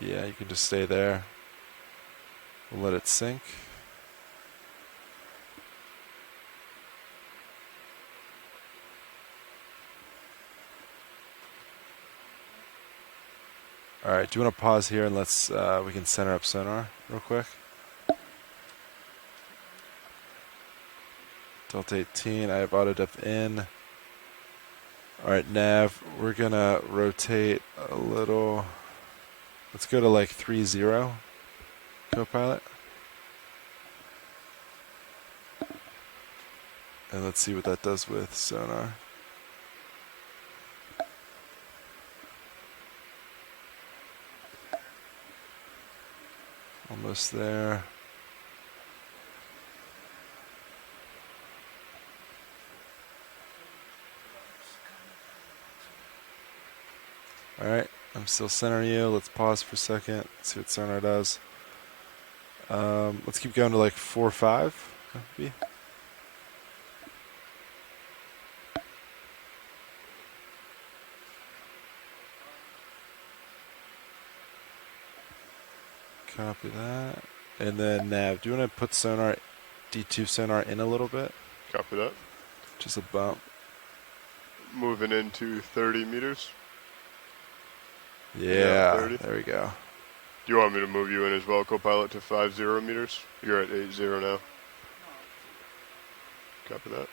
Yeah, you can just stay there. We'll let it sink. All right, do you want to pause here and let's we can center up sonar real quick? Delta 18, I have auto depth in. All right, nav, we're gonna rotate a little. Let's go to like 3-0, co-pilot. And let's see what that does with sonar. Almost there. All right, I'm still centering you. Let's pause for a second, see what sonar does. Let's keep going to like 4-5. Maybe. Copy that. And then nav, do you want to put sonar, D2 sonar in a little bit? Copy that. Just a bump. Moving into 30 meters. Yeah, there we go. Do you want me to move you in as well, co-pilot, to 50 meters? You're at 80 now. Copy that.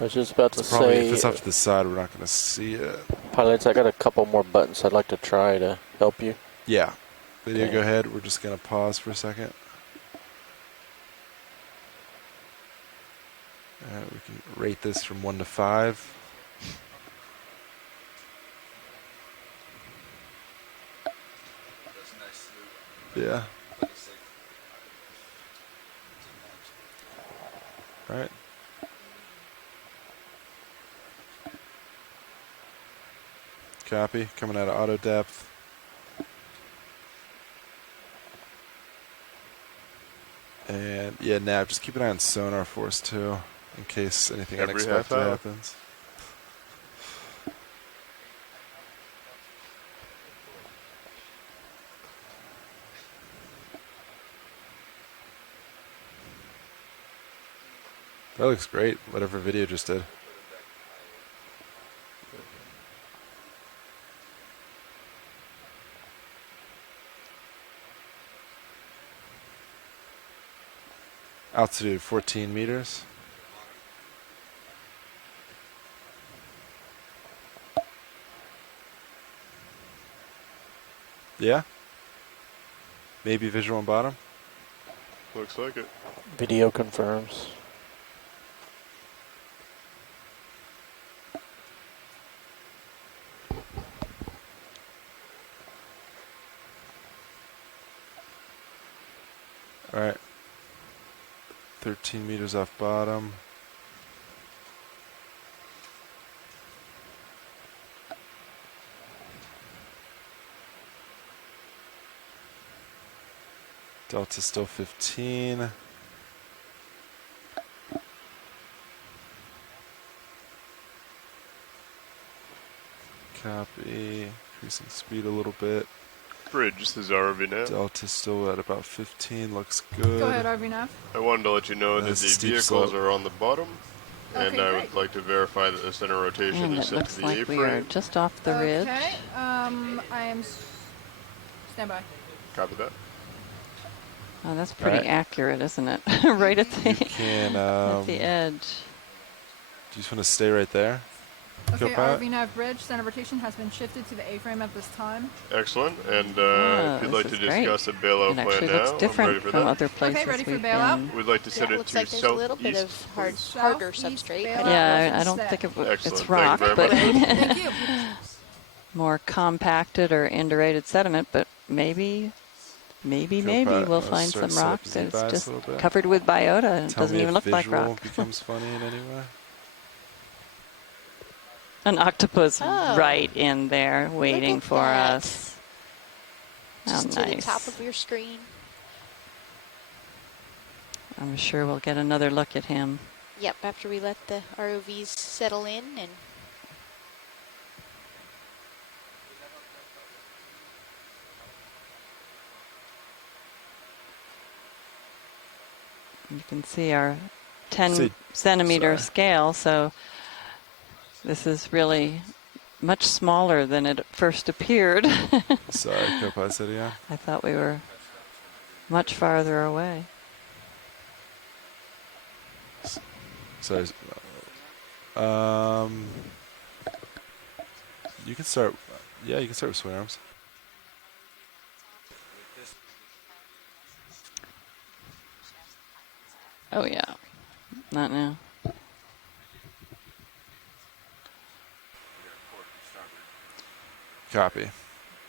I was just about to Probably say, if it's off to the side, we're not going to see it. pilots, I got a couple more buttons I'd like to try to help you. Yeah. Video, Okay. go ahead. We're just going to pause for a second. We can rate this from 1 to 5. Yeah. All right. Copy. Coming out of auto depth. And yeah, nav, just keep an eye on sonar for us too, in case anything Every unexpected half hour. happens. That looks great, whatever video just did. Altitude 14 meters. Yeah? Maybe visual on bottom? Looks like it. Video confirms. All right. 13 meters off bottom. Delta still 15. Copy. Increasing speed a little bit. Bridge, this is RV now. Delta still at about 15. Looks good. Go ahead, RV nav. I wanted to let you know that That's the a steep vehicles slope. are on the bottom. And Okay, I great. would like to verify that the center rotation And is it set looks to the like we are A-frame. just off the ridge. Okay, I am stand by. Copy that. Oh, that's pretty right. accurate, isn't it? Right at the, You can, at the do edge. you just want to stay right there? Okay, Co-pilot? RV nav bridge center rotation has been shifted to the A-frame at this time. Excellent. And Oh, if you'd this like to is great. discuss a bailout It plan actually now, looks I'm ready different for from that. other places ready for we've bailout? been. We'd like to set Yeah, it looks to like there's a little bit of southeast, hard, please. harder Southeast substrate. bailout. Yeah, I Set. don't think it's Excellent. rock, Thank you but very much. Thank you. more compacted or indurated sediment, but maybe Co-pilot, we'll wanna find start some set up rock the that's Z-bias a just little bit? covered with biota and Tell doesn't me even if look like visual rock. becomes funny in any way. An octopus Oh. right in there waiting at for that. us. Just How to the nice. top of your screen. I'm sure we'll get another look at him. Yep, after we let the ROVs settle in and You can see our 10 See- centimeter sorry. scale, so this is really much smaller than it first appeared. Sorry, Copilot said again. I thought we were much farther away. Sorry. You can start. Yeah, you can start with swing arms. Oh yeah, not now. Copy.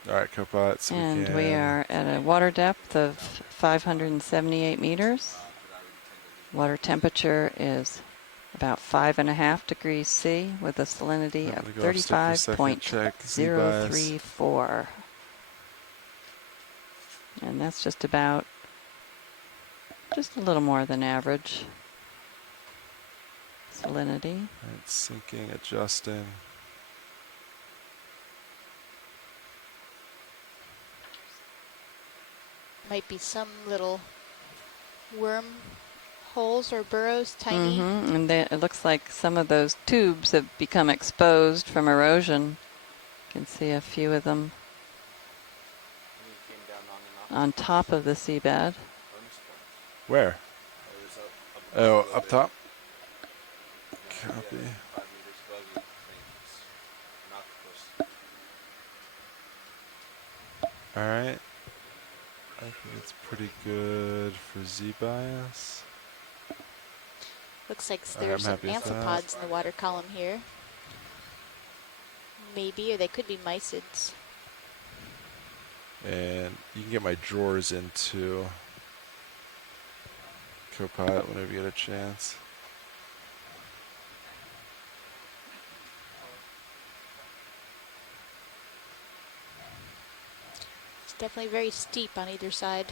All right, Copilot. So And we we can. are at a water depth of 578 meters. Water temperature is about 5.5 degrees C with a salinity I'm of gonna go off stick for a second, check Z-bias. 35.034. And that's just a little more than average salinity. Right, sinking, adjusting. Might be some little worm holes or burrows, tiny. And it looks like some of those tubes have become exposed from erosion. You can see a few of them on top of the seabed. Where? Oh, up top. Copy. All right. I think it's pretty good for Z-bias. Looks like Alright, there's I'm some happy with that. amphipods in the water column here. Maybe, or they could be mysids. And you can get my drawers into Copilot whenever you get a chance. It's definitely very steep on either side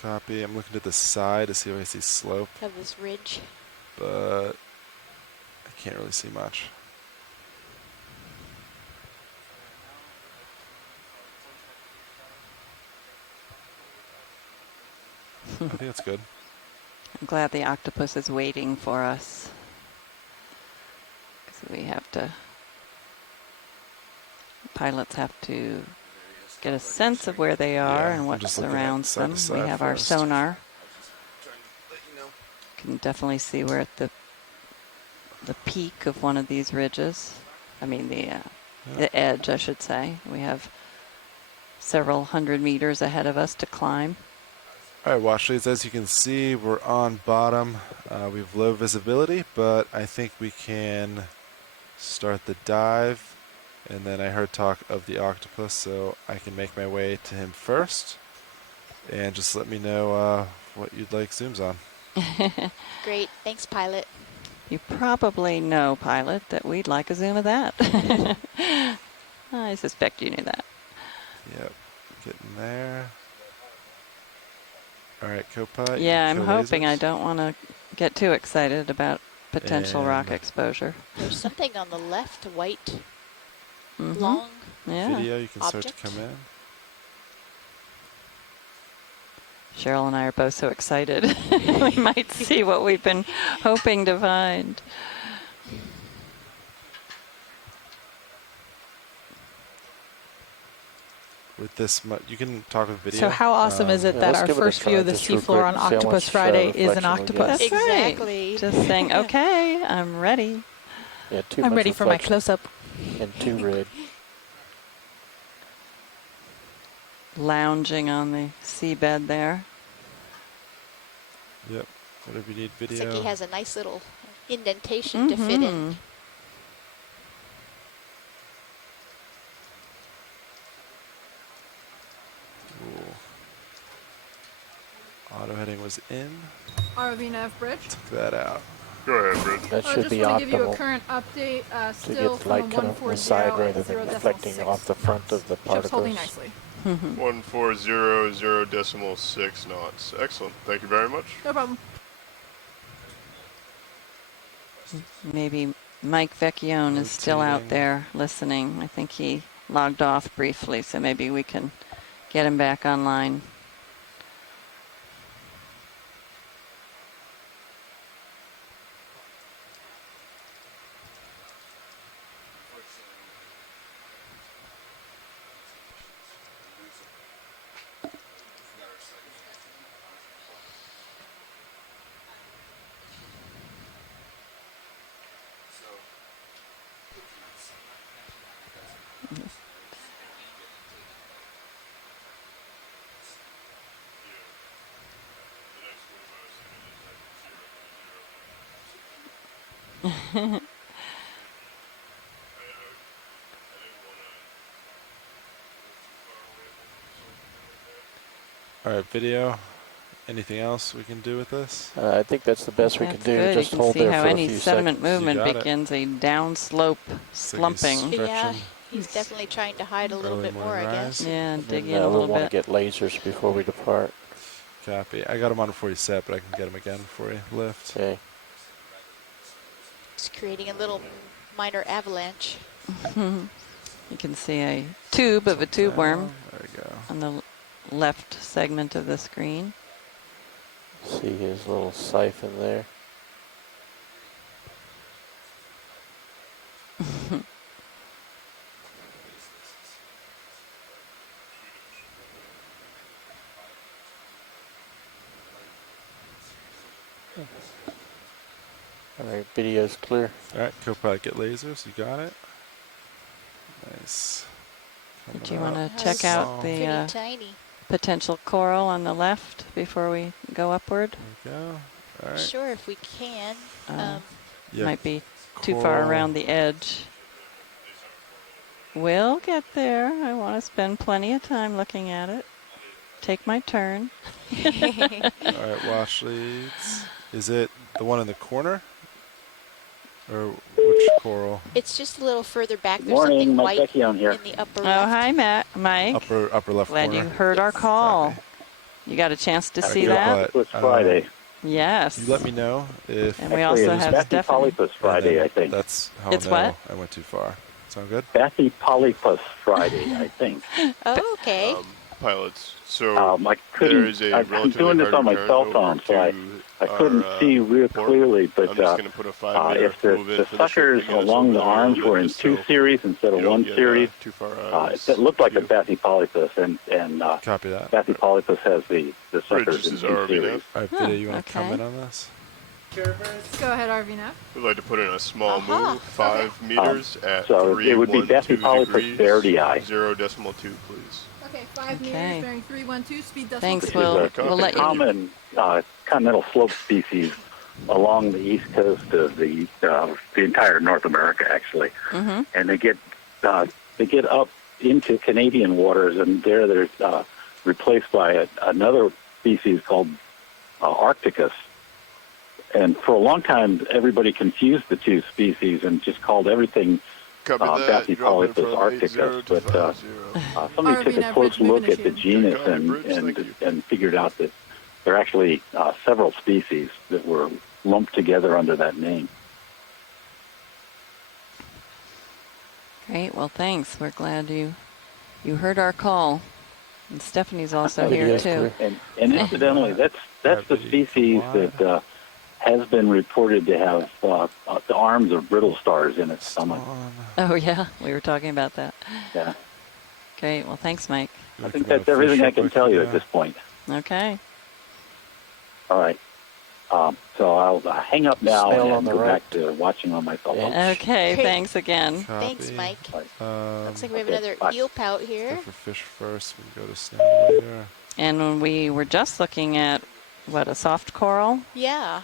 Copy. I'm looking to the side to see if I see slope, of this ridge. but I can't really see much. I think that's good. I'm glad the octopus is waiting for us. So we have to, pilots have to get a sense of where they are Yeah, and I'm what just looking at surrounds side them. to We side have our first. sonar. Can definitely see we're at the peak of one of these ridges. I mean the edge, I should say. We have several hundred meters ahead of us to climb. All right, watch leads. As you can see, we're on bottom. We have low visibility, but I think we can start the dive. And then I heard talk of the octopus, so I can make my way to him first. And just let me know what you'd like zooms on. Great, thanks, pilot. You probably know, pilot, that we'd like a zoom of that. I suspect you knew that. Yep, getting there. All right, Copilot. Yeah, you can I'm kill hoping I lasers. don't want to get too excited about potential rock And- exposure. There's something on the left, white, Mhm. long. Yeah. Video, you can start Object. to come in. Cheryl and I are both so excited. We might see what we've been hoping to find. With this, you can talk with video. So how awesome is it Yeah, that let's our give it a first view of try the just real seafloor quick on and see how Octopus much, Friday is an reflection we get. octopus? That's right. Exactly. Just saying, okay, I'm ready. Yeah, too I'm much ready for my reflection close-up. and too red. Lounging on the seabed there. Yep. Whatever you need, Looks video. like he has a nice little indentation to fit in. Mhm. Ooh. Auto heading was in. ROV nav bridge. Took that out. Go ahead, Bridge. That I should just be want to give you a optimal current update. to Still get the from light a coming from the side 140 rather at than 0.6 reflecting off the front of the Ship's holding particles. nicely. 1400.6 knots. Excellent. Thank you very much. No problem. Maybe Mike Vecchione is still out Rotating. there listening. I think he logged off briefly, so maybe we can get him back online. All right, video. Anything else we can do with this? I think that's the best we can That's do. good. Just You can hold see there how for a any few sediment seconds. movement got it. begins a downslope It's like he's slumping. Yeah, stretching. he's definitely trying to hide a little Early bit more, morning I rise. guess. Yeah, And dig then, in a we'll little want to bit. get lasers before we depart. Copy. I got him on before he set, but I can get him again before he lift. Okay. It's creating a little minor avalanche. You can see a tube of a tube worm There we go. on the left segment of the screen. See his little siphon there. All right, video's clear. All right, Copilot, get lasers. You got it. Nice. Did you Coming want up. to check out Small. the Pretty tiny. potential coral on the left before we go upward? There we go. All right. Sure, if we can. Yeah, Might be too far coral. around the edge. We'll get there. I want to spend plenty of time looking at it. Take my turn. All right, wash leads. Is it the one in the corner? Or which coral? It's just a little further back. There's Morning, something Mike white Becky on here. in the upper Oh, left. hi, Mike. Upper left Glad corner. you heard our call. Copy. You got a chance to All right, see go that? Copilot. It was Friday. Yes. You let me know if And we Actually, also it was have Bathy Stephanie. Polypus Friday, I think. That's how It's I'll know what? I went too far. Sound good? Bathy Polypus Friday, I think. Oh, okay. Pilots. So I there couldn't. is a I'm relatively doing this hard on my return cell over phone, so to I couldn't our, see real port. clearly. But I'm just going to put a 5 meter if the move in for the ship suckers to get us along over the there a arms little were bit in just two so series instead of you don't one get, series, too far out. it looked like a View. Bathy Polypus, and Copy that. Bathy Polypus has the Bridge, suckers this in is two RV series. nav. All right, Vida, you want to okay. come in on this? Go ahead, RV We'd like to put in a small Aha. move, 5 meters at So 3, it would be 1, Bathy 2 Polypus degrees, verdii. 0.2, please. Okay, 5 Okay. meters bearing 312, speed decimal. Thanks, Which Will. is We'll let you. common continental slope species along the east coast of the entire North America, actually. Mm-hmm. And they get up into Canadian waters, and they're replaced by another species called Arcticus. And for a long time, everybody confused the two species and just called everything Copy that. Bathy Drop in Polypus from Arcticus. 80 to But 50. somebody took a RV close Bridge look at the movement genus Copy, Bridge, thank you. and figured out that there are actually several species that were lumped together under that name. Great. Well, thanks. We're glad you heard our call. And Stephanie's also here, Video's too. clear. And incidentally, that's the species that has been reported to have the arms of brittle stars in its stomach. Oh, yeah. We were talking about that. Yeah, Great. Well, thanks, Mike. I think that's everything I can tell you at this point. Okay. All right. So I'll hang up now Smell on and the go right. back to watching on my cell phone. Okay. Great. Thanks again. Thanks, Mike. Looks like we have Okay, another bye. eel pout Go here. for fish first. We can go to snail later. And when we were just looking at, a soft coral? Yeah.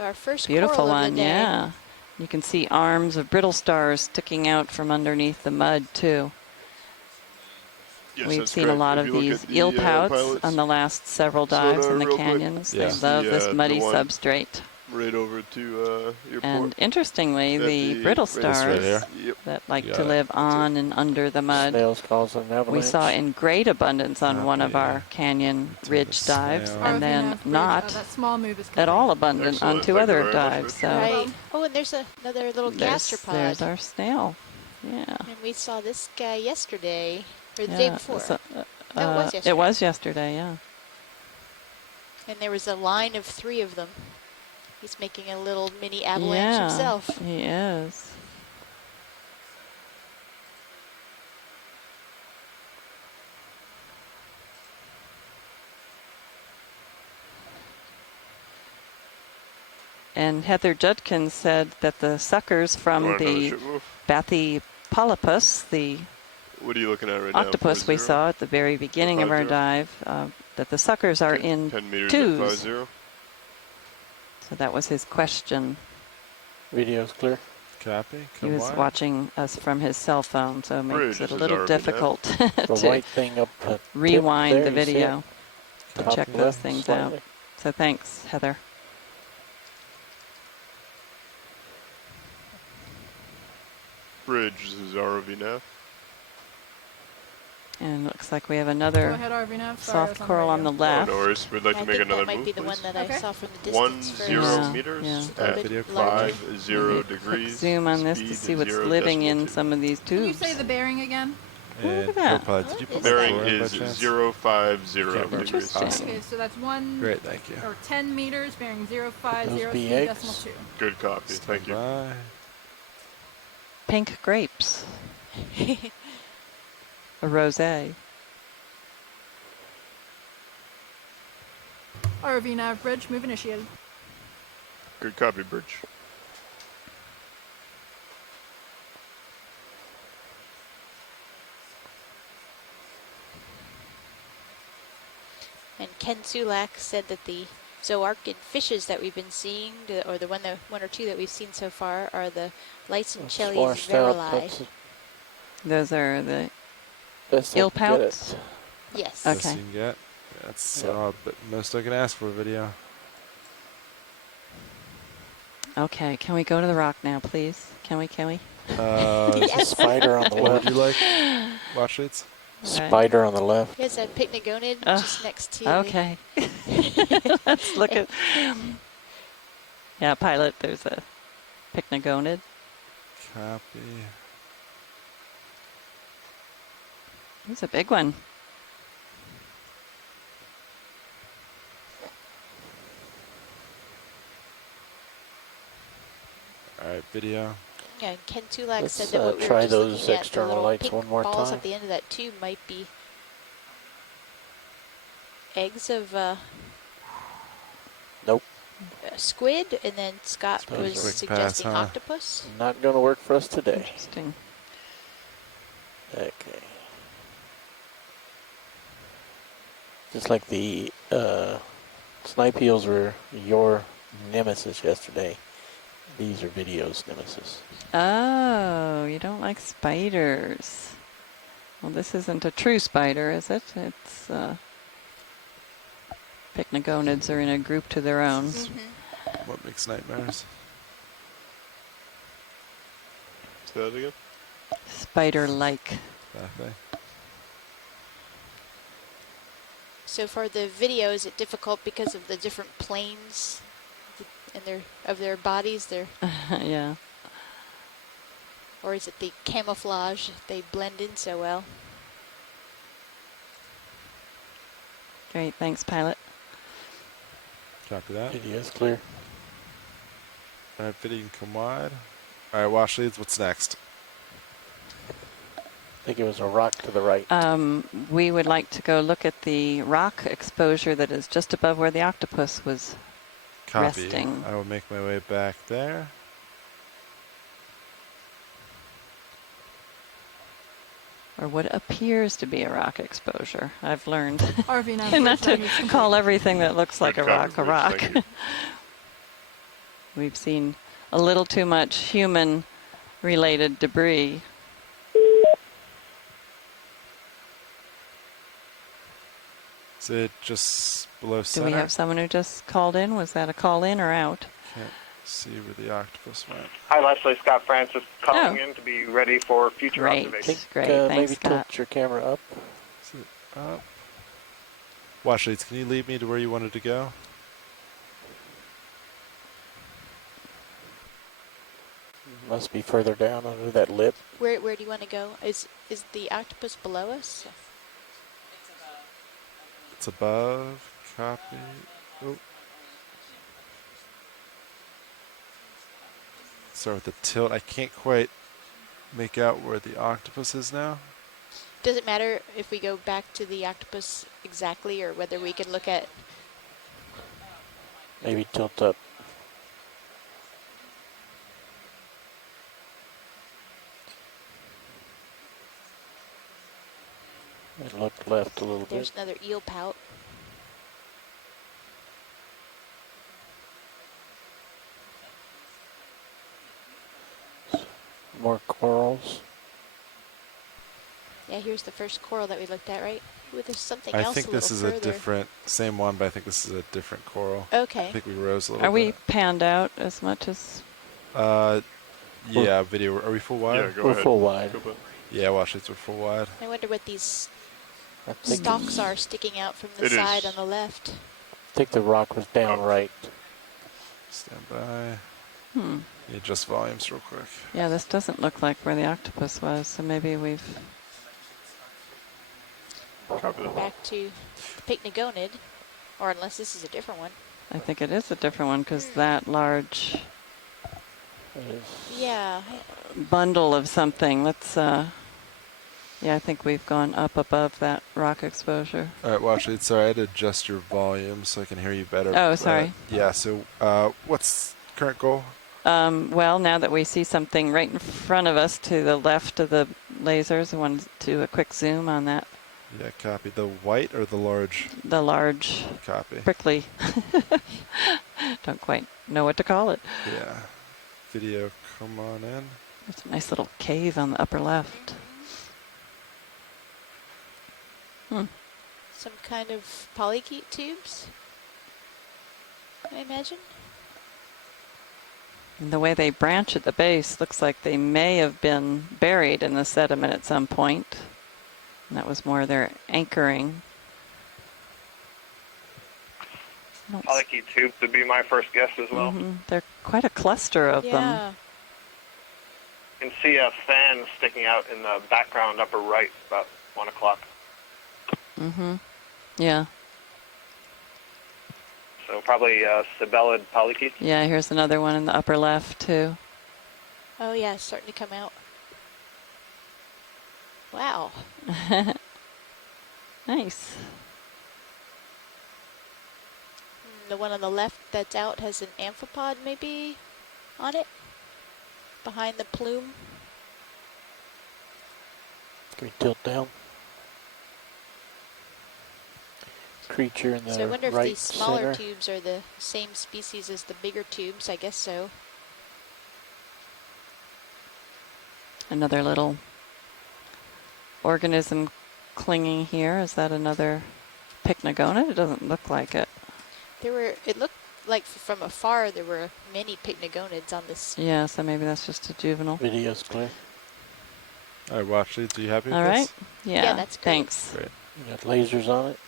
Our first Beautiful coral of one, the day. yeah. You can see arms of brittle stars sticking out from underneath the mud, too. Yes, We've that's seen a correct. lot If of you look these at the, eel pouts pilots, on the last several dives sonar in the real quick. canyons. Yeah. They love The, this muddy the one substrate. right over to your And port. interestingly, That the brittle right stars here. Yep. that like You to got it. live on and under the mud, Snails cause an avalanche. we saw in great abundance on one of Copy. our canyon To ridge the dives, snail. and RV then Bridge, not that small move is at all abundant on Excellent. two Thank you other very much, dives. So Right. Oh, and there's another little gastropod. there's our snail. Yeah. And we saw this guy yesterday, or the day Yeah, before. so, No, it was yesterday. It was yesterday, yeah. And there was a line of 3 of them. He's making a little mini avalanche Yeah, himself. he is. And Heather Judkins said that the suckers from You want another the ship move? Bathy polypus, the What are you looking at right now? octopus we 40? saw at the very beginning of our 50? dive, that the suckers are in 10 meters twos. at 50. So that was his question. Video's clear. Copy. He Come was wide. watching us from his cell phone, so it makes Bridge it a is little already down. difficult The to white thing up the tip rewind there, the you see it? video to Top check left those things out. slightly. So thanks, Heather. Bridge is ROV nav. And looks like we have Go another ahead, RV nav. Sorry, I soft was coral on the radio. Oh, left. no worries. We'd like I to make think another that might move, be the please. one that Okay. I saw from the 1 distance first. 0 Yeah, meters yeah. A at bit Video larger. 5 0 Maybe quick degrees. zoom on this to speed see what's 0 living in 0.2. some of these Can you tubes. say the bearing again? Look And at that. co-pilot, did you What put is my Bearing floor in by is chance? 050 Can't remember. degrees. Awesome. Okay, so that's 1 Great, thank you. or 10 meters, bearing 050 Those speed be eggs? decimal 2. Good copy. Stand Thank you. by. Pink grapes. A rosé. RV nav bridge, move initiated. Good copy, Bridge. And Ken Sulak said that the zooarctic fishes that we've been seeing, or the one or two that we've seen so far, are the Lysenchelies Washed out, verili. that's the Those are the best I eel can get pouts. it. Yes. Okay. Best you can get. That's Yep. the most I can ask for a video. Okay, can we go to the rock now, please? Can we? There's a spider on the What would left. you like? Watch leads? Right. Spider on the left. There's a pycnogonid Ugh, just next to the- Okay. Let's look at. Yeah, pilot, there's a pycnogonid. Copy. It's a big one. All right, video. Yeah, Ken Tulak Let's, said that what we were try just those looking at, the external little lights pink one more balls time. at the end of that tube might be eggs of Nope. Squid, and then Scott That was was a quick suggesting pass, huh? octopus. Not going to work for us today. Interesting. Okay. Just like the Snipe Eels were your nemesis yesterday, these are Video's nemesis. Oh, you don't like spiders. Well, this isn't a true spider, is it? It's pycnogonids are in a group to their own. What makes nightmares? Say that again. Spider-like. Exactly. So for the video, is it difficult because of the different planes and their bodies? Yeah. Or is it the camouflage? They blend in so well. Great, thanks, pilot. Copy that. Video's clear. All right, video can come wide. All right, watch leads. What's next? I think it was a rock to the right. We would like to go look at the rock exposure that is just above where the octopus was Copy. resting. I will make my way back there. Or what appears to be a rock exposure. I've learned RV nav not bridge, to needs complete. call everything that looks like a Good rock a coverage, rock. thank you. We've seen a little too much human-related debris. Is it just below Do center? we have someone who just called in? Was that a call in or out? Can't see where the octopus went. Hi, Leslie. Scott Francis calling Oh. in to be ready for future Great, observations. great. Maybe Thanks, Scott. tilt your camera up. Is it up? Watch leads, can you lead me to where you wanted to go? Must be further down under that lip. Where do you want to go? Is the octopus below us? It's above. Copy. Oh. Start with the tilt. I can't quite make out where the octopus is now. Does it matter if we go back to the octopus exactly, or whether we can look at? Maybe tilt up. And look left a little There's bit. another eel pout. More corals. Yeah, here's the first coral that we looked at, right? Ooh, there's something I else think a this little is further. a different, same one, but I think this is a different coral. Okay. I think we rose a little Are we bit. panned out as much as? Yeah, video. Are we full wide? Yeah, go We're ahead. full wide. Copilot. Yeah, watch these are full wide. I wonder what these I think, stalks are sticking out from the It side is. on the left. I think the rock was down right. Stand by. Hmm. Adjust volumes real quick. Yeah, this doesn't look like where the octopus was, so maybe we've. Copy that. Back to the pycnogonid, or unless this is a different one. I think it is a different one because that large It is- Yeah. bundle of something. Let's. Yeah, I think we've gone up above that rock exposure. All right, watch it. Sorry, I had to adjust your volume so I can hear you better. Oh, sorry. Yeah, so what's current goal? Well, now that we see something right in front of us to the left of the lasers, I want to do a quick zoom on that. Yeah, copy. The white or the large? The large, Copy. prickly. Don't quite know what to call it. Yeah. Video, come on in. There's a nice little cave on the upper left. Some kind of polychaete tubes, I imagine. And the way they branch at the base looks like they may have been buried in the sediment at some point. And that was more their anchoring. I don't s- Polychaete tubes would be my first guess as well. They're quite a cluster of them. Yeah. You can see a fan sticking out in the background upper right about 1 o'clock. Yeah. So probably Sibellid polychaete. Yeah, here's another one in the upper left, too. Oh yeah, it's starting to come out. Wow. Nice. The one on the left that's out has an amphipod maybe on it, behind the plume. Can we tilt down? Creature in the So I wonder if right these smaller center. tubes are the same species as the bigger tubes. I guess so. Another little organism clinging here. Is that another pycnogonid? It doesn't look like it. It looked like from afar there were many pycnogonids on this. Yeah, so maybe that's just a juvenile. Video's clear. All right, watch it. Do you happy with All right. this? Yeah, that's great. thanks. Great. You got lasers on it.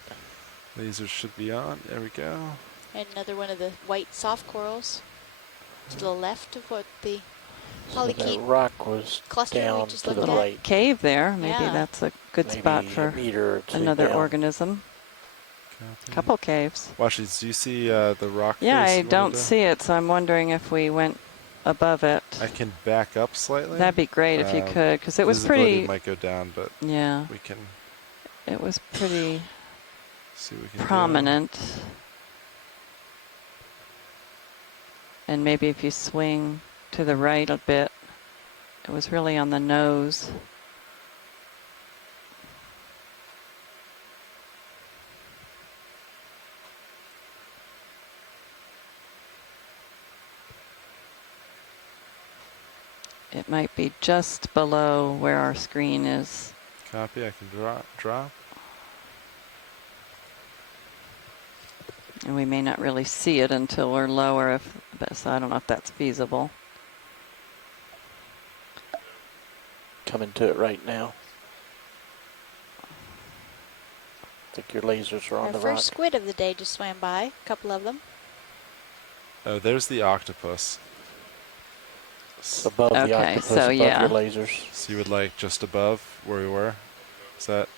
Lasers should be on. There we go. And another one of the white soft corals to the left of what the So that polychaete rock was cluster we down just to the looked at. right. Cave there. Maybe Yeah. that's a good Maybe spot a for meter or two another down. organism. Copy. Couple caves. Watch these. Do you see the rock Yeah, face I you wanted don't to- see it, so I'm wondering if we went above it. I can back up slightly. That'd be great if you could, because it was Visibility pretty. might go down, but Yeah, we can it was pretty see what we can do. prominent. And maybe if you swing to the right a bit, it was really on the nose. It might be just below where our screen is. Copy. I can drop. And we may not really see it until we're lower, so I don't know if that's feasible. Coming to it right now. I think your lasers are on Our the first rock. squid of the day just swam by, a couple of them. Oh, there's the octopus. It's above the Okay, octopus, so above yeah. your lasers. So you would like just above where we were? Is that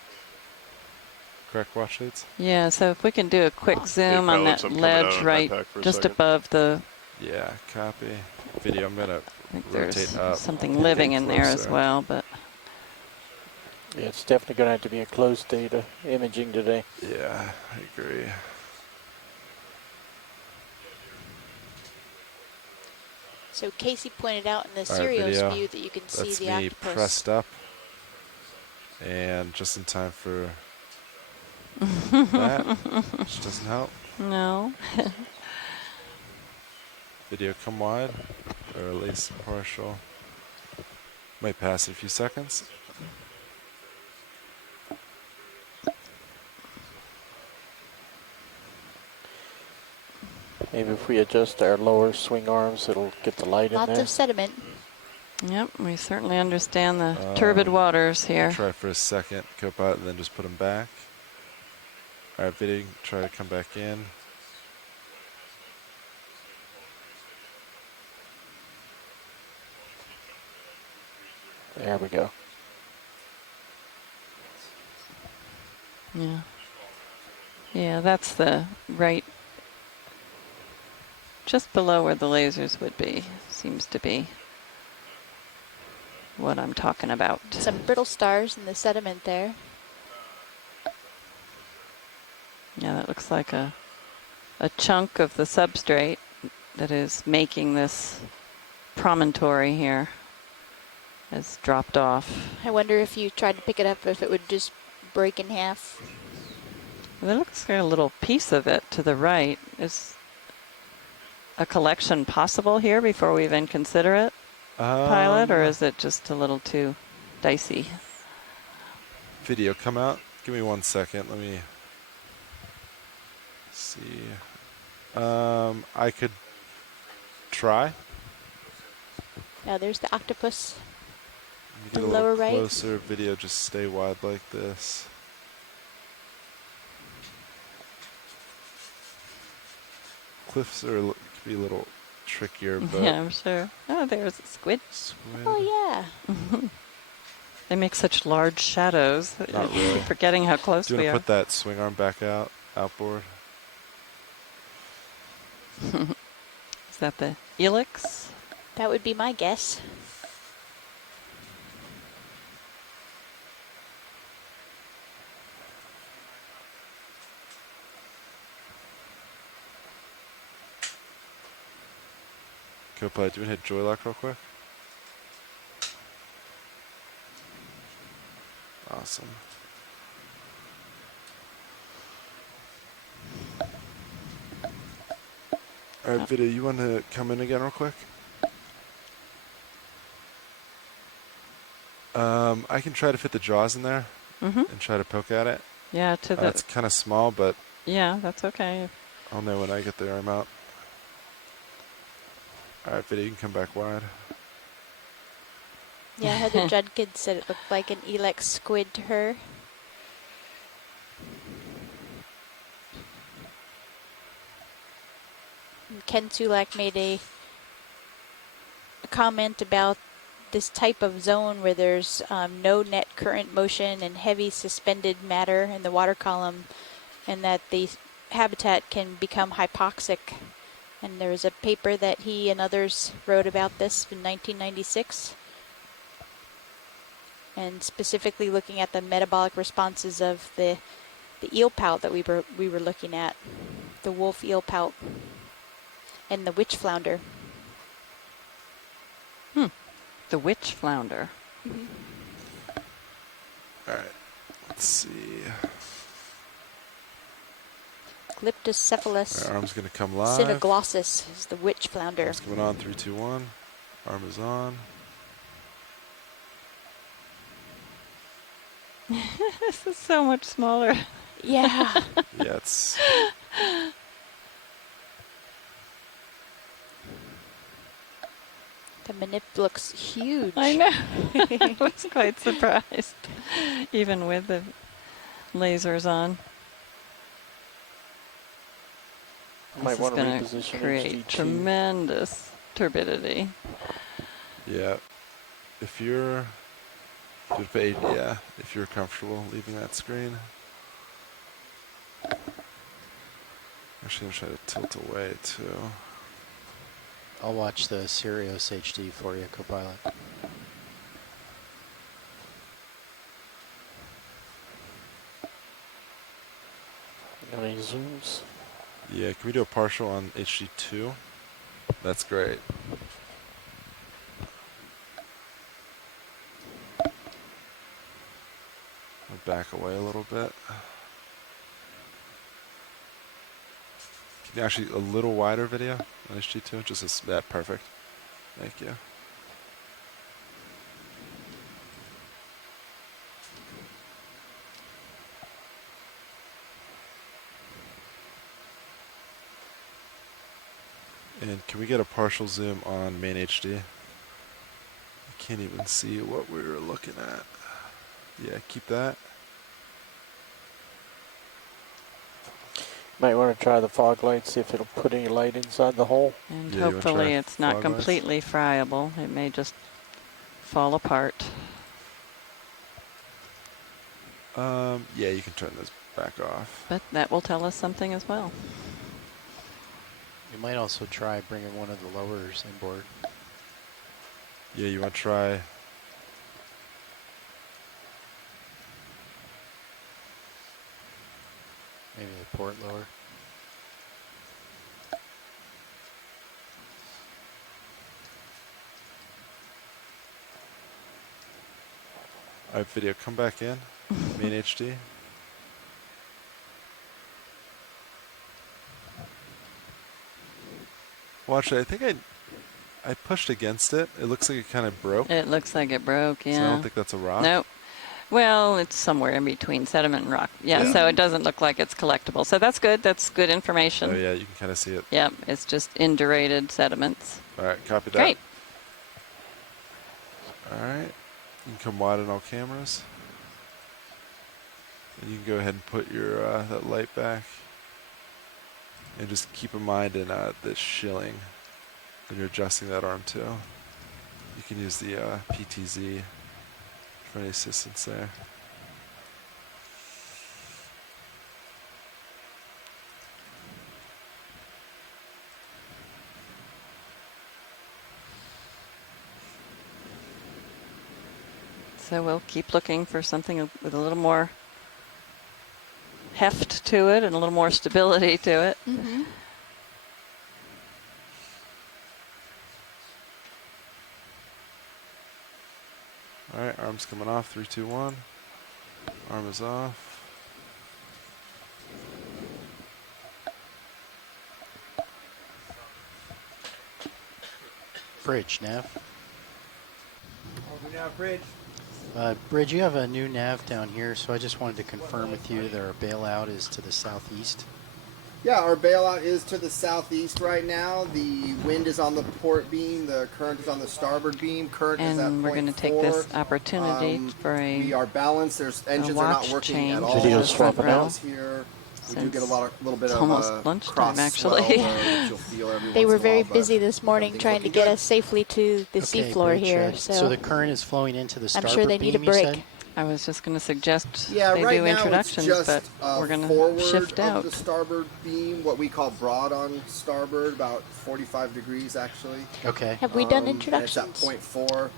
correct, watch leads? Yeah, so if we can do a quick zoom on pilots, that I'm coming out ledge of right backpack for a just second. above the, Yeah, copy. Video, I'm gonna I think rotate there's up. something living in there as Closer. well, but Yeah, it's definitely going to have to be a close data imaging today. Yeah, I agree. So Casey pointed out in the All right, Sirius video. view that you can see That's the me octopus. pressed up. And just in time for that, which doesn't help. no. Video come wide, or at least partial. Might pass in a few seconds. Maybe if we adjust our lower swing arms, it'll get the light in Lots there. of sediment. Yep, we certainly understand the turbid waters here. Try for a second, co-pilot, and then just put them back. All right, video, try to come back in. There we go. Yeah. Yeah, that's the right, just below where the lasers would be, seems to be what I'm talking about. Some brittle stars in the sediment there. Yeah, that looks like a chunk of the substrate that is making this promontory here has dropped off. I wonder if you tried to pick it up, if it would just break in half. There looks like a little piece of it to the right. Is a collection possible here before we even consider it, pilot, or is it just a little too dicey? Video, come out. Give me 1 second. Let me see. I could try. Now there's the octopus. Let me get The a lower little right. closer. Video, just stay wide like this. Cliffs are could be a little trickier, but Yeah, I'm sure. Oh, there's a squid. squid. Oh yeah. They make such large shadows. Not I really. keep forgetting how close Do you we want to are. put that swing arm back out, outboard? Is that the helix? That would be my guess. Co-pilot, do you want to hit joy lock real quick? Awesome. All right, Vida, you want to come in again real quick? I can try to fit the jaws in there and try to poke at it. Yeah, to the. It's kind of small, but Yeah, that's okay. I'll know when I get the arm out. All right, Vida, you can come back wide. Yeah, Heather Judkins said it looked like an Elex squid to her. And Ken Sulak made a comment about this type of zone where there's no net current motion and heavy suspended matter in the water column, and that the habitat can become hypoxic. And there was a paper that he and others wrote about this in 1996. And specifically looking at the metabolic responses of the eel pout that we were looking at, the wolf eel pout and the witch flounder. The witch flounder. All right, let's see. Glyptocephalus Our arm's going to come live. cynoglossus is the witch flounder. Arm's coming on, 3, 2, 1. Arm is on. This is so much smaller. Yeah. Yeah, it's... The manip looks huge. I know. I was quite surprised, even with the lasers on. Might This is want to going to reposition create HD2. tremendous turbidity. Yeah. If you're comfortable leaving that screen. Actually, I'm trying to tilt away too. I'll watch the Sirius HD for you, Copilot. Got any zooms? Yeah, can we do a partial on HD2? That's great. I'll back away a little bit. Can you actually a little wider video on HD2? Just as that perfect. Thank you. And can we get a partial zoom on main HD? I can't even see what we were looking at. Yeah, keep that. Might want to try the fog light, see if it'll put any light inside the hole. And Yeah, you wanna hopefully try it's not fog lights? completely friable. It may just fall apart. Yeah, you can turn this back off. But that will tell us something as well. You might also try bringing one of the lowers inboard. Yeah, you want to try. Maybe the port lower. All right, video, come back in. Main HD. Watch it. I think I pushed against it. It looks like it kind of broke. It looks like it broke, yeah. So I don't think that's a rock. Nope. Well, it's somewhere in between sediment and rock. Yeah, so it doesn't look like it's collectible. So that's good. That's good information. Oh yeah, you can kind of see it. Yep, it's just indurated sediments. All right, copy that. Great. All right, you can come wide on all cameras. And you can go ahead and put your that light back. And just keep in mind in the shilling when you're adjusting that arm too. You can use the PTZ for any assistance there. So we'll keep looking for something with a little more heft to it and a little more stability to it. Mm-hmm. All right, arm's coming off. 3, 2, 1. Arm is off. Bridge, nav. Over now, bridge. Bridge, you have a new nav down here, so I just wanted to confirm with you that our bailout is to the southeast. Yeah, our bailout is to the southeast right now. The wind is on the port beam. The current is on the starboard beam. Current is at And we're going to take this opportunity for we are balanced. There's engines are not watch working change. at all. Video's swapping out. Here. We do Since get a little bit it's of almost lunchtime, cross actually. swell, which you'll feel every They once were in a very while, but busy this morning everything's trying to looking get good. us safely to the seafloor Bridge, here. so the current is flowing into the I'm starboard sure they need a beam, you break. said? I was just going to suggest Yeah, they right do now introductions, it's just but we're going to forward shift of out. the starboard beam, what we call broad on starboard, about 45 degrees actually. Okay. Have we done And introductions? it's at 0.4.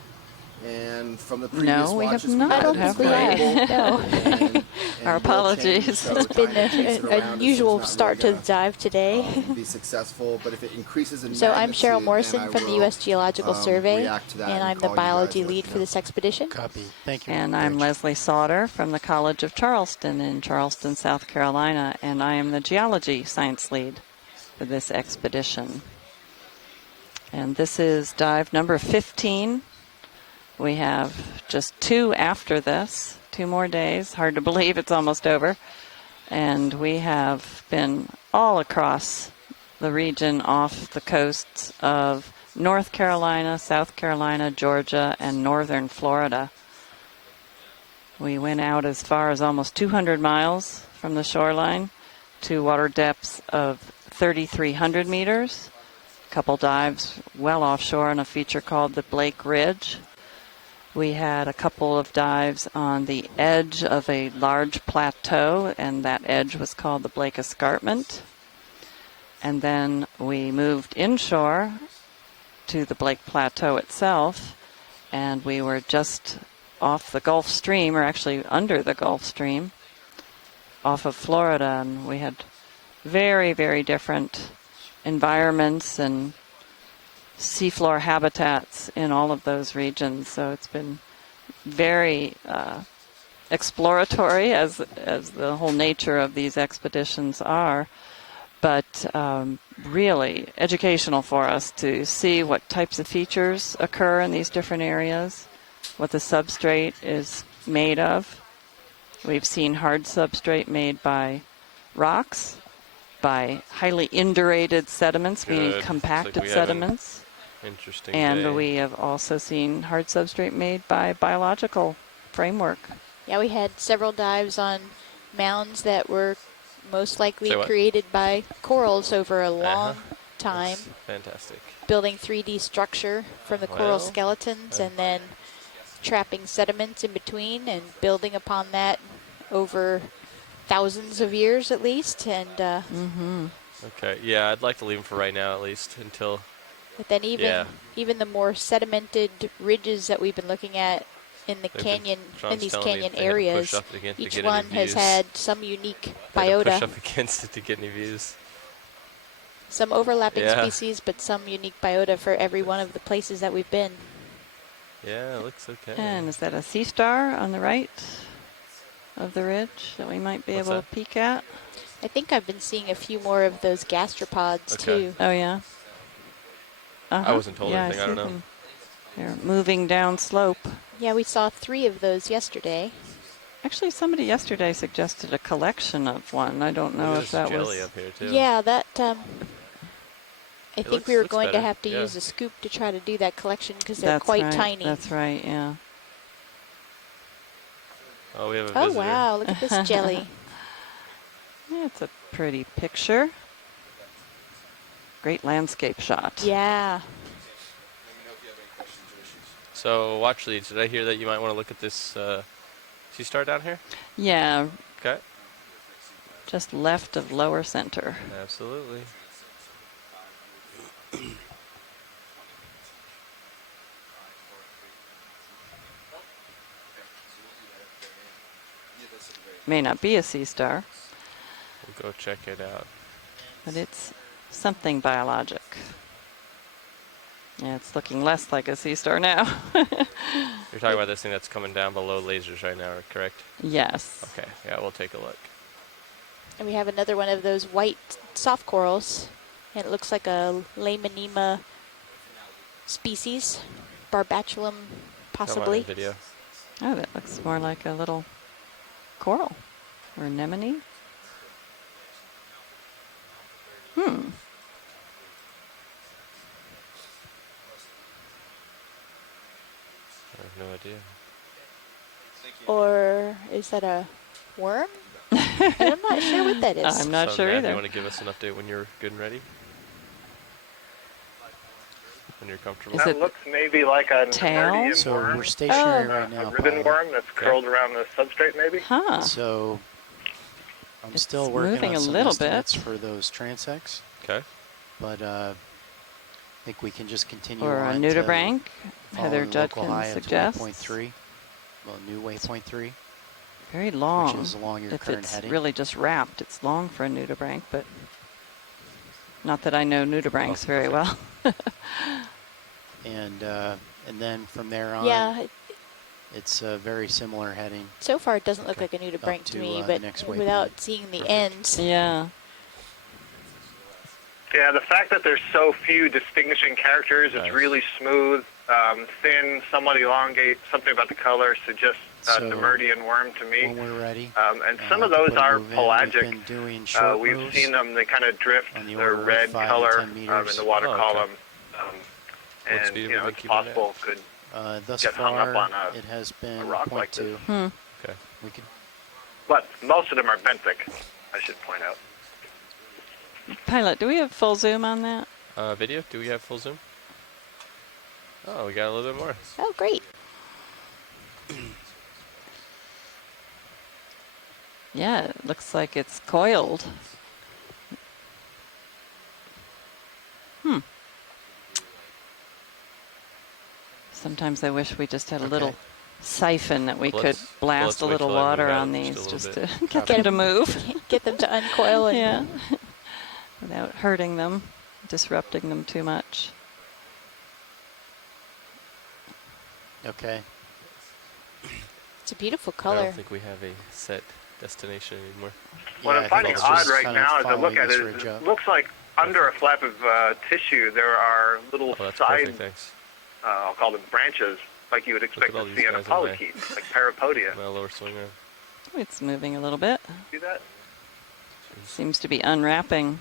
And from the previous No, we have watches, not, I don't have think we have. No. Our apologies. It's been an unusual start to the dive today. Be successful, but if it increases in So I'm magnitude, Cheryl then Morrison I from the will, U.S. Geological Survey, react to that and I'm the call you guys biology and let lead you for know. this expedition. Copy. Thank you. And I'm Bridge. Leslie Sauter from the College of Charleston in Charleston, South Carolina, and I am the geology science lead for this expedition. And this is dive number 15. We have just 2 after this, 2 more days. Hard to believe it's almost over. And we have been all across the region off the coasts of North Carolina, South Carolina, Georgia, and northern Florida. We went out as far as almost 200 miles from the shoreline to water depths of 3,300 meters. A couple dives well offshore on a feature called the Blake Ridge. We had a couple of dives on the edge of a large plateau, and that edge was called the Blake Escarpment. And then we moved inshore to the Blake Plateau itself, and we were just off the Gulf Stream, or actually under the Gulf Stream, off of Florida, and we had very, very different environments and seafloor habitats in all of those regions. So it's been very exploratory, as the whole nature of these expeditions are, but really educational for us to see what types of features occur in these different areas, what the substrate is made of. We've seen hard substrate made by rocks, by highly indurated sediments, meaning Good. Looks like compacted we have an sediments. Interesting And day. we have also seen hard substrate made by biological framework. Yeah, we had several dives on mounds that were most likely Say what? created by corals over a long Uh-huh. time, That's fantastic. building 3D structure from the coral Well, skeletons and then trapping sediments in between and building upon that over thousands of years at least. And Okay, yeah, I'd like to leave them for right now at least until. but then Yeah. even the more sedimented ridges that we've been looking at in the They've been- canyon, Sean's in these telling me canyon they had to push areas, up again to each get one any has views. had some unique They had to biota. push up against it to get any views. Some overlapping Yeah. species, but some unique biota for every one of the places that we've been. Yeah, it looks okay. And is that a sea star on the right of the ridge that we might be What's able that? to peek at? I think I've been seeing a few more of those gastropods Okay. too. Oh, yeah. I wasn't told yeah, anything, I see don't know. them. They're moving down slope. Yeah, we saw 3 of those yesterday. Actually, somebody yesterday suggested a collection of one. I don't know Look at if this that jelly was. up here too. Yeah, that I It think we were looks going to better, have to yeah. use a scoop to try to do that collection because they're That's quite right. tiny. That's right, yeah. Oh, we have a Oh visitor. wow, look at this jelly. Yeah, it's a pretty picture. Great landscape shot. Yeah. So, watch leads. Did I hear that you might want to look at this sea star down here? Yeah, Okay. just left of lower center. Absolutely. May not be a sea star, We'll go check it out. but it's something biologic. Yeah, it's looking less like a sea star now. You're talking about this thing that's coming down below lasers right now, correct? Yes. Okay, yeah, we'll take a look. And we have another one of those white soft corals. And it looks like a Laminema species, Barbatulum Come on, possibly. video. Oh, that looks more like a little coral or anemone. Hmm. I have no idea. Or is that a worm? I'm not sure what that is. I'm not So, sure Nav, either. You want to give us an update when you're good and ready? When you're comfortable? Is That it looks maybe like a tail? Nerdian So worm. we're stationary Oh. right now. A ribbon Pilot. worm that's curled around the substrate, maybe. Huh. So I'm It's still working moving on a some little estimates bit. for those transects, Okay. but I think we can just continue Or on a nudibranch. Heather following local Judkins high of suggests. 20.3, well, new waypoint 3, Very long. which is along your If current it's heading. really just wrapped, it's long for a nudibranch, but not that I know nudibranchs very well. And then from there on, Yeah, it's a very similar heading. so far it doesn't look Okay. like a nudibranch Up to to, me, the but next waypoint. without seeing the ends. Yeah. Yeah, the fact that there's so few distinguishing characters, Nice. it's really smooth, thin, somewhat elongate. Something about the color suggests So, Nemerdian worm to me. When we're ready, And some we of can those put a are move in. pelagic. We've been doing short We've moves seen them; they kind of drift on the their order of red 5 to color 10 meters. in the water Oh, okay. column, What and speed you have know we it's been keeping it at? possible could Thus get hung up far, on a it has been rock like 0.2. Hmm. Okay. We could But most of them are benthic, I should point out. Pilot, do we have full zoom on that? Video? Do we have full zoom? Oh, we got a little bit more. Oh, great. Yeah, it looks like it's coiled. Hmm. Sometimes I wish we just had a little Okay. siphon that we Well, could let's blast a wait little till I move water out on just a these little just bit. to get Get them to 'em- move. Get them to uncoil and Yeah. Without hurting them, disrupting them too much. Okay. it's a beautiful I color. don't think we have a set destination anymore. What Yeah, I'm I finding think it's odd just right kind of now as I look following at this it ridge is up. it looks like under a flap of tissue there are little Oh, that's side, perfect, thanks. I'll call them branches, like you would expect all to these see on a guys in the way. polychaete, like Parapodia. My lower swing arm. It's moving a little bit. See that? Seems to be unwrapping.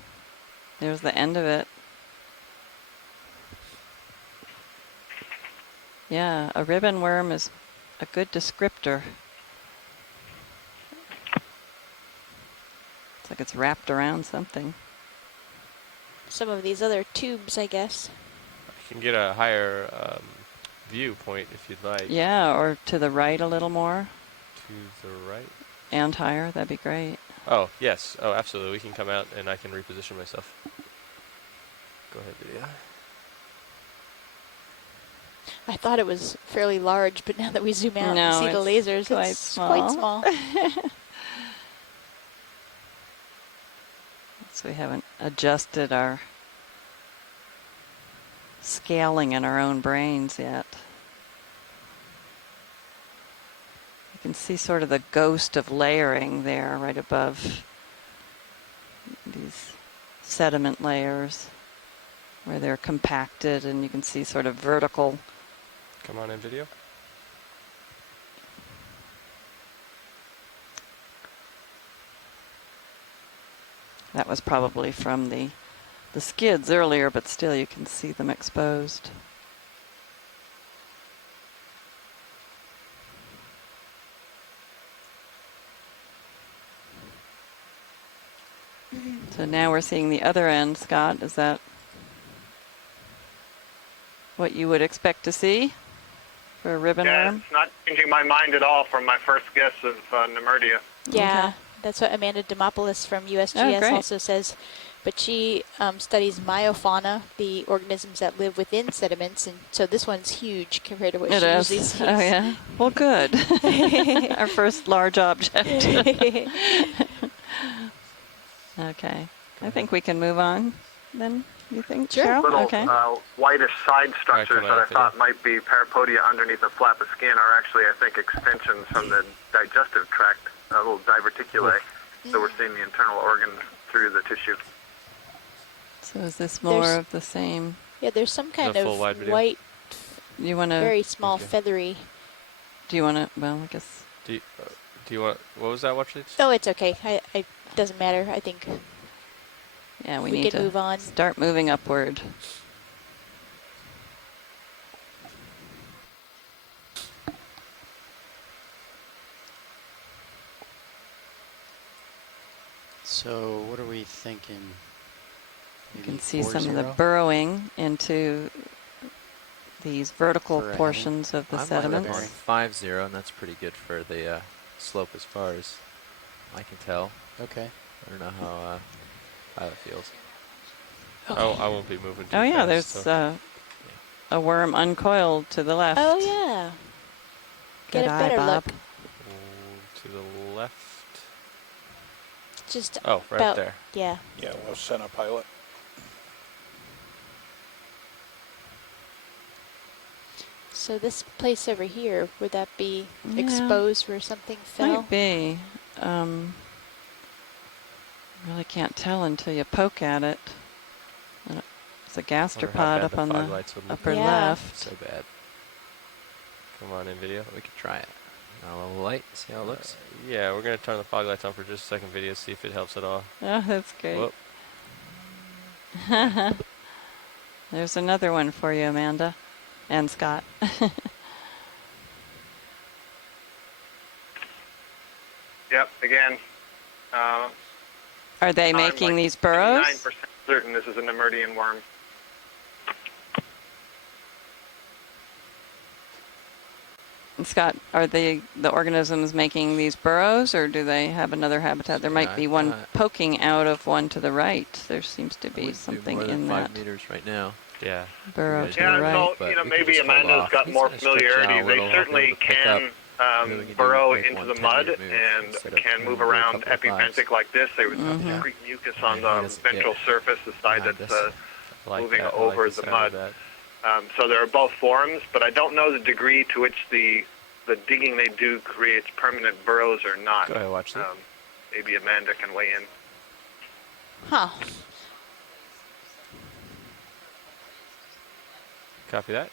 There's the end of it. Yeah, a ribbon worm is a good descriptor. It's like it's wrapped around something. Some of these other tubes, I guess. You can get a higher viewpoint if you'd like. Yeah, or to the right a little more. To the right. And higher, that'd be great. Oh, yes. Oh, absolutely. We can come out and I can reposition myself. Go ahead, video. I thought it was fairly large, but now that we zoom out and see the lasers, it's quite small. So we haven't adjusted our scaling in our own brains yet. You can see sort of the ghost of layering there right above these sediment layers where they're compacted, and you can see sort of vertical. Come on in video. That was probably from the skids earlier, but still you can see them exposed. So now we're seeing the other end, Scott. Is that what you would expect to see for a ribbon worm? It's not changing my mind at all from my first guess of Nemerdia. Yeah, Okay. that's what Amanda Demopoulos from USGS also says. But she studies myofauna, the organisms that live within sediments, and so this one's huge compared to what she usually sees. Oh, yeah. Well, good. Our first large object. Okay. I think we can move on then, you think, Cheryl? Little Okay. whitish side structures come that I out, thought might be parapodia underneath a flap of skin are actually, I think, extensions from the digestive tract, little diverticulae. So we're seeing the internal organ through the tissue. So is this more of the same? Yeah, there's some kind of full wide video? white, You want to? very small, feathery. Do you want to? Well, I guess. Do you want? What was that? Watch this. Oh, it's okay. I doesn't matter. I think. Yeah, we We need can to move on. start moving upward. So what are we thinking? You Maybe can see some of the 4-0? burrowing into these vertical For a portions of the I'm sediments. looking at 5-0, and that's pretty good for the slope as far as I can tell. Okay. I don't know how it feels. Oh, I won't be moving too Oh yeah, fast, there's so. a worm uncoiled to the left. Oh yeah. Good Get a eye, better Bob. look. To the left. Just Oh, right about, there. Yeah. Yeah, we'll send a pilot. So this place over here, would that be Yeah. exposed where something fell? Might be. Really can't tell until you poke at it. It's a Wonder how gastropod bad up the on fog the lights would look. upper Yeah. left. So bad. Come on in video. We could try it. A little light, see how it looks. Yeah, we're gonna turn the fog lights on for just a second video, see if it helps at all. Oh, that's great. Whoop. There's another one for you, Amanda and Scott. Yep, again. Are they I'm making like these burrows? 99% certain this is a Nemerdian worm. And Scott, are the organisms making these burrows, or do they have another habitat? There might Yeah, be one poking out of one to the right. There seems to be Wouldn't do something more than in 5 that meters right now. Yeah. burrow Yeah, to Yeah, the right. so, but you know, we could maybe just hold Amanda's off. got He's more gonna stretch out familiarity. a They little, certainly help him pick can up. Maybe we can do burrow like into one the 10 mud meter move and instead of can trying move to do a around couple of fives. epipenthic like this. They would Mhm. secrete mucus on Yeah, he the doesn't ventral get surface, the side behind that's us. I like moving that. I over like the sound mud. of that. So there are both forms, but I don't know the degree to which the digging they do creates permanent burrows or not. Go ahead, watch this. Maybe Amanda can weigh in. Huh. Copy that.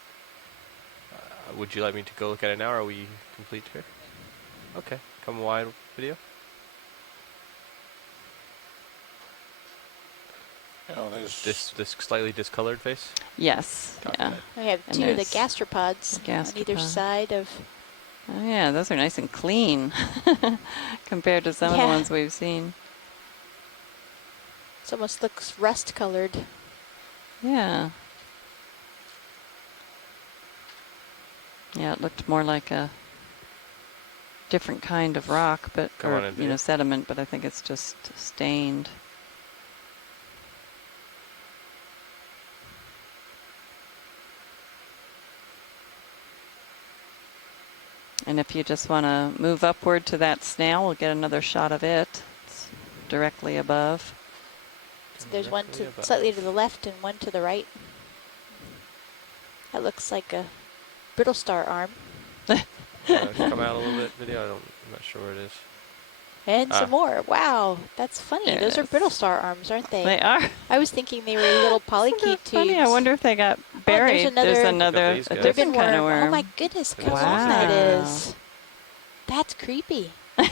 Would you like me to go look at it now, or are we complete here? Okay, come wide video. Oh, there's This slightly discolored face. Yes. Yeah. I have And two of the there's gastropods the on either gastropod. side of. Oh yeah, those are nice and clean compared to some of the Yeah. ones we've seen. It almost looks rust colored. Yeah. Yeah, it looked more like a different kind of rock, but Come on in, you know, sediment, but I think it's just stained. And if you just want to move upward to that snail, we'll get another shot of it. It's directly above. So there's one Directly to above. slightly to the left and one to the right. That looks like a brittle star arm. Come out a little bit, video. I'm not sure where it is. And some more. Wow, that's funny. There it Those are is. brittle star arms, aren't they? They are. I was thinking they were little polychaete tubes. Funny, I wonder if they got buried. there's There's another another, these a guys. different kind of worm. Oh my goodness, how Wow. long that is. That's creepy. I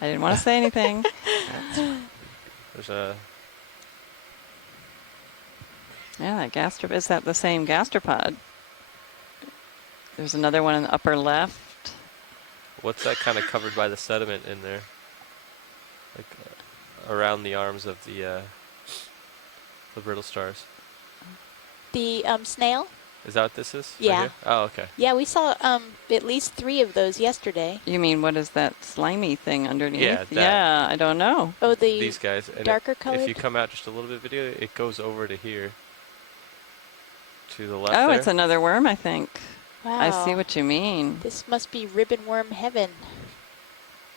didn't want to say anything. There's a. Yeah, that gastropod. Is that the same gastropod? There's another one in the upper left. What's that kind of covered by the sediment in there? Like around the arms of the brittle stars. The snail? Is that what this is? right Yeah. here? Oh, okay. Yeah, we saw at least 3 of those yesterday. You mean, what is that slimy thing underneath? Yeah, that. Yeah, I don't know. Oh, the These guys. And darker If colored? you come out just a little bit, video, it goes over to here. To the left. Oh, there. it's another worm, I think. Wow. I see what you mean. This must be ribbon worm heaven.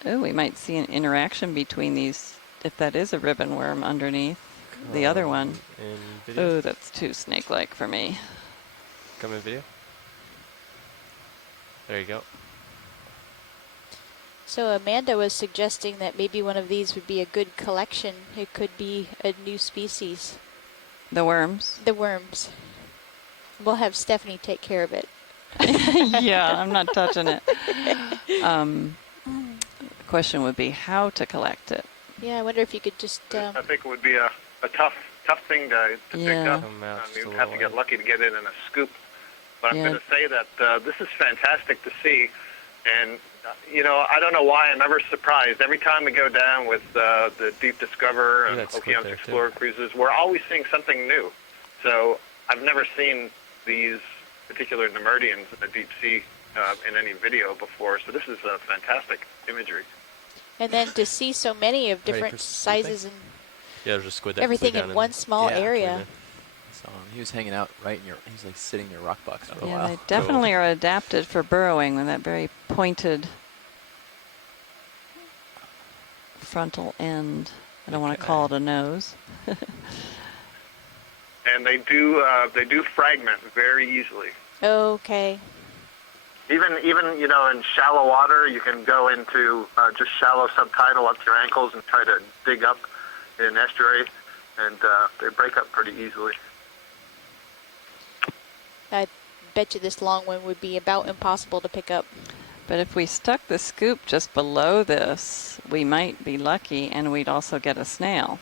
Oh, we might see an interaction between these, if that is a ribbon worm underneath the other one. In video. Oh, that's too snake-like for me. Come in video. There you go. So Amanda was suggesting that maybe one of these would be a good collection. It could be a new species. The worms? The worms. We'll have Stephanie take care of it. Yeah, I'm not touching it. The question would be how to collect it. Yeah, I wonder if you could just... I think it would be a tough thing to pick Yeah. up. Come out just You'd a have to little get lucky to get it in a scoop. But I'm Yeah. going to say that this is fantastic to see. And, I don't know why I'm ever surprised. Every time we go down with the Deep Discover and Yeah, that's Okeanos there, too. Explorer cruises, we're always seeing something new. So I've never seen these particular Nemerdians in the deep sea in any video before. So this is fantastic imagery. And then to see so many of Ready different for something? sizes and Yeah, there's a squid that everything flew down in one small Yeah, area. So he was hanging out right in he's like sitting in your rock box for a Yeah, while. they definitely are adapted for burrowing with that very pointed frontal end. I don't want to call it a nose. And they do fragment very easily. Okay. Even in shallow water, you can go into just shallow subtidal up to your ankles and try to dig up in an estuary, and they break up pretty easily. I bet you this long one would be about impossible to pick up. But if we stuck the scoop just below this, we might be lucky, and we'd also get a snail.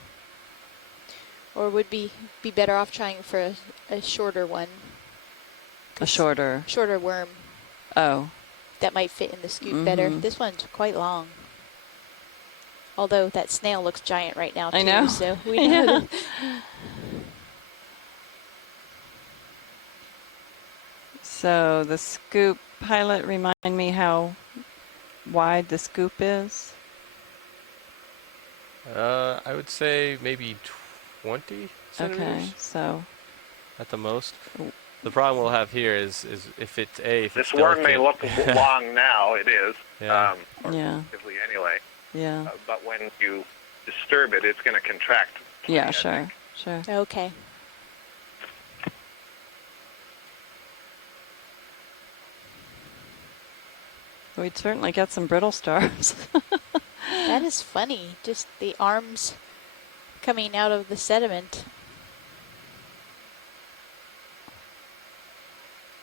Or would be better off trying for a shorter one. A shorter. Shorter worm. Oh. That might fit in the scoop better. Mhm. This one's quite long. Although that snail looks giant right now too. I know. So we know. Yeah. that- So the scoop, pilot, remind me how wide the scoop is? I would say maybe 20 centimeters Okay, so at the most. The problem we'll have here is if it's This worm may look delicate. long now. It is. Yeah. Yeah. Relatively anyway. Yeah. But when you disturb it, it's going to contract. Yeah, sure, sure. Okay. We'd certainly get some brittle stars. That is funny. Just the arms coming out of the sediment.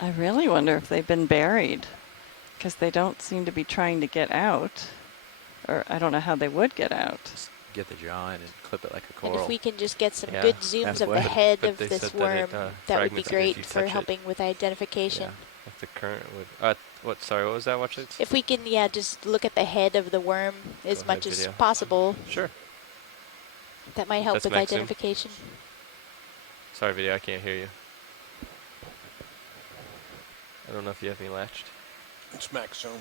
I really wonder if they've been buried, because they don't seem to be trying to get out. Or I don't know how they would get out. get the jaw in and clip it like a And coral. if we can just get some Yeah, good zooms of the halfway. head But of they this said that worm, it, that would be fragments it if great you for touch it. helping with identification. Yeah. If the current would. What? Sorry, what was that? Watch it. If we can, yeah, just look at the head of the worm as Go much ahead, as video. possible. Sure. That might help That's with max zoom. identification. Sorry, video. I can't hear you. I don't know if you have me latched. It's max zoom.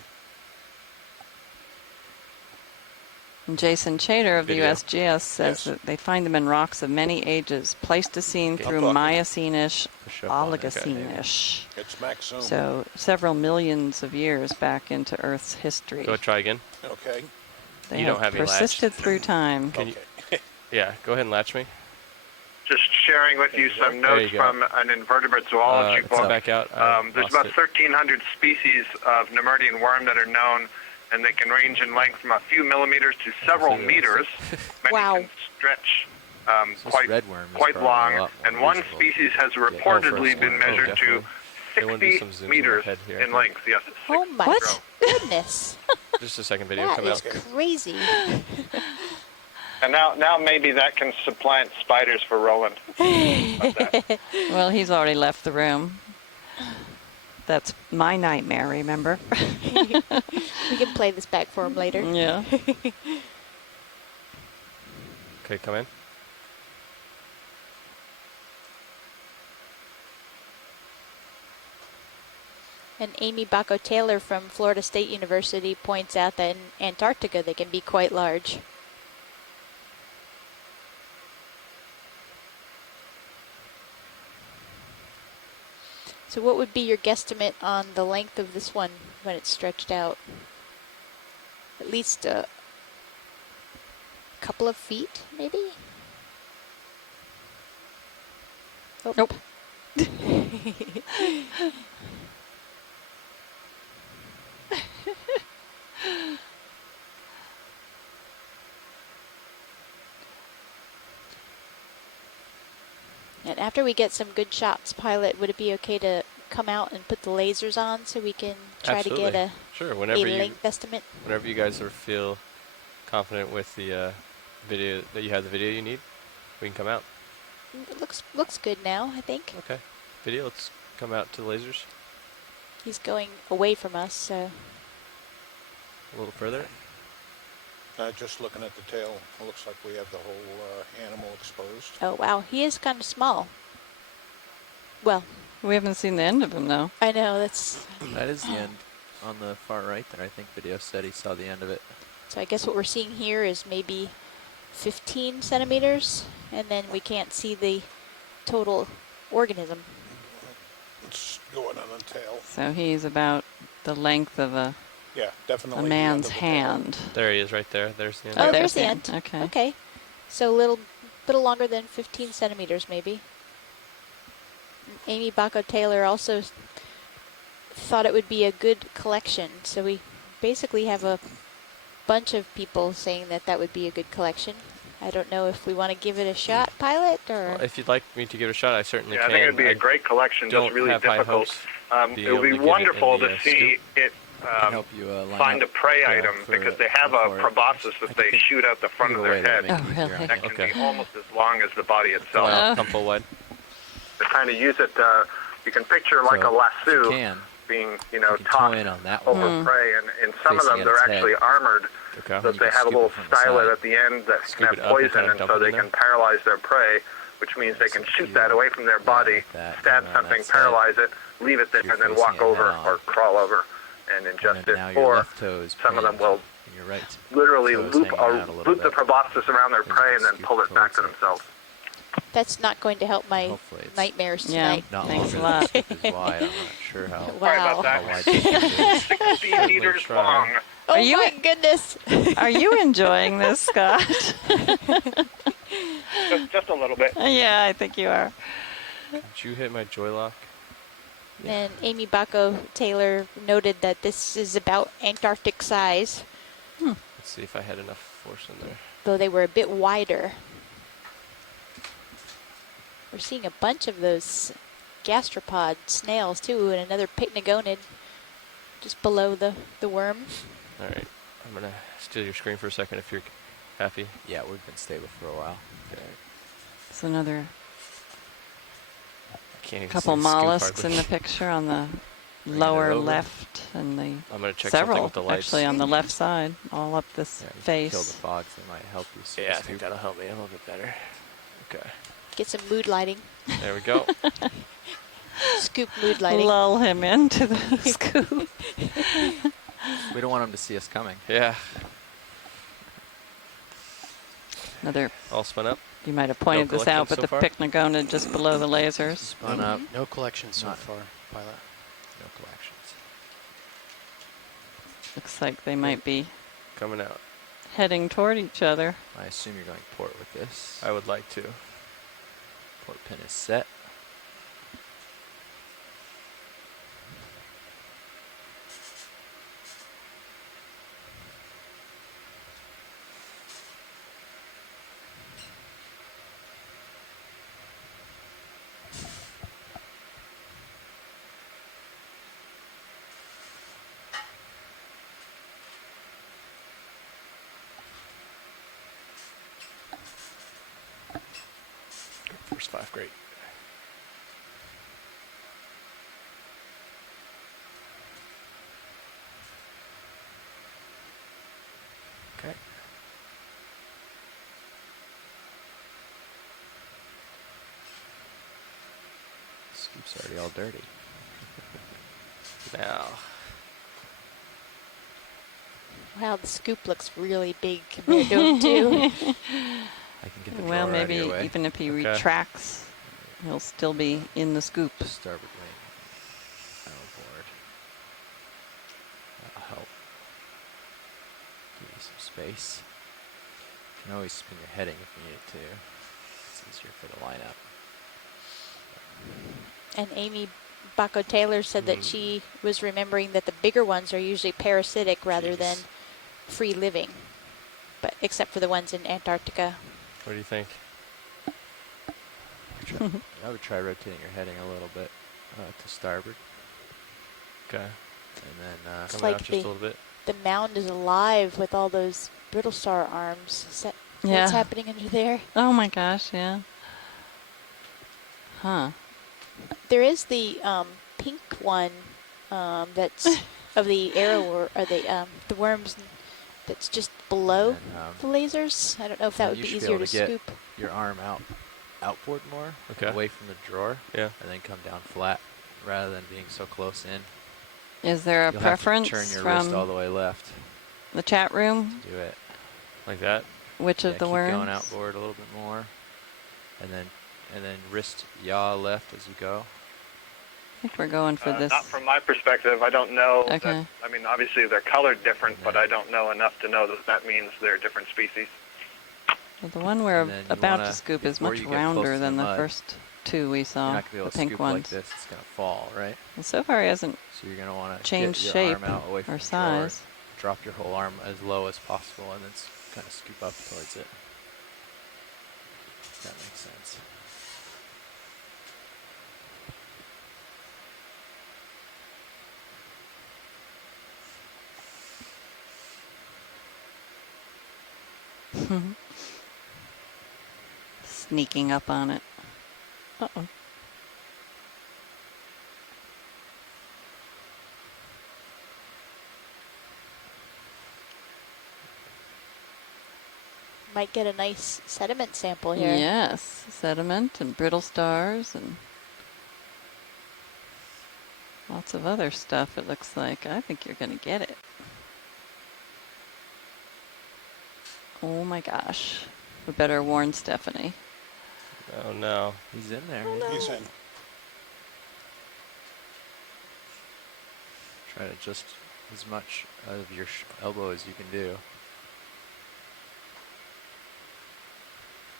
Jason Chater of the Video. USGS says that they find them in rocks of many ages, Pleistocene Okay. through I'm talking. Miocene-ish, Push up on it. Okay. Oligocene-ish. It's max zoom. So several millions of years back into Earth's history. Go try again. Okay. They You have don't have me persisted through time. Can Okay. you? Yeah. Go ahead and latch me. Just sharing with you some There notes you go. from an invertebrate zoology It's book. back out. There's about 1,300 species of Nemertean worm that are known, and they can range in length from a few millimeters to several meters. Many Wow. can stretch This quite red worm is quite probably a long, lot more and one usable. species has Yeah. reportedly Oh, been for measured to They wanna do 60 some zooms in the meters head here, I in think. length. Yes. Oh my What? goodness. Just a second, video. That Come is out. crazy. And now maybe that can supplant spiders for Roland. Well, he's already left the room. That's my nightmare, remember? We can play this back for him later. Yeah. Okay, come in. And Amy Bacco-Taylor from Florida State University points out that in Antarctica they can be quite large. So what would be your guesstimate on the length of this one when it's stretched out? At least a couple of feet, maybe? Oh. Nope. And after we get some good shots, pilot, would it be okay to come out and put the lasers on so we can try Absolutely. to get Sure. a Whenever you length estimate? Whenever you guys feel confident with the video, that you have the video you need, we can come out. It looks good now, I think. Okay. Video, let's come out to the lasers. He's going away from us, so A little further. Just looking at the tail, it looks like we have the whole animal exposed. oh wow, he is kind of small. Well, We haven't seen the end of him, though. I know that's. That is the end on the far right there. I think video said he saw the end of it. So I guess what we're seeing here is maybe 15 centimeters, and then we can't see the total organism. It's going on the tail. So he's about the length of a Yeah, definitely. the man's end of the tail. hand. There he is, right there. There's the end. Oh, Oh, there's the the end. Okay. Okay, so little longer than 15 centimeters, maybe. Amy Bacco-Taylor also thought it would be a good collection, so we basically have a bunch of people saying that that would be a good collection. I don't know if we want to give it a shot, pilot, or Well, if you'd like me to give it a shot, I certainly Yeah, I can. think it'd be a great collection, don't just really have high difficult. hopes It able would be to get it wonderful in the, to see it I can help you line find a up, prey item for because they have for a it. proboscis I that they can shoot out the front of either way their that head. makes it Oh, easier on really? That you. can Okay. be almost as long as the body Go itself. on, come full wide. To kind of use it, you can picture like So, a if you lasso can, being, you can toe tossed in on that over one. prey, and in some of Facing them at they're its actually head. armored, Okay. so that You they can have a scoop little it from the stylet side. at the end that Scoop can it have up and poison, kind of and dump so it they in there? can paralyze their prey, which means they can So shoot if that you away from their lay body, like that, stab and on that something, side, paralyze it, leave it there, you're and then facing walk it over head on. or crawl over and And ingest then it. now your Or left toe is some of them pinned, will and your right literally toe is loop hanging out a little the bit. proboscis around their Then you prey can and then scoop pull it back to towards it. themselves. that's not going to help my Hopefully it's nightmares Yeah. tonight. not Thanks longer a than lot. the scoop is wide. I'm not sure how, Wow. Sorry about how that. wide the scoop is. 60 meters try. long. Oh Are you- my goodness! Are you enjoying this, Scott? Just a little bit. Yeah, I think you are. Did you hit my joy lock? And Amy Bacco-Taylor noted that this is about Antarctic size, Let's see if I had enough force in there. though they were a bit wider. We're seeing a bunch of those gastropod snails too, and another pycnogonid just below the worm. All right. I'm going to steal your screen for a second if you're Happy? Yeah, we've been stable for a while. Okay. It's another Can't even couple see the scoop mollusks hardly. in the picture on the Bringing it lower over. left and the I'm gonna check something several with the lights. actually on the left side, all up this Yeah, you can face. kill the fogs. They might help you see Yeah, the I think scoop. that'll help me a little bit better. Okay. Get some mood lighting. There we go. Scoop mood lighting. Lull him into the scoop. We don't want them to see us coming. Yeah. Another. All spun up. You might have pointed this out, but collection the so far? Pycnogonid just below the lasers. Spun up. No collection so Not- far, pilot. No collections. Looks like they might be Coming out. heading toward each other. I assume you're going port with this. I would like to. Port pin is set. First 5, great. Okay. Scoop's already all dirty. Now. Wow, the scoop looks really big compared to him too. I can get the Well, drawer out of maybe your way. even if he Okay. retracts, he'll still be in the scoop. Starboard wing. Board. That'll help. Give you some space. You can always spin your heading if you need to. It's easier for the lineup. And Amy Baco Taylor said that she was remembering that the bigger ones are usually parasitic rather than free living, but except for the ones in Antarctica. What do you think? I would try rotating your heading a little bit to starboard. Okay. And then It's Coming like out just a little bit. the mound is alive with all those brittle star arms. Is that what's happening under there? Oh my gosh, yeah. Huh. There is the pink one that's of the arrow or the worms that's just below the lasers. I don't know if that would be easier to scoop. Get your arm outboard more, Okay. away from the drawer, Yeah. and then come down flat rather than being so close in. Is there a You'll preference have to turn your wrist all from the way left. the chat room? Do it. Like that? Which of the keep worms? going outboard a little bit more, and then wrist yaw left as you go. I think we're going for this. Not from my perspective. I don't know. Okay. That, I mean, obviously they're colored different, but I don't know enough to know that that means they're different species. Well, the one we're And then you about to wanna, scoop is before much you get close rounder to than the mud, first two we You're saw, not gonna be able the to pink scoop ones. like this. It's gonna fall, right? And so far he hasn't So you're gonna want to changed get your shape arm out away from or the drawer, size. drop your whole arm as low as possible, and then kind of scoop up towards it. If that makes sense. Sneaking up on it. Uh-oh. Might get a nice sediment sample here. Yes, sediment and brittle stars and lots of other stuff, it looks like. I think you're going to get it. Oh my gosh. We better warn Stephanie. Oh no. He's in there. He's in. Try to just as much of your elbow as you can do.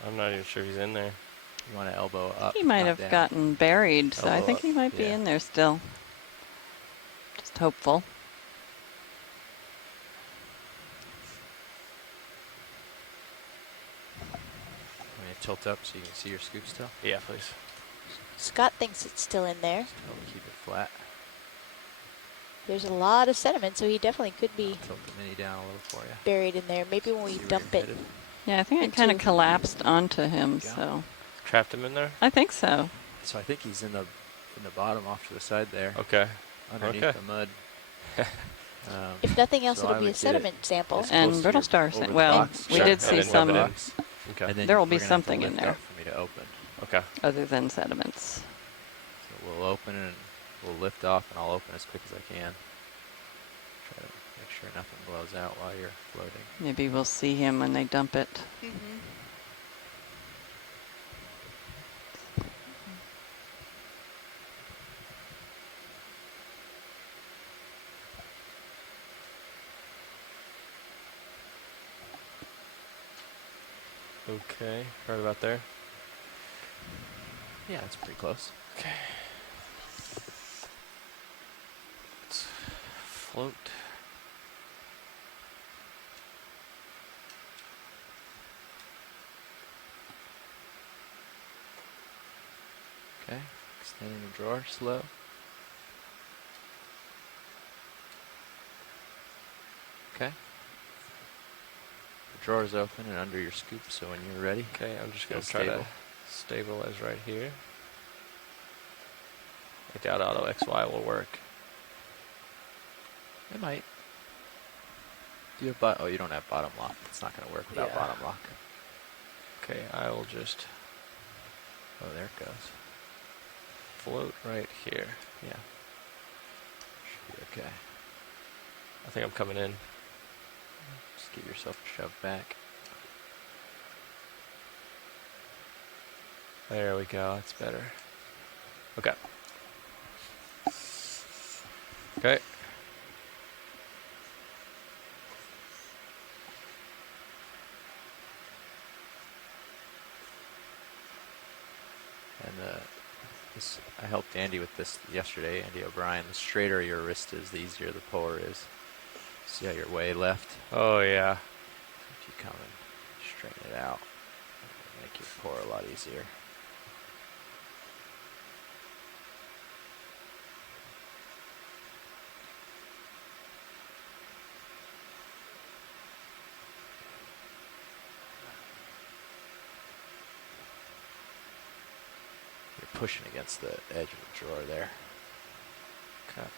I'm not even sure he's in there. You want to elbow up. He might not have down. gotten buried, so I Elbow think up, he might be yeah. in there still. Just hopeful. I'm going to tilt up so you can see your scoop still. Yeah, please. Scott thinks it's still in there. Help keep it flat. There's a lot of sediment, so he definitely could be Tilt the mini down a little for you. buried in there. Maybe when we See where dump you're it headed. Yeah, I think it kind of collapsed onto him, Yeah. so. Trapped him in there? I think so. So I think he's in the bottom off to the side there. Okay. Underneath Okay. the mud. If nothing else, so it'll I be a would get it sediment sample. as And close to brittle your- stars. over the Well, box. we Sure. did And see then some. dump it in. box. Okay. And then There will be we're gonna have to something in lift there. up for me to open. Okay. Other than sediments. So we'll open and we'll lift off, and I'll open as quick as I can. Try to make sure nothing blows out while you're floating. Maybe we'll see him when they dump it. Mm-hmm. Okay. Right about there. Yeah, it's pretty close. Okay. Let's float. Okay, extending the drawer slow. Okay. The drawer is open and under your scoop, so when you're ready, Okay, I'm just feel going to try stable. to stabilize right here. I doubt auto XY will work. It might. Do you have oh, you don't have bottom lock. It's not going to work without Yeah. bottom lock. Okay, I will just Oh, there it goes. float right here. Yeah. Should be okay. I think I'm coming in. Just give yourself a shove back. There we go, that's better. Okay. Okay. And this, I helped Andy with this yesterday, Andy O'Brien. The straighter your wrist is, the easier the puller is. See how you're way left? Oh yeah. If you come and straighten it out, it'll make your pour a lot easier. You're pushing against the edge of the drawer there. Copy.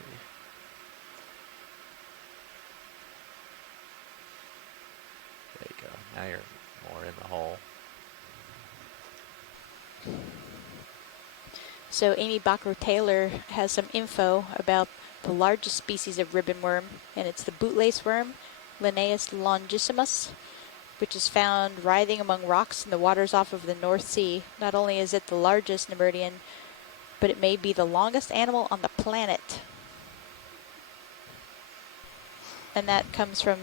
There you go. Now you're more in the hole. So Amy Bachro-Taylor has some info about the largest species of ribbon worm, and it's the bootlace worm, Linnaeus longissimus, which is found writhing among rocks in the waters off of the North Sea. Not only is it the largest Nemertian, but it may be the longest animal on the planet. And that comes from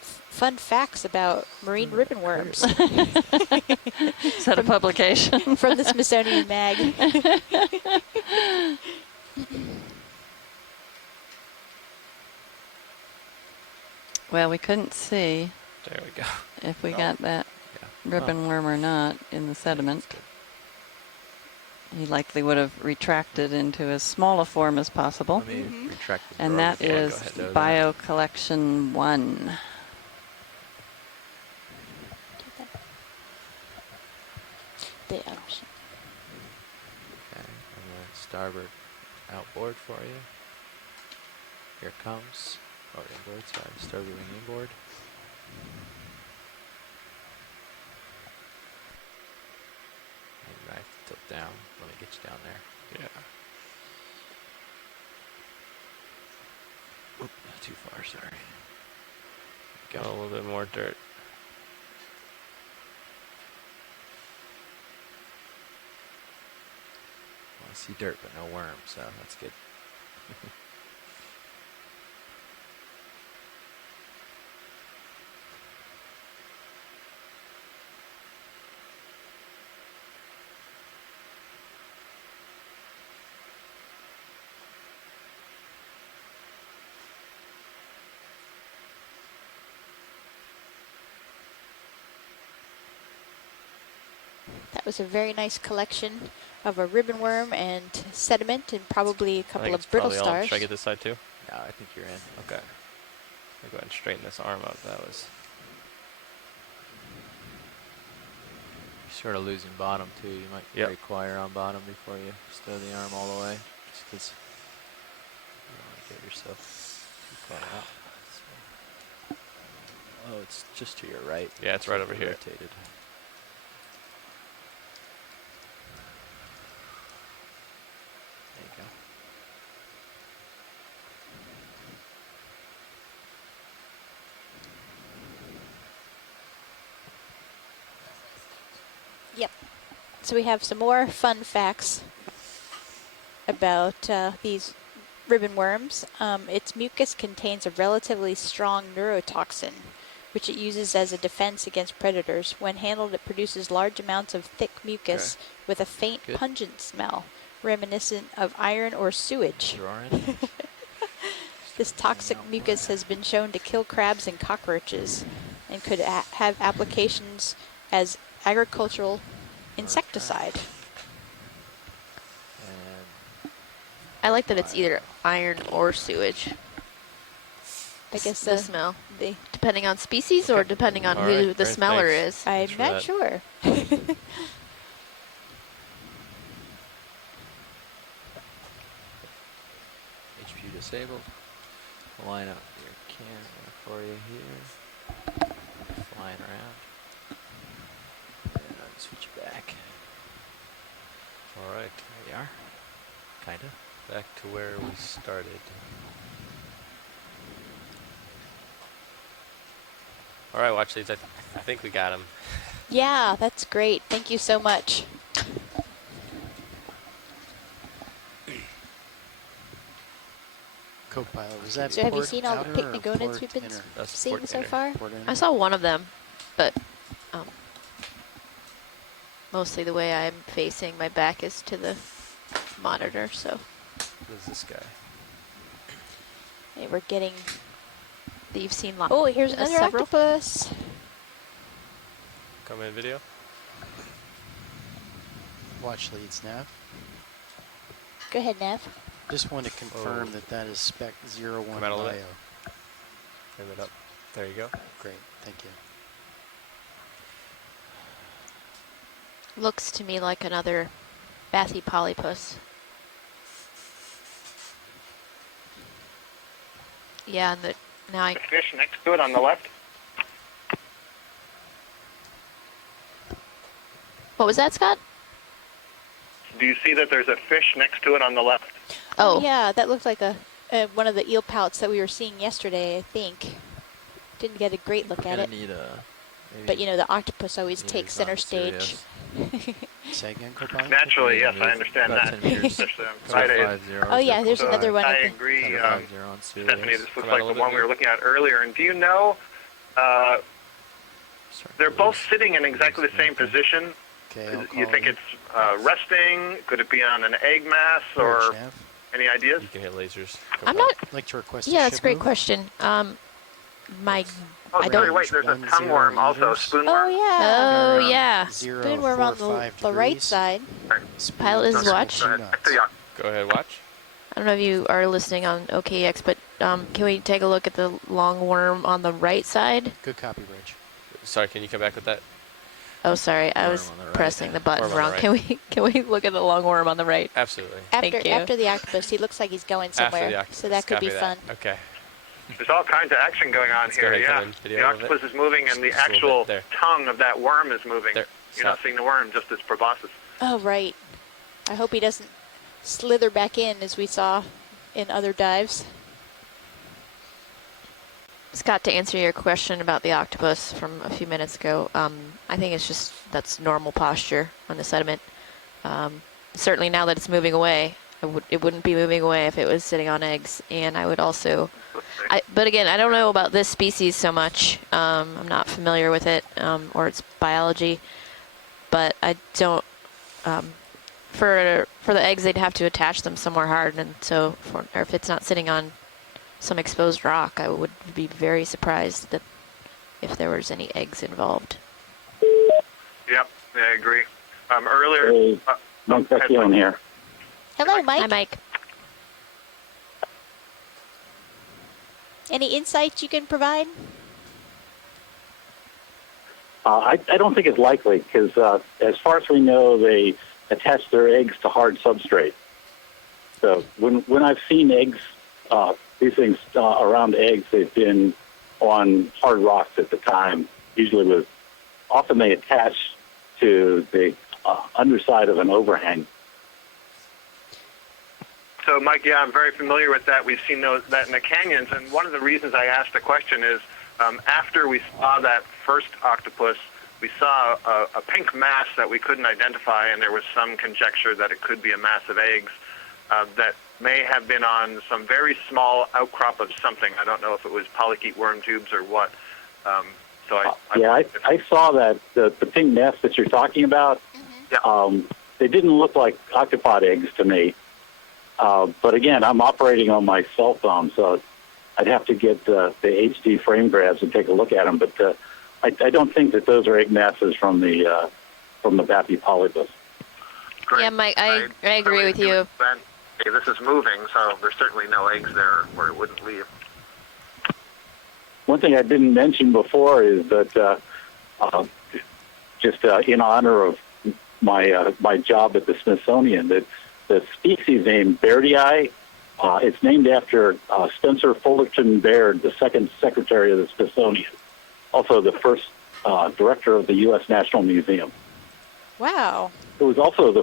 fun facts about marine ribbon worms. Is that a publication? From the Smithsonian Mag. Well, we couldn't see There we go. if we got that Yeah. ribbon worm or not in the sediment. He likely would have retracted into as small a form as possible. Let me retract the And drawer that before I go is ahead, though. Bio Collection 1. The Okay, I'm going to starboard outboard for you. Here it comes. Oh, inboard, sorry. Starboard wing inboard. And I have to tilt down. Let me get you down there. Yeah. Oop, not too far, sorry. Got a little bit more dirt. Well, I see dirt, but no worm, so that's good. That was a very nice collection of a ribbon worm and sediment and probably a I couple think of it's brittle probably all. stars. Should I get this side too? Yeah, I think you're in. Okay. I'll go ahead and straighten this arm up. That was sort of losing bottom too. You might require on bottom before you stow the arm all the way, just because you don't want to get yourself too far out. So. Oh, it's just to your right. Yeah, it's right over here. Rotated. There you go. Yep. So we have some more fun facts about these ribbon worms. Its mucus contains a relatively strong neurotoxin, which it uses as a defense against predators. When handled, it produces large amounts of thick mucus with a faint pungent smell, reminiscent of iron or sewage. This toxic mucus has been shown to kill crabs and cockroaches and could have applications as agricultural insecticide. I like that it's either iron or sewage. I guess the smell. Depending on species or depending on who the smeller is. I'm not sure. HP disabled. Line up your camera for you here. Flying around. And I'll switch back. All right. There you are. Kinda. Back to where we started. All right, watch these. I think we got him. Yeah, that's great. Thank you so much. Co-pilot, was that So have you port seen all the outer picnic or gonets port we've been inner? seeing so far? I saw one of them, but mostly the way I'm facing, my back is to the monitor, so. Who's this guy? Hey, we're getting... You've seen lots. Oh, here's another octopus. Come in video. Watch leads, Nav. Go ahead, Nav. Just want to confirm that that is spec 01 Come out a little bio. bit. Bring it up. There you go. Great, thank you. Looks to me like another bathy polypus. Yeah, and now I... The fish next to it on the left. What was that, Scott? Do you see that there's a fish next to it on the left? Oh. Yeah, that looked like one of the eel pouts that we were seeing yesterday, I think. Didn't get a great look at it. But you know, the octopus always takes center stage. Say again, co-pilot? Naturally, yes, I understand that. Especially on Fridays. Oh yeah, there's another one. I agree, Stephanie, this looks like the one we were looking at earlier. And do you know, they're both sitting in exactly the same position. You think it's resting? Could it be on an egg mass or any ideas? You can hit lasers. I'm not... Like to request yeah, that's a great question. Oh, I don't... wait, there's a tongueworm also, spoonworm. Oh yeah. Oh yeah. Spoonworm on the right side. Pilot is watch. Go ahead, watch. I don't know if you are listening on OKX, but can we take a look at the long worm on the right side? Good copy, Rich. Sorry, can you come back with that? Oh, sorry, I was pressing the button wrong. Right. Can we look at the long worm on the right? Absolutely. Thank you. After the octopus, he looks like he's going somewhere, so that could be fun. Okay. There's all kinds of action going on here, yeah. The octopus is moving and the actual tongue of that worm is moving. You're not seeing the worm, just its proboscis. Oh, right. I hope he doesn't slither back in as we saw in other dives. Scott, to answer your question about the octopus from a few minutes ago, I think it's just that's normal posture on the sediment. Certainly now that it's moving away, it wouldn't be moving away if it was sitting on eggs. And I would also, but again, I don't know about this species so much. I'm not familiar with it or its biology, but I don't. For the eggs, they'd have to attach them somewhere hard, and so or if it's not sitting on some exposed rock, I would be very surprised that if there was any eggs involved. Yep, I agree. Earlier, Mike Vecchione here. Hello, Mike. Hi, Mike. Any insights you can provide? I don't think it's likely because as far as we know, they attach their eggs to hard substrate. So when I've seen eggs, these things around eggs, they've been on hard rocks at the time, usually often they attach to the underside of an overhang. So, Mike, yeah, I'm very familiar with that. We've seen that in the canyons, and one of the reasons I asked the question is after we saw that first octopus, we saw a pink mass that we couldn't identify, and there was some conjecture that it could be a mass of eggs that may have been on some very small outcrop of something. I don't know if it was polychaete worm tubes or what. I saw that the pink mass that you're talking about. They didn't look like octopod eggs to me. But again, I'm operating on my cell phone, so I'd have to get the HD frame grabs and take a look at them. But I don't think that those are egg masses from the Bappy polypus. Yeah, Mike, I agree with you. Hey, this is moving, so there's certainly no eggs there where it wouldn't leave. One thing I didn't mention before is that just in honor of my job at the Smithsonian, that the species name Bairdii, it's named after Spencer Fullerton Baird, the second secretary of the Smithsonian, also the first director of the U.S. National Museum. Wow. It was also the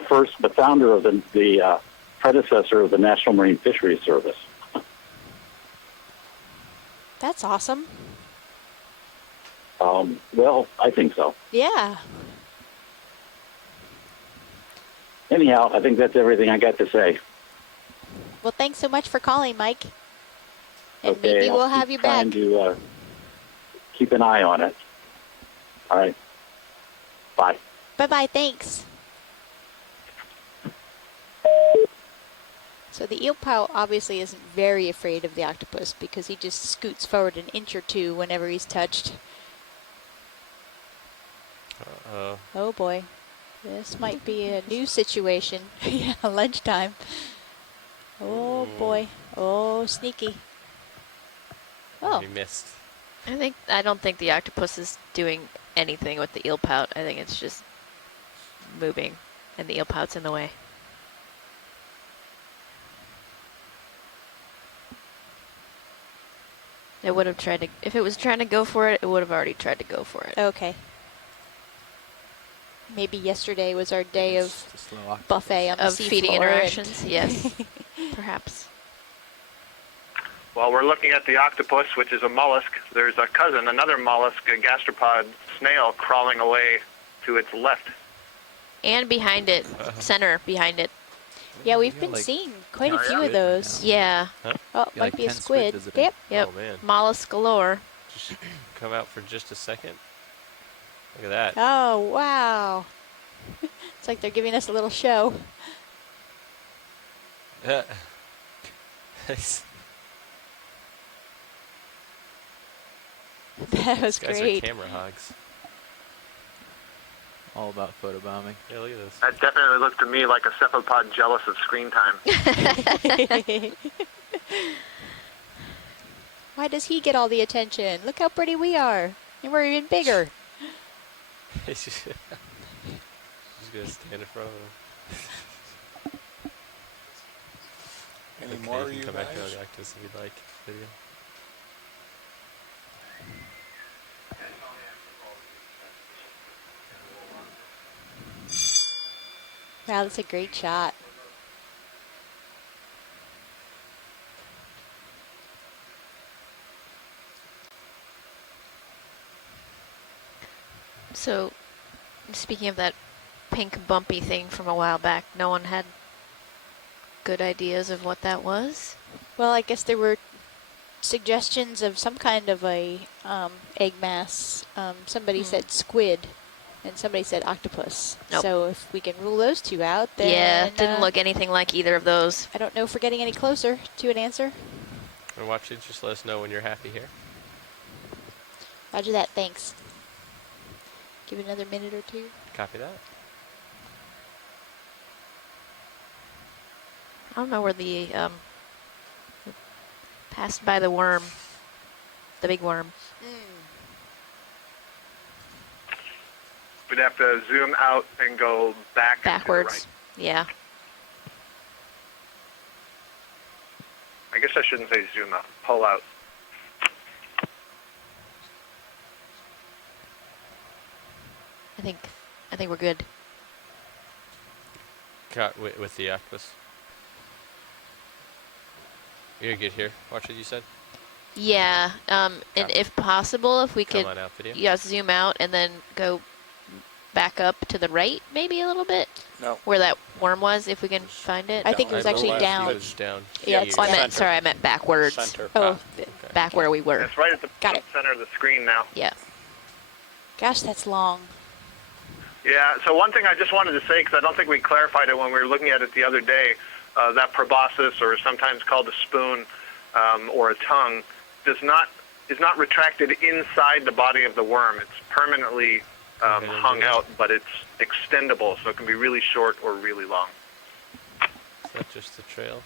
founder of the predecessor of the National Marine Fisheries Service. That's awesome. Well, I think so. Yeah. Anyhow, I think that's everything I got to say. Well, thanks so much for calling, Mike. And Okay, maybe we'll have you back. Trying to keep an eye on it. All right. Bye. Bye-bye, thanks. So the eel pout obviously isn't very afraid of the octopus because he just scoots forward an inch or two whenever he's touched. Oh boy. This might be a new situation. Yeah, lunchtime. Oh boy. Oh, sneaky. Oh. You missed. I don't think the octopus is doing anything with the eel pout. I think it's just moving, and the eel pout's in the way. It would have tried to, if it was trying to go for it, it would have already tried to go for it. Okay. Maybe yesterday was our day of buffet on the sea feeding floor interactions. Yes, perhaps. While we're looking at the octopus, which is a mollusk, there's a cousin, another mollusk, a gastropod snail, crawling away to its left. And behind it, center behind it. Yeah, we've been seeing quite a few of those. Yeah. Huh? Oh, it might be a squid. Yep. Yep. Oh, man. Mollusk galore. Just come out for just a second. Look at that. Oh, wow. It's like they're giving us a little show. That was These guys great. are camera hogs. All about photobombing. Yeah, look at this. That definitely looked to me like a cephalopod jealous of screen time. Why does he get all the attention? Look how pretty we are. And we're even bigger. He's just gonna stand in front of him. Any Okay, more you of can you come back to guys? the octopus if you'd like. Video. Wow, that's a great shot. So, speaking of that pink bumpy thing from a while back, no one had good ideas of what that was? Well, I guess there were suggestions of some kind of a egg mass. Somebody said squid, and somebody said octopus. Nope. So if we can rule those two out, then Yeah, didn't look anything like either of those. I don't know if we're getting any closer to an answer. And watch it. Just let us know when you're happy here. Roger that. Thanks. Give it another minute or two. Copy that. I don't know where the passed by the worm, the big worm. We'd have to zoom out and go back backwards. Yeah. I guess I shouldn't say zoom out. Pull out. I think we're good. Got with the octopus. You're good here. Watch what you said. Yeah. And if possible, if we Come could, on out, video. yeah, zoom out and then go back up to the right, maybe a little bit. No. Where that worm was, if we can find it. I think it was actually down. It's down. Yeah, here. it's Oh, down. I meant backwards. Center. Oh, Back where we were. It's right at the Got it. center of the screen now. Yeah. gosh, that's long. Yeah, so one thing I just wanted to say, because I don't think we clarified it when we were looking at it the other day, that proboscis, or sometimes called a spoon or a tongue, is not retracted inside the body of the worm. It's permanently hung out, but it's extendable, so it can be really short or really long. Is that just the trail?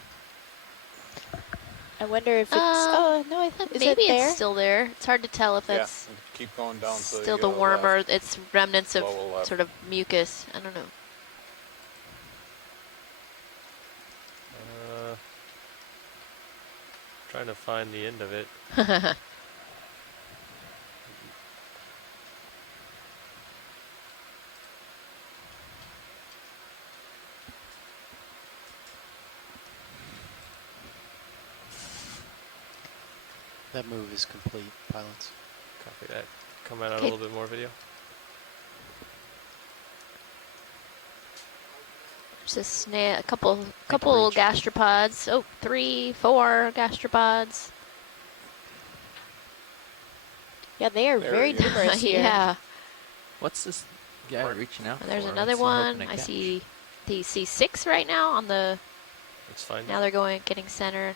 I wonder if it's. Oh no, is maybe it there? it's still there. It's hard to tell if that's keep going down to still the worm or it's remnants of lower left. sort of mucus. I don't know. Trying to find the end of it. That move is complete, pilots. Copy that. Come out a little bit more video. There's a snail, a couple gastropods. Oh, 3, 4 gastropods. Yeah, they are very numerous here. Yeah. What's this guy reaching out There's for? another What's he hoping one. to I catch? see the C6 right now on the. Let's find Now they're getting centered.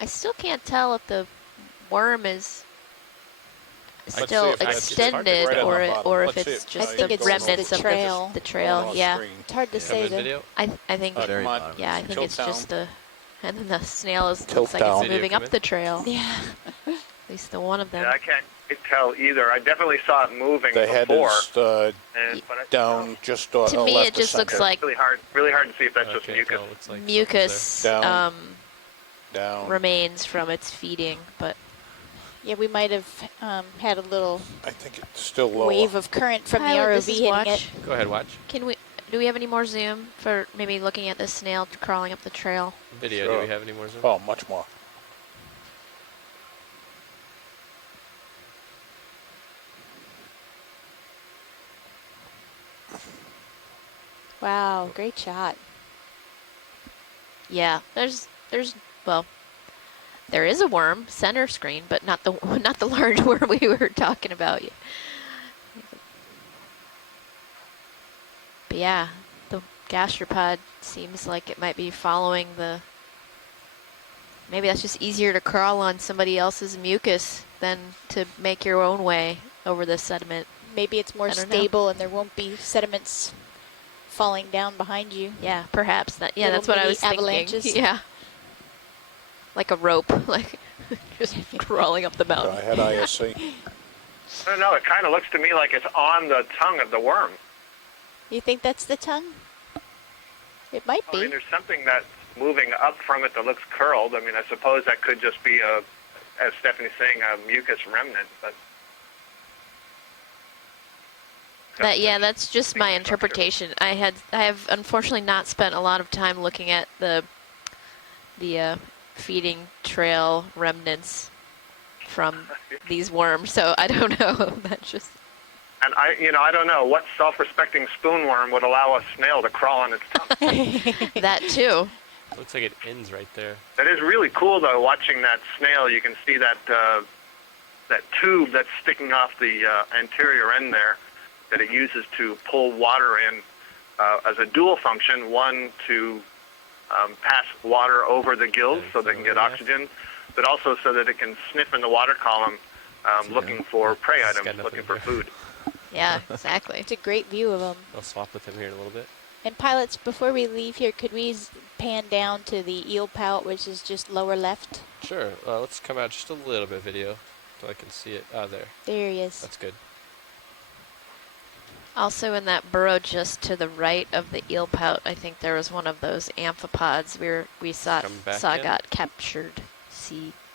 I still can't tell if the worm is still extended or if it's just the remnants of the trail. Yeah. It's hard to say. I think yeah, I think it's just the, and then the snail looks like it's moving up the trail. Yeah. At least the one of them. Yeah, I can't tell either. I definitely saw it moving The head before. is down just To me, left it just of looks center. like really hard to see if that's just mucus. Mucus Down. remains from its feeding, but Yeah, we might have had a little I think it's still lower. wave of current from the Pilot, ROV this is hitting watch. it. Go ahead, watch. Do we have any more zoom for maybe looking at this snail crawling up the trail? Video, do we have any more zoom? Oh, much more. Wow, great shot. Yeah, well, there is a worm center screen, but not the large worm we were talking about. But yeah, the gastropod seems like it might be following the. Maybe that's just easier to crawl on somebody else's mucus than to make your own way over the sediment. Maybe it's more stable and there won't be sediments falling down behind you. Yeah, perhaps that. Yeah, Little that's what I mini was thinking. avalanches. Yeah, like a rope, like just crawling up the mountain. I had ISC. I don't know. It kind of looks to me like it's on the tongue of the worm. You think that's the tongue? It might I be. mean, there's something that's moving up from it that looks curled. I mean, I suppose that could just be as Stephanie's saying, a mucus remnant. But Yeah, that's just my interpretation. I have unfortunately not spent a lot of time looking at the feeding trail remnants from these worms, so I don't know. That's just. And I don't know what self-respecting spoonworm would allow a snail to crawl on its tongue. That too. Looks like it ends right there. That is really cool, though. Watching that snail, you can see that that tube that's sticking off the anterior end there, that it uses to pull water in as a dual function. One to pass water over the gills so they can get oxygen, but also so that it can sniff in the water column, looking for prey items, looking for food. Yeah, exactly. It's a great view of them. I'll swap with him here in a little bit. And pilots, before we leave here, could we pan down to the eel pout, which is just lower left? Sure. Let's come out just a little bit video so I can see it. Ah, there. There he is. That's good. Also in that burrow just to the right of the eel pout, I think there was one of those amphipods we saw Come back in. got captured.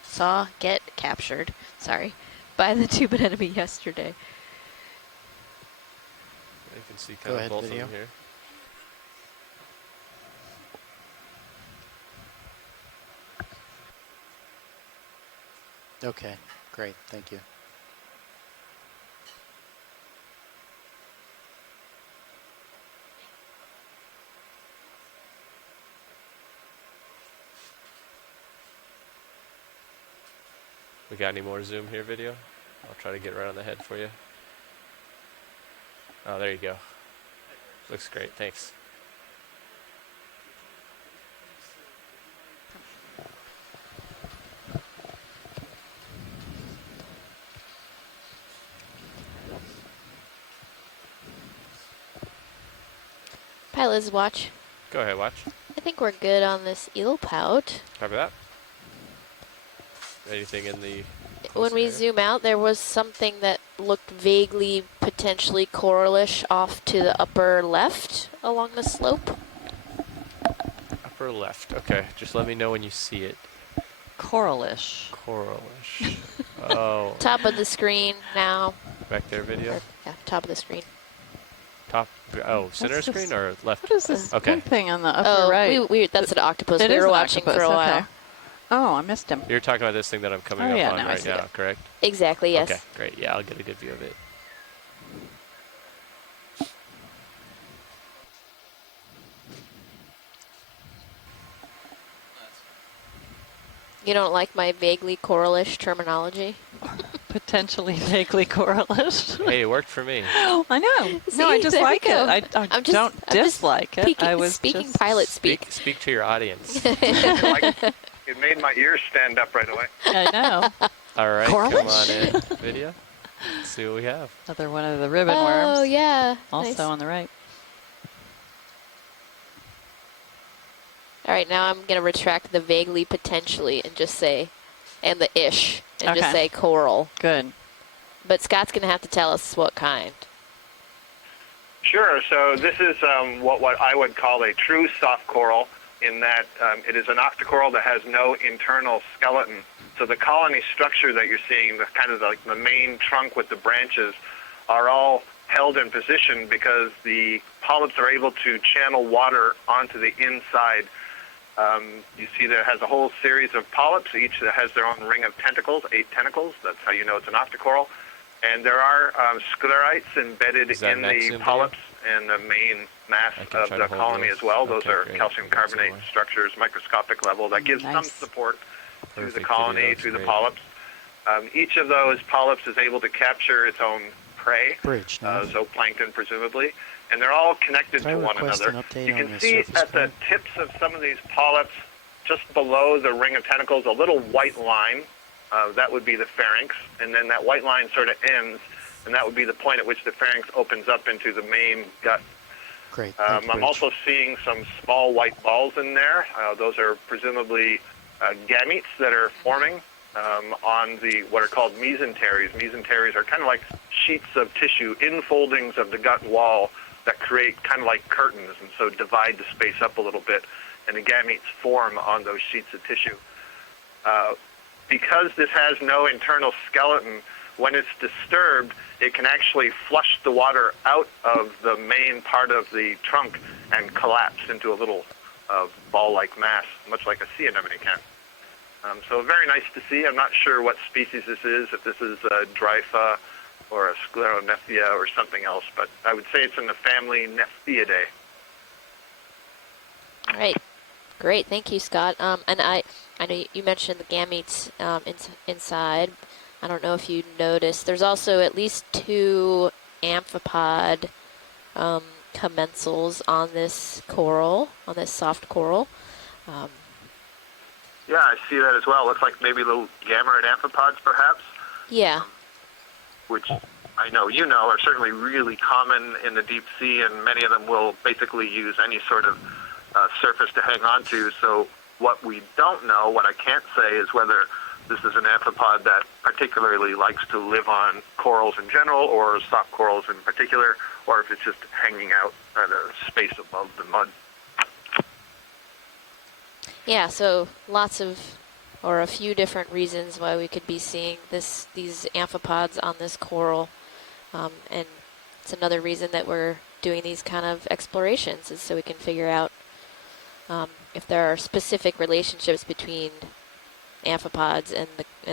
Saw get captured. Sorry, by the tube anemone yesterday. You can see Go kind of ahead, both video. of them here. Okay, great. Thank you. We got any more zoom here video? I'll try to get right on the head for you. Oh, there you go. Looks great, thanks. Pilot's watch. Go ahead, watch. I think we're good on this eel pout. Copy that. Anything in the... When we area? zoom out, there was something that looked vaguely, potentially coralish off to the upper left along the slope. Upper left. Okay, just let me know when you see it. Coralish. Coralish. Oh. Top of the screen now. Back there, video. Yeah, top of the screen. Top. Oh, center What's screen this? or left? What is this Okay. pink thing on the upper Oh, right? that's an octopus. It We is were an watching octopus, for a while. okay. Oh, I missed him. You're talking about this thing that I'm coming Oh, up yeah, on now I right see now, it. correct? Exactly, yes. Okay, great. Yeah, I'll get a good view of it. You don't like my vaguely coralish terminology? Potentially vaguely coralish. Hey, it worked for me. I know. See, No, I just there we like it. go. I I'm just- don't I'm just dislike it. speaking- I was speaking just pilot speak. Speak to your audience. It made my ears stand up right away. I know. All right, come on Coralish? in. Video. Let's see what we have. Another one of the ribbon Oh, worms. yeah. Also Nice. on the right. All right, now I'm going to retract the vaguely potentially and just say, and the ish, and just Okay. say coral. Good. But Scott's going to have to tell us what kind. Sure. So this is what I would call a true soft coral, in that it is an octocoral that has no internal skeleton. So the colony structure that you're seeing, the kind of like the main trunk with the branches, are all held in position because the polyps are able to channel water onto the inside. You see that it has a whole series of polyps, each that has their own ring of tentacles, 8 tentacles. That's how you know it's an octocoral. And there are sclerites embedded Is that in next the zoom polyps and the main mass I can of try the to hold colony yours. as well. Those Okay, are great. calcium That's carbonate more. structures, microscopic level, that gives some Nice. support through the Perfect colony, video, through the great. polyps. Each of those polyps is able to capture its own prey, Bridge now. zooplankton presumably, and they're all connected Could I to one request another. an update You on can the see surface at the prey? tips of some of these polyps, just below the ring of tentacles, a little white line. That would be the pharynx, and then that white line sort of ends, and that would be the point at which the pharynx opens up into the main gut. Great. Thank you, I'm Bridge. also seeing some small white balls in there. Those are presumably gametes that are forming on the what are called mesenteries. Mesenteries are kind of like sheets of tissue, infoldings of the gut wall that create kind of like curtains, and so divide the space up a little bit, and the gametes form on those sheets of tissue. Because this has no internal skeleton, when it's disturbed, it can actually flush the water out of the main part of the trunk and collapse into a little ball-like mass, much like a sea anemone can. So very nice to see. I'm not sure what species this is, if this is a Drypha or a Scleronephia or something else, but I would say it's in the family Nephiidae. All right. Great. Thank you, Scott. And I know you mentioned the gametes inside. I don't know if you noticed. There's also at least 2 amphipod commensals on this coral, on this soft coral. Yeah, I see that as well. Looks like maybe little gamma amphipods, perhaps, Yeah. which I know you know are certainly really common in the deep sea, and many of them will basically use any sort of surface to hang on to. So what we don't know, what I can't say, is whether this is an amphipod that particularly likes to live on corals in general or soft corals in particular, or if it's just hanging out at a space above the mud. Yeah, so lots of, or a few different reasons why we could be seeing these amphipods on this coral. And it's another reason that we're doing these kind of explorations, is so we can figure out if there are specific relationships between amphipods and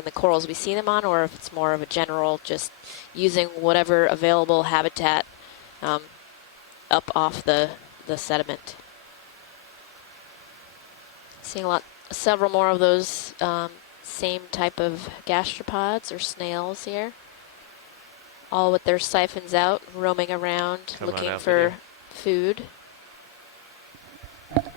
the corals we see them on, or if it's more of a general just using whatever available habitat up off the sediment. Seeing several more of those same type of gastropods or snails here, all with their siphons out, roaming around, looking for food.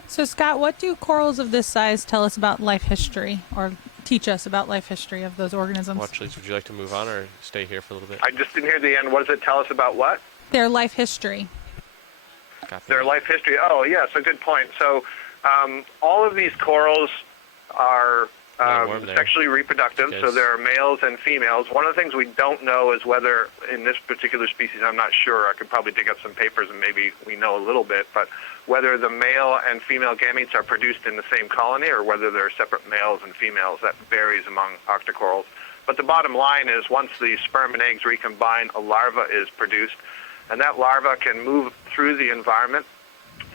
So Scott, what do corals of this size tell us about life history, or teach us about life history of those organisms? Watchleys, would you like to move on or stay here for a little bit? I just didn't hear the end. What does it tell us about what? Their life history. Their life history. Oh, yes, a good point. So all of these corals are sexually reproductive, so there are males and females. One of the things we don't know is whether, in this particular species, I'm not sure, I could probably dig up some papers and maybe we know a little bit, but whether the male and female gametes are produced in the same colony or whether they're separate males and females, that varies among octocorals. But the bottom line is once the sperm and eggs recombine, a larva is produced, and that larva can move through the environment.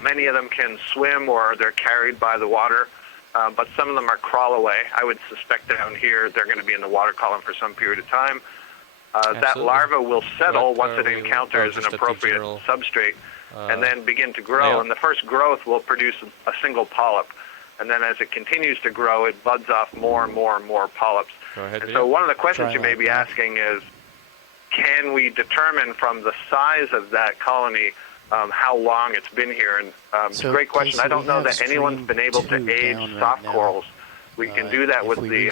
Many of them can swim or they're carried by the water. But some of them are crawl away. I would suspect down here they're going to be in the water column for some period of time. That larva will settle once it encounters an appropriate substrate and then begin to grow. And the first growth will produce a single polyp. And then as it continues to grow, it buds off more and more and more polyps. And so one of the questions you may be asking is, can we determine from the size of that colony how long it's been here? And it's a great question. Casey, I don't know that anyone's been able to age soft corals. We can do that with the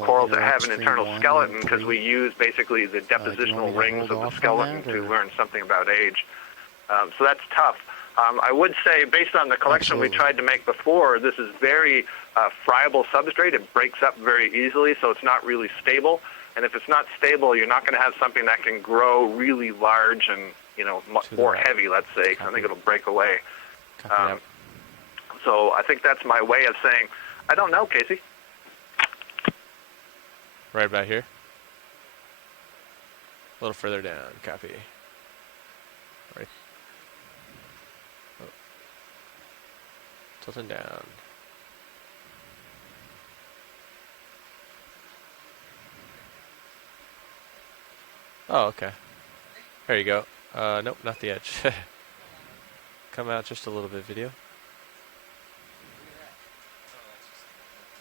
corals that have an internal skeleton because we use basically the depositional rings of the skeleton to learn something about age. So that's tough. I would say, based on the collection we tried to make before, this is very friable substrate. It breaks up very easily, so it's not really stable. And if it's not stable, you're not going to have something that can grow really large and much more heavy, let's say, because I think it'll break away. So I think that's my way of saying, I don't know, Casey. Right about here. A little further down, copy. Right. Oh. Tilting down. Oh, okay. There you go. Nope, not the edge. Come out just a little bit, video.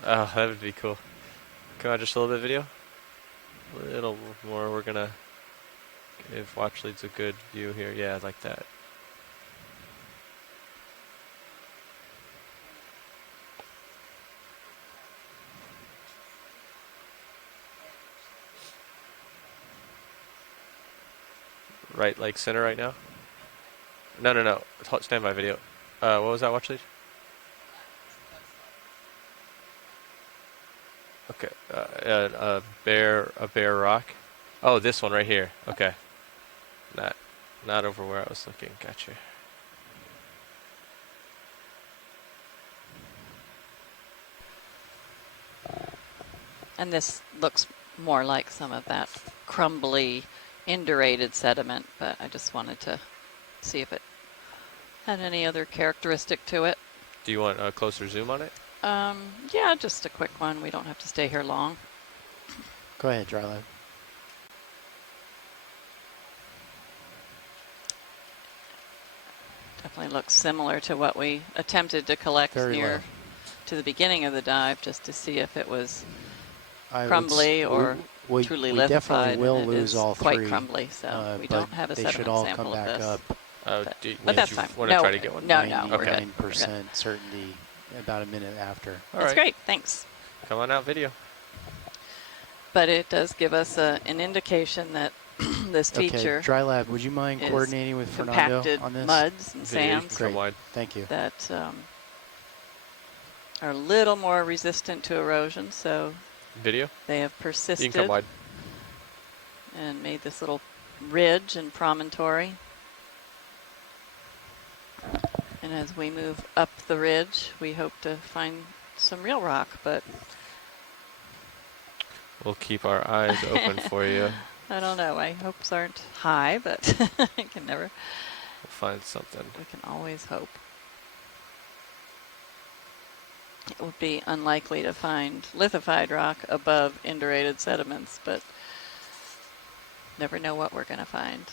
Oh, that would be cool. Come out just a little bit, video. A little more. We're gonna give watch leads a good view here. Yeah, like that. Right, like center right now? No. Stand by, video. What was that, watch lead? Okay, a bare rock. Oh, this one right here. Okay, not over where I was looking. Gotcha. And this looks more like some of that crumbly, indurated sediment, but I just wanted to see if it had any other characteristic to it. Do you want a closer zoom on it? Yeah, just a quick one. We don't have to stay here long. Go ahead, Drylab. Definitely looks similar to what we attempted to collect near to the beginning of the dive, just to see if it was crumbly or truly we definitely lithified. will And it lose is all quite three, crumbly, so we don't have a they sediment should all sample come of back this. up. But that's fine. Want to try to get one? No, we're good. 99% certainty about a minute after. That's great. Thanks. Come on out, video. But it does give us an indication that this feature. Okay, Drylab, would you mind coordinating with Fernando on this? Muds and sands. Great. Thank you. That are a little more resistant to erosion, so Video? They have You can persisted come wide. and made this little ridge and promontory. And as we move up the ridge, we hope to find some real rock, but We'll keep our eyes open for you. I don't know. My hopes aren't high, but I can never. We'll find something. We can always hope. It would be unlikely to find lithified rock above indurated sediments, but never know what we're going to find.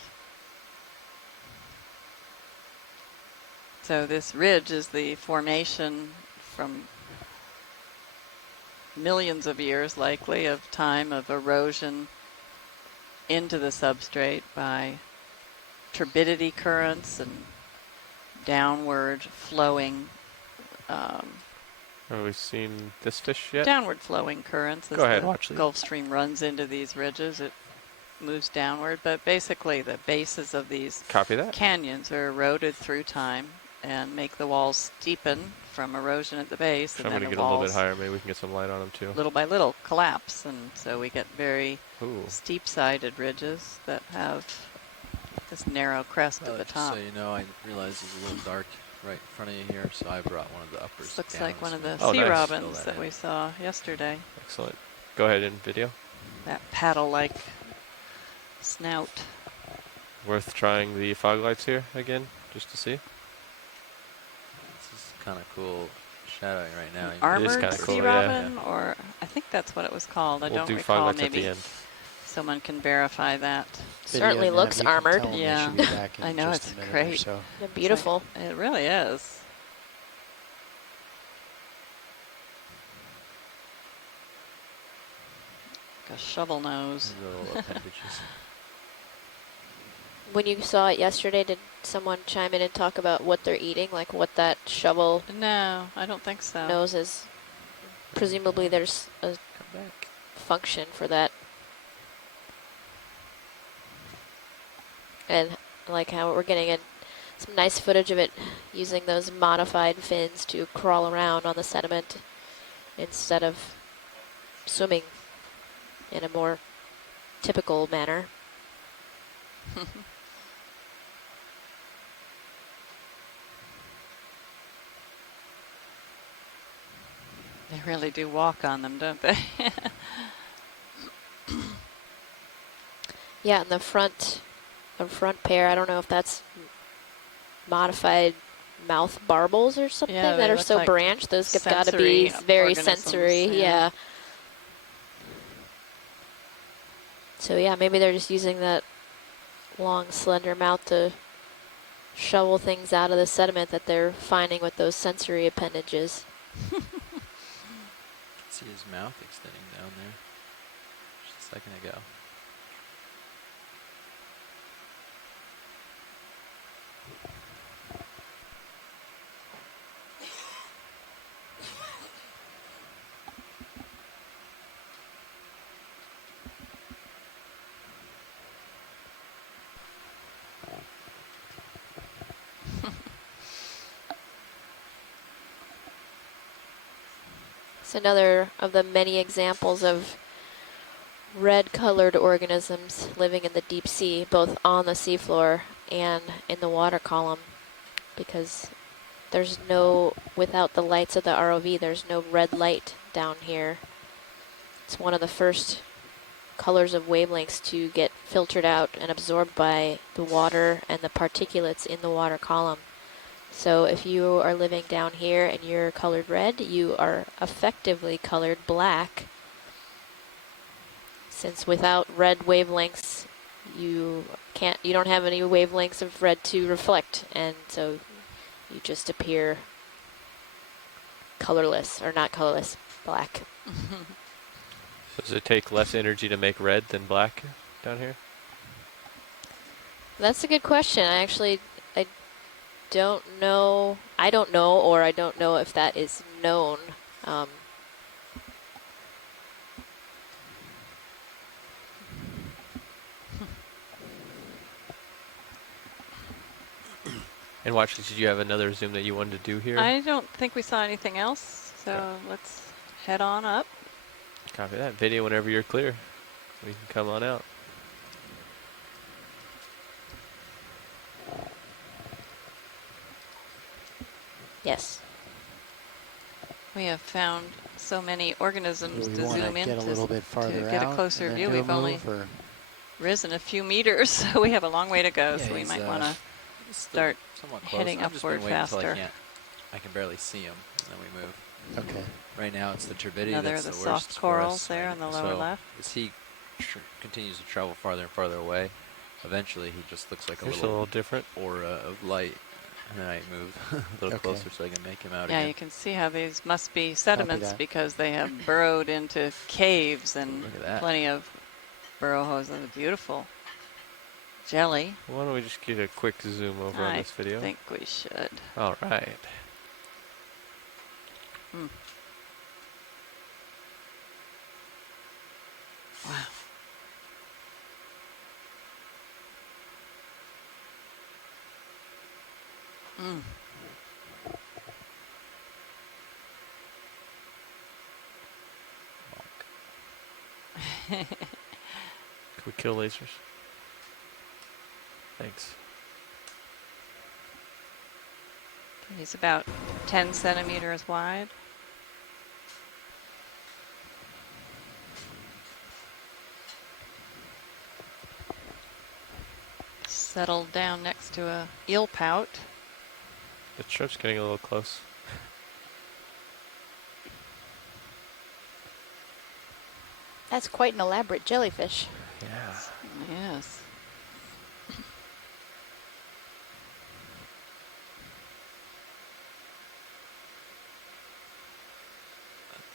So this ridge is the formation from millions of years, likely, of time of erosion into the substrate by turbidity currents and downward flowing Have we seen this fish yet? downward flowing currents. As Go ahead, the watch these. Gulf Stream runs into these ridges, it moves downward, but basically the bases of these Copy that. canyons are eroded through time and make the walls steepen from erosion at the base, So and I'm then going to the get a little bit walls higher. Maybe we can get some light on them too. little by little collapse, and so we get very Ooh. steep-sided ridges that have this narrow crest at the Just top. so you know, I realize it's a little dark right in front of you here, so I brought one of the uppers This looks down, like one of the so sea nice. robins Fill that in. we saw yesterday. Excellent. Go ahead and video. That paddle-like snout. Worth trying the fog lights here again, just to see. This is kind of cool shadowing right now. An even It is armored kinda sea cool, yeah. robin, or I think that's what it was called. I We'll don't do recall. fog lights at Maybe the end. someone can verify that. Certainly Nav, looks you can armored. tell 'em they Yeah, should be back in I know, just it's a minute or great. so. They're beautiful. It really is. Like a shovel nose. Little appendages. When you saw it yesterday, did someone chime in and talk about what they're eating, like what that shovel No, I don't think so. nose is? Presumably there's a Come back. function for that. And like how we're getting some nice footage of it using those modified fins to crawl around on the sediment instead of swimming in a more typical manner. They really do walk on them, don't they? Yeah, and the front pair, I don't know if that's modified mouth barbels or something Yeah, that they are look so like branched. Those have got to be sensory very organisms, sensory. Yeah. So yeah, maybe they're just using that long, slender mouth to shovel things out of the sediment that they're finding with those sensory appendages. See his mouth extending down there just a second ago. It's another of the many examples of red-colored organisms living in the deep sea, both on the seafloor and in the water column, because there's no, without the lights of the ROV, there's no red light down here. It's one of the first colors of wavelengths to get filtered out and absorbed by the water and the particulates in the water column. So if you are living down here and you're colored red, you are effectively colored black, since without red wavelengths, you don't have any wavelengths of red to reflect, and so you just appear colorless, or not colorless, black. So does it take less energy to make red than black down here? That's a good question. I don't know. I don't know, or I don't know if that is known. And watch, did you have another zoom that you wanted to do here? I don't think we saw anything else, so let's head on up. Copy that. Video whenever you're clear. We can come on out. Yes. We have found so many organisms Do we to want to zoom in get a little bit farther to get a out closer and then view. do a We've only move, or? risen a few meters, so we have a long way to go. Yeah, so we he's, might want to he's still start somewhat close. heading I've just been upward waiting until faster. I can barely see him, and then we move. Okay. Right now it's the turbidity Another that's of the the worst soft for corals us. there on the lower So left. as he continues to travel farther and farther away, eventually he just looks like a Here's little a little different aura of light. And then I move a little closer so I can make him out Yeah, again. you can see how these must be sediments that. because they have burrowed into caves and Look at that. plenty of burrow holes and beautiful jelly. Why don't we just get a quick zoom over on I this video? think we should. All right. Hmm. Wow. Mm. Can we kill lasers? Thanks. He's about 10 centimeters wide. Settled down next to a eel pout. The shrimp's getting a little close. That's quite an elaborate jellyfish. Yeah. Yes.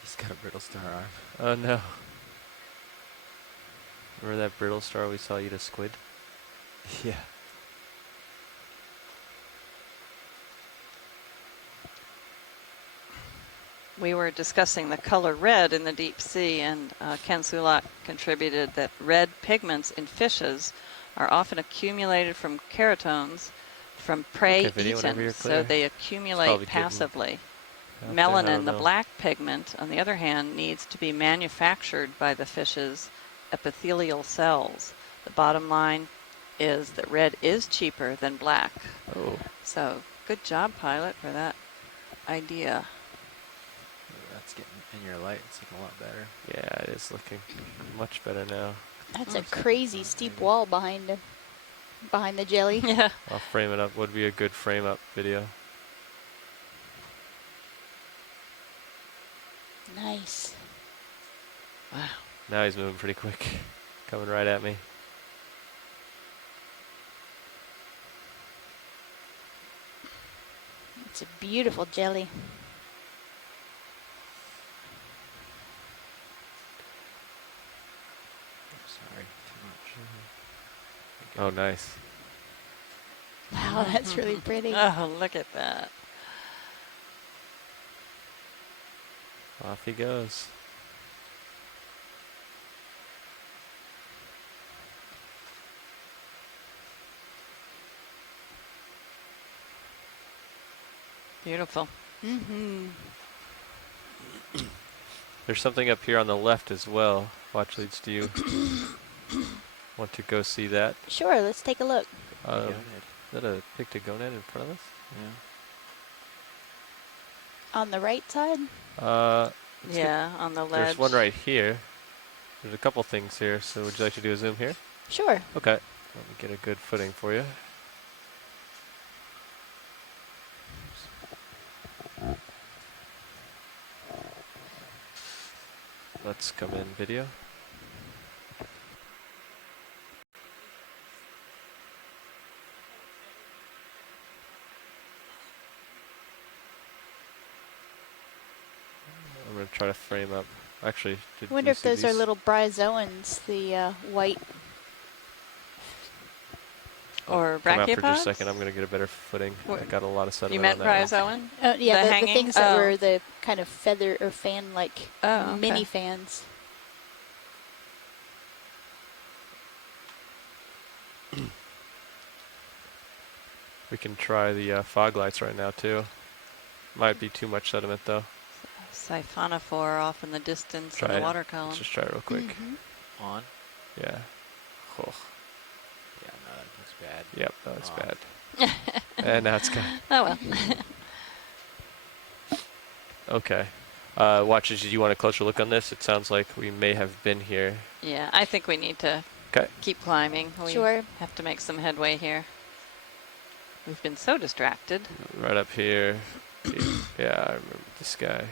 He's got a brittle star arm. Oh no. Remember that brittle star we saw eat a squid? Yeah. We were discussing the color red in the deep sea, and Ken Sulak contributed that red pigments in fishes are often accumulated from keratones from prey Okay, video whenever eaten, you're so clear. they It's accumulate probably getting passively. out there, I don't Melanin, the know. black pigment, on the other hand, needs to be manufactured by the fish's epithelial cells. The bottom line is that red is cheaper than black. Oh. So good job, pilot, for that idea. That's getting in your light. It's looking a lot better. Yeah, it is looking much better now. That's a crazy steep wall behind the jelly. Yeah. I'll frame it up. Would be a good frame up video. Nice. Wow. Now he's moving pretty quick. Coming right at me. It's a beautiful jelly. Sorry, too much. Oh, nice. Wow, that's really pretty. Oh, look at that. Off he goes. Beautiful. Mm-hmm. There's something up here on the left as well. Watch leads to you. Want to go see that? Sure, let's take a look. Is that a pictogonad in front of us? On the right side? Yeah, on the ledge. There's one right here. There's a couple things here. So would you like to do a zoom here? Sure. Okay. Let me get a good footing for you. Let's come in video. I'm going to try to frame up. Actually, I wonder if those are little bryozoans, the white. Or Come out for just a brachiopods? second. I'm going to get a better footing. I got a lot of sediment You meant on that bryozoan? Yeah, the hanging? things that Oh. were the kind of feather or fan-like Oh, okay. mini fans. We can try the fog lights right now too. Might be too much sediment though. siphonophore off in the distance Try in the it. water column. Let's just try it real quick. On? Yeah. Oh. Yeah, no, that looks bad. Yep, that looks bad. And now it's good. Oh well. Okay. Watches, do you want a closer look on this? It sounds like we may have been here. Yeah, I think we need to keep climbing. We Sure. have to make some headway here. We've been so distracted. Right up here. Yeah, I remember this guy.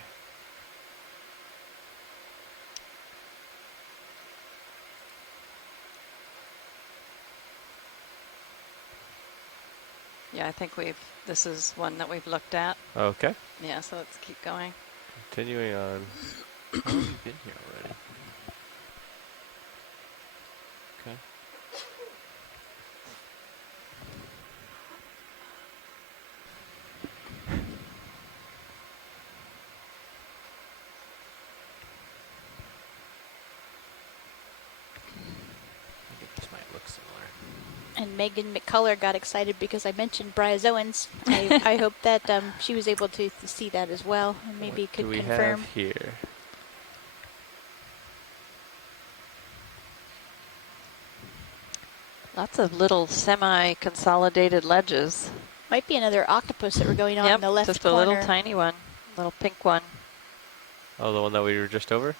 Yeah, I think this is one that we've looked at. Okay. Yeah, so let's keep going. Continuing on. How long have you been here already? Okay. I think this might look similar. And Megan McCullough got excited because I mentioned bryozoans. I hope that she was able to see that as well, and maybe What could do we confirm. have here? Lots of little semi-consolidated ledges. Might be another octopus that we're going on in the left just corner. a little tiny one, little pink one. Oh, the one that we were just over?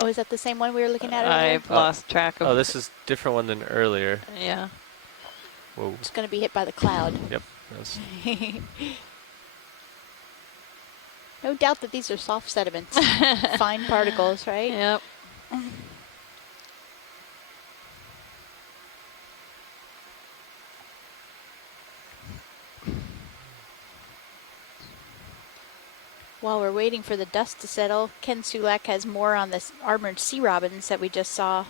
Oh, is that the same one we were looking at earlier? I've lost track of. Oh, this is a different one than earlier. Yeah. Whoa. It's going to be hit by the cloud. Yep. That's No doubt that these are soft sediments. Fine particles, right? Yep. While we're waiting for the dust to settle, Ken Sulak has more on the armored sea robins that we just saw,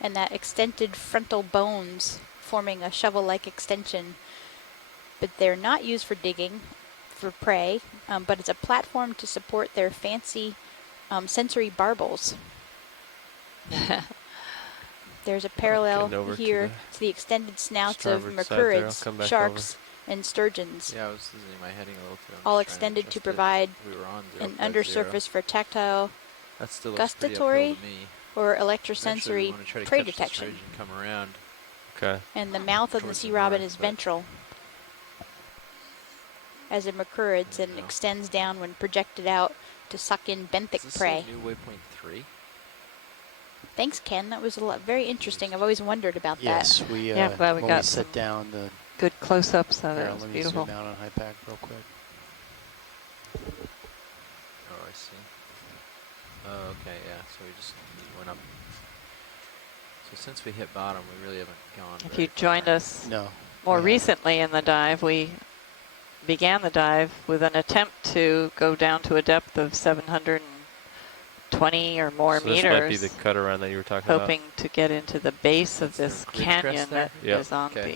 and that extended frontal bones forming a shovel-like extension. But they're not used for digging, for prey, but it's a platform to support their fancy sensory barbels. There's a parallel here to the extended snouts of mercurids, sharks, and sturgeons. Yeah, I was using my heading a little too. All extended to provide an undersurface for tactile, that still looks gustatory, pretty uphill to me. or Eventually, we electrosensory wanna try to prey catch the detection. sturgeon, come around. Okay. And the mouth of the Towards sea the robin north, is but- ventral, as it mercurids and extends down when projected out to suck in benthic Is this prey. like new waypoint 3? Thanks, Ken. That was very interesting. I've always wondered about Yes, that. we Yeah, I'm glad we when got we set down the good close-ups of it. Here, It was let me beautiful. zoom out on HiPAC real quick. Oh, I see. Oh, okay, yeah. So we just went up. So since we hit bottom, we really haven't gone. If very you joined far. us No, more we haven't. recently in the dive, we began the dive with an attempt to go down to a depth of 720 or more So meters. this might be the cut around that you were talking hoping to get into the base of this ridge crest canyon there? that Yep. is on about.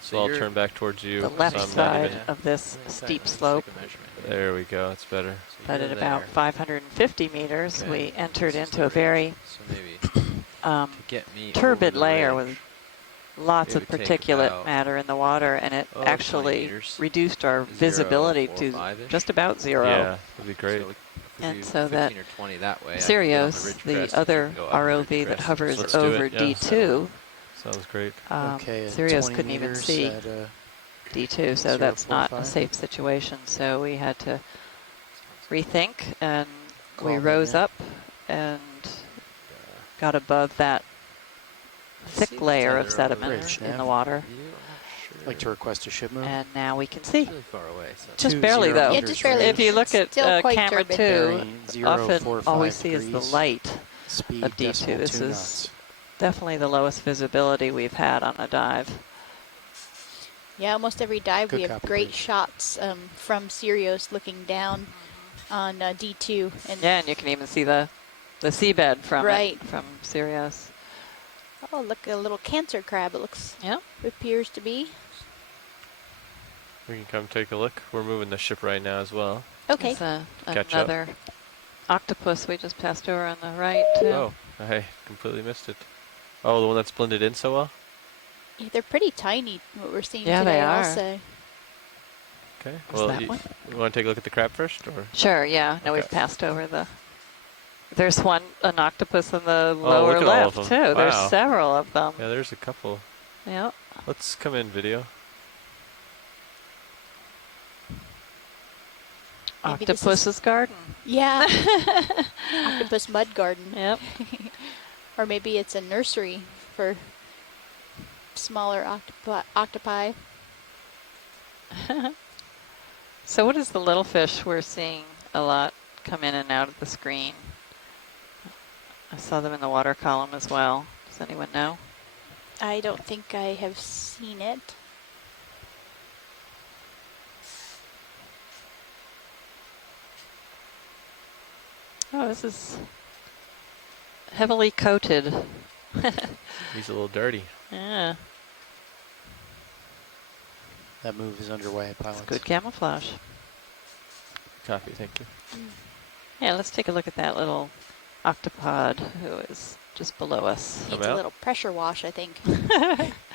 So I'll turn back towards you. the left so I'm not side even- of this Okay, steep let's take slope. a measurement. There we go. That's better. So But you're at about there. 550 meters, Okay. we entered This is into a the very ridge. So maybe um, to get me turbid over the layer ridge, with lots it of would take particulate about, matter in the water, and it 20 actually meters. reduced our 0, visibility 4, to 5-ish. just about zero. Yeah, that'd be great. So if we And do so 15 that or 20 that way, I can get on Sirius, ridge the crest and other go up the ridge ROV that crest. hovers Let's do over it, yeah. D2, Sounds great. Okay, at Sirius 20 couldn't even meters see at, D2, so that's not a 0.45. safe situation. So we had to rethink, and we Call rose that in. up and got above that thick layer of sediment Bridge, in Nav. the water, like to request a ship move. and now we can see. It's really far away. So Just barely, 20 though. Yeah, meters just barely. If you look at Still quite camera turbid. 2, Bearing often 045 all we see is the degrees. light Speed of D2. decimal This 2 is knots. definitely the lowest visibility we've had on a dive. Yeah, almost every dive Good we have copy, great Bridge. shots from Sirius looking down on D2. And Yeah, and you can even see the seabed from Right. it, from Sirius. oh, look, a little cancer crab. It looks. Yeah. Appears to be. We can come take a look. We're moving the ship right now as well. Okay. There's Catch up. another octopus we just passed over on the right, too. Oh, I completely missed it. Oh, the one that's blended in so well? Yeah, they're pretty tiny. What we're seeing Yeah, today, they I'll are. say. Okay. Was Well, that you one? want to take a look at the crab first, or? Sure, yeah. No, Okay. we've passed over the... There's an octopus in the Oh, lower look at all of left, them. too. There's Wow. several of them. Yeah, there's a couple. Yep. Let's come in video. Maybe this is- Octopus's garden. Yeah. Octopus mud garden. Yep. Or maybe it's a nursery for smaller octopi. So what is the little fish we're seeing a lot come in and out of the screen? I saw them in the water column as well. Does anyone know? I don't think I have seen it. Oh, this is heavily coated. He's a little dirty. Yeah. That move is underway, pilots. Good camouflage. Copy, thank you. Yeah, let's take a look at that little octopod who is just below us. Needs a little pressure wash, I think.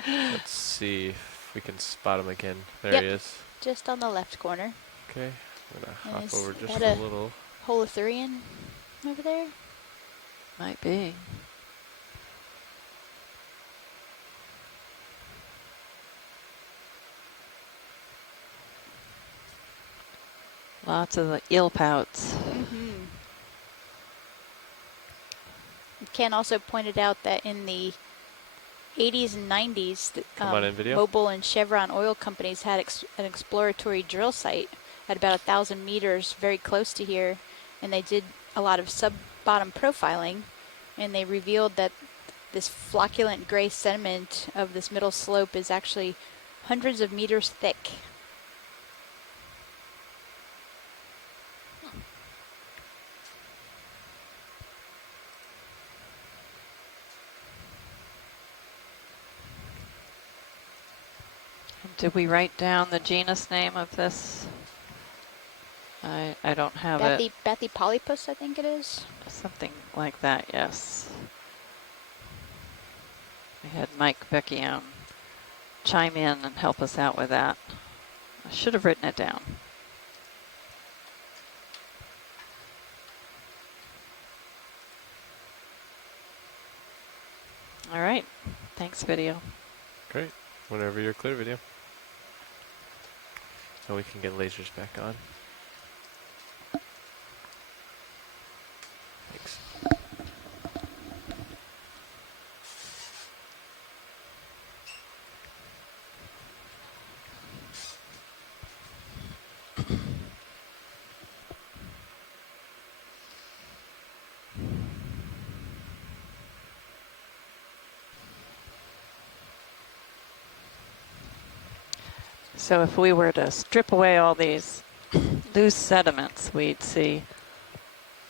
Let's see if we can spot him again. There Yep. he is. Just on the left corner. Okay, I'm going to hop Is over just that a little. Holothurian over there? Might be. Lots of the eel pouts. Ken also pointed out that in the 80s and 90s, Come on in, video. Mobil and Chevron oil companies had an exploratory drill site at about 1,000 meters very close to here, and they did a lot of sub-bottom profiling, and they revealed that this flocculent gray sediment of this middle slope is actually hundreds of meters thick. Did we write down the genus name of this? I don't have it. Bathypolypus, I think it is. Something like that, yes. We had Mike Beckione chime in and help us out with that. I should have written it down. All right. Thanks, video. Great. Whenever you're clear, video. So we can get lasers back on. Thanks. So if we were to strip away all these loose sediments, we'd see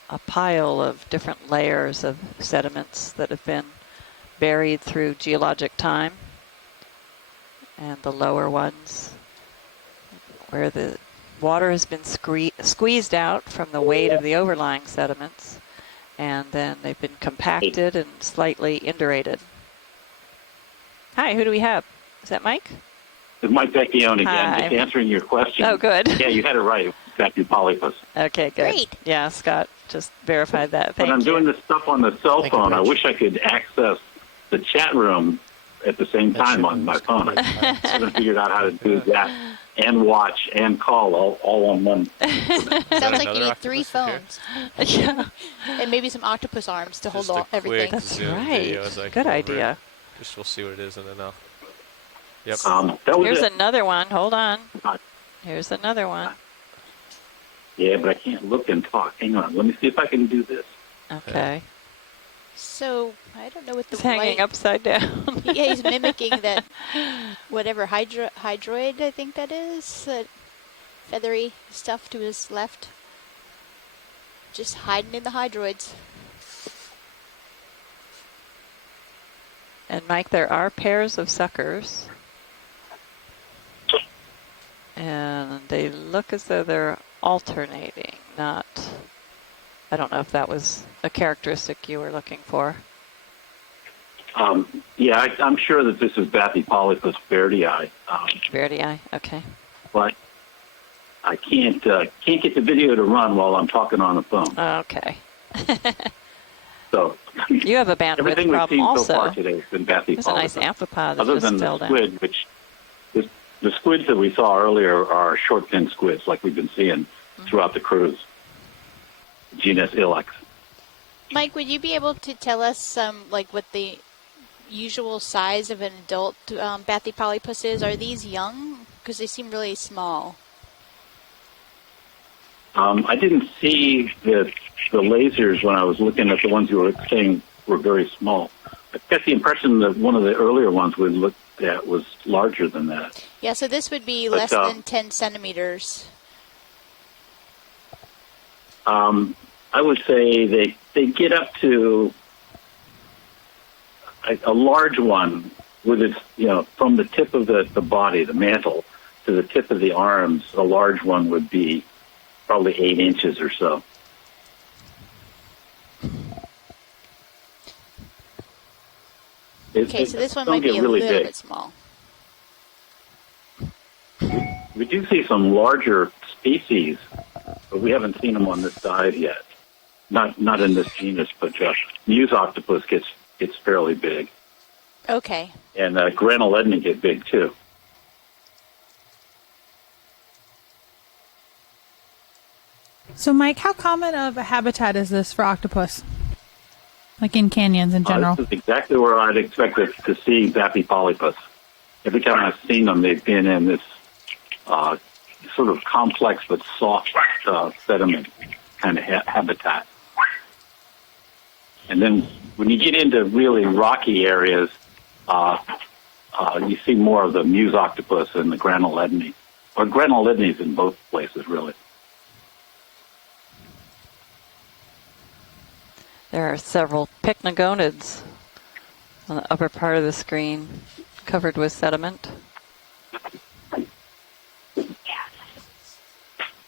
a pile of different layers of sediments that have been buried through geologic time. And the lower ones, where the water has been squeezed out from the weight of the overlying sediments, and then they've been compacted and slightly indurated. Hi, who do we have? Is that Mike? It's Mike Becchione again, Hi. just answering your question. Oh, good. Yeah, you had it right. Bathypolypus. Okay, good. Great. Yeah, Scott just verified that. When Thank I'm you. doing this stuff on the cell Thank you, phone, I Rich. wish I could access the chat room at the same That time should on my move phone. I quickly. haven't figured out how to do that and watch and call all on one. Sounds like another you need 3 octopus in here? phones. Yeah, And maybe some octopus arms to hold Just a all, everything. quick that's zoom right. video as I Good come over. idea. Just we'll see what it is, and then I'll. Yep. That was Here's it. another one. Hold on. Uh, Here's another one. Yeah, but I can't look and talk. Hang on. Let me see if I can do this. Okay. So, I don't know what the It's hanging white- upside down. Yeah, he's mimicking that whatever hydroid I think that is, that feathery stuff to his left. Just hiding in the hydroids. And Mike, there are pairs of suckers. And they look as though they're alternating, not... I don't know if that was a characteristic you were looking for. Yeah, I'm sure that this is Bathypolypus verdii. Verdii, okay. But I can't get the video to run while I'm talking on the phone. Okay. So You have a bandwidth everything we've problem seen also. so far today has been bathypolymers. There's a nice amphipod that Other just than fell the down. squid, which the squids that we saw earlier are short fin squids, like we've been seeing throughout the cruise. Genus Ilex. Mike, would you be able to tell us like what the usual size of an adult bathypolypus is? Are these young? Because they seem really small. I didn't see the lasers when I was looking at the ones you were saying were very small. I got the impression that one of the earlier ones we looked at was larger than that. Yeah, so this would be But, less than 10 centimeters. I would say they get up to a large one with its, from the tip of the body, the mantle, to the tip of the arms, a large one would be probably 8 inches or so. Okay, so this one don't might be get a really little big. bit small. We do see some larger species, but we haven't seen them on this side yet. Not in this genus, but Muse octopus gets fairly big, Okay. and Granoledni get big too. So, Mike, how common of a habitat is this for octopus? Like in canyons in general? This is exactly where I'd expect to see bathypolypus. Every time I've seen them, they've been in this sort of complex but soft sediment kind of habitat. And then when you get into really rocky areas, you see more of the Muse octopus and the Granoledni. Or Granoledni's in both places, really. There are several pycnogonids on the upper part of the screen covered with sediment.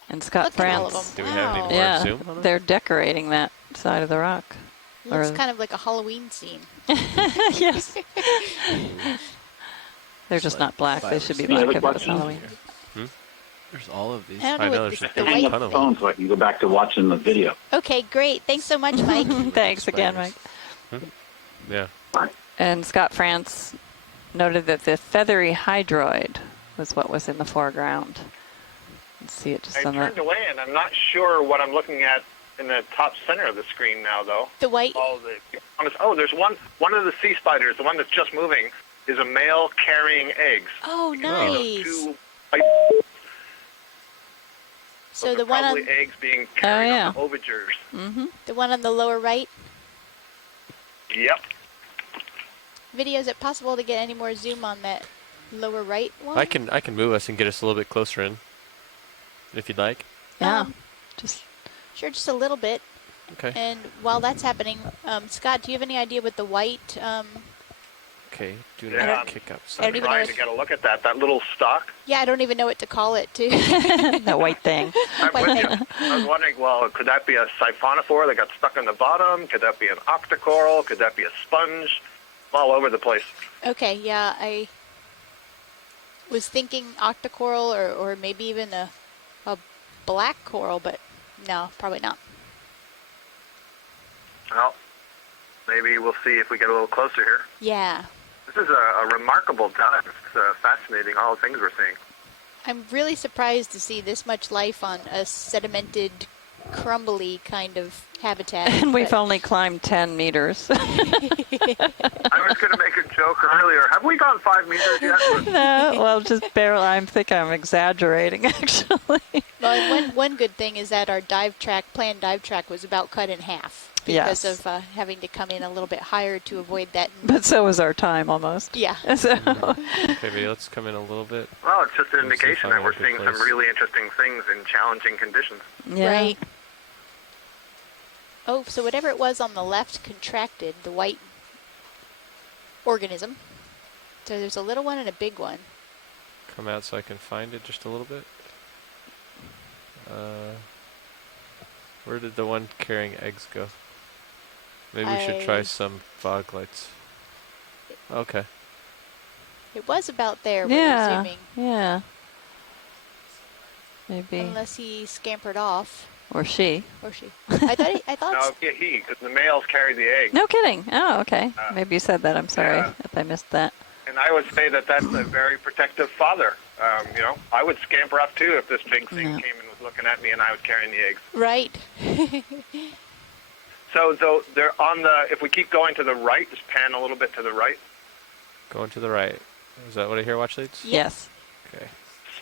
And Scott Look at all of France. them. Do we have any more Yeah, zoom on it? they're decorating that side of the rock. Looks Or- kind of like a Halloween scene. Yes. They're just not black. They should be black if it was Halloween. There's all of these. I don't know what there's the a Hang white up the ton of phone so I can go back to watching the video. Okay, great. Thanks so much, Mike. Thanks again, Mike. Yeah. And Scott France noted that the feathery hydroid was what was in the foreground. Let's see it just I on turned the... away, and I'm not sure what I'm looking at in the top center of the screen now, though. The white? There's one of the sea spiders, the one that's just moving, is a male carrying eggs. Oh, You can see nice. those two white, So those the are one probably on eggs being carried yeah. on the ovagers. Mm-hmm. the one on the lower right. Yep. Video, is it possible to get any more zoom on that lower right one? I can move us and get us a little bit closer in, if you'd like. Yeah. Just Sure, just a little bit. Okay. And while that's happening, Scott, do you have any idea what the white? Okay. Do Yeah, not kick up. I don't I'm even know trying what- to get a look at that little stalk. Yeah, I don't even know what to call it, too. that white thing. White thing. I was wondering, well, could that be a siphonophore that got stuck in the bottom? Could that be an octocoral? Could that be a sponge? All over the place. Okay, yeah, I was thinking octocoral or maybe even a black coral, but no, probably not. Well, maybe we'll see if we get a little closer here. Yeah. This is a remarkable dive. It's fascinating, all the things we're seeing. I'm really surprised to see this much life on a sedimented, crumbly kind of habitat. And we've but- only climbed 10 meters. I was going to make a joke earlier. Have we gone 5 meters yet? No, well, just barely. I think I'm exaggerating, actually. Well, and one good thing is that our planned dive track was about cut in half because Yes. of having to come in a little bit higher to avoid that. But so was our time almost. Yeah. So, Okay, maybe let's come in a little bit. Well, it's just an Let's see if indication I that we're like a seeing some place. really interesting things in challenging conditions. yeah. Right. Oh, so whatever it was on the left contracted, the white organism. So there's a little one and a big one. Come out so I can find it just a little bit. Where did the one carrying eggs go? Maybe we should try some fog lights. Okay. It was about there when we were Yeah. zooming. Yeah. maybe. Unless he scampered off. Or she. Or she. I thought. No, yeah, because the males carry the eggs. No kidding. Oh, okay. Maybe you said that. I'm sorry if I missed that. And I would say that that's a very protective father. You know, I would scamper up too if this big thing came and was looking at me and I was carrying the eggs. Right. So they're on the. If we keep going to the right, just pan a little bit to the right. Going to the right. Is that what I hear, watch leads? Yes. Okay.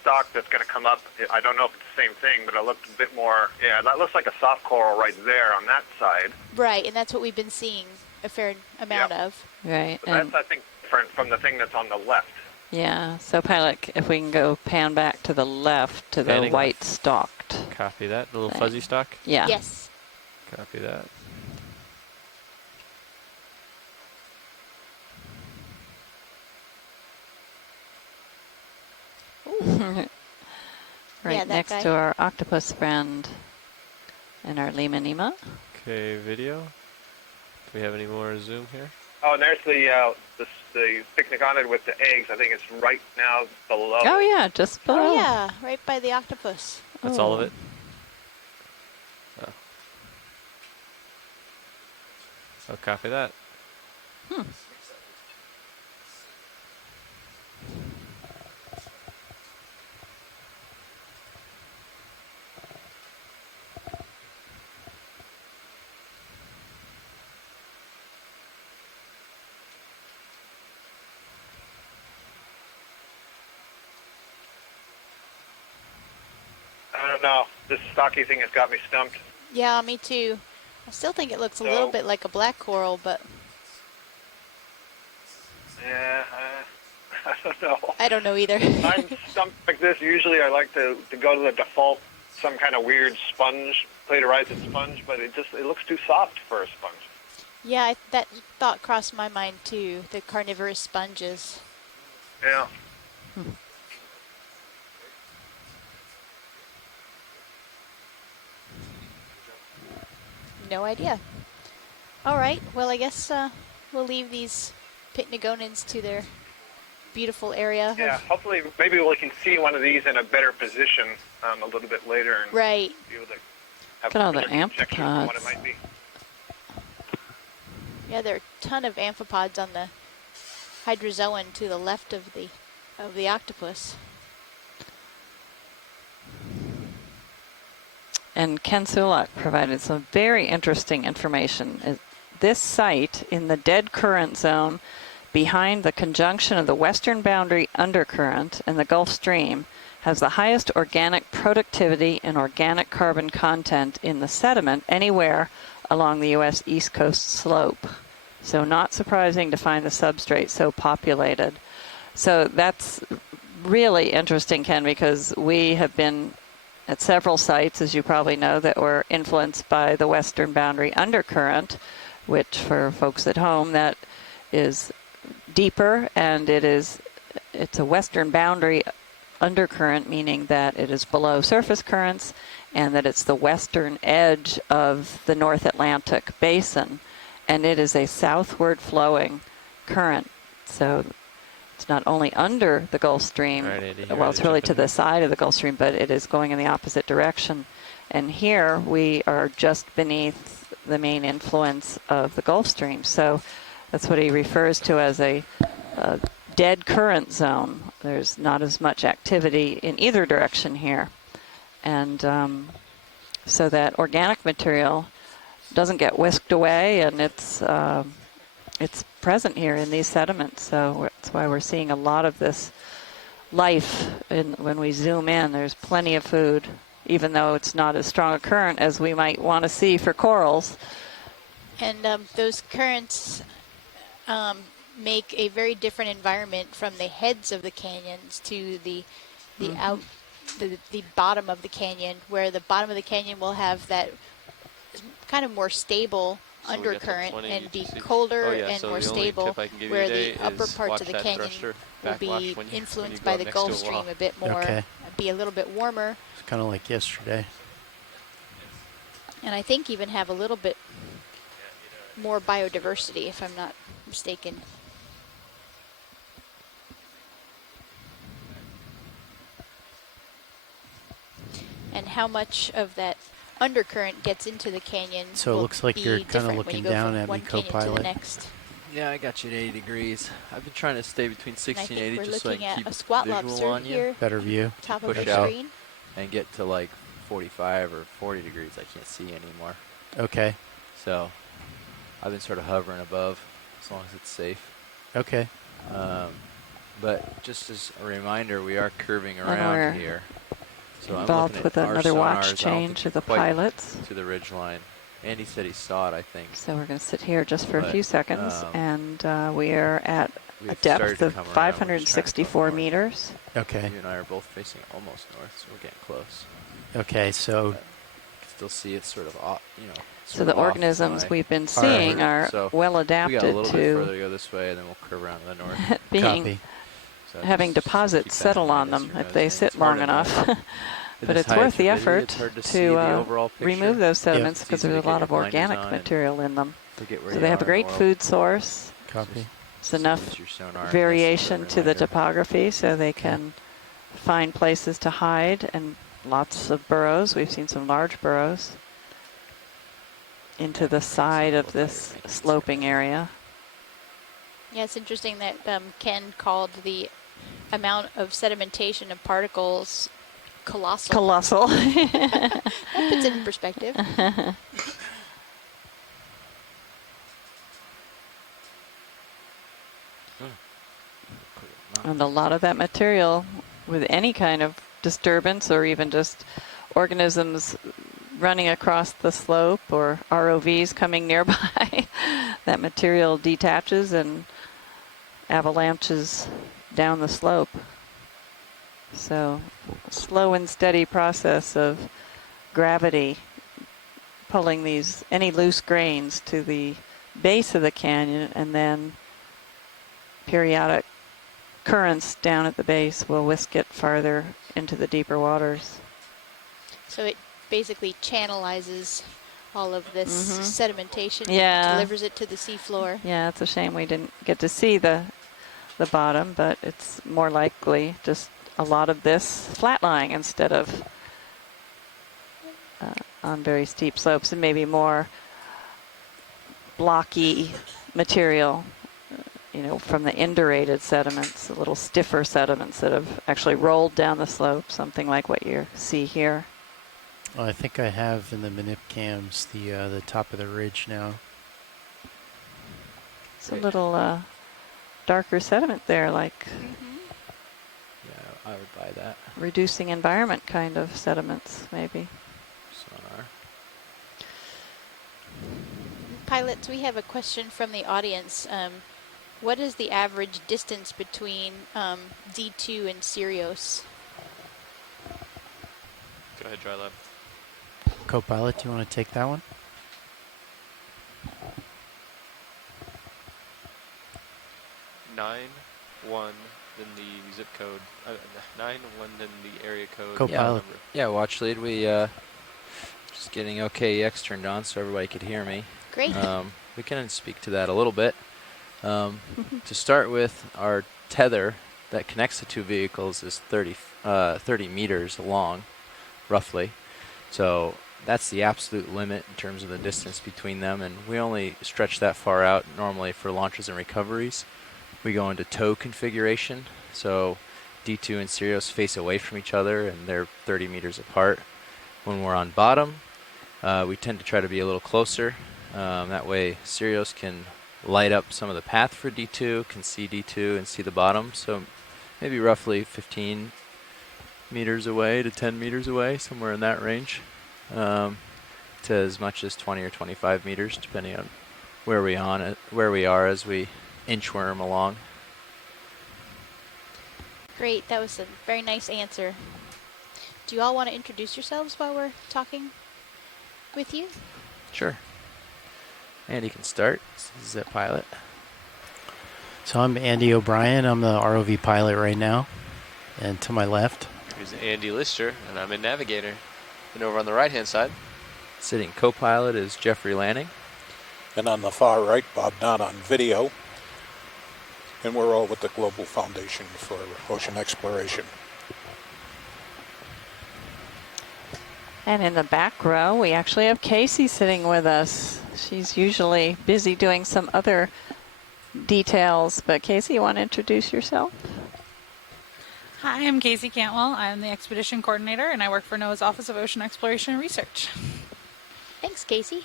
Stock that's going to come up. I don't know if it's the same thing, but it looked a bit more. Yeah, that looks like a soft coral right there on that side. Right, and that's what we've been seeing a fair amount of. Right. So that's, I think, different from the thing that's on the left. Yeah. So Pilot, if we can go pan back to the left to the Panning white left. stalked. Copy that. The little fuzzy stalk? Yeah. Yes. Copy that. Right that next guy. to our octopus friend and our Lima Nima. Okay, video. Do we have any more zoom here? Oh, and there's the picnic on it with the eggs. I think it's right now below. Oh yeah, just below. Oh yeah, right by the octopus. That's all of it? Oh. So copy that. I don't know. This stocky thing has got me stumped. Yeah, me too. I still think it looks a little bit like a black coral, but Yeah, I don't know. I don't know either. I'm stumped like this. Usually I like to go to the default, some kind of weird sponge, platerized sponge, but it looks too soft for a sponge. Yeah, that thought crossed my mind too, the carnivorous sponges. Yeah. No idea. All right, well, I guess we'll leave these picnigonins to their beautiful area. Yeah, hopefully maybe we can see one of these in a better position a little bit later. And right. be able to have Look at all the better conjecture of what it amphipods. might be. Yeah, there are a ton of amphipods on the hydrozoan to the left of the octopus. And Ken Sulak provided some very interesting information. This site in the dead current zone behind the conjunction of the western boundary undercurrent and the Gulf Stream has the highest organic productivity and organic carbon content in the sediment anywhere along the U.S. East Coast slope. So not surprising to find the substrate so populated. So that's really interesting, Ken, because we have been at several sites, as you probably know, that were influenced by the western boundary undercurrent, which for folks at home, that is deeper, and it's a western boundary undercurrent, meaning that it is below surface currents and that it's the western edge of the North Atlantic basin, and it is a southward flowing current. So it's not only under the Gulf Stream, well, it's really to the side of the Gulf Stream, but it is going in the opposite direction. And here we are just beneath the main influence of the Gulf Stream. So that's what he refers to as a dead current zone. There's not as much activity in either direction here. And so that organic material doesn't get whisked away, and it's present here in these sediments. So that's why we're seeing a lot of this life. When we zoom in, there's plenty of food, even though it's not as strong a current as we might want to see for corals. And those currents make a very different environment from the heads of the canyons to the bottom of the canyon, where the bottom of the canyon will have that kind of more stable undercurrent and be colder and more stable, where the upper parts of the canyon will be influenced by the Gulf Stream a bit more, be a little bit warmer. It's kind of like yesterday. And I think even have a little bit more biodiversity, if I'm not mistaken. and how much of that undercurrent gets into the canyon. So it will looks like be you're kind of different when looking you go down from at me, one canyon to the co-pilot. next. Yeah, I got you at 80 degrees. I've been trying to stay between 60 and 80 we're just so I looking can at keep a squat visual lobster on you. here. Better view. Top of Push our out screen. and get to like 45 or 40 degrees. I can't see anymore. Okay. So I've been sort of hovering above as long as it's safe. Okay. But just as a reminder, we are curving And around we're here. So I'm involved looking with at our another watch sonars. I don't change think of the quite pilots. to the ridge line. Andy said he saw it, I think. So we're going to sit here just for a But, few seconds, and we are at a we've depth started to of come around. We're just trying to go 564 north. meters. Okay. You and I are both facing almost north, so we're getting close. Okay, so You can still see it's sort of off, you know. So sort the of off organisms my we've been right. seeing are So well we adapted got a little bit further to to go this way, and then we'll curve around to the north. being So having just deposits keep that in settle mind on as them you're if they nosing. sit It's hard long to know. enough. In But this it's worth the high-turbidity, effort it's hard to see to the overall picture. remove those sediments It's because easy to there's a get lot your of blinders organic on and material in them. forget where So you they have are a in the great world. food source. Copy. It's enough Use your sonar, that's variation a to the reminder. topography so they can find places to hide, and lots of burrows. We've seen some large burrows into the side of this sloping area. Yeah, it's interesting that Ken called the amount of sedimentation of particles colossal. Colossal. That puts it in perspective. And a lot of that material, with any kind of disturbance or even just organisms running across the slope or ROVs coming nearby, that material detaches and avalanches down the slope. So slow and steady process of gravity pulling any loose grains to the base of the canyon, and then periodic currents down at the base will whisk it farther into the deeper waters. So it basically channelizes all of this sedimentation Yeah. and delivers it to the seafloor. Yeah, it's a shame we didn't get to see the bottom, but it's more likely just a lot of this flat lying instead of on very steep slopes, and maybe more blocky material, you know, from the indurated sediments, a little stiffer sediments that have actually rolled down the slope, something like what you see here. Well, I think I have in the manip cams the top of the ridge now. It's a little darker sediment there, like Yeah, I would buy that. reducing environment kind of sediments, maybe. Sonar. Pilots, we have a question from the audience. What is the average distance between D2 and Sirius? Go ahead, Dry Lab. Co-pilot, do you want to take that one? Nine, one, then the zip code. 9, 1, then the area code. Co-pilot. Yeah, watch lead. We just getting OKEX turned on so everybody could hear me. Great. We can speak to that a little bit. To start with, our tether that connects the two vehicles is 30 meters long, roughly. So that's the absolute limit in terms of the distance between them, and we only stretch that far out normally for launches and recoveries. We go into tow configuration, so D2 and Sirius face away from each other and they're 30 meters apart. When we're on bottom, we tend to try to be a little closer. That way Sirius can light up some of the path for D2, can see D2 and see the bottom. So maybe roughly 15 meters away to 10 meters away, somewhere in that range, to as much as 20 or 25 meters, depending on where we are as we inchworm along. Great, that was a very nice answer. Do you all want to introduce yourselves while we're talking with you? Sure. Andy can start. This is the pilot. So I'm Andy O'Brien. I'm the ROV pilot right now. And to my left, Here's Andy Lister, and I'm a navigator. And over on the right-hand side, sitting co-pilot is Jeffrey Lanning. And on the far right, Bob Knott on video. And we're all with the Global Foundation for Ocean Exploration. And in the back row, we actually have Casey sitting with us. She's usually busy doing some other details, but Casey, you want to introduce yourself? Hi, I'm Casey Cantwell. I'm the expedition coordinator, and I work for NOAA's Office of Ocean Exploration and Research. Thanks, Casey.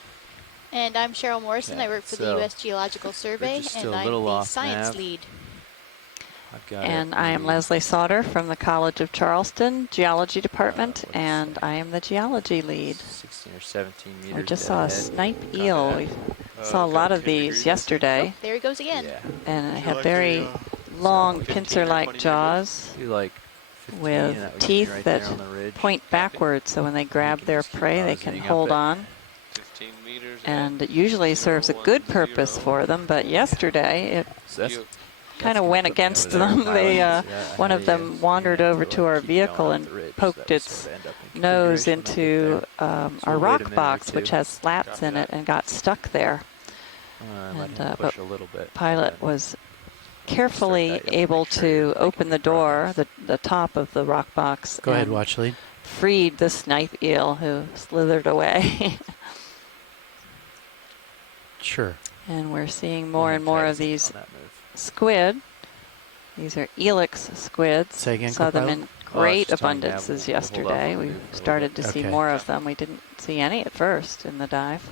And I'm Cheryl Morrison. Okay, I work for the so U.S. Geological Survey, just and still a I'm little the off science nav. lead. I've got And it. I am Leslie Sauter from the College of Charleston Geology Department, what's and that? I am the geology lead. 16 or 17 meters. We just dead saw a ahead. snipe Copy eel. that. We saw a lot of these yesterday, There he goes again. Yeah. and they Would you have like very long 15 or pincer-like 20 meter jaws Do like 15, with that would get me teeth right that there on the ridge. point backwards, so when they grab can their just keep prey, they can positing up hold it. on. 15 meters. And it usually serves a good purpose for them, but yesterday it So that's kind of gonna went put me against over there, them. They, piloting, one ahead of of you. them So wandered you have over to, to our like, keep going vehicle up and the ridge so poked that we its sort of end up in nose configuration when they get into there. So our we'll wait a rock minute or box, which two. has slats Copy in it, that. and got stuck there. Let And, him but push a little bit. Pilot and then was carefully that, you have to able make sure you're to open the making progress. door, the top of the rock box, Go ahead, and watch lead. freed the snipe eel who slithered away. Sure. And we're seeing more and try more to of think these on that move. squid. These are Elix squids. Say again, Saw them co-pilot? in great just telling you, abundances we'll hold off yesterday. on the We move for a little started bit. to see Okay. more of them. We didn't see any at first in the dive.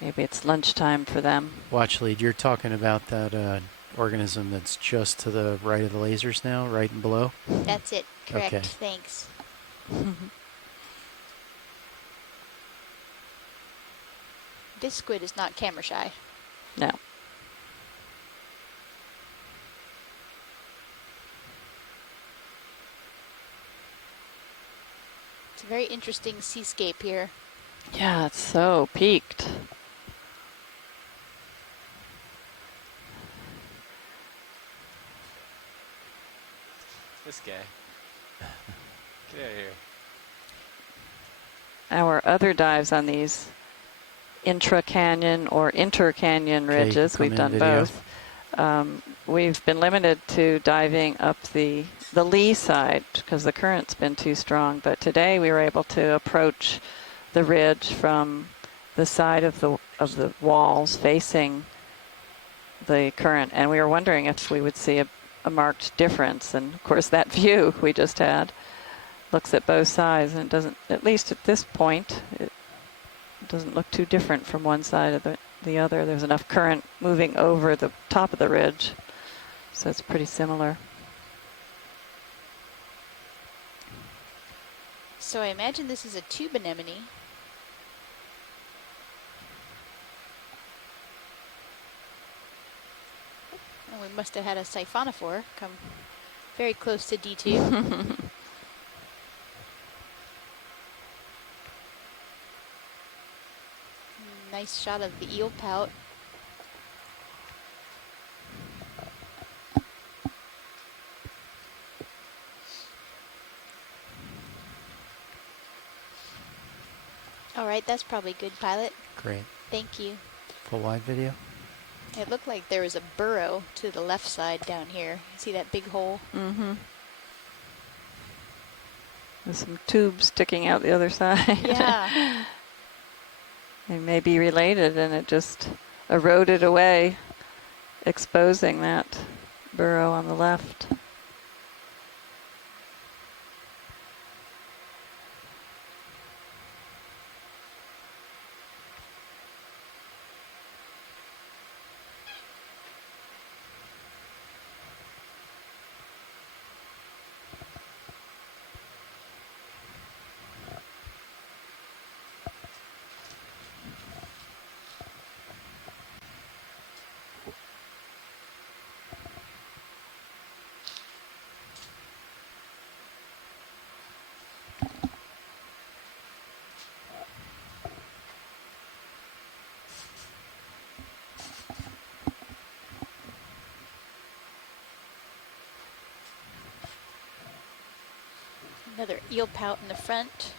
Maybe it's lunchtime for them. Watch lead. You're talking about that organism that's just to the right of the lasers now, right and below? That's it. Correct. Okay. Thanks. This squid is not camera shy. No. It's a very interesting seascape here. Yeah, it's so peaked. This guy. Get out of here. Our other dives on these intra-canyon or inter-canyon Okay, ridges, come we've in done video. both. We've been limited to diving up the lee side because the current's been too strong, but today we were able to approach the ridge from the side of the walls facing the current, and we were wondering if we would see a marked difference. And of course that view we just had looks at both sides, and it doesn't, at least at this point, it doesn't look too different from one side of the other. There's enough current moving over the top of the ridge, so it's pretty similar. So I imagine this is a tube anemone. And we must have had a siphonophore come very close to D2. Nice shot of the eel pout. All right, that's probably good, pilot. Great. Thank you. Full wide video. It looked like there was a burrow to the left side down here. See that big hole? Mm-hmm. There's some tubes sticking out the other side. Yeah. They may be related, and it just eroded away, exposing that burrow on the left. Another eel pout in the front.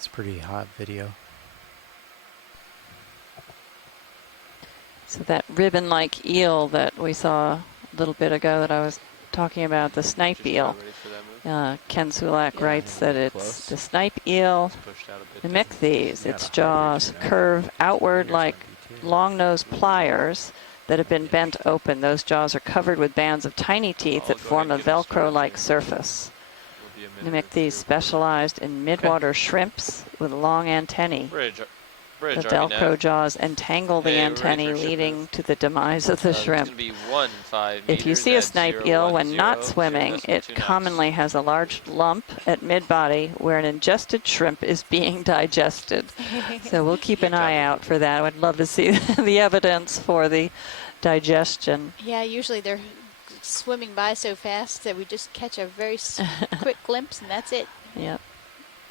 It's pretty hot video. So that ribbon-like eel that we saw a little bit ago that I was talking about, the snipe eel. Ken Sulak writes that it's the snipe eel mimic these. Its jaws curve outward like long-nosed pliers that have been bent open. Those jaws are covered with bands of tiny teeth that form a Velcro-like surface. Mimic these specialized in midwater shrimps with long antennae. The Velcro jaws entangle the antennae, leading to the demise of the shrimp. If you see a snipe eel when not swimming, it commonly has a large lump at mid-body where an ingested shrimp is being digested. So we'll keep an eye out for that. I'd love to see the evidence for the digestion. Yeah, usually they're swimming by so fast that we just catch a very quick glimpse and that's it. Yep.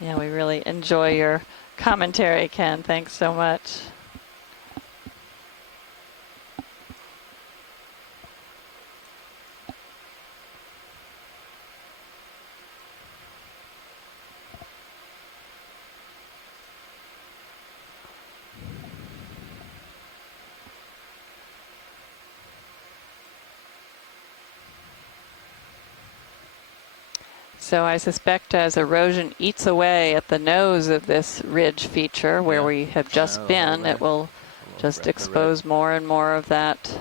Yeah, we really enjoy your commentary, Ken. Thanks so much. So I suspect as erosion eats away at the nose of this ridge feature where we have just been, it will just expose more and more of that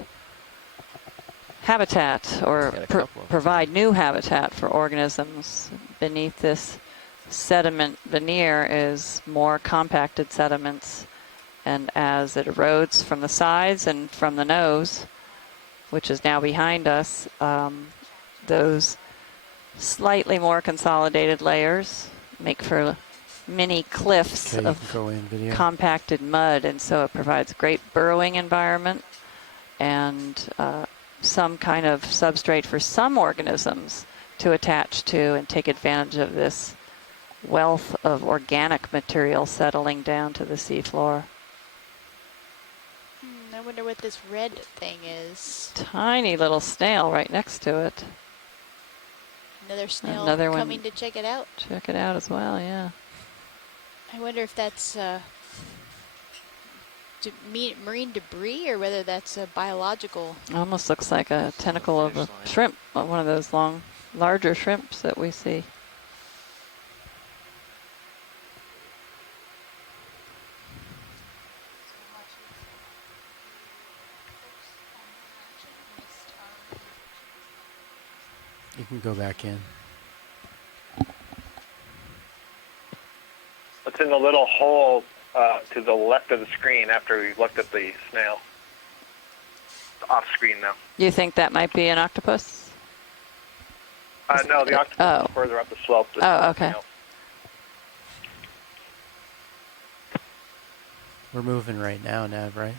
habitat or provide new habitat for organisms. Beneath this sediment veneer is more compacted sediments, and as it erodes from the sides and from the nose, which is now behind us, those slightly more consolidated layers make for mini cliffs of compacted mud, and so it provides great burrowing environment and some kind of substrate for some organisms to attach to and take advantage of this wealth of organic material settling down to the seafloor. I wonder what this red thing is. Tiny little snail right next to it. Another snail coming to check it out. Check it out as well, yeah. I wonder if that's marine debris or whether that's a biological. Almost looks like a tentacle of a shrimp, one of those larger shrimps that we see. You can go back in. It's in the little hole to the left of the screen after we looked at the snail. It's off screen now. You think that might be an octopus? No, the octopus is further up the slope. Oh, okay. We're moving right now, Nav, right?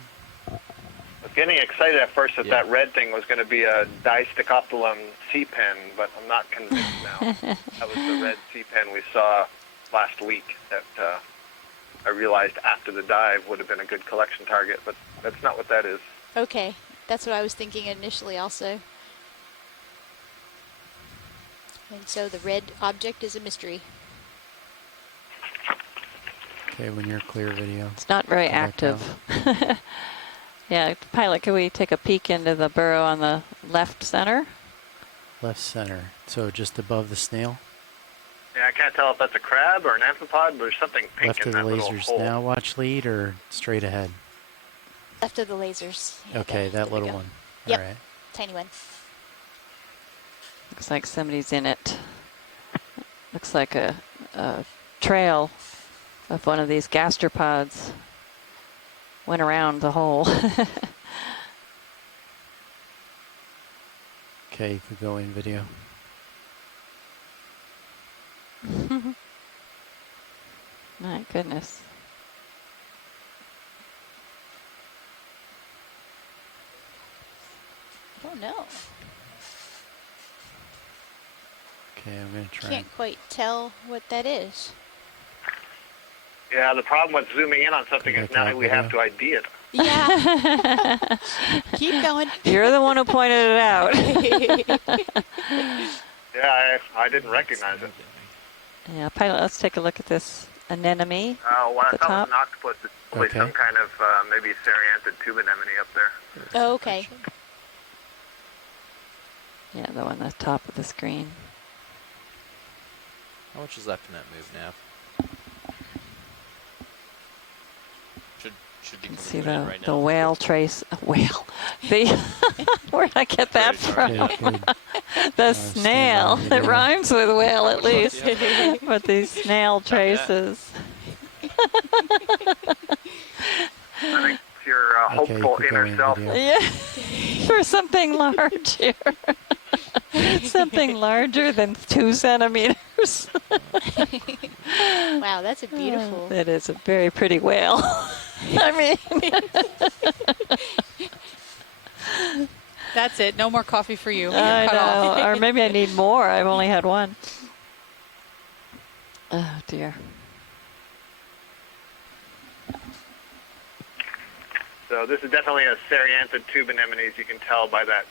I was getting excited at first that that red thing was going to be a Distichoptilum sea pen, but I'm not convinced now. That was the red sea pen we saw last week that I realized after the dive would have been a good collection target, but that's not what that is. Okay, that's what I was thinking initially also. And so the red object is a mystery. Okay, when you're clear, video. It's not very active. Yeah, pilot, can we take a peek into the burrow on the left center? Left center. So just above the snail? Yeah, I can't tell if that's a crab or an amphipod, but there's something pink Left in of the that little lasers hole. now, watch lead, or straight ahead? Left of the lasers. Okay, that little one. Yep, All right. tiny one. Looks like somebody's in it. Looks like a trail of one of these gastropods. Went around the hole. Okay, you could go in video. My goodness. Oh no. Okay, I'm going to try. Can't quite tell what that is. Yeah, the problem with zooming in on something is now we have to ID it. Yeah. Keep going. You're the one who pointed it out. Yeah, I didn't recognize it. Yeah, pilot, let's take a look at this anemone What I at the thought top. was an octopus is probably Okay. some kind of maybe seriantid tube anemone up there. Oh, okay. Yeah, the one at the top of the screen. How much is left in that move, Nav? Should be You can coming see right in the, right the now. whale trace. Whale. The where'd I get that from? Okay, good. The Stand snail. by It video. rhymes with whale at least. Yeah. But these snail Copy that. traces. I think it's your Okay, hopeful keep inner going, self. video. Yeah. For something large here. Something larger than 2 centimeters. Wow, that's a beautiful. That is a very pretty whale. I mean, That's it. No more coffee for you. I Cut off. know. Or maybe I need more. I've only had one. Oh, dear. So this is definitely a seriantid tube anemone, as you can tell by that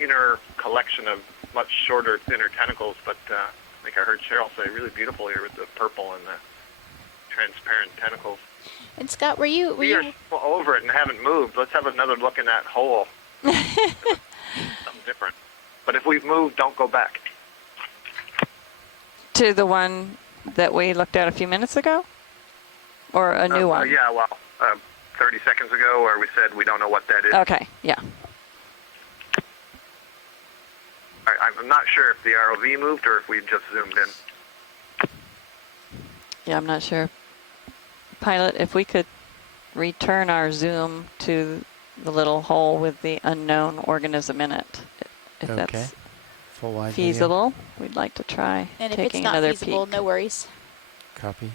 inner collection of much shorter, thinner tentacles. But I think I heard Cheryl say really beautiful here with the purple and the transparent tentacles. And Scott, were you? We are still over it and haven't moved. Let's have another look in that hole. Something different. But if we've moved, don't go back. To the one that we looked at a few minutes ago? Or a new one? Yeah, well, 30 seconds ago where we said we don't know what that is. Okay, yeah. I'm not sure if the ROV moved or if we just zoomed in. Yeah, I'm not sure. Pilot, if we could return our zoom to the little hole with the unknown organism in it, if Okay. that's Full wide feasible, we'd like to try And if taking it's not another feasible, peek. no worries. Video. Copy.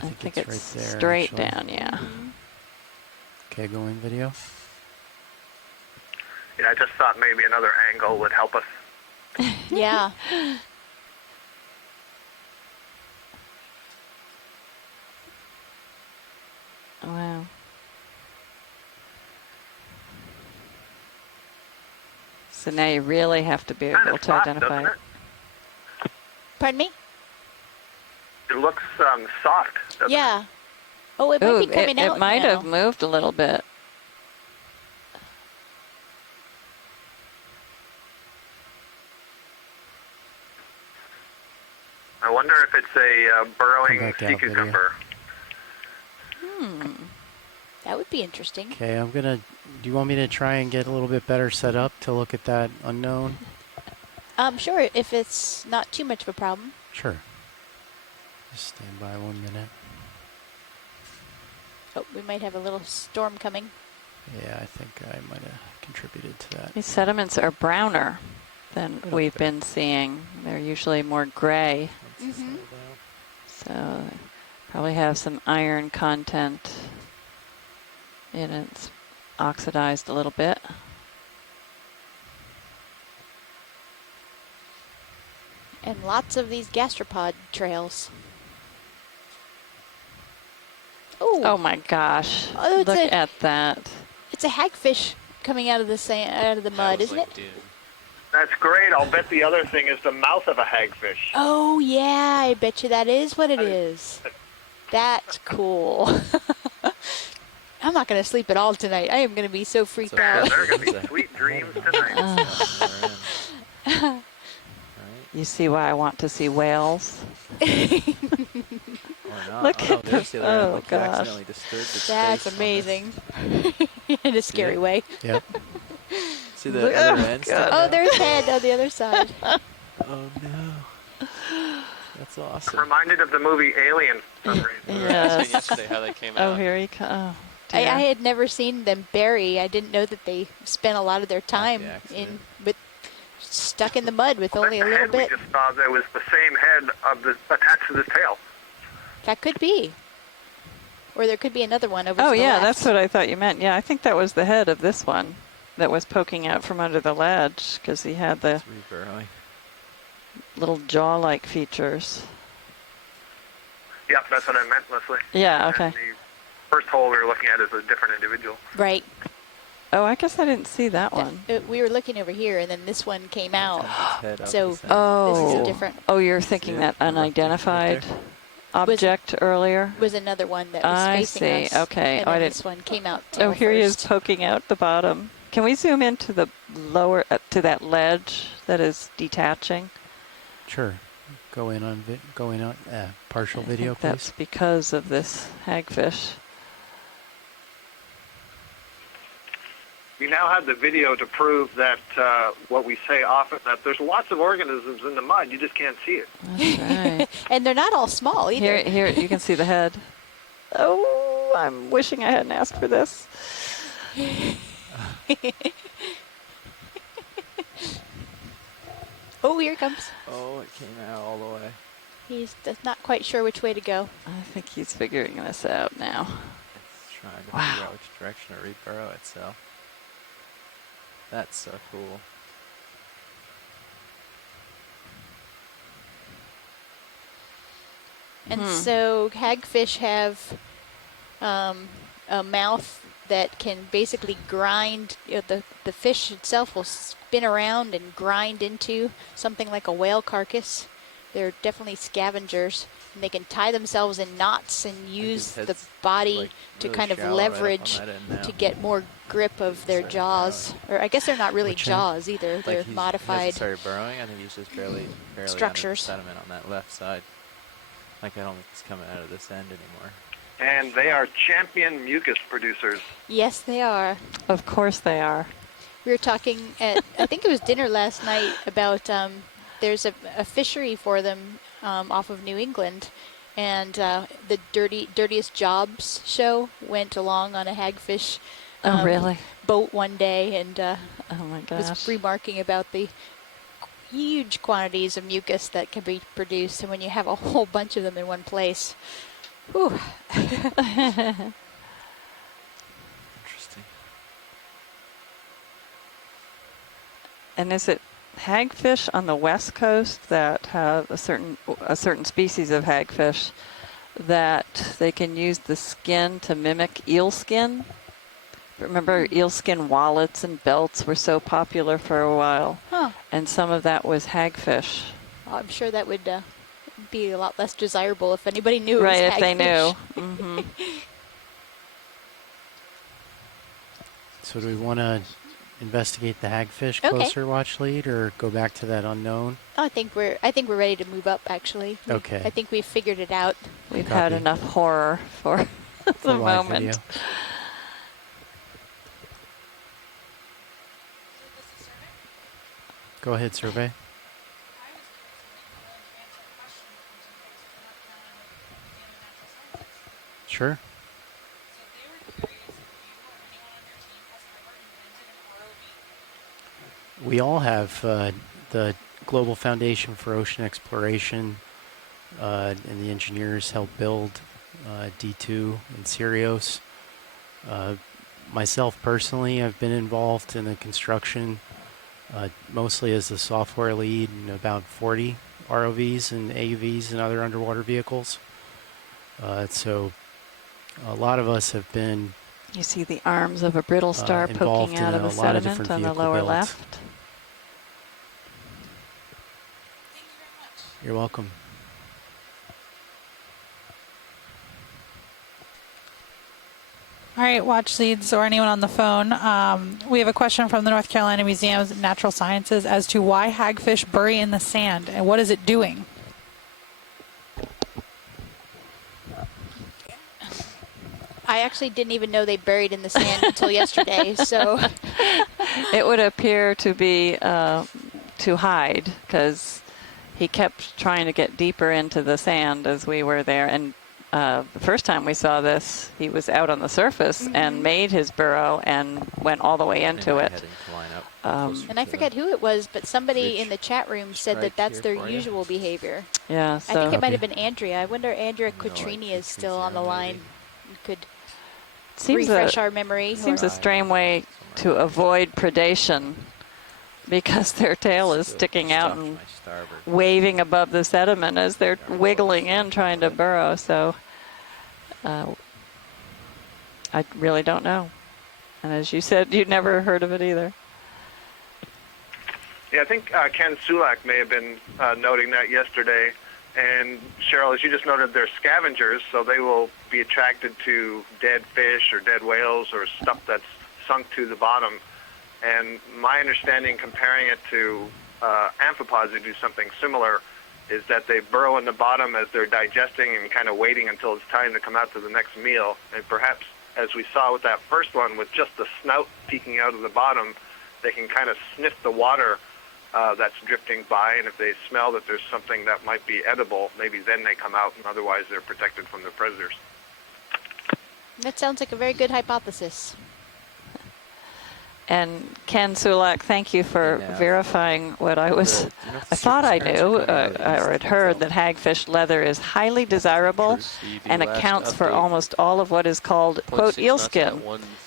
I think it's it's right there, straight actually. down, yeah. Okay, going video. Yeah, I just thought maybe another angle would help us. Yeah. Wow. So now you really have to be able to soft, identify doesn't it. it? Pardon me? It looks soft. doesn't it? Yeah. Oh, it might Ooh, be coming out it might now. have moved a little bit. I wonder if it's a burrowing Come back sea out, video. cucumber. That would be interesting. Okay, I'm gonna. Do you want me to try and get a little bit better set up to look at that unknown? Sure, if it's not too much of a problem. Sure. Just stand by 1 minute. Oh, we might have a little storm coming. Yeah, I think I might have contributed to that. These sediments are browner than Little we've bit. been seeing. They're usually more gray. Mm-hmm. So probably have some iron content in it. It's oxidized a little bit. And lots of these gastropod trails. Oh my gosh. Oh, it's Look a- at that. It's a hagfish coming out of the sand, out of the mud, isn't it? That's great. I'll bet the other thing is the mouth of a hagfish. Oh yeah, I bet you that is what it is. That's cool. I'm not going to sleep at all tonight. I am going to be so freaked out. There are going to be sweet dreams tonight. You see why I want to see whales? Or not. Look Oh, at there's the, the other end. oh Like you gosh. accidentally disturbed its That's face on amazing. In a scary way. Yep. See the Look- other oh, end? God. sticking Oh, out? there's head on the other side. Oh no. That's awesome. I'm reminded of the movie Alien for some reason. We were Yes. asking yesterday how they came Oh, out. here he comes. Oh, I dear. had never seen them bury. I didn't know that they spent a lot of their time accident. with stuck in the mud with only a That little head bit. we just saw, that was the same head of the attached to the tail. That could be. Or there could be another one over Oh, to the yeah, left. that's what I thought you meant. Yeah, I think that was the head of this one that was poking out from under the ledge because he had the Reburrowing. little jaw-like features. Yep, that's what I meant, Leslie. Yeah, And okay. the first hole we were looking at is a different individual. Right. Oh, I guess I didn't see that one. We were looking over here, and then this one came out. So this is Oh, different. oh, you're thinking that unidentified object earlier? Was another one that was I facing see. us. Okay. And Oh, I then didn't. this one came out Oh, tail here he is first. poking out the bottom. Can we zoom into the lower, to that ledge that is detaching? Sure. Go in on partial video, please. That's because of this hagfish. We now have the video to prove that what we say often, that there's lots of organisms in the mud. You just can't see it. That's right. And they're not all small either. Here, you can see the head. Oh, I'm wishing I hadn't asked for this. Oh, here it comes. Oh, it came out all the way. He's not quite sure which way to go. I think he's figuring this out now. It's trying to figure out which direction to reburrow itself. That's so cool. And so hagfish have a mouth that can basically grind. The fish itself will spin around and grind into something like a whale carcass. They're definitely scavengers, and they can tie themselves in knots and use the body to kind of leverage to get more grip of their jaws. Or I guess they're not really jaws either. They're modified. He hasn't started burrowing. I think he's just barely structures. Under the sediment on that left side. Like I don't think he's coming out of this end anymore. And they are champion mucus producers. Yes, they are. Of course they are. We were talking at, I think it was dinner last night, about there's a fishery for them off of New England. And the Dirtiest Jobs show went along on a hagfish really? boat one day, and oh my gosh, was remarking about the huge quantities of mucus that can be produced, and when you have a whole bunch of them in one place. Whew. Interesting. And is it hagfish on the west coast that have a certain species of hagfish that they can use the skin to mimic eel skin? Remember, eel skin wallets and belts were so popular for a while. Huh. And some of that was hagfish. Well, I'm sure that would be a lot less desirable if anybody knew it right, was if they hagfish. knew. Mm-hmm. So do we want to investigate the hagfish closer, watch lead, or go back to that unknown? I think we're ready to move up, actually. Okay. I think we've figured it out. We've had enough horror for the moment. Video. Go ahead, survey. Sure. We all have the Global Foundation for Ocean Exploration, and the engineers helped build D2 and Sirius. Myself personally, I've been involved in the construction mostly as the software lead in about 40 ROVs and AUVs and other underwater vehicles. So a lot of us have been You see the arms of a brittle star poking out of the sediment on the lower left. You're welcome. All right, watch leads or anyone on the phone. We have a question from the North Carolina Museum of Natural Sciences as to why hagfish bury in the sand and what is it doing? I actually didn't even know they buried in the sand until yesterday, so. It would appear to be to hide, because he kept trying to get deeper into the sand as we were there. And the first time we saw this, he was out on the surface and made his burrow and went all the way into it. And I forget who it was, but somebody in the chat room said that that's their usual behavior. Yeah, I think it might have been Andrea. I wonder if Andrea Quattrini is still on the line. Could refresh our memory. Seems a strange way to avoid predation, because their tail is sticking out and waving above the sediment as they're wiggling in trying to burrow. So I really don't know. And as you said, you'd never heard of it either. Yeah, I think Ken Sulak may have been noting that yesterday. And Cheryl, as you just noted, they're scavengers, so they will be attracted to dead fish or dead whales or stuff that's sunk to the bottom. And my understanding, comparing it to amphipods who do something similar, is that they burrow in the bottom as they're digesting and kind of waiting until it's time to come out to the next meal. And perhaps, as we saw with that first one, with just the snout peeking out of the bottom, they can kind of sniff the water that's drifting by, and if they smell that there's something that might be edible, maybe then they come out, and otherwise they're protected from the predators. That sounds like a very good hypothesis. And Ken Sulak, thank you for verifying what I thought I knew, or had heard, that hagfish leather is highly desirable and accounts for almost all of what is called, quote, eel skin.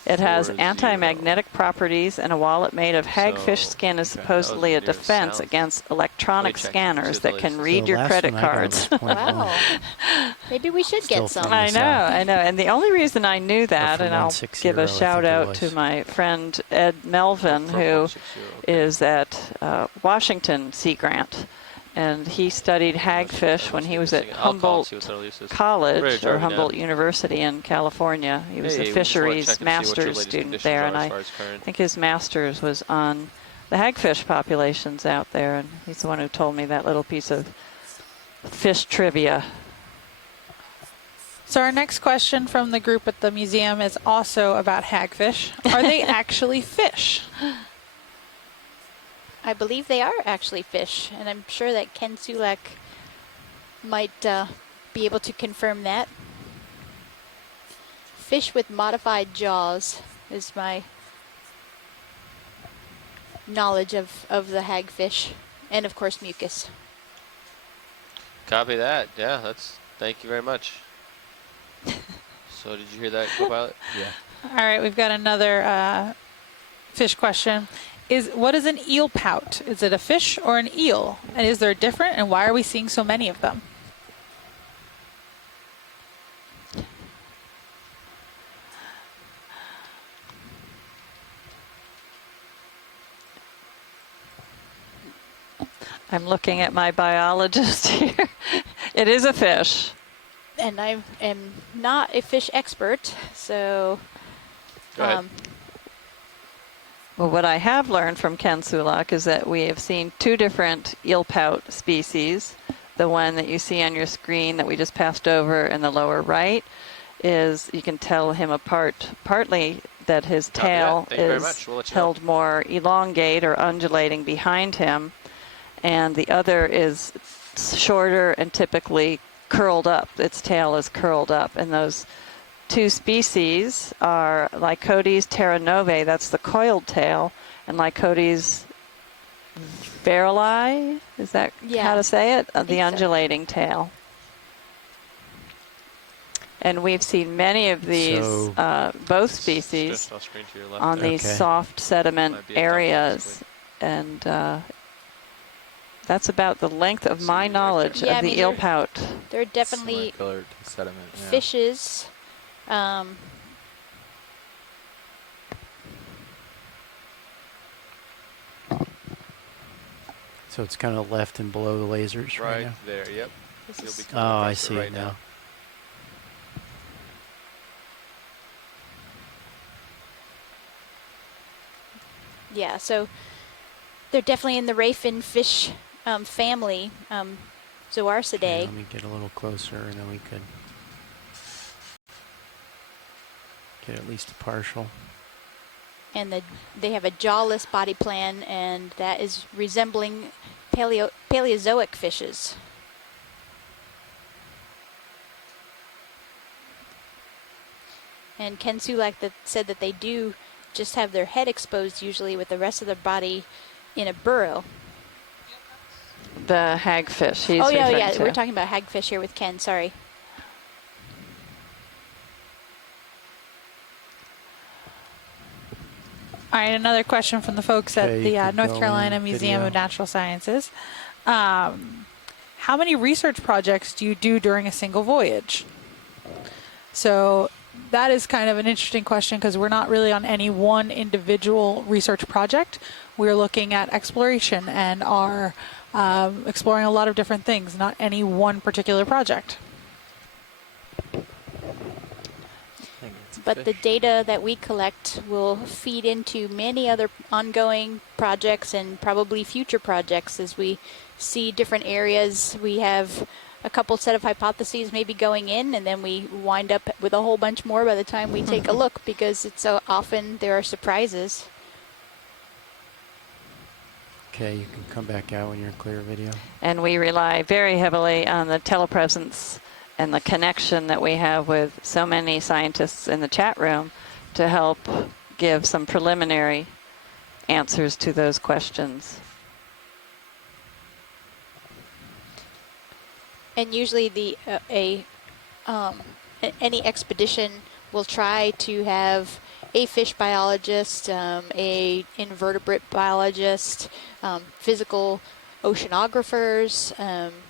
It has anti-magnetic properties, and a wallet made of hagfish skin is supposedly a defense against electronic scanners that can read your credit cards. Wow. Maybe we should get some. I know. And the only reason I knew that, and I'll give a shout out to my friend Ed Melvin, who is at Washington Sea Grant. And he studied hagfish when he was at Humboldt College or Humboldt University in California. He was a fisheries master's student there, and I think his master's was on the hagfish populations out there, and he's the one who told me that little piece of fish trivia. So our next question from the group at the museum is also about hagfish. Are they actually fish? I believe they are actually fish, and I'm sure that Ken Sulak might be able to confirm that. Fish with modified jaws is my knowledge of the hagfish, and of course mucus. Copy that. Yeah, thank you very much. So did you hear that, co-pilot? Yeah. All right, we've got another fish question. What is an eel pout? Is it a fish or an eel? And is there a difference, and why are we seeing so many of them? I'm looking at my biologist here. It is a fish. And I am not a fish expert, so... Well, what I have learned from Ken Sulak is that we have seen two different eel pout species. The one that you see on your screen that we just passed over in the lower right is, you can tell him apart partly that his tail is held more elongate or undulating behind him, and the other is shorter and typically curled up. Its tail is curled up, and those two species are Lycodes terranove, that's the coiled tail, and Lycodes verili, is that how to say it? The undulating tail. And we've seen many of these, both species, on these soft sediment areas, and that's about the length of my knowledge of the eel pout. There are definitely fishes. So it's kind of left and below the lasers right now. There, yep. Oh, I see it now. Yeah, so they're definitely in the rayfin fish family, Zoarcidae. Okay, let me get a little closer, and then we could get at least a partial. And they have a jawless body plan, and that is resembling Paleozoic fishes. And Ken Sulak said that they do just have their head exposed usually, with the rest of their body in a burrow. The hagfish he's yeah, to. We're talking about hagfish here with Ken, sorry. All right, another question from the folks at the North Carolina Museum of Natural Sciences. How many research projects do you do during a single voyage? So that is kind of an interesting question because we're not really on any one individual research project. We're looking at exploration and are exploring a lot of different things, not any one particular project. But the data that we collect will feed into many other ongoing projects and probably future projects as we see different areas. We have a couple set of hypotheses maybe going in, and then we wind up with a whole bunch more by the time we take a look, because it's so often there are surprises. Okay, you can come back out when you're clear video. And we rely very heavily on the telepresence and the connection that we have with so many scientists in the chat room to help give some preliminary answers to those questions. And usually any expedition will try to have a fish biologist, a invertebrate biologist, physical oceanographers.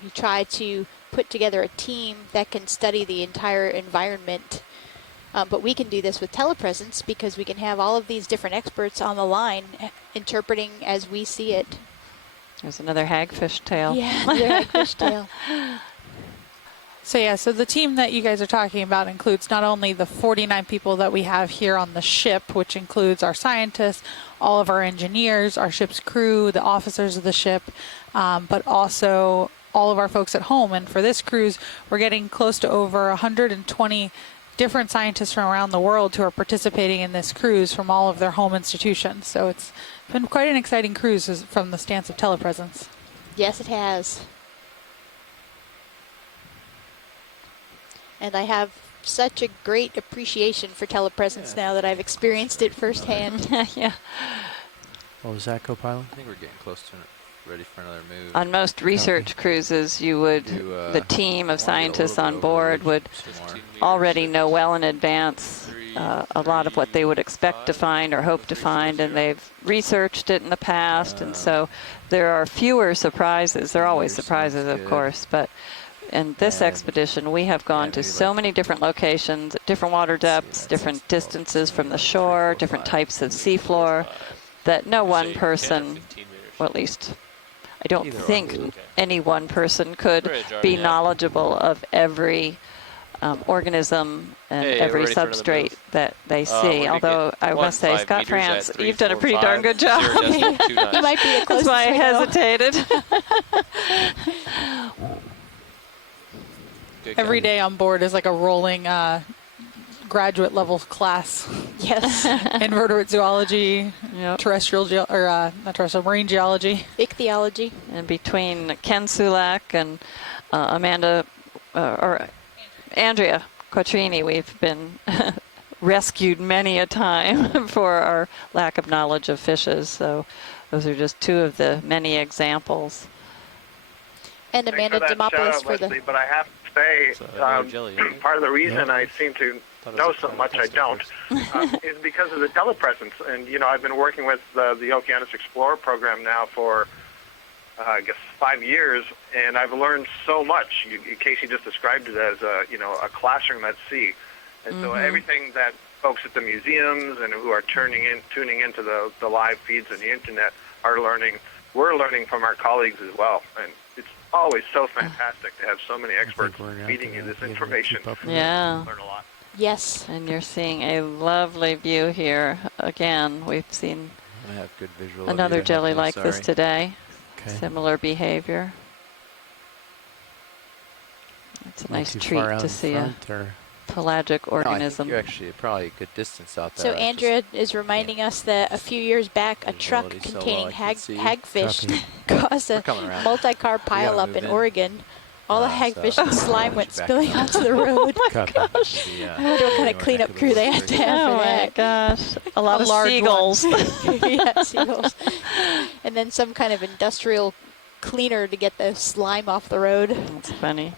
You try to put together a team that can study the entire environment. But we can do this with telepresence because we can have all of these different experts on the line interpreting as we see it. There's another hagfish tail. Yeah, another hagfish tail. So the team that you guys are talking about includes not only the 49 people that we have here on the ship, which includes our scientists, all of our engineers, our ship's crew, the officers of the ship, but also all of our folks at home. And for this cruise, we're getting close to over 120 different scientists from around the world who are participating in this cruise from all of their home institutions. So it's been quite an exciting cruise from the stance of telepresence. Yes, it has. And I have such a great appreciation for telepresence now that I've experienced it firsthand. Yeah. What was that, co-pilot? I think we're getting close to ready for another move. On most research cruises, you would, the team of scientists on board would already know well in advance a lot of what they would expect to find or hope to find, and they've researched it in the past, and so there are fewer surprises. There are always surprises, of course, but in this expedition, we have gone to so many different locations, different water depths, different distances from the shore, different types of seafloor, that no one person, or at least I don't think any one person could be knowledgeable of every organism and every substrate that they see. Although I must say, Scott France, you've done a pretty darn good job. You might be the closest. That's why I hesitated. Every day on board is like a rolling graduate level class. Yes. Invertebrate zoology, terrestrial, not terrestrial, marine geology. Ichthyology. And between Ken Sulak and Andrea Quattrini, we've been rescued many a time for our lack of knowledge of fishes. So those are just two of the many examples. And Amanda Demopoulos for Leslie, but I have to say, part of the reason I seem to know so much I don't is because of the telepresence. And, I've been working with the Okeanos Explorer program now for, I guess, 5 years, and I've learned so much. Casey just described it as a classroom at sea. And so everything that folks at the museums and who are tuning into the live feeds on the internet are learning, we're learning from our colleagues as well. And it's always so fantastic to have so many experts feeding you this information. Yeah. Learn a lot. Yes. And you're seeing a lovely view here. Again, we've seen another jelly like this today. Okay. Similar behavior. It's a nice treat to see a pelagic organism. You're actually probably a good distance out there. So Andrea is reminding us that a few years back, a truck containing hagfish caused a multi-car pileup in Oregon. All the hagfish and slime went spilling onto the road. Gosh. I wonder what kind of cleanup crew they had to have for that. Oh my gosh. A lot of seagulls. Yeah, seagulls. And then some kind of industrial cleaner to get the slime off the road. That's funny.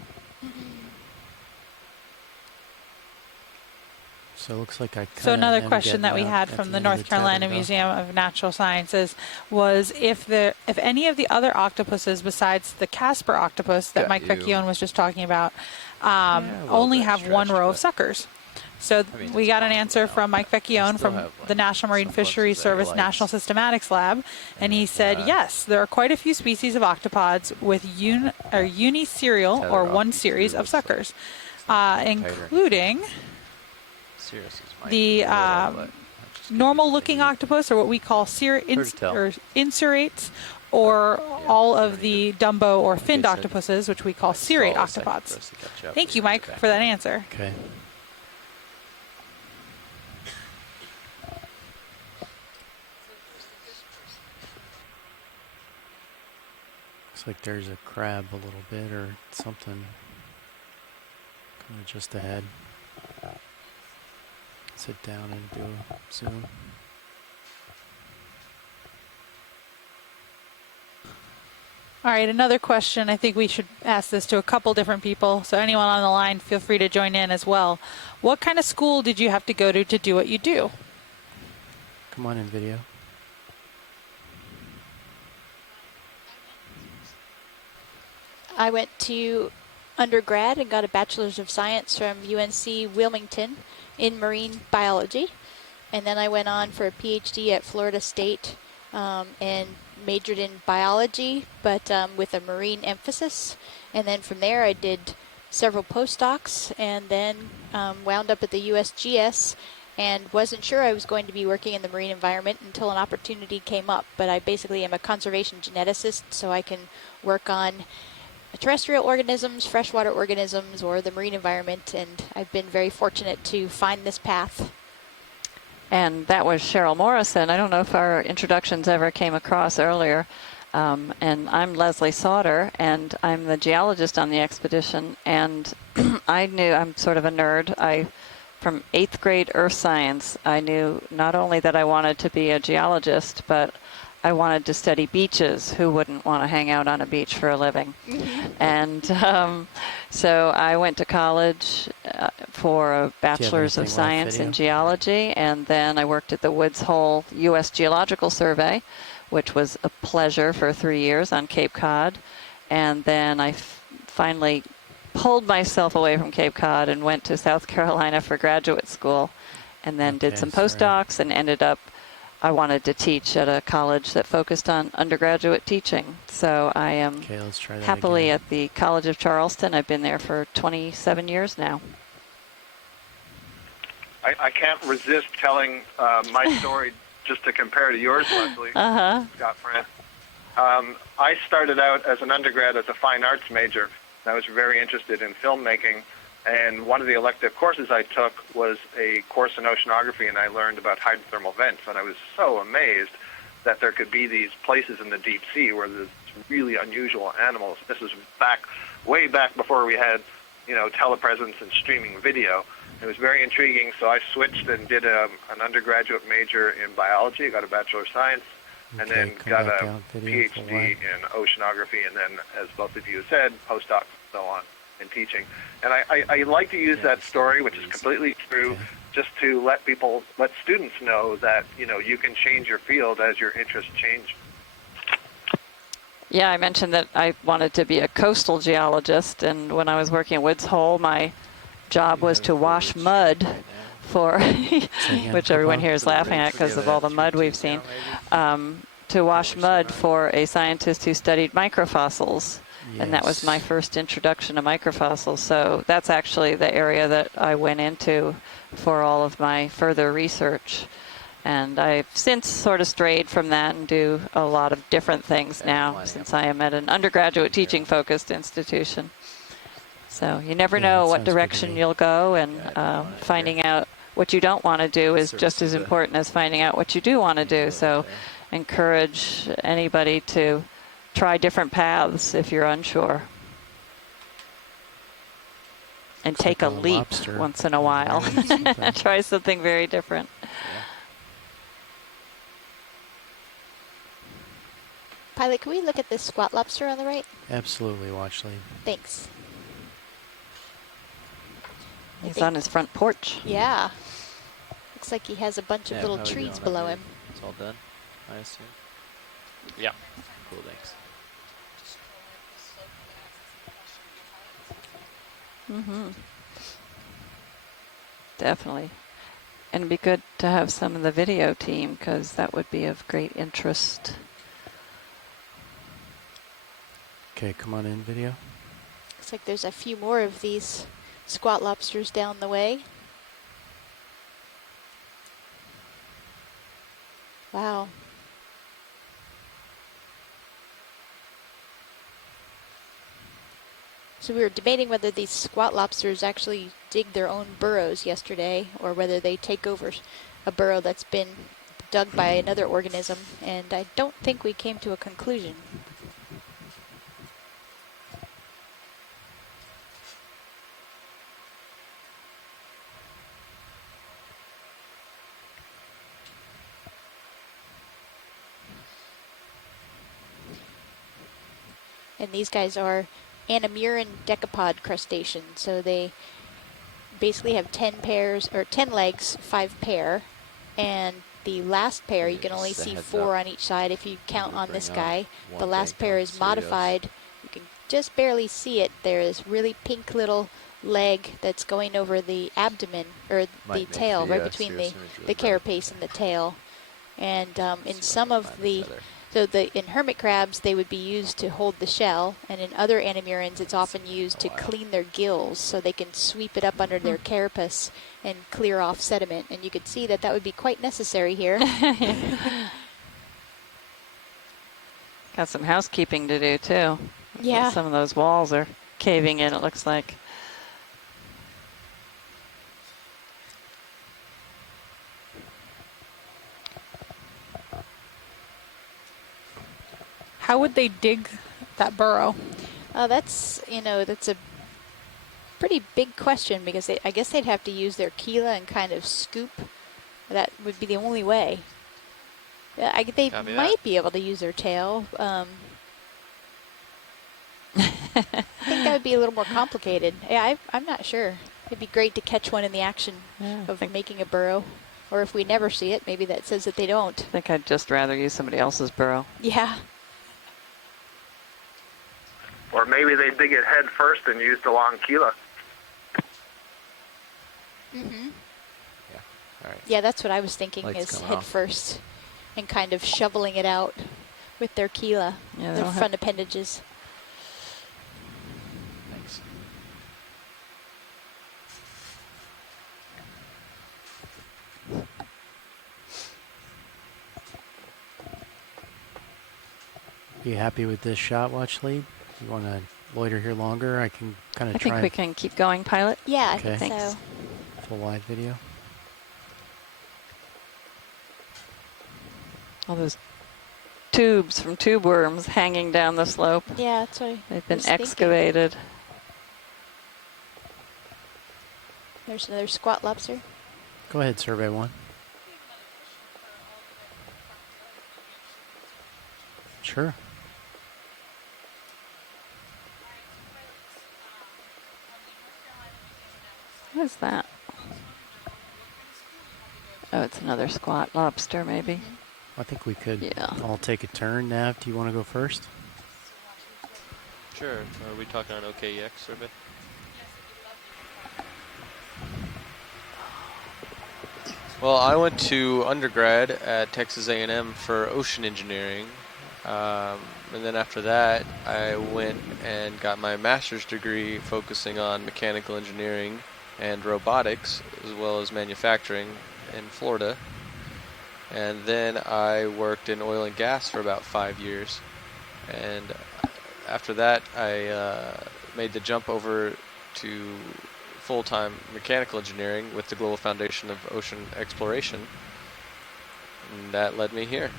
So it looks like So another question that we had from the North Carolina Museum of Natural Sciences was if any of the other octopuses besides the Casper octopus that Mike Vecchione was just talking about only have one row of suckers. So I mean, we it's got an possible answer now, from Mike but I Vecchione still from have, the like, National Marine some Fisheries glimpses that he Service National likes. Systematics Lab, and he And, said, yes, there are quite a few species of octopods with uniserial or Tether one off you series too, of it's like- suckers, it's not too tight or including Sirius might the be a little, but normal-looking octopus, or what we call insurates, or all of the Dumbo or finned said, octopuses, which we call serrate stall a second for octopods. us to catch up. Thank you, Mike, for that answer. Okay. Looks like there's a crab a little bit or something kind of just ahead. Sit down and do a zoom. All right, another question. I think we should ask this to a couple different people. So anyone on the line, feel free to join in as well. What kind of school did you have to go to do what you do? Come on in, video. I went to undergrad and got a Bachelor's of Science from UNC Wilmington in marine biology. And then I went on for a PhD at Florida State and majored in biology, but with a marine emphasis. And then from there I did several postdocs and then wound up at the USGS and wasn't sure I was going to be working in the marine environment until an opportunity came up. But I basically am a conservation geneticist, so I can work on terrestrial organisms, freshwater organisms, or the marine environment, and I've been very fortunate to find this path. And that was Cheryl Morrison. I don't know if our introductions ever came across earlier. And I'm Leslie Sauter, and I'm the geologist on the expedition. And I knew, I'm sort of a nerd. From 8th grade earth science, I knew not only that I wanted to be a geologist, but I wanted to study beaches. Who wouldn't want to hang out on a beach for a living? And so I went to college for a Bachelor's of Science in Geology, and then I worked at the Woods Hole U.S. Geological Survey, which was a pleasure for 3 years on Cape Cod. And then I finally pulled myself away from Cape Cod and went to South Carolina for graduate school, and then did some postdocs and ended up, I wanted to teach at a college that focused on undergraduate teaching. So I am happily at the College of Charleston. I've been there for 27 years now. I can't resist telling my story just to compare to yours, Leslie. Scott Friend. I started out as an undergrad as a fine arts major. I was very interested in filmmaking, and one of the elective courses I took was a course in oceanography, and I learned about hydrothermal vents, and I was so amazed that there could be these places in the deep sea where there's really unusual animals. This was way back before we had, telepresence and streaming video. It was very intriguing, so I switched and did an undergraduate major in biology, got a Bachelor of Science, and then got a PhD in oceanography, and then, as both of you said, postdoc and so on in teaching. And I like to use that story, which is completely true, just to let students know that, you can change your field as your interests change. Yeah, I mentioned that I wanted to be a coastal geologist, and when I was working at Woods Hole, my job was to wash mud for, which everyone here is laughing at because of all the mud we've seen, to wash mud for a scientist who studied microfossils. And that was my first introduction to microfossils. So that's actually the area that I went into for all of my further research. And I've since sort of strayed from that and do a lot of different things now, since I am at an undergraduate teaching focused institution. So you never know what direction you'll go, and finding out what you don't want to do is just as important as finding out what you do want to do. So encourage anybody to try different paths if you're unsure. And take a leap once in a while. Try something very different. Pilot, can we look at this squat lobster on the right? Absolutely, Watchley. Thanks. He's on his front porch. Yeah. Looks like he has a bunch of little trees below him. It's all done, I assume. Yeah. Cool, thanks. Mm-hmm. Definitely. And it'd be good to have some of the video team because that would be of great interest. Okay, come on in, video. Looks like there's a few more of these squat lobsters down the way. Wow. So we were debating whether these squat lobsters actually dig their own burrows yesterday or whether they take over a burrow that's been dug by another organism, and I don't think we came to a conclusion. And these guys are Anamurin decapod crustaceans, so they basically have 10 pairs, or 10 legs, 5 pair, and the last pair you can only see 4 on each side if you count on this guy. The last pair is modified. You can just barely see it. There is really pink little leg that's going over the abdomen, or the tail, right between the carapace and the tail. And in some of the in hermit crabs, they would be used to hold the shell, and in other anamurins, it's often used to clean their gills so they can sweep it up under their carapace and clear off sediment. And you could see that that would be quite necessary here. Got some housekeeping to do, too. Yeah. Some of those walls are caving in, it looks like. How would they dig that burrow? That's a pretty big question, because I guess they'd have to use their chela and kind of scoop. That would be the only way. They might be able to use their tail. I think that would be a little more complicated. Yeah, I'm not sure. It'd be great to catch one in the action of making a burrow. Or if we never see it, maybe that says that they don't. I think I'd just rather use somebody else's burrow. Yeah. Or maybe they dig it head first and use the long chela. Mm-hmm. Yeah. All right. Yeah, that's what I was thinking, Lights is coming head off. first and kind of shoveling it out with their chela, Yeah, their front appendages. Thanks. Are you happy with this shot watch lead? You want to loiter here longer? I can kind of I try. think we can keep going, pilot. Yeah, Okay. I think so. Full wide video. All those tubes from tube worms hanging down the slope. Yeah, that's what They've been was thinking. excavated. There's another squat lobster. Go ahead, survey one. Sure. What is that? Oh, it's another squat lobster, maybe. I think we could Yeah. all take a turn. Nav, do you want to go first? Sure. Are we talking on OKEX survey? Well, I went to undergrad at Texas A&M for ocean engineering. And then after that, I went and got my master's degree focusing on mechanical engineering and robotics, as well as manufacturing in Florida. And then I worked in oil and gas for about 5 years. And after that, I made the jump over to full-time mechanical engineering with the Global Foundation of Ocean Exploration. And that led me here.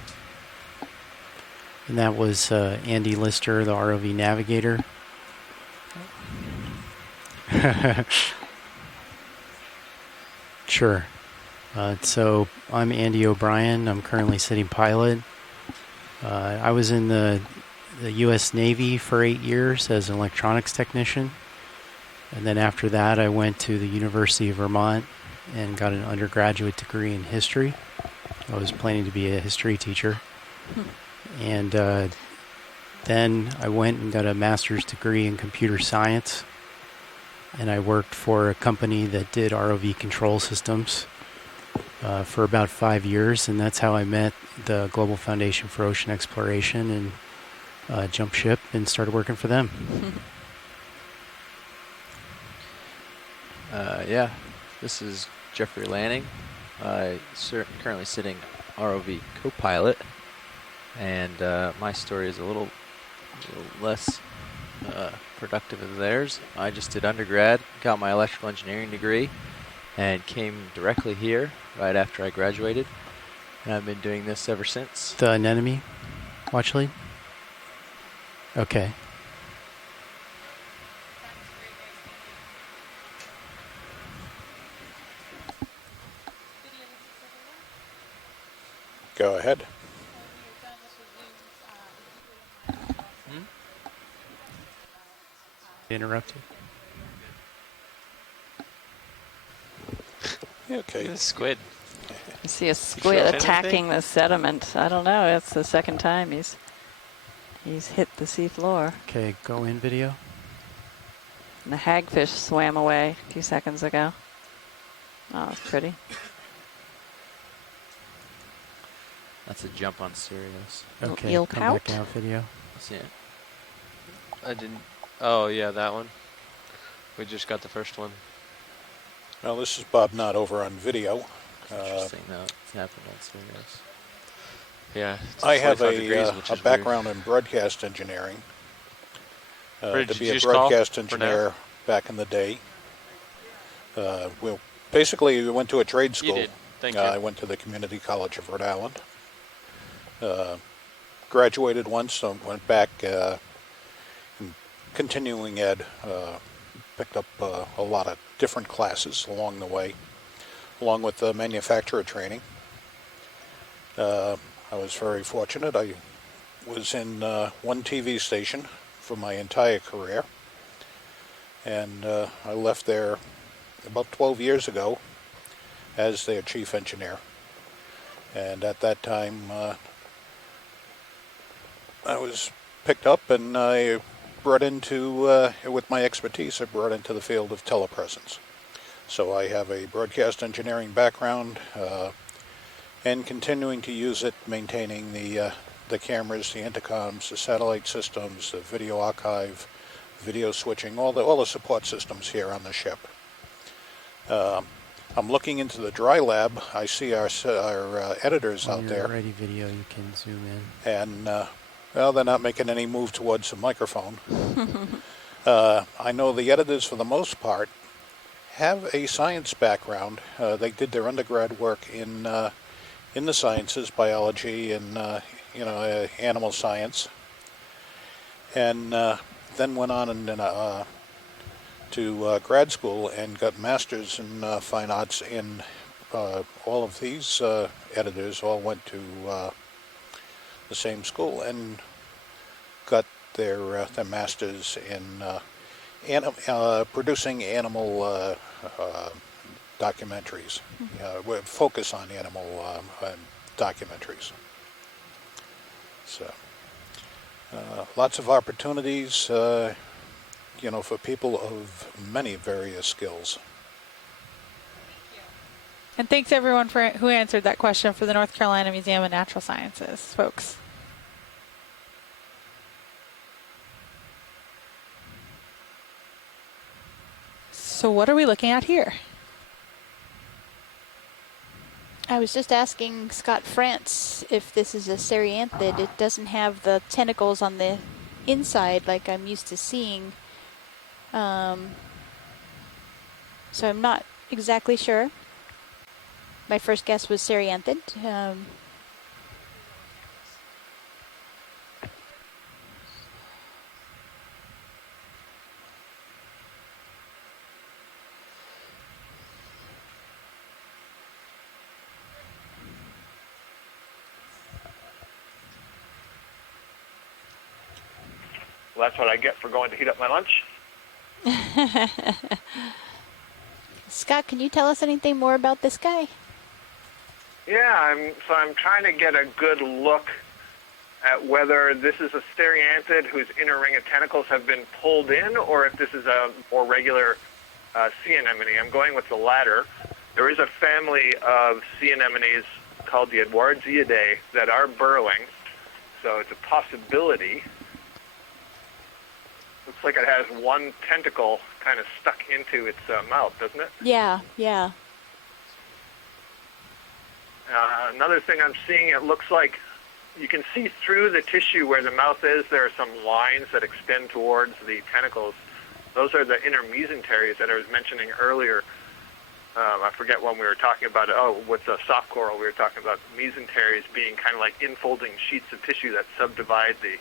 And that was Andy Lister, the ROV navigator. Sure. So I'm Andy O'Brien. I'm currently sitting pilot. I was in the U.S. Navy for 8 years as an electronics technician. And then after that, I went to the University of Vermont and got an undergraduate degree in history. I was planning to be a history teacher. And then I went and got a master's degree in computer science. and I worked for a company that did ROV control systems for about 5 years, and that's how I met the Global Foundation for Ocean Exploration and jumped ship and started working for them. Yeah, this is Jeffrey Lanning. Currently sitting ROV co-pilot, and my story is a little less productive than theirs. I just did undergrad, got my electrical engineering degree, and came directly here right after I graduated, and I've been doing this ever since. The anemone watch lead? Okay. Go ahead. Interrupted. Okay. The squid. You see a squid attacking the sediment. I don't know. It's the second time he's hit the sea floor. Okay, go in video. And the hagfish swam away a few seconds ago. Oh, it's pretty. That's a jump on Sirius. Okay, Eel come Pout? back out video. See it? I didn't. Oh yeah, that one. We just got the first one. Well, this is Bob not over on video. Interesting. No, it's happened on Sirius. Yeah. It's I have 25 degrees, which a is background in broadcast engineering. Bridge, To did be you a just call broadcast for engineer back in the day. Basically, we went to a trade school. You did. Thank you. I went to the Community College of Rhode Island. Graduated once, so went back in continuing ed. Picked up a lot of different classes along the way, along with the manufacturer training. I was very fortunate. I was in one TV station for my entire career, and I left there about 12 years ago as their chief engineer. And at that time, I was picked up and I brought into, with my expertise, I brought into the field of telepresence. So I have a broadcast engineering background and continuing to use it, maintaining the cameras, the intercoms, the satellite systems, the video archive, video switching, all the support systems here on the ship. I'm looking into the dry lab. I see our editors out there. Ready video, you can zoom in. And well, they're not making any move towards the microphone. I know the editors, for the most part, have a science background. They did their undergrad work in the sciences, biology, and animal science, and then went on and to grad school and got masters in fine arts. In all of these editors all went to the same school and got their masters in producing animal documentaries, with focus on animal documentaries. So lots of opportunities, for people of many various skills. And thanks everyone who answered that question for the North Carolina Museum of Natural Sciences, folks. So what are we looking at here? I was just asking Scott France if this is a Serianthid. It doesn't have the tentacles on the inside like I'm used to seeing. So I'm not exactly sure. My first guess was Serianthid. Well, that's what I get for going to heat up my lunch. Scott, can you tell us anything more about this guy? Yeah, I'm trying to get a good look at whether this is a Serianthid whose inner ring of tentacles have been pulled in, or if this is a more regular sea anemone. I'm going with the latter. There is a family of sea anemones called the Edwardsiidae that are burrowing, so it's a possibility. Looks like it has one tentacle kind of stuck into its mouth, doesn't it? Yeah, yeah. Another thing I'm seeing, it looks like you can see through the tissue where the mouth is. There are some lines that extend towards the tentacles. Those are the inner mesenteries that I was mentioning earlier. I forget when we were talking about it. Oh, with the soft coral, we were talking about mesenteries being kind of like infolding sheets of tissue that subdivide the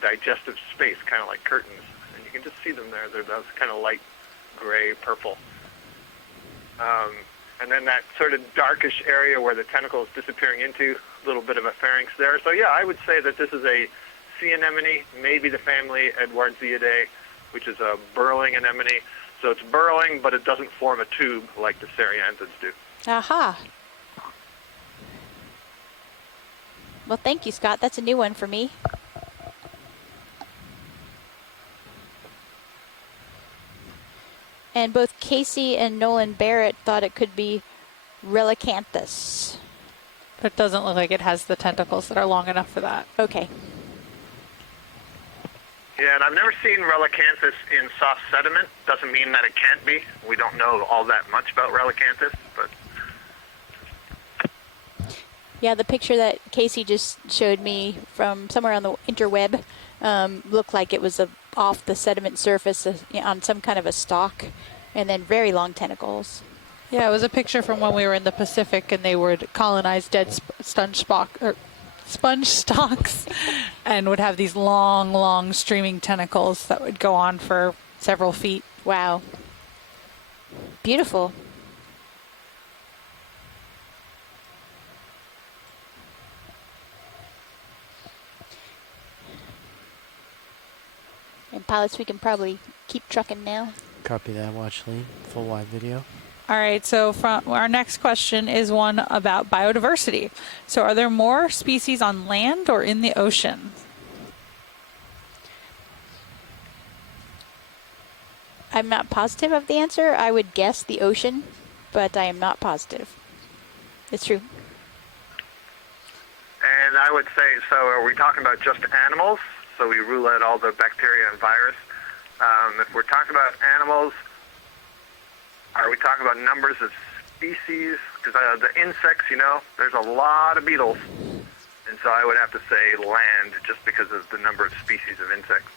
digestive space, kind of like curtains. And you can just see them there. They're those kind of light gray, purple. And then that sort of darkish area where the tentacle is disappearing into, a little bit of a pharynx there. So yeah, I would say that this is a sea anemone, maybe the family Edwardsiidae, which is a burrowing anemone. So it's burrowing, but it doesn't form a tube like the cereanthids do. Aha. Well, thank you, Scott. That's a new one for me. And both Casey and Nolan Barrett thought it could be Relicanthus. But it doesn't look like it has the tentacles that are long enough for that. Okay. Yeah, and I've never seen Relicanthus in soft sediment. Doesn't mean that it can't be. We don't know all that much about Relicanthus, but... Yeah, the picture that Casey just showed me from somewhere on the interweb looked like it was off the sediment surface on some kind of a stalk, and then very long tentacles. Yeah, it was a picture from when we were in the Pacific and they would colonize dead sponge stalks and would have these long, long streaming tentacles that would go on for several feet. Wow. Beautiful. And pilots, we can probably keep trucking now. Copy that, watch lead, full wide video. All right, so our next question is one about biodiversity. So are there more species on land or in the ocean? I'm not positive of the answer. I would guess the ocean, but I am not positive. It's true. And I would say, so are we talking about just animals? So we rule out all the bacteria and virus. If we're talking about animals, are we talking about numbers of species? Because the insects, there's a lot of beetles. And so I would have to say land just because of the number of species of insects.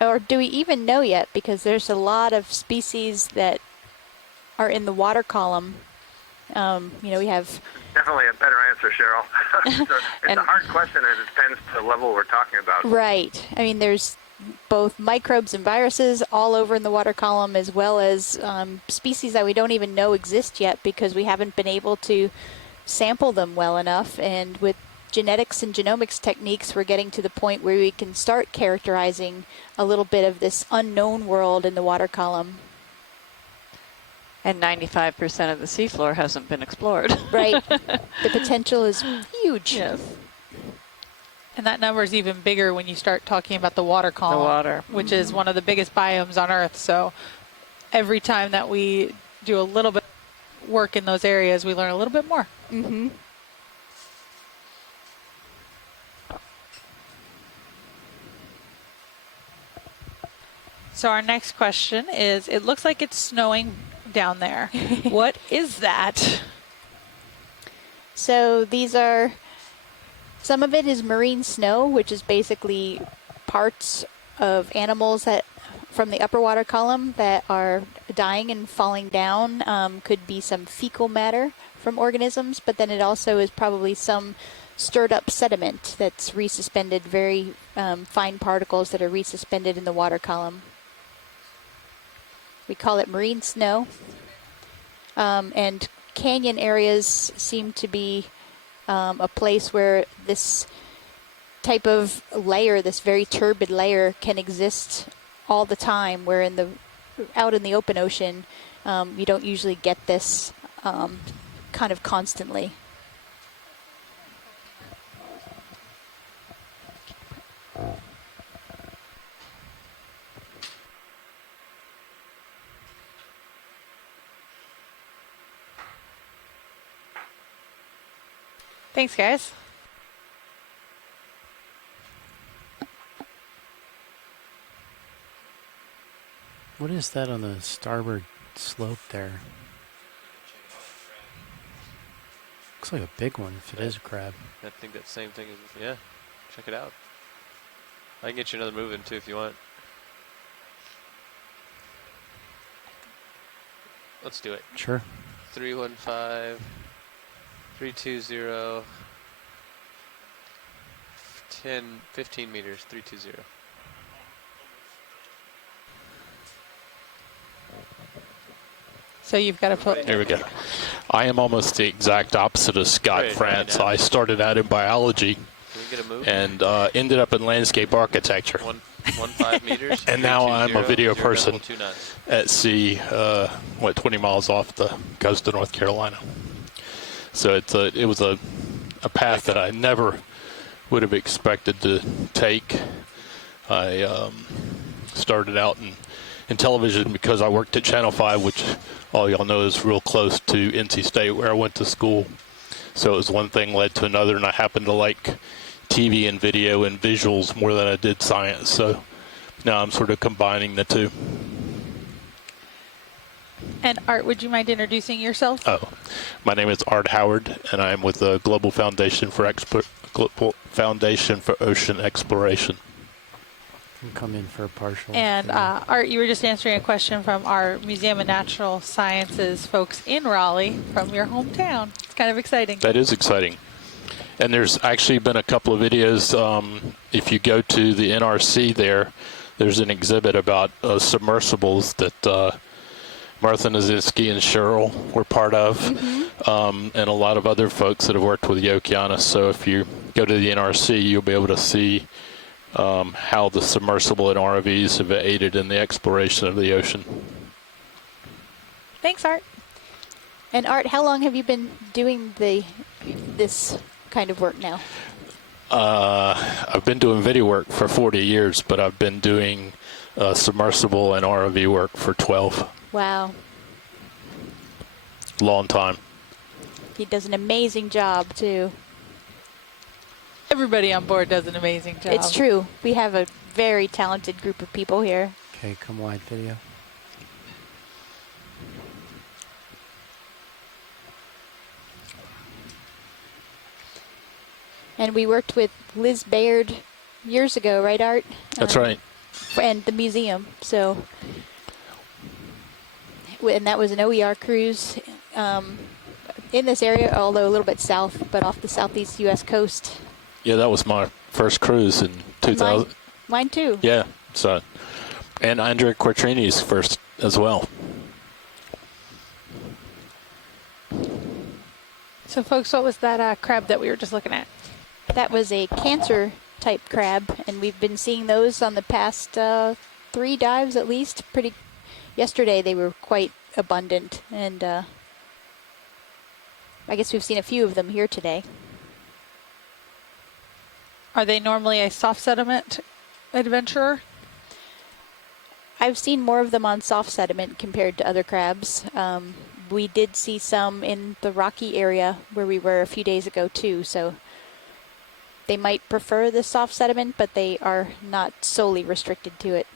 Or do we even know yet? Because there's a lot of species that are in the water column. We have... Definitely a better answer, Cheryl. It's a hard question, and it depends to the level we're talking about. Right. I mean, there's both microbes and viruses all over in the water column, as well as species that we don't even know exist yet because we haven't been able to sample them well enough. And with genetics and genomics techniques, we're getting to the point where we can start characterizing a little bit of this unknown world in the water column. And 95% of the seafloor hasn't been explored. Right. The potential is huge. Yes. And that number is even bigger when you start talking about the water column. The water. Which is one of the biggest biomes on Earth. So every time that we do a little bit of work in those areas, we learn a little bit more. Mm-hmm. So our next question is, it looks like it's snowing down there. What is that? So these are, some of it is marine snow, which is basically parts of animals that from the upper water column that are dying and falling down. Could be some fecal matter from organisms, but then it also is probably some stirred up sediment that's resuspended, very fine particles that are resuspended in the water column. We call it marine snow. And canyon areas seem to be a place where this type of layer, this very turbid layer, can exist all the time, where out in the open ocean, you don't usually get this kind of constantly. Thanks, guys. What is that on the starboard slope there? Looks like a big one if it is a crab. I think that same thing is, yeah. Check it out. I can get you another move in too if you want. Let's do it. Sure. 315, 320, 15 meters, 320. So you've got to put. There we go. I am almost the exact opposite of Scott Right, France. right now. I started out in biology Can we get a move? and ended up in landscape architecture. 1.5 meters. And now I'm a 320, video 0 person decimal 2 knots. at sea, 20 miles off the coast of North Carolina. So it was a path that I never would have expected to take. I started out in television because I worked at Channel 5, which all y'all know is real close to NC State where I went to school. So it was one thing led to another, and I happened to like TV and video and visuals more than I did science. So now I'm sort of combining the two. And Art, would you mind introducing yourself? Oh, my name is Art Howard, and I am with the Global Foundation for Ocean Exploration. Can come in for a partial. And Art, you were just answering a question from our Museum of Natural Sciences folks in Raleigh from your hometown. It's kind of exciting. That is exciting. And there's actually been a couple of videos. If you go to the NRC there's an exhibit about submersibles that Martha Nazinski and Cheryl were part of, and a lot of other folks that have worked with the Okeanos. So if you go to the NRC, you'll be able to see how the submersible and ROVs have aided in the exploration of the ocean. Thanks, Art. And Art, how long have you been doing this kind of work now? I've been doing video work for 40 years, but I've been doing submersible and ROV work for 12. Wow. Long time. He does an amazing job, too. Everybody on board does an amazing job. It's true. We have a very talented group of people here. Okay, come wide video. And we worked with Liz Baird years ago, right, Art? That's right. And the museum. So, and that was an OER cruise in this area, although a little bit south, but off the southeast U.S. coast. Yeah, that was my first cruise in 2000. Mine too. Yeah, so, and Andrea Quattrini's first as well. So, folks, what was that crab that we were just looking at? That was a cancer type crab, and we've been seeing those on the past 3 dives at least. Yesterday they were quite abundant, and I guess we've seen a few of them here today. Are they normally a soft sediment adventurer? I've seen more of them on soft sediment compared to other crabs. We did see some in the rocky area where we were a few days ago too, so they might prefer the soft sediment, but they are not solely restricted to it.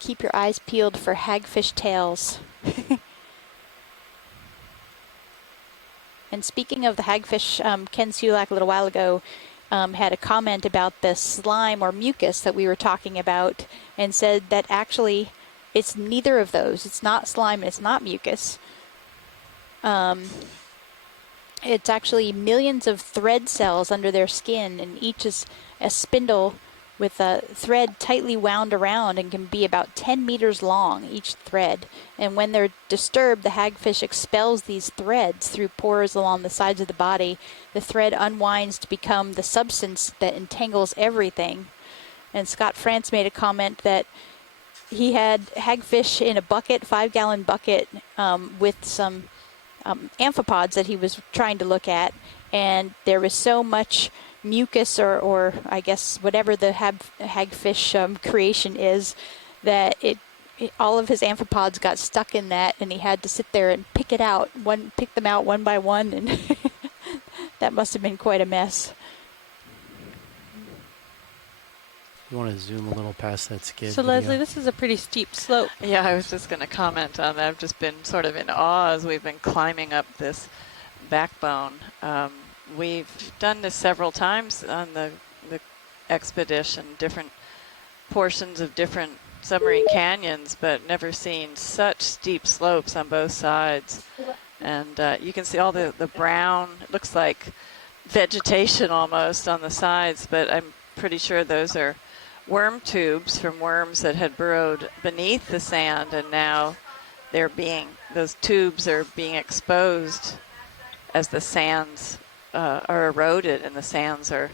Keep your eyes peeled for hagfish tails. And speaking of the hagfish, Ken Sulak a little while ago had a comment about the slime or mucus that we were talking about, and said that actually it's neither of those. It's not slime, it's not mucus. It's actually millions of thread cells under their skin, and each is a spindle with a thread tightly wound around and can be about 10 meters long, each thread. And when they're disturbed, the hagfish expels these threads through pores along the sides of the body. The thread unwinds to become the substance that entangles everything. And Scott France made a comment that he had hagfish in a bucket, 5-gallon bucket, with some amphipods that he was trying to look at. And there was so much mucus or I guess whatever the hagfish creation is, that all of his amphipods got stuck in that, and he had to sit there and pick them out one by one, and that must have been quite a mess. You want to zoom a little past that skid So video? Leslie, this is a pretty steep slope. Yeah, I was just going to comment on that. I've just been sort of in awe as we've been climbing up this backbone. We've done this several times on the expedition, different portions of different submarine canyons, but never seen such steep slopes on both sides. And you can see all the brown, it looks like vegetation almost on the sides, but I'm pretty sure those are worm tubes from worms that had burrowed beneath the sand, and now those tubes are being exposed as the sands are eroded and the sands are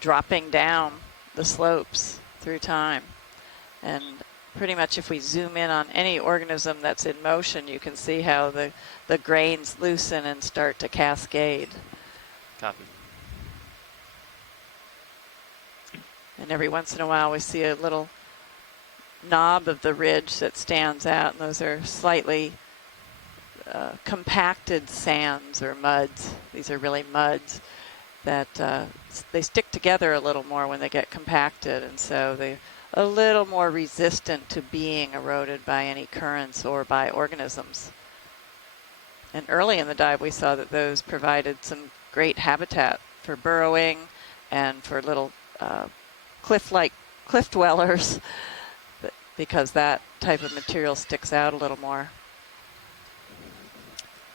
dropping down the slopes through time. And pretty much if we zoom in on any organism that's in motion, you can see how the grains loosen and start to cascade. Copy. And every once in a while we see a little knob of the ridge that stands out, and those are slightly compacted sands or muds. These are really muds that they stick together a little more when they get compacted, and so they're a little more resistant to being eroded by any currents or by organisms. And early in the dive we saw that those provided some great habitat for burrowing and for little cliff dwellers, because that type of material sticks out a little more.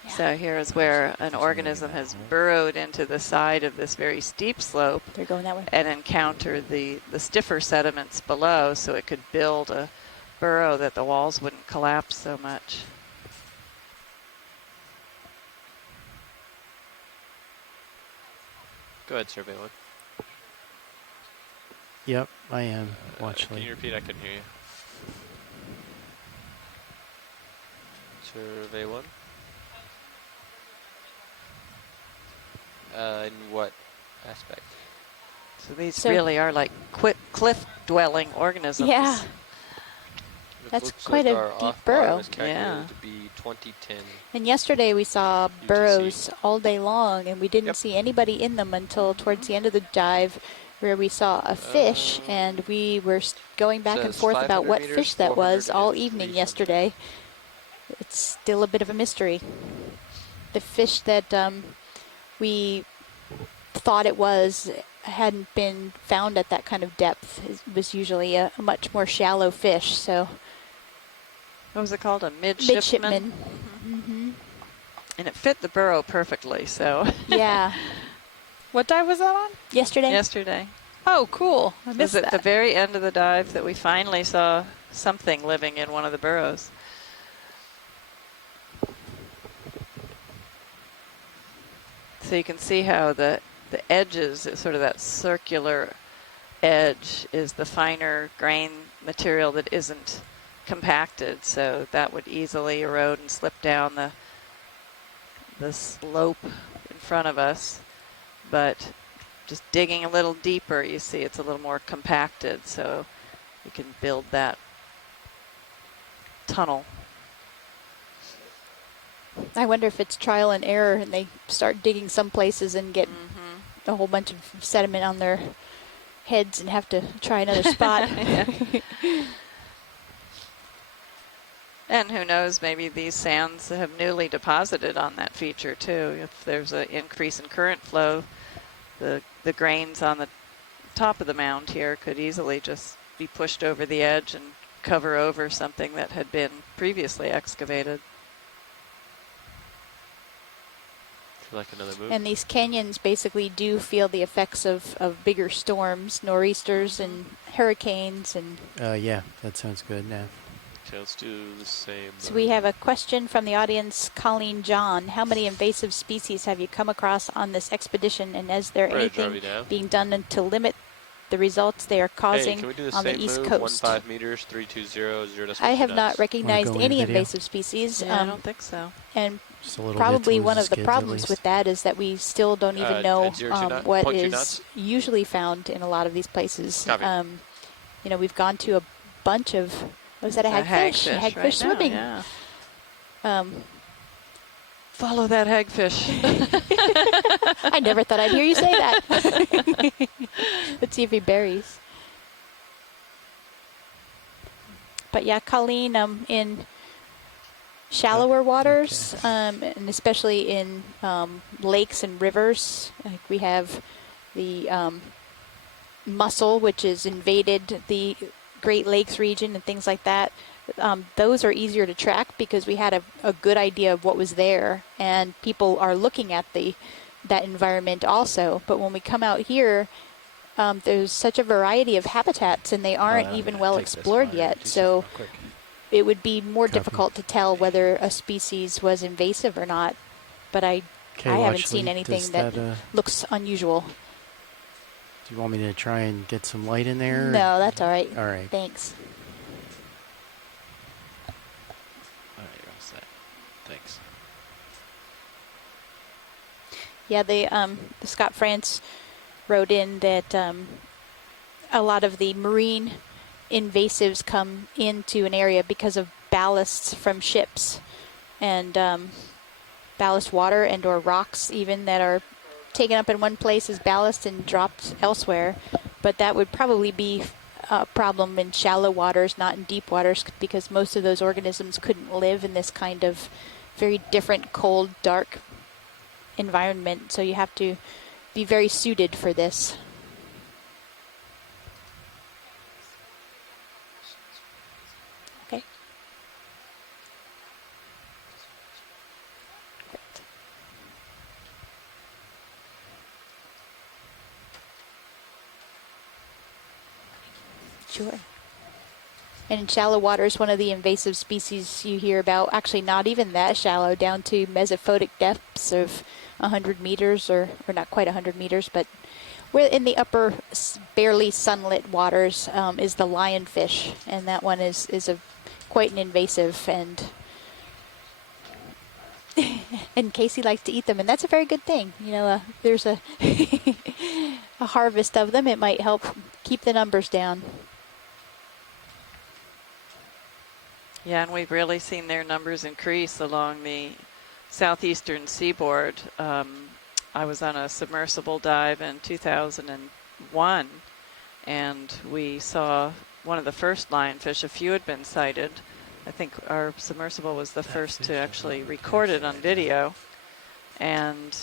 Yeah. So here is where an organism has burrowed into the side of this very steep slope. They're going that way. And encountered the stiffer sediments below, so it could build a burrow that the walls wouldn't collapse so much. Go ahead, survey one. Yep, I am. Watch Can you repeat? I couldn't hear you. Survey one. In what aspect? So these really are like cliff-dwelling organisms. Yeah. It That's looks quite like a our deep off burrow. bar was calculated Yeah. to be 2010. And yesterday we saw burrows all day long, and we didn't see anybody in them until towards the end of the dive, where we saw a fish, and we were going back and forth about what fish that was all evening yesterday. It's still a bit of a mystery. The fish that we thought it was hadn't been found at that kind of depth. It was usually a much more shallow fish. So, what was it called? A midshipman? Midshipman. Mm-hmm. And it fit the burrow perfectly, so. Yeah. What dive was that on? Yesterday. Yesterday. Oh, cool. I It missed was at that. the very end of the dive that we finally saw something living in one of the burrows. So you can see how the edges, sort of that circular edge, is the finer grain material that isn't compacted, so that would easily erode and slip down the slope in front of us. But just digging a little deeper, you see it's a little more compacted, so you can build that tunnel. I wonder if it's trial and error, and they start digging some places and get a whole bunch of sediment on their heads and have to try another spot. And who knows, maybe these sands have newly deposited on that feature too. If there's an increase in current flow, the grains on the top of the mound here could easily just be pushed over the edge and cover over something that had been previously excavated. Like another move. And these canyons basically do feel the effects of bigger storms, nor'easters and hurricanes. And yeah, that sounds good now. Okay, let's do the same. so we have a question from the audience, Colleen John. How many invasive species have you come across on this expedition, and is there Bridge, anything are we down? being done to limit the results they are Hey, causing can we do the on the same East move? Coast. 15 meters, 320, 0.29. I have not recognized go in any video? invasive species. Yeah, I don't think so. And Just a little bit probably to lose one the of the skids, at problems least. with that is that we still don't even know at 0.2 what 0.2 is knots? usually found in a lot of these places. Copy. You know, we've gone to a bunch of, what was that, a hagfish? A hagfish right swimming. now, yeah. Follow that hagfish. I never thought I'd hear you say that. Let's see if he buries. But yeah, Colleen, in shallower waters, and especially in lakes and rivers, like we have the mussel, which has invaded the Great Lakes region and things like that. Those are easier to track because we had a good idea of what was there, and people are looking at that environment also. But when we come out here, there's such a variety of habitats, and they aren't even well explored yet. So it would be more difficult to tell whether a species was invasive or not. But I haven't seen anything that looks unusual. Do you want me to try and get some light in there? No, that's all right. All right. Thanks. All right, you're all set. Thanks. Yeah, the Scott France wrote in that a lot of the marine invasives come into an area because of ballasts from ships and ballast water and or rocks even that are taken up in one place as ballast and dropped elsewhere. But that would probably be a problem in shallow waters, not in deep waters, because most of those organisms couldn't live in this kind of very different, cold, dark environment. So you have to be very suited for this. Okay. Sure. And in shallow waters, one of the invasive species you hear about, actually not even that shallow, down to mesophotic depths of 100 meters, or not quite 100 meters, but we're in the upper, barely sunlit waters, is the lionfish, and that one is quite an invasive, and and Casey likes to eat them, and that's a very good thing. You know, there's a a harvest of them. It might help keep the numbers down. Yeah, and we've really seen their numbers increase along the southeastern seaboard. I was on a submersible dive in 2001, and we saw one of the first lionfish. A few had been sighted. I think our submersible was the first to actually record it on video. And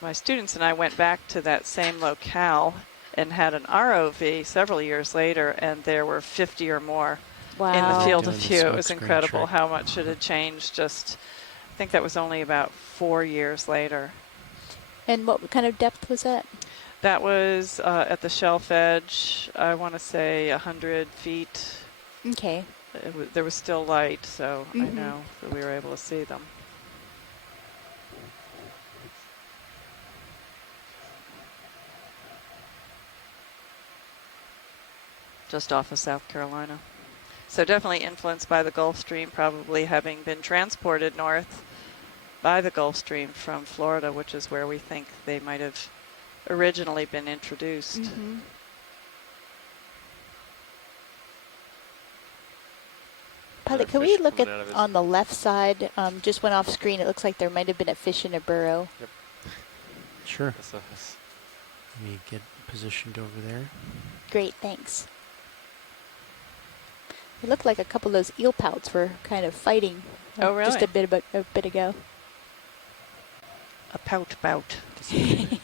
my students and I went back to that same locale and had an ROV several years later, and there were 50 or more in the field of view. It was incredible how much it had changed. Just, I think that was only about 4 years later. And what kind of depth was that? That was at the shelf edge, I want to say 100 feet. Okay. There was still light, so I know that we were able to see them. Just off of South Carolina. So definitely influenced by the Gulf Stream, probably having been transported north by the Gulf Stream from Florida, which is where we think they might have originally been introduced. Pilot, can we look at on the left side? Just went off screen. It looks like there might have been a fish in a burrow. Yep. Sure. Let me get positioned over there. Great, thanks. It looked like a couple of those eel pouts were kind of fighting. Oh, really? Just a bit ago. A pout bout. Among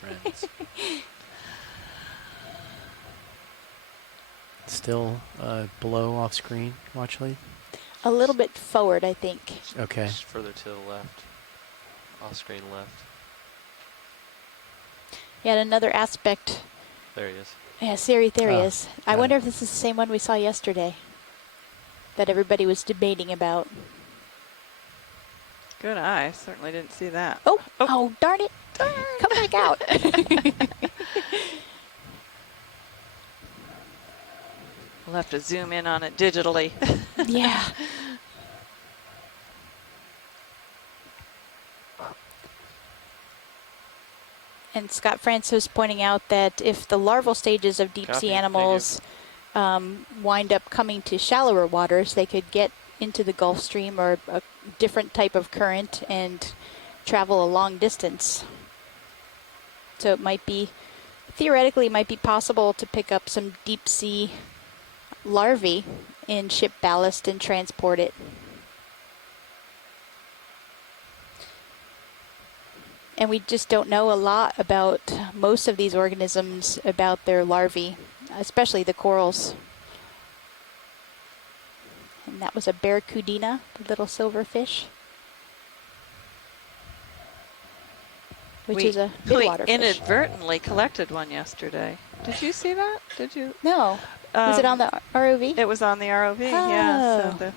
friends. Still below off screen, watch lead? A little bit forward, I think. Okay. Just further to the left. Off screen left. Yet another aspect. There he is. Yeah, Siri, there he is. I wonder if this is the same one we saw yesterday that everybody was debating about. Good eye. Certainly didn't see that. Oh, darn it. Come back out. We'll have to zoom in on it digitally. Yeah. And Scott Francis was pointing out that if the larval stages of deep Copy, sea thank you. animals wind up coming to shallower waters, they could get into the Gulf Stream or a different type of current and travel a long distance. So it might be, theoretically, it might be possible to pick up some deep sea larvae in ship ballast and transport it. And we just don't know a lot about most of these organisms, about their larvae, especially the corals. And that was a barracuda, the little silverfish, which is a midwater We fish. inadvertently collected one yesterday. Did you see that? Did you? No. Was it on the ROV? It was on the ROV, yeah. Oh. So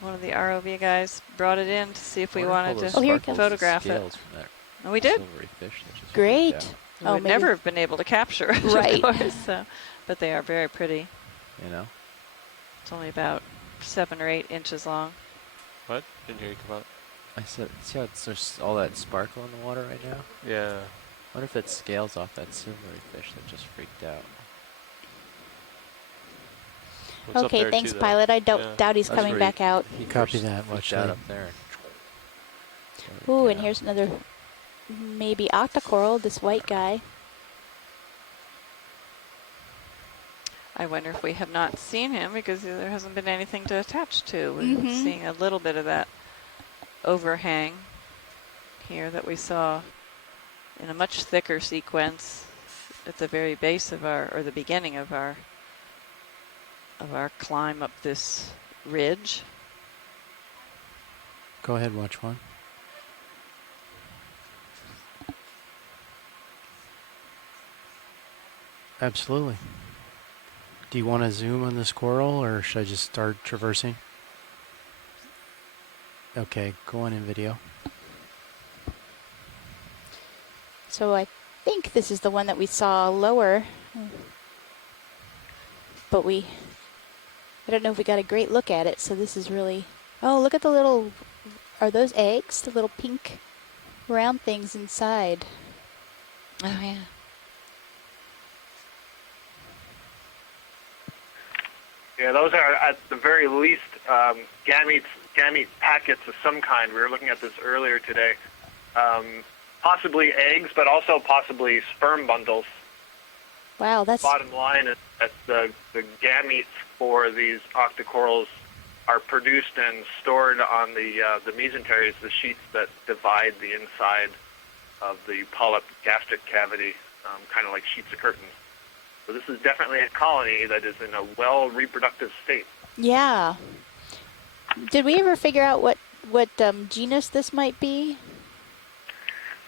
one of the ROV guys brought it in to see if we wanted to here it comes. photograph it. And we did. Silvery fish that just Great. freaked We Oh, would maybe- never have been able to capture it, Right. of course. So, but they are very pretty. You know? It's only about 7 or 8 inches long. What? Didn't hear you come out. I said, see how there's all that sparkle in the water right now? Yeah. Wonder if it scales off that silvery fish that just freaked out. Looks up Okay, there thanks, too, though. pilot. I doubt Yeah. he's That's coming where back out. He Copy first that, freaked watch out that. up there. Ooh, and here's another maybe octocoral, this white guy. I wonder if we have not seen him because there hasn't been anything to attach to. We're Mhm. seeing a little bit of that overhang here that we saw in a much thicker sequence at the very base of our, or the beginning of our climb up this ridge. Go ahead, watch one. Absolutely. Do you want to zoom on this coral, or should I just start traversing? Okay, go on in video. So I think this is the one that we saw lower. But I don't know if we got a great look at it, so this is really, oh, look at the little, are those eggs? The little pink round things inside. Oh, yeah. Yeah, those are at the very least gamete packets of some kind. We were looking at this earlier today. Possibly eggs, but also possibly sperm bundles. Wow, that's... Bottom line is that the gametes for these octocorals are produced and stored on the mesenteries, the sheets that divide the inside of the polyp gastric cavity, kind of like sheets of curtains. So this is definitely a colony that is in a well reproductive state. Yeah. Did we ever figure out what genus this might be?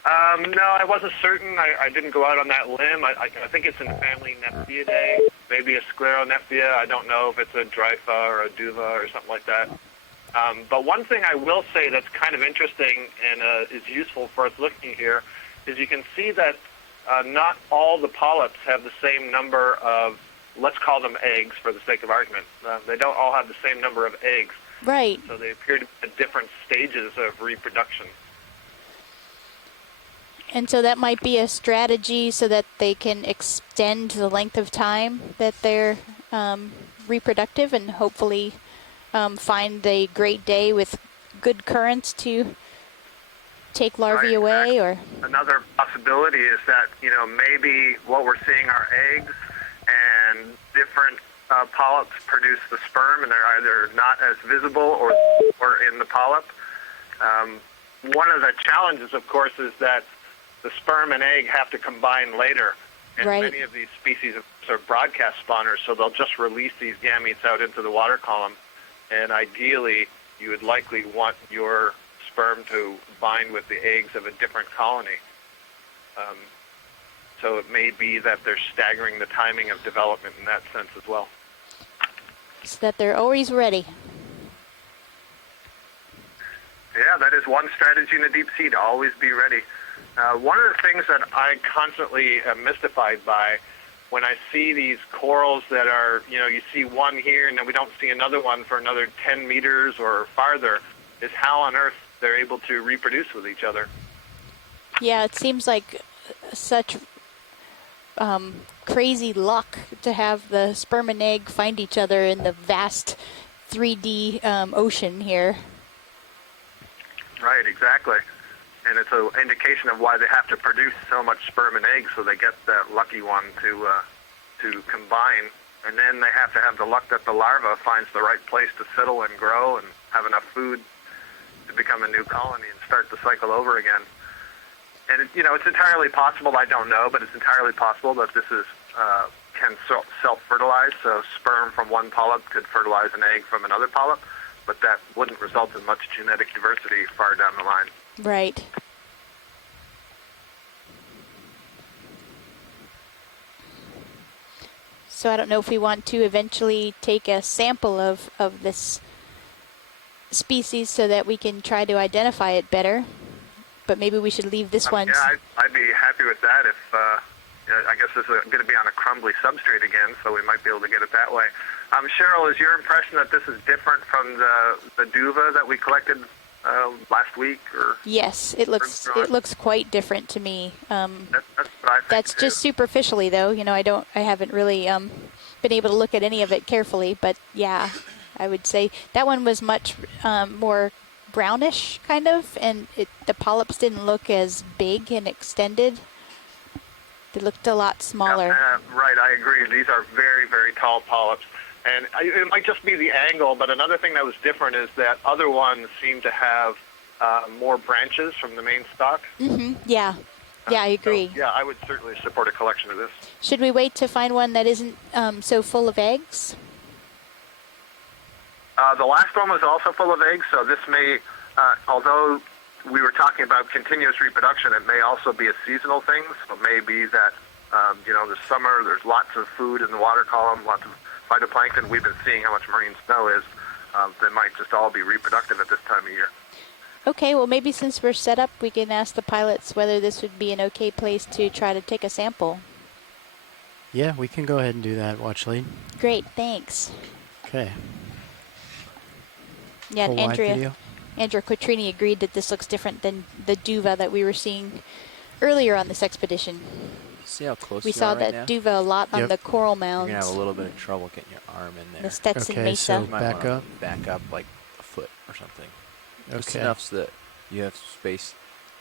No, I wasn't certain. I didn't go out on that limb. I think it's in family Nepheidae, maybe a Scleronephia. I don't know if it's a Drypha or a Duva or something like that. But one thing I will say that's kind of interesting and is useful for us looking here is you can see that not all the polyps have the same number of, let's call them eggs for the sake of argument. They don't all have the same number of eggs. Right. So they appear to be at different stages of reproduction. And so that might be a strategy so that they can extend the length of time that they're reproductive and hopefully find a great day with good currents to take larvae away. Or another possibility is that, maybe what we're seeing are eggs and different polyps produce the sperm and they're either not as visible or in the polyp. One of the challenges, of course, is that the sperm and egg have to combine later. And many of these species are broadcast spawners, so they'll just release these gametes out into the water column. And ideally, you would likely want your sperm to bind with the eggs of a different colony. So it may be that they're staggering the timing of development in that sense as well. so that they're always ready. Yeah, that is one strategy in the deep sea, to always be ready. One of the things that I constantly am mystified by when I see these corals that are, you see one here and then we don't see another one for another 10 meters or farther, is how on earth they're able to reproduce with each other. Yeah, it seems like such crazy luck to have the sperm and egg find each other in the vast 3D ocean here. Right, exactly. And it's an indication of why they have to produce so much sperm and eggs, so they get that lucky one to combine. And then they have to have the luck that the larva finds the right place to settle and grow and have enough food to become a new colony and start the cycle over again. And it's entirely possible, I don't know, but it's entirely possible that this can self-fertilize. So sperm from one polyp could fertilize an egg from another polyp, but that wouldn't result in much genetic diversity far down the line. Right. So I don't know if we want to eventually take a sample of this species so that we can try to identify it better. But maybe we should leave this one. Yeah, I'd be happy with that if, I guess this is going to be on a crumbly substrate again, so we might be able to get it that way. Cheryl, is your impression that this is different from the duva that we collected last week? Or yes, it looks quite different to me. That's what I think That's just superficially, though. I haven't really been able to look at any of it carefully, but yeah, I would say that one was much more brownish, kind of, and the polyps didn't look as big and extended. They looked a lot smaller. Right, I agree. These are very, very tall polyps. And it might just be the angle, but another thing that was different is that other ones seem to have more branches from the main stalk. Mm-hmm. Yeah. Yeah, I agree. So, yeah, I would certainly support a collection of this. Should we wait to find one that isn't so full of eggs? The last one was also full of eggs, so this may, although we were talking about continuous reproduction, it may also be a seasonal thing. So it may be that, the summer, there's lots of food in the water column, lots of phytoplankton. We've been seeing how much marine snow is. They might just all be reproductive at this time of year. Okay, well, maybe since we're set up, we can ask the pilots whether this would be an okay place to try to take a sample. Yeah, we can go ahead and do that, watch lead. Great, thanks. Okay. Yeah, and Full wide Andrea Quattrini agreed that this looks different than the duva that we were seeing earlier on this expedition. See how close we you saw are right that now? duva a lot on the coral mounds. You're going to have a little bit of trouble getting your arm in there. The Stetson okay, Mesa. so You might back wanna up. Back up like a foot or something. Just Okay. enough so that you have space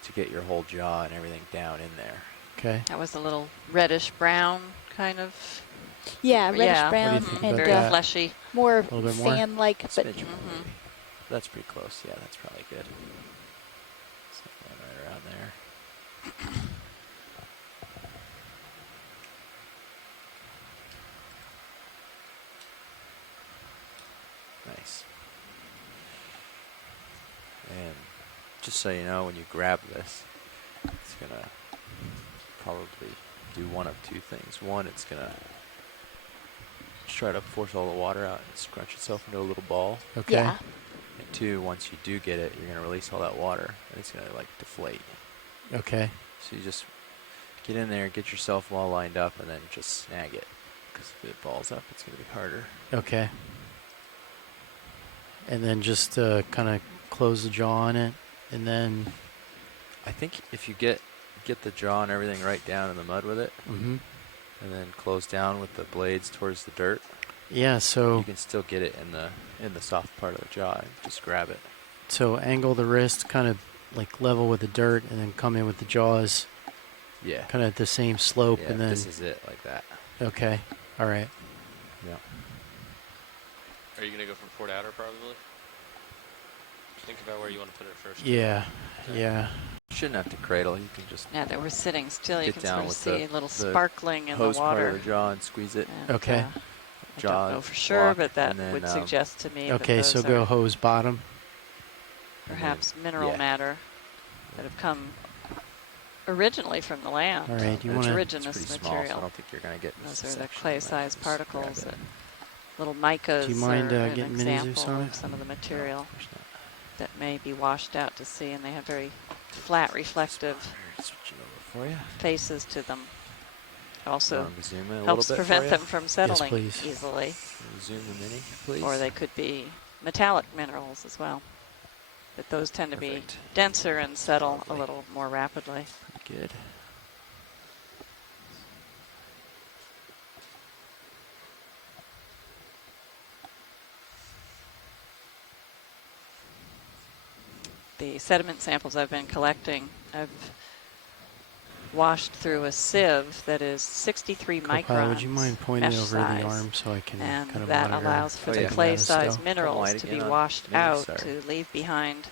to get your whole jaw and everything down in there. Okay. That was a little reddish brown kind of. Yeah, reddish yeah. brown What do you think and about very that? fleshy. more A little bit more? fan-like. But That's pretty close. Yeah, that's probably good. Something right around there. Nice. And just so you know, when you grab this, it's going to probably do one of two things. One, it's going to try to force all the water out and scrunch itself into a little ball. Okay. yeah. And two, once you do get it, you're going to release all that water, and it's going to, like, deflate. Okay. So you just get in there, get yourself well lined up, and then just snag it. Because if it balls up, it's going to be harder. Okay. And then just kind of close the jaw on it, and then... I think if you get the jaw and everything right down in the mud with it, Mm-hmm. and then close down with the blades towards the dirt, Yeah, so... you can still get it in the soft part of the jaw. Just grab it. So angle the wrist kind of like level with the dirt, and then come in with the jaws. Yeah. Kind of at the same slope, Yeah, and then... this is it, like that. Okay. All right. Yeah. Are you going to go from port outer, probably? Think about where you want to put it first. Yeah. Yeah. You shouldn't have to cradle. You can just Yeah, they were sitting still. You get can down sort of with see a little sparkling in the hose part water. of the jaw and squeeze it. And, Okay. I Jaw don't know for sure, lock, but that and then, would suggest to me Okay, that so those go are hose bottom. perhaps mineral yeah. matter that have come originally from the land. All right, you It's wanna- pretty Indigenous small, so I material. don't think you're going to get Those this are the section. clay-sized Just grab particles, it. that little micas Do you mind, are an getting Mini Zeus example on of it? some of the No, material of course not. that may be washed out to sea, and they have very flat, reflective Switch it over for you. faces to them. Also zoom in a helps little bit prevent for them you? from settling please. easily. Zoom them in, please. Or they could be metallic minerals as well. But those tend to be Perfect. denser and settle a little more rapidly. Pretty good. The sediment samples I've been collecting, I've washed through a sieve that is 63 Co-pilot, microns would you mind pointing mesh over size, the arm so I can and kind of that monitor allows for the taking that clay-size still? minerals wide to be again on washed me, out sorry. to leave behind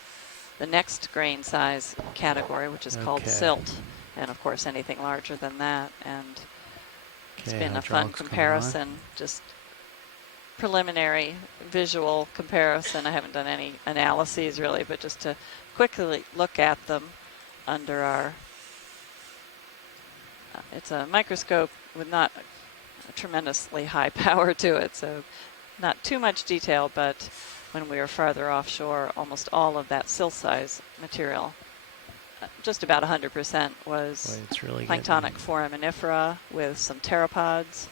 the next grain size category, which is called Okay. silt, and of course anything larger than that. And it's Okay, been a fun hydraulics coming on. comparison, just preliminary visual comparison. I haven't done any analyses really, but just to quickly look at them under our, it's a microscope with not a tremendously high power to it, so not too much detail, but when we were farther offshore, almost all of that sill size material, just about 100% was Boy, it's really planktonic foraminifera with some pteropods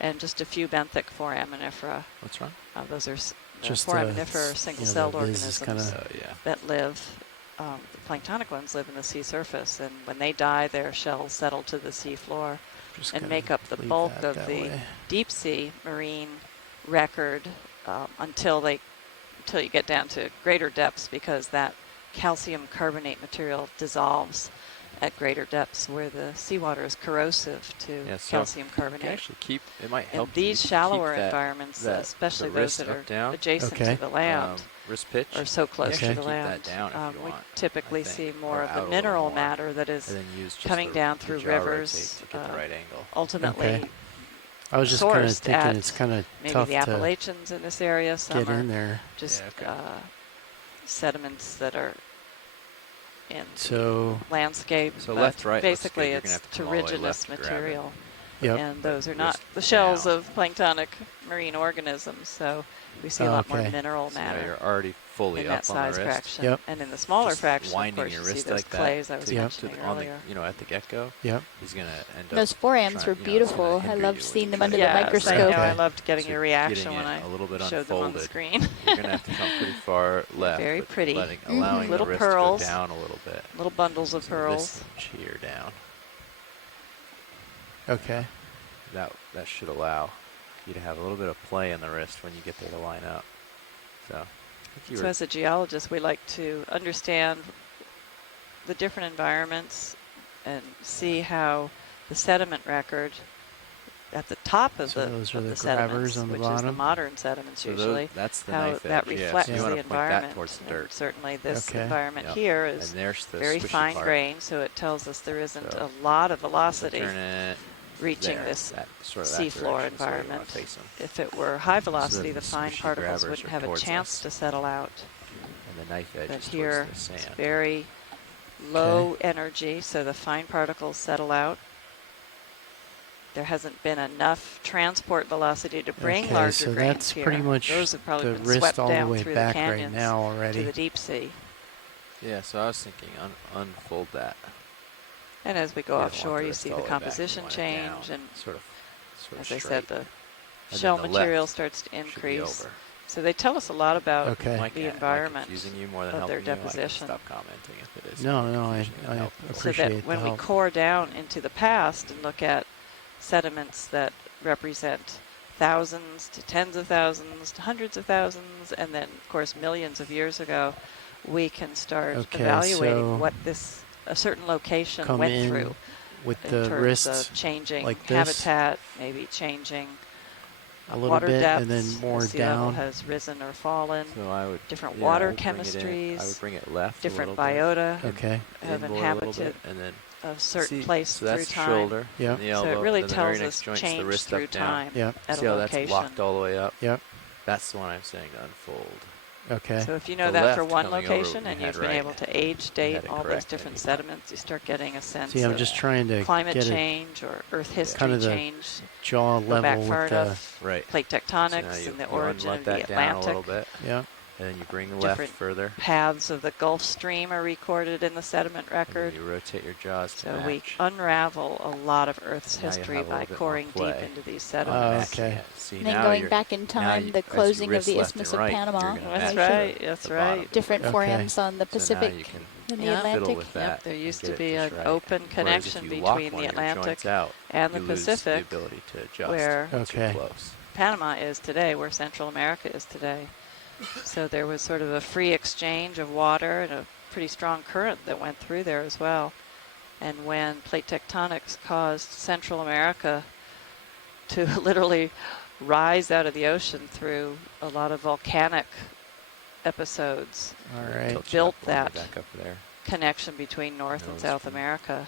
and just a few benthic foraminifera. What's wrong? Those are Just, foraminifera single-celled the viz is organisms kinda- that live. The planktonic ones live in the sea surface, and when they die, their shells settle to the sea floor Just and gonna make up the leave bulk that of that the way. deep sea marine record until you get down to greater depths, because that calcium carbonate material dissolves at greater depths where the seawater is corrosive to Yeah, so calcium you can carbonate. actually keep, it might In help you these to keep shallower that- environments, that- especially the those wrist that up, are down. adjacent Okay. to the land, Wrist pitch. or so close Okay. to the Keep land, that down if you we want, typically I think, see more or of out the a little mineral more, matter that is and then use just coming the- down the through jaw rotate rivers, to get the right angle. ultimately Okay. I was just kind of sourced thinking at it's kind of maybe tough the to Appalachians in this area. Some get are in there. just Yeah, okay. sediments that are in So landscape. So but left, right looks basically good. You're gonna it's have to come all the way terrigenous left to grab it. material. Yep. And those are But not wrist the shells down. of planktonic marine organisms, so we see a lot more Okay. mineral So now matter you're already fully in up that on size the wrist. fraction. Yep. And in the smaller Just fraction, of winding course, your you see wrist those like that clays I was to- mentioning on the, earlier. at the get-go. Yep. He's gonna end up. Those forams were it's gonna beautiful. I hinder loved you when seeing you them try under to the get that microscope. I know, Okay. I loved getting So your reaction getting when it I a little bit showed them on the unfolded. screen. You're gonna have to come pretty far left. Very but pretty. allowing Little the wrist pearls. to go down a little bit. Little bundles of So pearls. This inch here down. Okay. That should allow you to have a little bit of play in the wrist when you get there to line up. So, I think you So were- as a geologist, we like to understand the different environments and see how the sediment record at the top of So the, those are of the the sediments, grabbers on the which is the bottom? modern sediments So usually, that's the how knife that edge, yeah. reflects So you the wanna point that environment. towards the And dirt. certainly this Okay. environment Yep. here is And there's the very squishy fine part. grained, so it tells us there isn't So- a lot of So velocity turn it reaching there, this that, sort of that seafloor direction is where you wanna environment. face 'em. If it were high So velocity, that the fine squishy particles grabbers wouldn't are have a towards chance us. to settle out. And the knife edge But is here towards the it's sand. very low energy, so the fine particles settle out. There hasn't been enough transport velocity to bring Okay, larger so grains that's here. pretty much Those have probably the been wrist swept all the down way through back the right canyons now to already. the deep sea. Yeah, so I was thinking unfold that. And as we go You don't want offshore, the you wrist see all the the way back, you composition want it change, down, and sort of as I said, straight. the And then shell the material left starts to should be increase. over. So they tell us a lot about Okay. Am I the ca- am I environment confusing you more than of their helping you? I can deposition. stop commenting if it is. No, more no, I confusing than helping. So appreciate that when the we help. core down into the past and look at sediments that represent thousands to tens of thousands to hundreds of thousands, and then of course millions of years ago, we can start Okay, evaluating so what a certain location come went in through with in the terms wrist of changing like this, habitat, maybe changing a little water bit, depths, and then more the sea level down. has risen or fallen. So I would Different yeah, water I would bring it in- chemistries, I would bring it left different a little biota bit, Okay. have inboard a little inhabited bit, and then a certain see, place so through that's the time. shoulder, Yep. and the So elbow, it really then the very tells next us joint's the change wrist through up down. time Yep. at See a how location. that's locked all the way up? Yep. That's the one I'm saying to unfold. Okay. So if you know The that for left one coming over location would be and head you've been right. able to age date Head it all those correct, different that'd be fine. sediments, you start getting a sense See, I'm of just trying to climate get a change or earth history kind of the change. jaw Go back level far with the. enough, Right. plate So tectonics now you, and the you origin unlet of the that down a little Atlantic. bit, Yeah. And then you bring left different further. paths of the Gulf Stream are recorded in the sediment record. And then you rotate your jaws to So match. we unravel a lot of Earth's Now you history have a by little bit more coring deep play into these on sediments. matching it. See, And then now going you're- back in now time, you- the as you closing of wrist the left Isthmus and of right, Panama. you're gonna That's match right. the That's bottom. right. Different Okay. forehands on the So now Pacific you can and the Yeah. Atlantic. fiddle with that. Yep, there used and to get it be just an right. open Whereas connection if you lock between one the of your joints Atlantic out, and the you lose Pacific, the ability to adjust where once you're Okay. close. Panama is today, where Central America is today. So there was sort of a free exchange of water and a pretty strong current that went through there as well. And when plate tectonics caused Central America to literally rise out of the ocean through a lot of volcanic episodes, All right. Tilt you built up when you're that back up there. connection between North and Nose South from- America.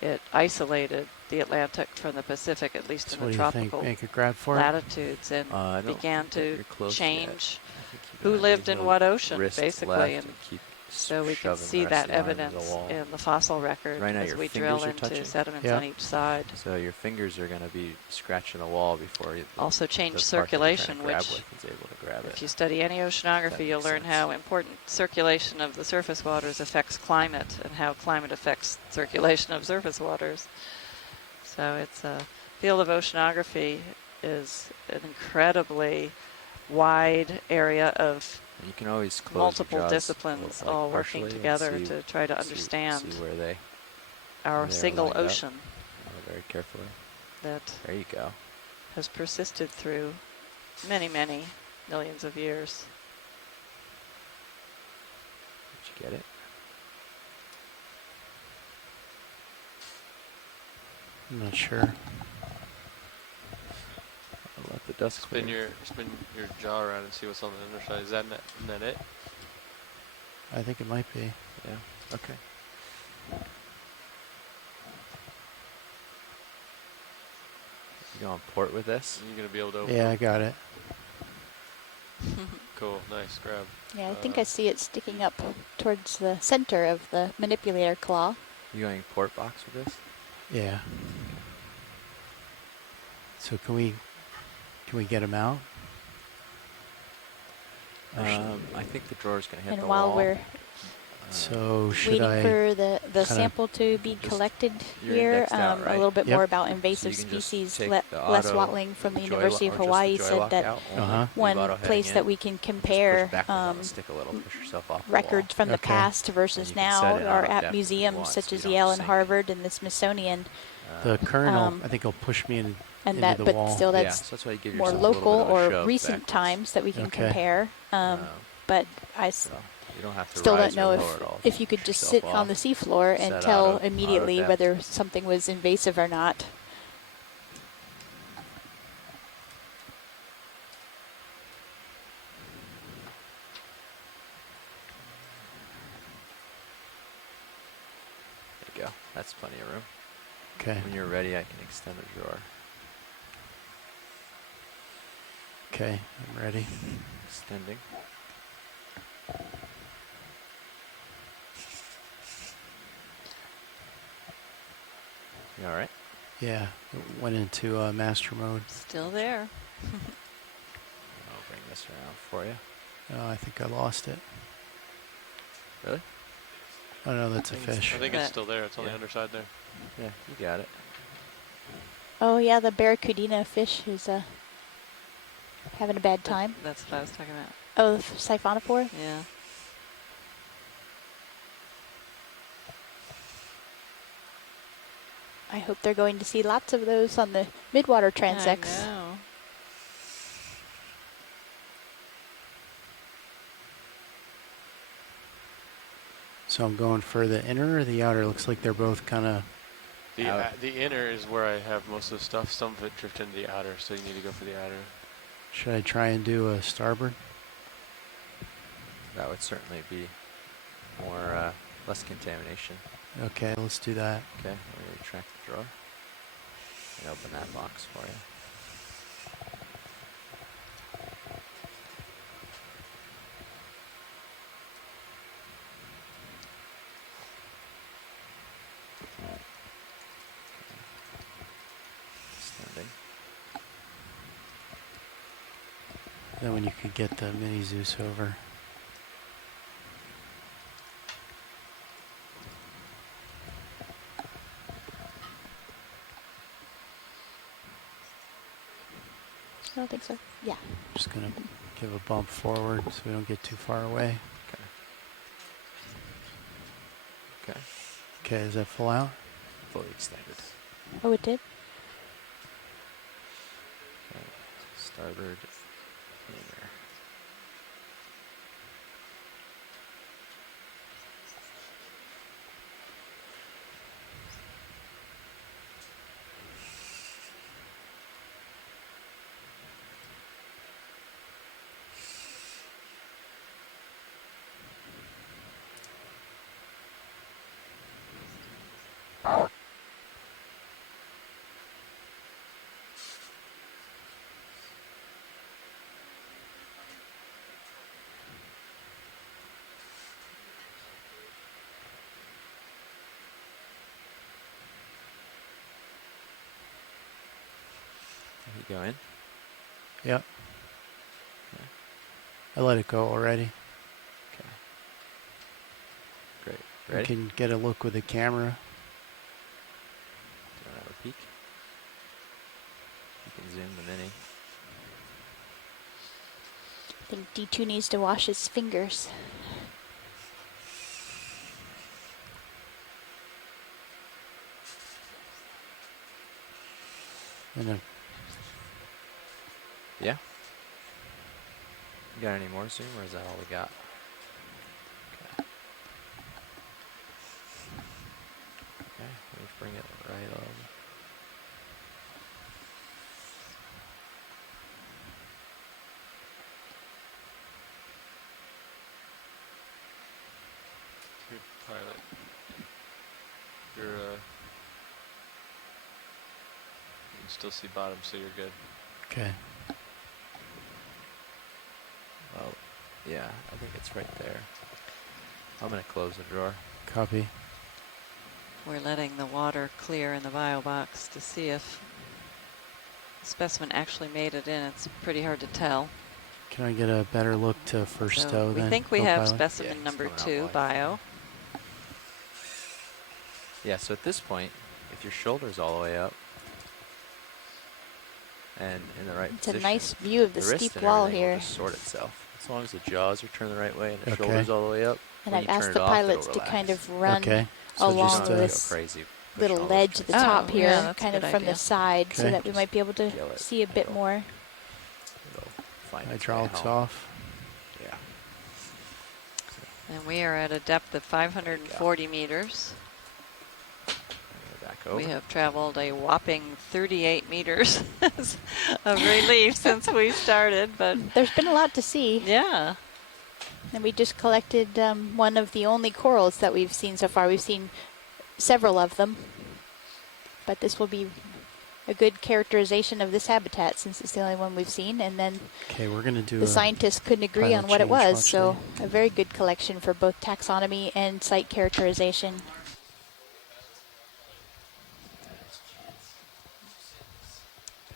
It isolated the Atlantic from the Pacific, at least So in what the do you think? tropical Make a grab for it? latitudes, and I don't began think that to you're close change yet. I think you who gotta lived use in the what ocean, wrist basically. left And keep so we can shoving the see rest that of the arm into evidence the wall. in the fossil record Right now as your we fingers drill are into touching. sediments Yeah. on each side. So your fingers are going to be scratching the wall before you. Also change the part that you're trying to circulation, grab which with is able to grab if it. you study any oceanography, you'll makes learn sense. how important circulation of the surface waters affects climate and how climate affects circulation of surface waters. So it's a field of oceanography is an incredibly wide area of You can always close multiple your jaws disciplines like all partially working and together see- to try to understand see where they our they're single lined up. ocean Very carefully. that There you go. has persisted through many, many millions of years. Did you get it? I'm not sure. I'll let the dust Spin clear. your jaw around and see what's on the underside. Is that it? I think it might be. Yeah. Okay. You go on port with this? You're gonna be able to open Yeah, it? I got it. Cool, nice grab. Yeah, I think I see it sticking up towards the center of the manipulator claw. You going port box with this? Yeah. So can we get him out? I think the drawer's going to hit And the while wall. we're So should waiting I for the kinda- sample to be collected you're here, indexed out, a right? little bit Yep. more about invasive So you can just species. take Les the auto Watling from the joy University lock- of or just the Hawaii joy said lock that out, only Uh-huh. leave one auto heading place in. that we can Just compare push backwards on the stick a little, push yourself off the records from the Okay. past And versus you can now set it are auto at depth if you museums want, such so you as don't Yale and sink. Harvard and the Smithsonian. the current um, I think will push me in And into that, the but wall. still Yeah, that's so that's why you give more yourself a little local bit of a or shove recent backwards. times that we can Okay. compare. But I So you don't have to still rise don't know or lower at all. if you could just Push sit yourself on the off. seafloor and Set tell auto immediately depth. whether something was invasive or not. There you go. That's plenty of room. Okay. When you're ready, I can extend the drawer. Okay, I'm ready. Extending. You all right? Yeah, it went into master mode. Still there. I'll bring this around for you. Oh, I think I lost it. Really? Oh no, that's a fish. I think it's still there. It's on the underside there. Yeah, you got it. Oh yeah, the barracuda fish is having a bad time. That's what I was talking about. Oh, the siphonophore? Yeah. I hope they're going to see lots of those on the midwater transects. I know. So I'm going for the inner or the outer? Looks like they're both kind of. The inner is where I have most of the stuff. Some of it drift into the outer, so you need to go for the outer. Should I try and do a starboard? That would certainly be more, less contamination. Okay, let's do that. Okay, let me retract the drawer and open that box for you. Extending. Then when you could get the mini Zeus over. don't think so. Yeah. Just going to give a bump forward so we don't get too far away. Okay. Okay, is that full out? Fully extended. Oh, it did? Okay. Starboard. There. You go in? Yep. Okay. I let it go already. Okay. Great. You Ready? can get a look with the camera. Do you want to have a peek? You can zoom the mini. I think D2 needs to wash his fingers. And then Yeah? You got any more zoom, or is that all we got? Okay. Okay, let's bring it right over. Good pilot. You're, you can still see bottom, so you're good. okay. Well, yeah, I think it's right there. I'm going to close the drawer. Copy. We're letting the water clear in the bio box to see if the specimen actually made it in. It's pretty hard to tell. Can I get a better look to first So tow we then? think we have co-pilot? specimen Yeah, number it's 2, coming out bio. Yeah, so at this point, if your shoulder's all the way up and in the right It's position, a nice view of the wrist steep and wall everything will here. just sort itself. As long as the jaws are turned the right way and the Okay. shoulder's all the way up. And when I've you turn asked it the off, it'll pilots to relax. kind of run Okay. So along just, You don't have to this go crazy pushing little all those ledge at the joints. top Oh, here, yeah, that's a kind of good from idea. the side, so Okay. that we might be able to Feel it. see a bit It'll- more. it'll find its way Hydraulics home. off. Yeah. And we are at a depth of 540 meters. Back over. We have traveled a whopping 38 meters of relief since we started, but There's been a lot to see. yeah. And we just collected one of the only corals that we've seen so far. We've seen several of them, but this will be a good characterization of this habitat since it's the only one we've seen. And then Okay, we're going to do the a scientists couldn't agree pilot on what it change, was, watch so a very good collection for both taxonomy and site characterization.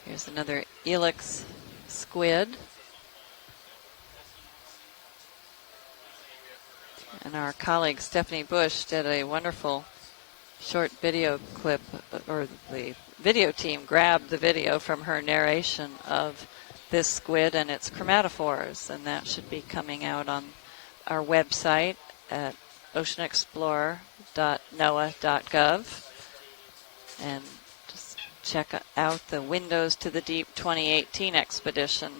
Here's another Elix squid. And our colleague Stephanie Bush did a wonderful short video clip, or the video team grabbed the video from her narration of this squid and its chromatophores, and that should be coming out on our website at oceanexplorer.noaa.gov. And just check out the Windows to the Deep 2018 expedition,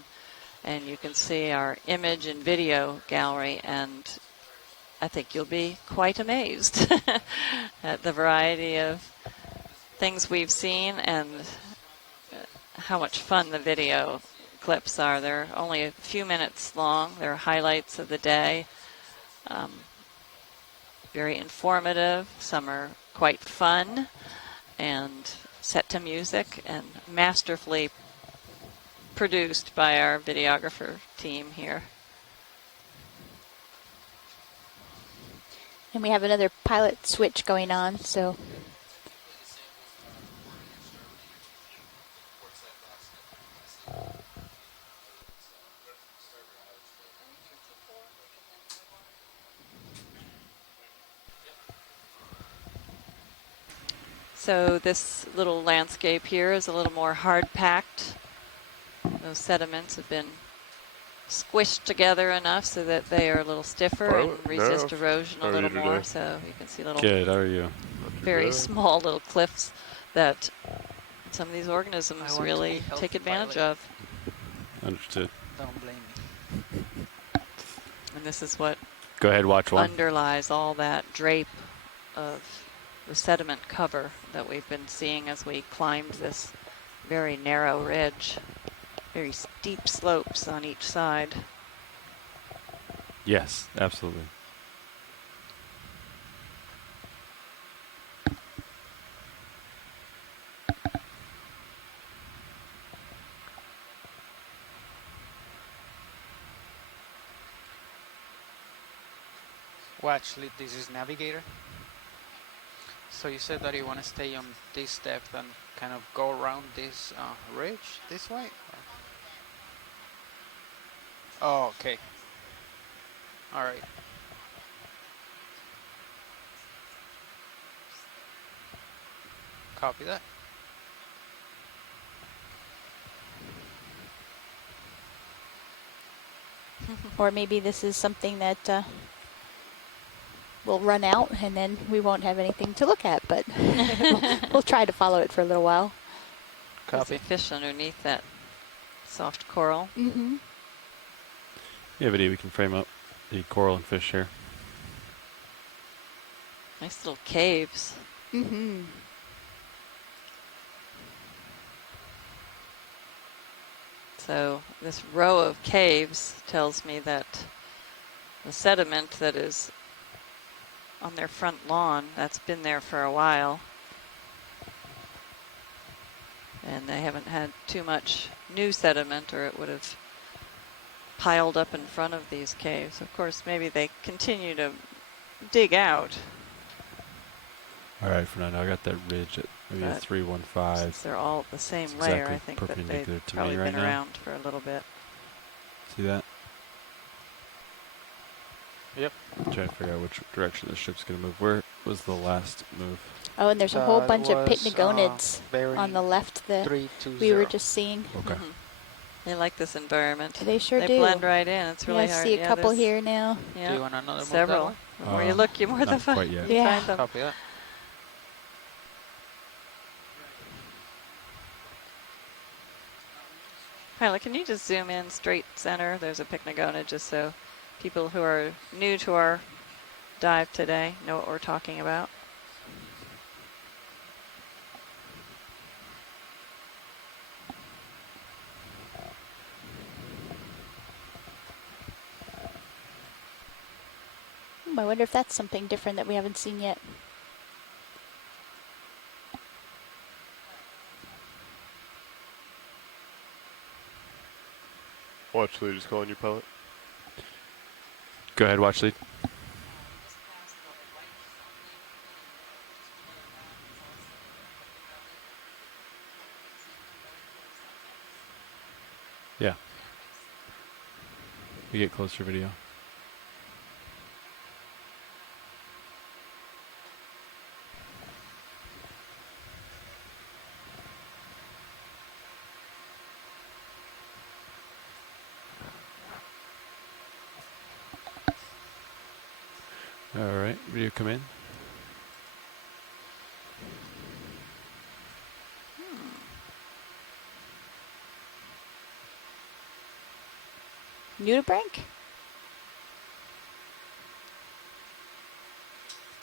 and you can see our image and video gallery, and I think you'll be quite amazed at the variety of things we've seen and how much fun the video clips are. They're only a few minutes long. They're highlights of the day. Very informative. Some are quite fun and set to music and masterfully produced by our videographer team here. And we have another pilot switch going on, so So this little landscape here is a little more hard-packed those sediments have been squished together enough so that they are a little stiffer and resist erosion a little more. So you can see little Good, how are you? very small little cliffs that some of these organisms really take advantage of. Understood. Don't blame me. And this is what Go ahead, watch one. underlies all that drape of the sediment cover that we've been seeing as we climbed this very narrow ridge. Very steep slopes on each side. Yes, absolutely. Well, actually, this is Navigator. So you said that you want to stay on this depth and kind of go around this ridge this way? Oh, okay. All right. Copy that. Or maybe this is something that will run out and then we won't have anything to look at, but we'll try to follow it for a little while. There's a fish underneath that soft coral. Mm-hmm. Yeah, but we can frame up the coral and fish here. Nice little caves. Mm-hmm. So this row of caves tells me that the sediment that is on their front lawn, that's been there for a while. And they haven't had too much new sediment or it would have piled up in front of these caves. Of course, maybe they continue to dig out. All right, Fernando, I got that ridge at maybe a 315. Since they're all the same It's layer, exactly I think that perpendicular they've to probably me right been now. around for a little bit. See that? Yep. I'm trying to figure out which direction the ship's going to move. Where was the last move? Oh, and there's a whole bunch of was, pycnogonids on the left that we were just seeing. Okay. They like this environment. They sure they do. blend right in. It's really yeah, hard. I see a couple there's- here now. Yeah. Do you want another move Several. that way? The more you look, you more the not fun. quite yet. You Yeah. find them. Copy that. Pilot, can you just zoom in straight center? There's a pycnogonid just so people who are new to our dive today know what we're talking about. I wonder if that's something different that we haven't seen yet. Watch lead is calling you, pilot. Go ahead, watch lead. Yeah. You get closer video. All right, video come in. Nudibranch?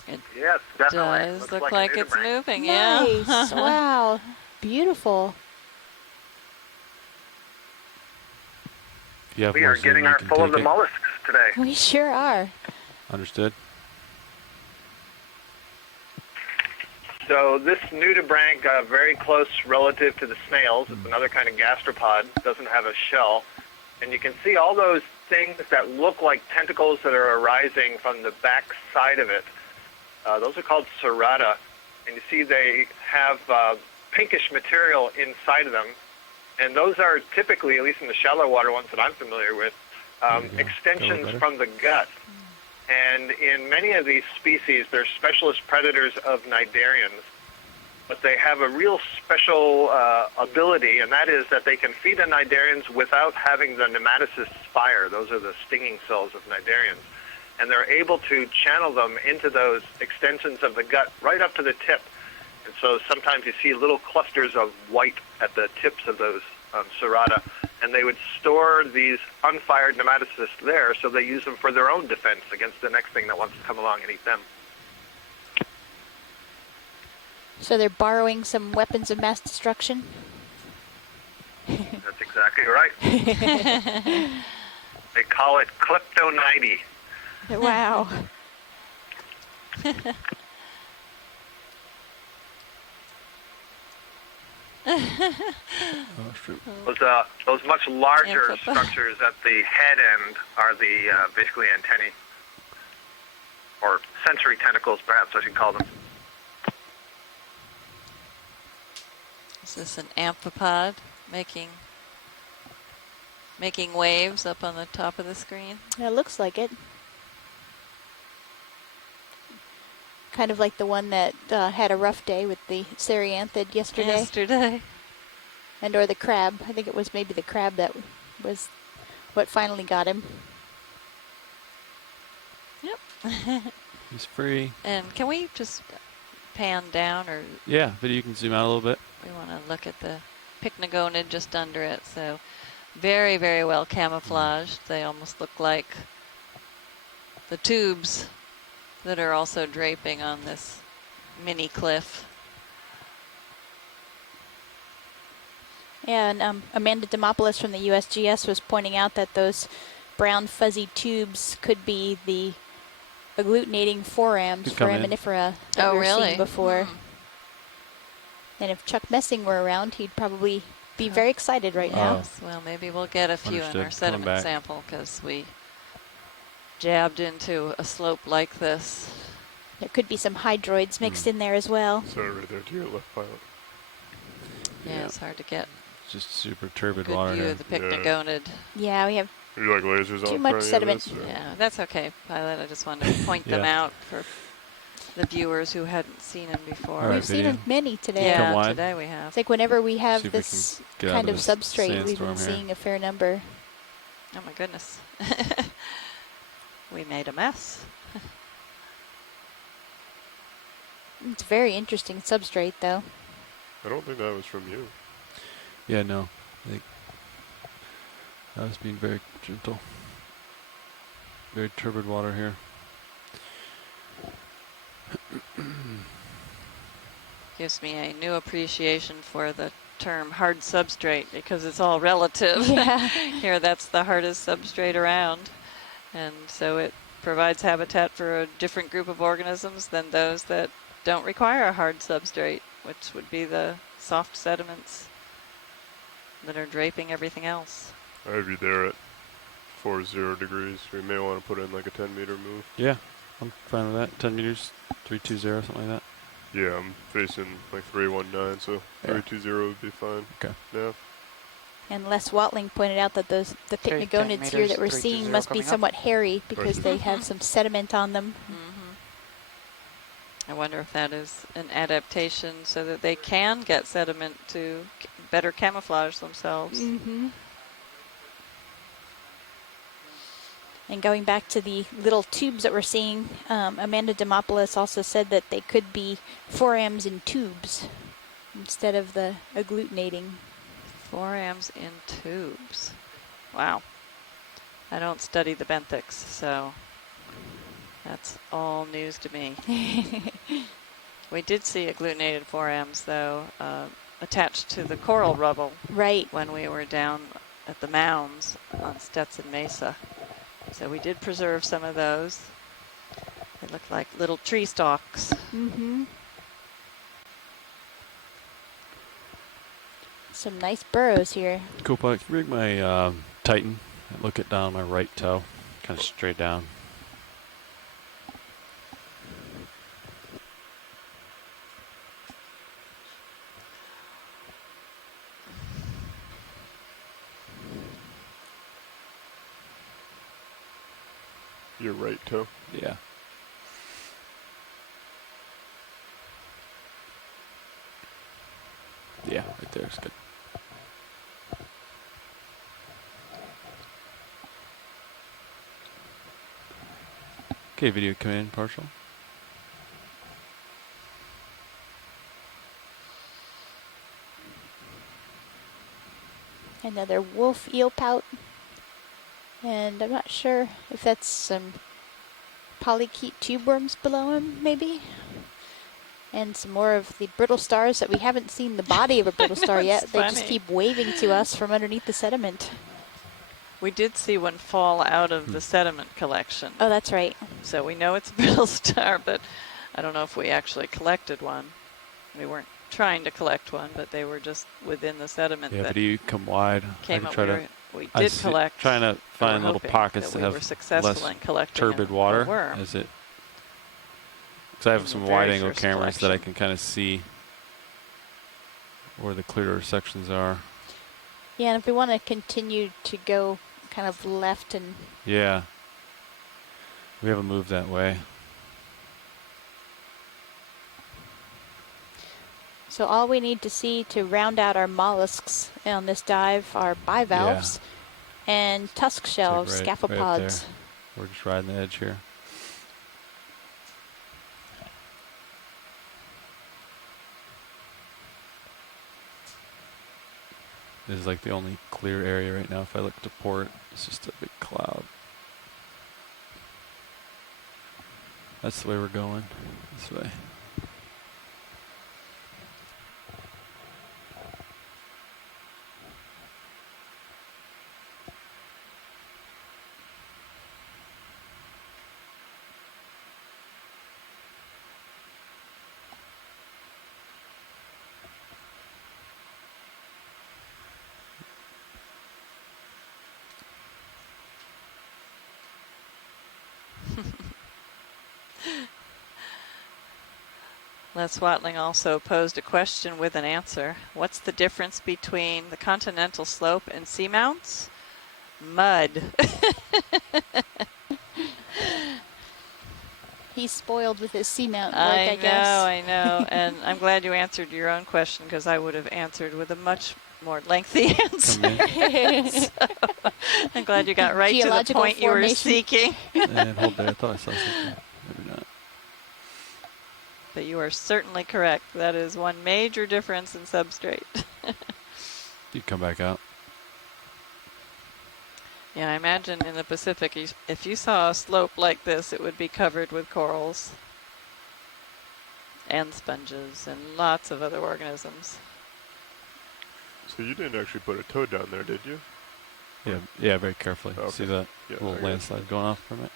It Yes, definitely. does Looks look a like it's nudibranch. moving, Nice. yeah. Wow. Beautiful. If you have We more are zoom, getting you our can full of take the it. mollusks today. We sure are. Understood. So this nudibranch, very close relative to the snails. It's another kind of gastropod. Doesn't have a shell. And you can see all those things that look like tentacles that are arising from the back side of it. Those are called serrata. And you see they have pinkish material inside of them. And those are typically, at least in the shallow water ones that I'm familiar with, extensions from the gut. And in many of these species, they're specialist predators of cnidarians. but they have a real special ability, and that is that they can feed the cnidarians without having the nematocysts fire. Those are the stinging cells of cnidarians. And they're able to channel them into those extensions of the gut right up to the tip. And so sometimes you see little clusters of white at the tips of those serrata, and they would store these unfired nematocysts there, so they use them for their own defense against the next thing that wants to come along and eat them. So they're borrowing some weapons of mass destruction? That's exactly right. They call it kleptonidy. Wow. Those much larger structures at the head end are the basically antennae, or sensory tentacles, perhaps I should call them. Is this an amphipod making waves up on the top of the screen? It looks like it. Kind of like the one that had a rough day with the Cerianthid yesterday. And or the crab. I think it was maybe the crab that was what finally got him. Yep. He's free. And can we just pan down, or? Yeah, but you can zoom out a little bit. We want to look at the pycnogonid just under it. So very, very well camouflaged. They almost look like the tubes that are also draping on this mini cliff. Yeah, and Amanda Demopoulos from the USGS was pointing out that those brown fuzzy tubes could be the agglutinating forams for foraminifera that we were seeing before. And if Chuck Messing were around, he'd probably be very excited right now. Yes, well, maybe we'll get a few in our sediment sample, because we jabbed into a slope like this. There could be some hydroids mixed in there as well. Sorry, right there to your left, Pilot. Yeah, it's hard to get just super turbid good water view here. of the pycnogonid. Yeah, we have you like lasers too much sediment. Yeah, that's okay, Pilot. I just wanted to point them out for the viewers who hadn't seen them before. We've seen many today. Yeah, today we have. It's like whenever we have See if this we can kind get of out of this substrate, we've been sandstorm here. seeing a fair number. Oh my goodness. We made a mess. It's very interesting substrate, though. I don't think that was from you. Yeah, no. I think I was being very gentle. Very turbid water here. Gives me a new appreciation for the term hard substrate, because it's all relative. Yeah. Here, that's the hardest substrate around. And so it provides habitat for a different group of organisms than those that don't require a hard substrate, which would be the soft sediments that are draping everything else. I'd be there at 40 degrees. We may want to put in like a 10-meter move. Yeah, I'm fine with that. 10 meters, 320, something like that. Yeah, I'm facing like 319, so 320 would be fine. Okay. Yeah. And Les Watling pointed out that the pycnogonids here that we're seeing must be somewhat hairy because they have some sediment on them. I wonder if that is an adaptation so that they can get sediment to better camouflage themselves. And going back to the little tubes that we're seeing, Amanda Demopoulos also said that they could be forams in tubes instead of the agglutinating. Forams in tubes. Wow. I don't study the benthics, so that's all news to me. We did see agglutinated forams, though, attached to the coral rubble. Right. When we were down at the mounds on Stetson Mesa. So we did preserve some of those. They look like little tree stalks. Some nice burrows here. Cool, Puck. Rig my Titan. Look it down my right toe, kind of straight down. Your right toe? Yeah. Yeah, right there is good. Okay, video come in partial. Another wolf eel pout. And I'm not sure if that's some polychaete tube worms below him, maybe. And some more of the brittle stars that we haven't seen the body of a brittle star yet. They just keep waving to us from underneath the sediment. We did see one fall out of the sediment collection. Oh, that's right. So we know it's a brittle star, but I don't know if we actually collected one. We weren't trying to collect one, but they were just within the sediment. Yeah, that video come wide. came I up. can try We to. did collect. Trying to find little hoping pockets that that we were have successful less in collecting turbid a water. worm. Is it? Because I have In some the very wide-angle first cameras that I collection. can kind of see where the clearer sections are. Yeah, and if we want to continue to go kind of left and... Yeah. We haven't moved that way. So all we need to see to round out our mollusks on this dive are bivalves and tusk shells, Right scaphopods. there. We're just riding the edge here. This is like the only clear area right now. If I look to port, it's just a big cloud. That's the way we're going. This way. Les Watling also posed a question with an answer. What's the difference between the continental slope and seamounts? Mud. He's spoiled with his seamount work, I guess. I know. And I'm glad you answered your own question because I would have answered with a much more lengthy answer. So, I'm glad you got right to the point you were seeking. And hold there. I thought I saw something. Maybe not. But you are certainly correct. That is one major difference in substrate. You come back out. Yeah, I imagine in the Pacific, if you saw a slope like this, it would be covered with corals and sponges and lots of other organisms. So you didn't actually put a toad down there, did you? Yeah, very carefully. Okay. See that little landslide going off from it?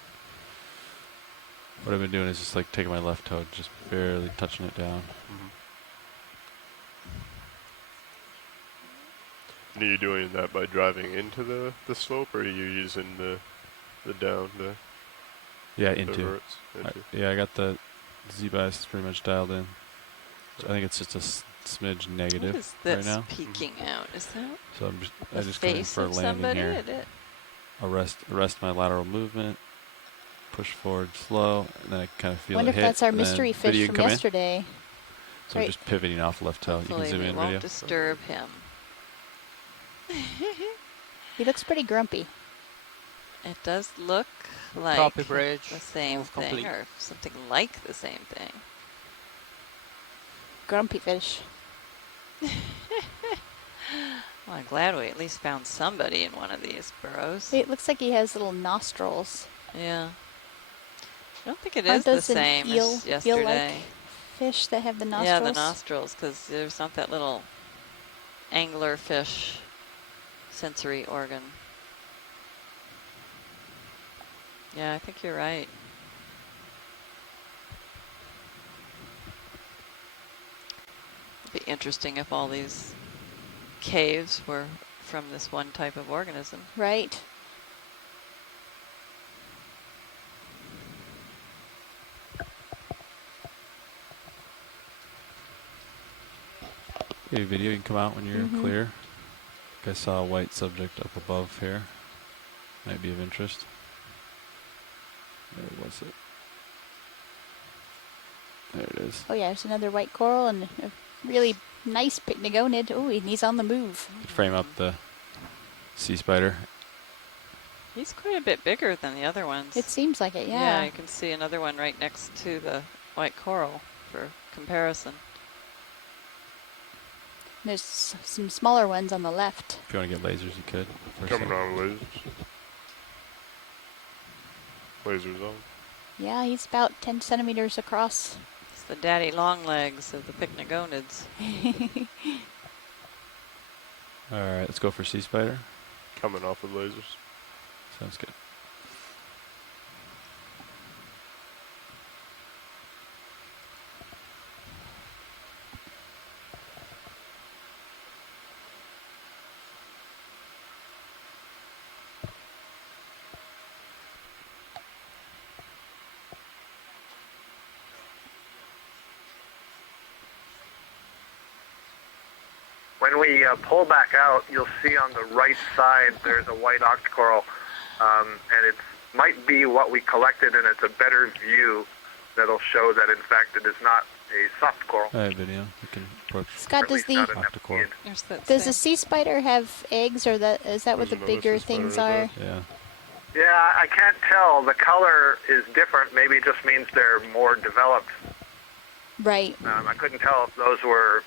What I've been doing is just like taking my left toe, just barely touching it down. And are you doing that by driving into the slope, or are you using the down, Yeah, the into. verts? Yeah, I got the Z-bias pretty much dialed in. I think it's just a smidge negative What is this right now. peeking out? Is that So I the just go in face for a of landing somebody? here. Arrest my lateral movement. Push forward slow, and then I kind of feel Wonder it if hit. that's our and then mystery video fish can from come in. yesterday. So I'm just pivoting off left toe. You can Hopefully zoom we in won't video. disturb him. He looks pretty grumpy. It does look like Copy bridge, the same move thing, complete. or something like the same thing. Grumpy fish. Well, I'm glad we at least found somebody in one of these burrows. It looks like he has little nostrils. Yeah. I don't think it Aren't is the those an same as yesterday. eel-like fish that have the nostrils? Yeah, the nostrils, because there's not that little angler fish sensory organ. Yeah, I think you're right. It'd be interesting if all these caves were from this one type of organism. Right. Okay, video, you can come out when you're clear. I think I saw a white subject up above here. Might be of interest. Where was it? There it is. Oh yeah, there's another white coral and a really nice pycnogonid. Oh, and he's on the move. Frame up the sea spider. He's quite a bit bigger than the other ones. It seems like it, Yeah, yeah. you can see another one right next to the white coral for comparison. There's some smaller ones on the left. If you want to get lasers, you could. Coming on lasers. Lasers on. Yeah, he's about 10 centimeters across. It's the daddy long legs of the pycnogonids. All right, let's go for sea spider. Coming off with lasers. Sounds good. When we pull back out, you'll see on the right side there's a white octocoral, and it might be what we collected, and it's a better view that'll show that, in fact, it is not a soft coral. All right, video. You can approach. Scott, does the octocoral. does the sea spider have eggs, or is that what the bigger things are? Yeah. Yeah, I can't tell. The color is different. Maybe it just means they're more developed. Right. I couldn't tell if those were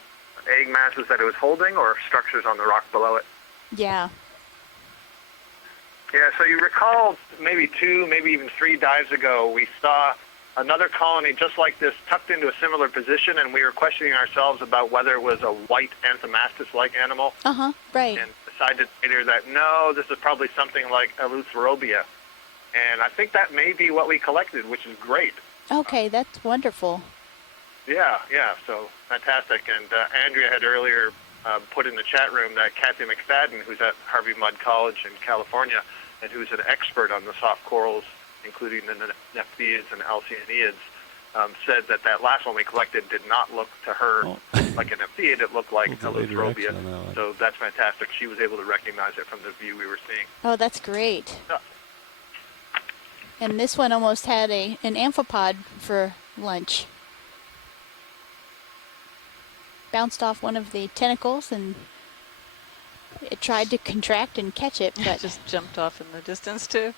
egg masses that it was holding or structures on the rock below it. Yeah. Yeah, so you recall maybe 2, maybe even 3 dives ago, we saw another colony just like this tucked into a similar position, and we were questioning ourselves about whether it was a white anthomastus-like animal. Uh-huh, right. And decided later that, no, this is probably something like Eleutherobium. And I think that may be what we collected, which is great. Okay, that's wonderful. Yeah, so fantastic. And Andrea had earlier put in the chat room that Kathy McFadden, who's at Harvey Mudd College in California, and who's an expert on the soft corals, including the Nephthyids and Alcyoniids, said that last one we collected did not look to her like an Nephthyid, it looked like Eleutherobium. So that's fantastic. She was able to recognize it from the view we were seeing. Oh, that's great. Yeah. And this one almost had an amphipod for lunch. Bounced off one of the tentacles and it tried to contract and catch it, but just jumped off in the distance too.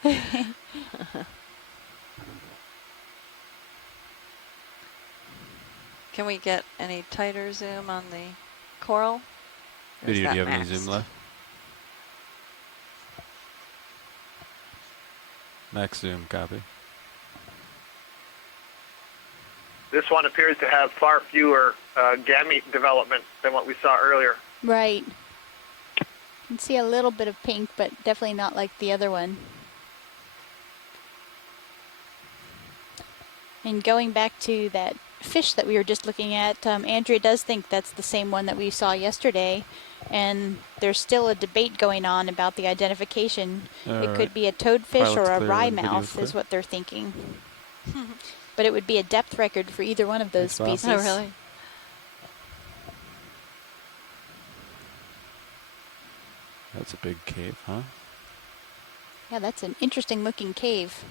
Can we get any tighter zoom on the coral? Video, do you have any zoom left? Max zoom, copy. This one appears to have far fewer gamete development than what we saw earlier. right. You can see a little bit of pink, but definitely not like the other one. And going back to that fish that we were just looking at, Andrea does think that's the same one that we saw yesterday, and there's still a debate going on about the identification. It could be a toadfish or a wrymouth is what they're thinking. But it would be a depth record for either one of those species. Oh, really? That's a big cave, huh? Yeah, that's an interesting looking cave.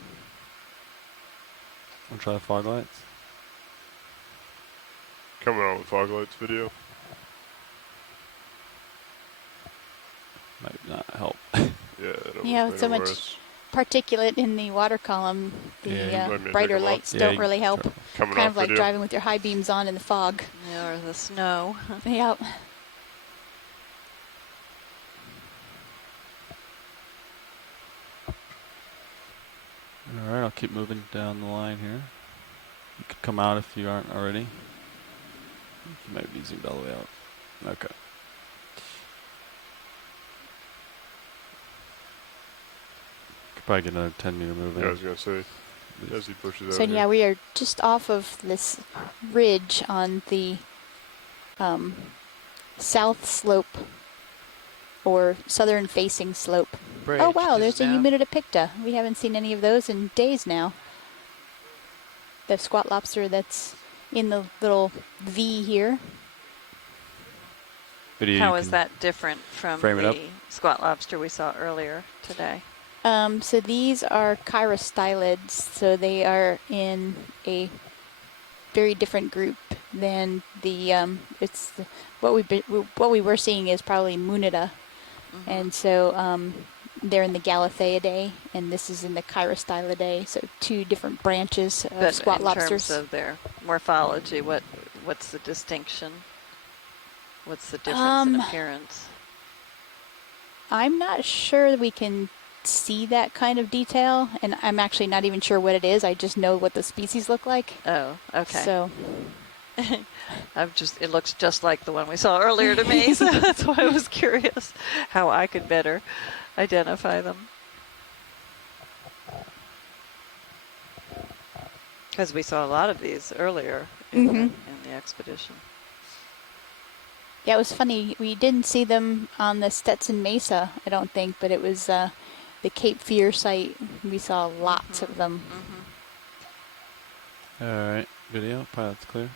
Want to try the fog lights? Coming on with fog lights video. Might not help. Yeah, with so much particulate in the water column, the brighter lights don't really help. Kind of like driving with your high beams on in the fog. Yeah, or the snow. Yep. All right, I'll keep moving down the line here. You could come out if you aren't already. You might be zoomed all the way out. Okay. Could probably get another 10-meter move in. Yeah, I was going to say, as he pushes So out yeah, we are just off of this ridge on the south slope or southern facing slope. Bridge, oh wow, there's a down. Humidita picta. We haven't seen any of those in days now. The squat lobster that's in the little V here. Video, How is that different from frame it up. the squat lobster we saw earlier today? So these are chirostylids, so they are in a very different group. than the what we were seeing is probably Munida, and so they're in the Galatheidae, and this is in the Chirostylidae. So two different branches of But squat in lobsters. terms of their morphology, what's the distinction? What's the difference in appearance? I'm not sure we can see that kind of detail, and I'm actually not even sure what it is. I just know what the species look like. Oh, okay. So it looks just like the one we saw earlier to me, so that's why I was curious how I could better identify them. Because we saw a lot of these earlier in the expedition. yeah, it was funny. We didn't see them on the Stetson Mesa, I don't think, but it was the Cape Fear site. We saw lots of them. All right, video, pilot's clear.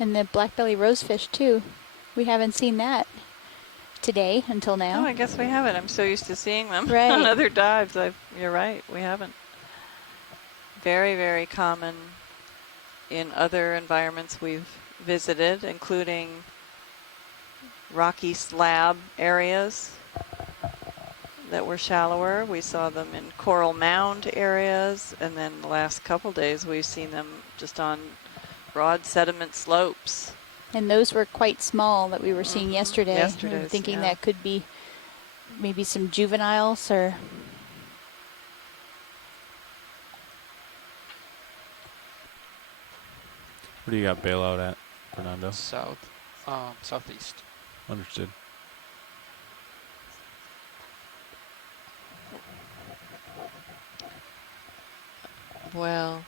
And the black-belly rosefish, too. We haven't seen that today until now. Oh, I guess we haven't. I'm so used to seeing them Right. on other dives. You're right, we haven't. Very, very common in other environments we've visited, including rocky slab areas that were shallower. We saw them in coral mound areas, and then the last couple days we've seen them just on broad sediment slopes. And those were quite small that we were seeing yesterday. Yesterday's, I'm thinking yeah. that could be maybe some juveniles or... What do you got bailout at, Fernando? Southeast. Understood. Well,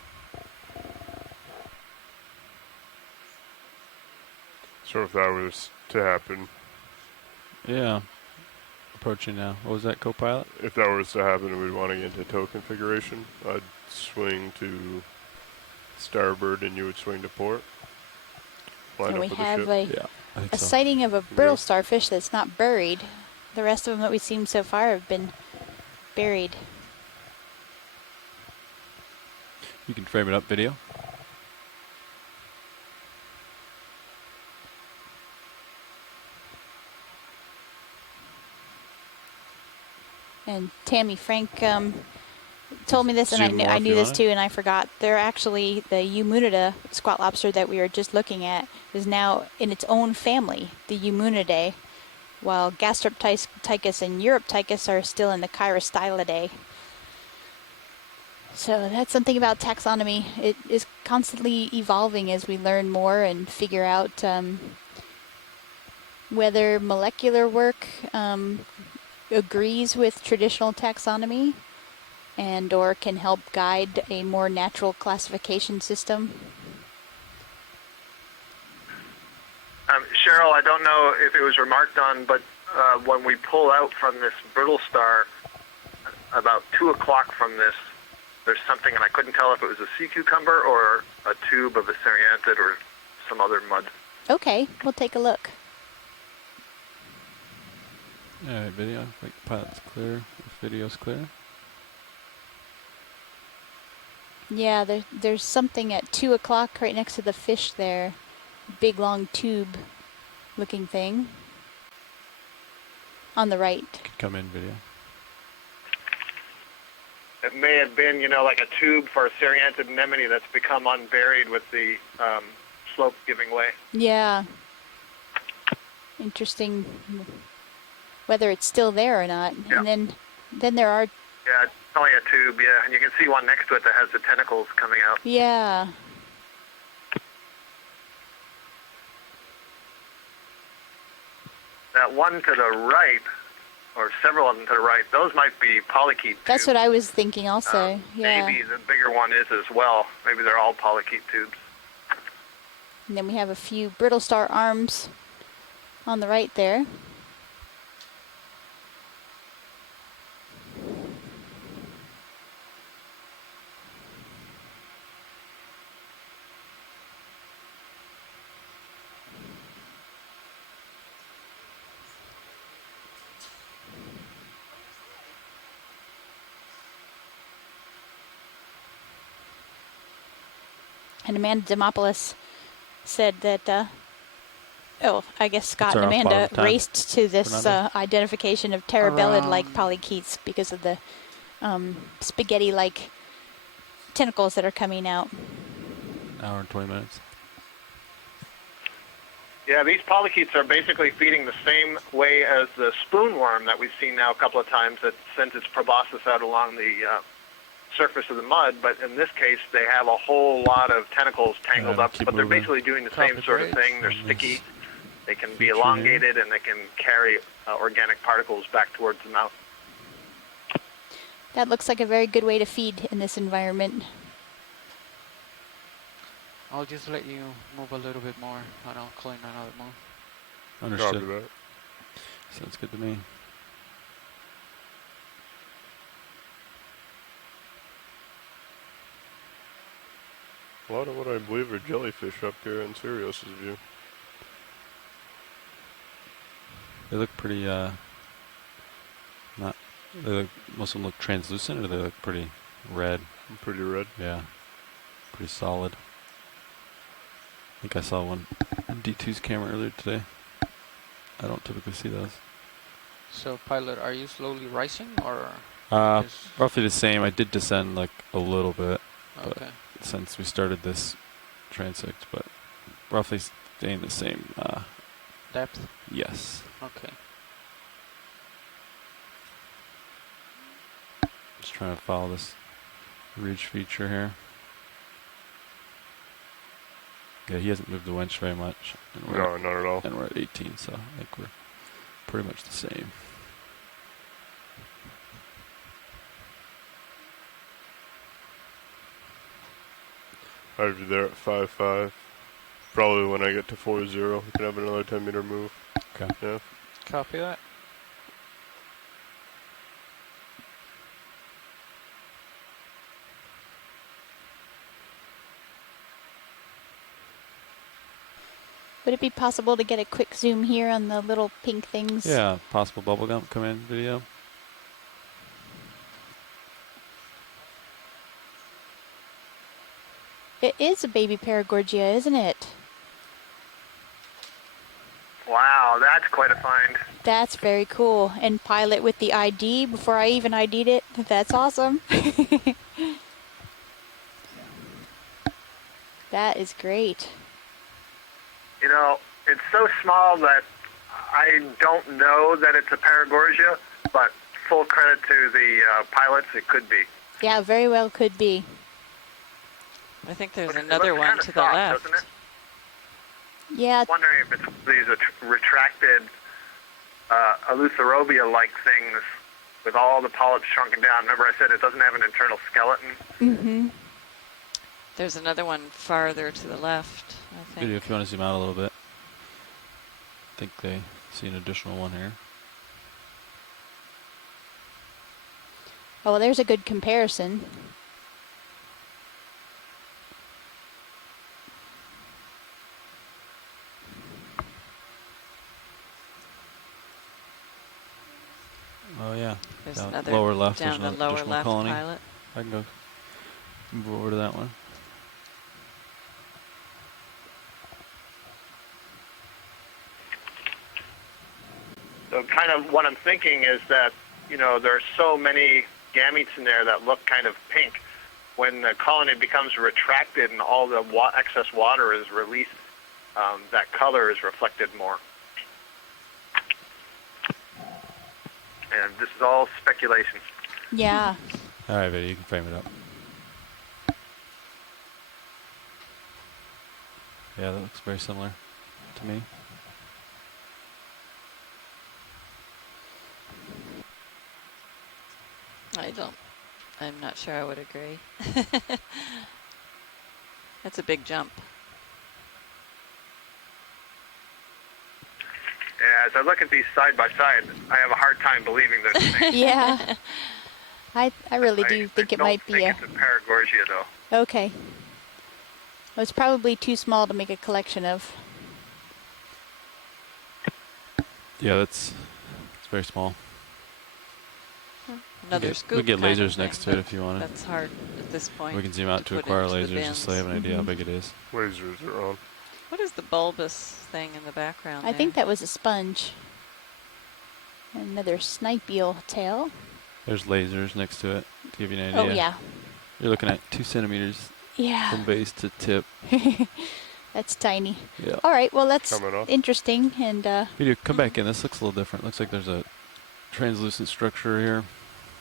So if that was to happen, yeah, approaching now. What was that, co-pilot? if that was to happen, we'd want to get into tow configuration. I'd swing to starboard, and you would swing to port. Line And up we with have the ship. a sighting of a brittle starfish that's not buried. The rest of them that we've seen so far have been buried. You can frame it up video. And Tammy Frank told me this, and Zoom more I if knew you this want too, and I forgot. They're actually, the Eumunida squat lobster that we were just looking at is now in its own family, the Eumunidae, while Gastroptychus and Europtychus are still in the Chirostylidae. So that's something about taxonomy. It is constantly evolving as we learn more and figure out whether molecular work agrees with traditional taxonomy and or can help guide a more natural classification system. Cheryl, I don't know if it was remarked on, but when we pull out from this brittle star, about 2 o'clock from this, there's something, and I couldn't tell if it was a sea cucumber or a tube of a Seriantid or some other mud. Okay, we'll take a look. All right, video. I think pilot's clear. If video's clear. Yeah, there's something at 2 o'clock right next to the fish there. Big long tube looking thing. On the right. Could come in video. It may have been, like a tube for a Seriantid anemone that's become unburied with the slope giving way. Yeah. Interesting whether it's still there or not. Yeah. And then there are... Yeah, it's only a tube, yeah. And you can see one next to it that has the tentacles coming out. Yeah. that one to the right, or several of them to the right, those might be polychaete tubes. That's what I was thinking also. Yeah. Maybe the bigger one is as well. Maybe they're all polychaete tubes. And then we have a few brittle star arms on the right there. And Amanda Demopoulos said that, I guess Scott and Amanda raced to this identification of terabellid-like polychaetes because of the spaghetti-like tentacles that are coming out. Hour and 20 minutes. Yeah, these polychaetes are basically feeding the same way as the spoonworm that we've seen now a couple of times that sends its proboscis out along the surface of the mud, but in this case they have a whole lot of tentacles tangled up, but they're basically doing the same sort of thing. They're sticky, they can be elongated, and they can carry organic particles back towards the mouth. That looks like a very good way to feed in this environment. I'll just let you move a little bit more, and I'll clean another move. Understood. Copy that. Sounds good to me. A lot of what I believe are jellyfish up here in Sirius's view. They look pretty, most of them look translucent, or they look pretty red? Pretty red. Yeah. Pretty solid. I think I saw one on D2's camera earlier today. I don't typically see those. So, pilot, are you slowly rising, or? Roughly the same. I did descend like a little bit. Okay. Since we started this transect, but roughly staying the same depth? Yes. Okay. Just trying to follow this ridge feature here. Yeah, he hasn't moved the winch very much. And No, not at all. And we're at 18, so I think we're pretty much the same. I have you there at 5.5. Probably when I get to 4.0, we can have another 10-meter move. Okay. Yeah. Copy that. Would it be possible to get a quick zoom here on the little pink things? Yeah, possible bubblegum command video. It is a baby Paragorgia, isn't it? Wow, that's quite a find. That's very cool. And pilot with the ID before I even ID'd it. That's awesome. That is great. You know, it's so small that I don't know that it's a Paragorgia, but full credit to the pilots, it could be. Yeah, very well could be. I think there's another one to the left. Doesn't it? Yeah. I'm wondering if it's these retracted Eleutherobium-like things with all the polyps shrunken down. Remember I said it doesn't have an internal skeleton? Mm-hmm. There's another one farther to the left, I think. Video, if you want to zoom out a little bit. I think they see an additional one here. Oh, well, there's a good comparison. Oh yeah. There's Down another lower left. down There's the lower additional left colony. pilot. I can go move over to that one. So kind of what I'm thinking is that, you know, there are so many gametes in there that look kind of pink. When the colony becomes retracted and all the excess water is released, that color is reflected more. And this is all speculation. Yeah. All right, Vidya, you can frame it up. Yeah, that looks very similar to me. I'm not sure I would agree. That's a big jump. Yeah, as I look at these side by side, I have a hard time believing those things. Yeah. I really do think it might be a... It's a Paragorgia, though. Okay. Well, it's probably too small to make a collection of. Yeah, it's very small. Another we scoop. get kind of lasers thing, next to it if you want it. That's hard at this point. We can zoom out to put acquire into the lasers just so you have an idea how big it is. Lasers are on. What is the bulbous thing in the background I there? think that was a sponge. Another snipe eel tail. There's lasers next to it to give you an idea. Oh, yeah. You're looking at 2 centimeters Yeah. from base to tip. That's tiny. Yeah. All right, well, that's interesting. And Video, come back in. This looks a little different. Looks like there's a translucent structure here.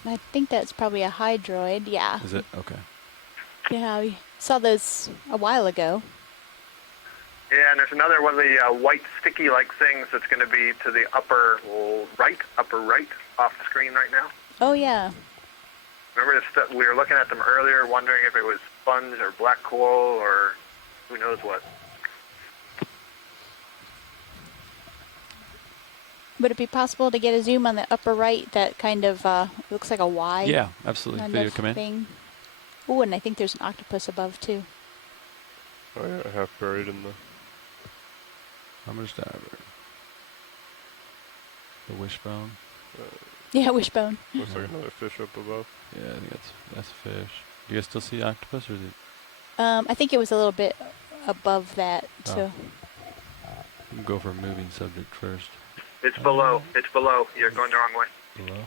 I think that's probably a hydroid. Yeah. Is it? Okay. Yeah, we saw those a while ago. Yeah, and there's another one of the white sticky-like things that's going to be to the upper right off the screen right now. Oh, yeah. Remember we were looking at them earlier, wondering if it was sponge or black coral or who knows what. Would it be possible to get a zoom on the upper right that kind of looks like a Y? Yeah, absolutely. Kind Video, of come in. thing? Oh, and I think there's an octopus above, too. Oh yeah, half buried in the... How much diver? The wishbone. Yeah, wishbone. Looks like another fish up above. Yeah, I think that's a fish. Do you guys still see octopus, or is it? I think it was a little bit above that, Oh. so... We can go for a moving subject first. It's below. It's below. You're going the wrong way. Below.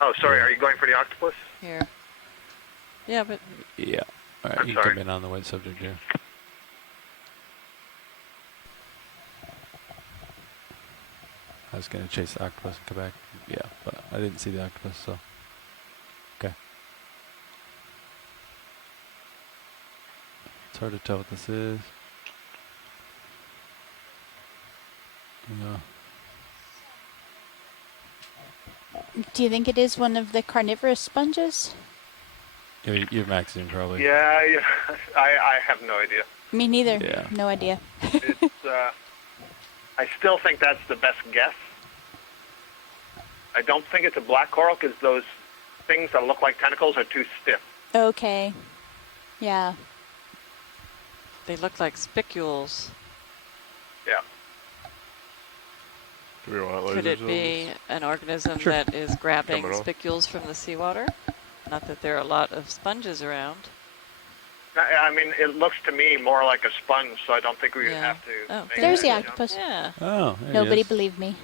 Oh, sorry. Are you going for the octopus? Here. Yeah, but... Yeah. All right, I'm you sorry. can come in on the white subject here. I was going to chase the octopus and come back. Yeah, but I didn't see the octopus, so. Okay. It's hard to tell what this is. Yeah. Do you think it is one of the carnivorous sponges? You're maxing probably. Yeah, I have no idea. Me neither. Yeah. No idea. It's. I still think that's the best guess. I don't think it's a black coral because those things that look like tentacles are too stiff. Okay. Yeah. They look like spicules. Yeah. Do we want lasers Could it on be this? an organism Sure. that is grabbing Coming off. spicules from the seawater? Not that there are a lot of sponges around. I mean, it looks to me more like a sponge, so I don't think we would Yeah. have to. Oh, make There's that the jump. octopus. Yeah. Oh, there he Nobody is. believed me.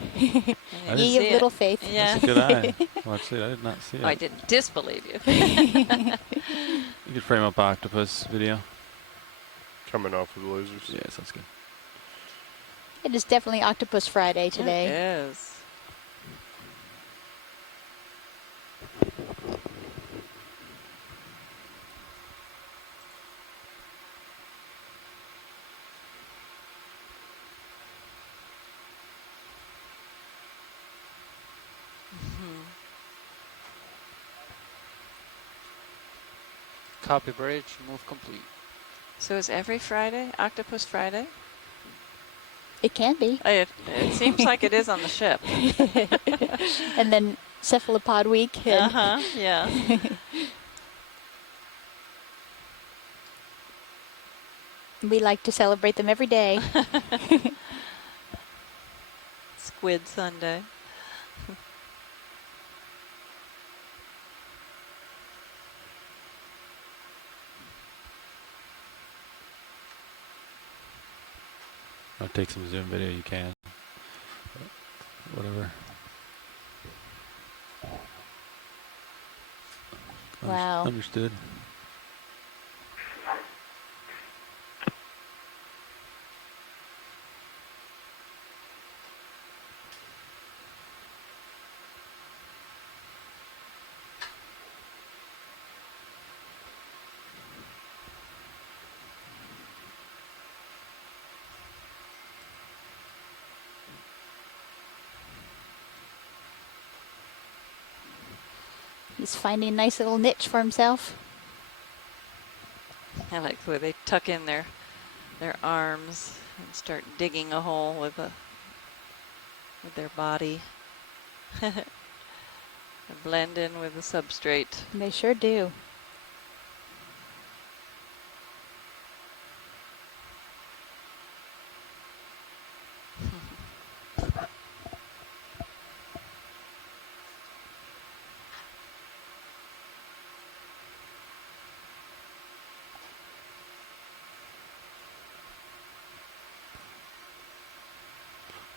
I Ye didn't of see little it. faith. Yeah. That's a good eye. Watch it. I did not see it. Oh, I didn't disbelieve you. You could frame up octopus video. Coming off with lasers. Yeah, sounds good. It is definitely Octopus Friday today. It is. Copy bridge, move complete. So is every Friday Octopus Friday? It can be. It seems like it is on the ship. And then Cephalopod Week. Uh-huh, yeah. We like to celebrate them every day. Squid Sunday. I'll take some zoom video, you can. Whatever. Wow. Understood. He's finding a nice little niche for himself. I like the way they tuck in their arms and start digging a hole with their body. And blend in with the substrate. They sure do.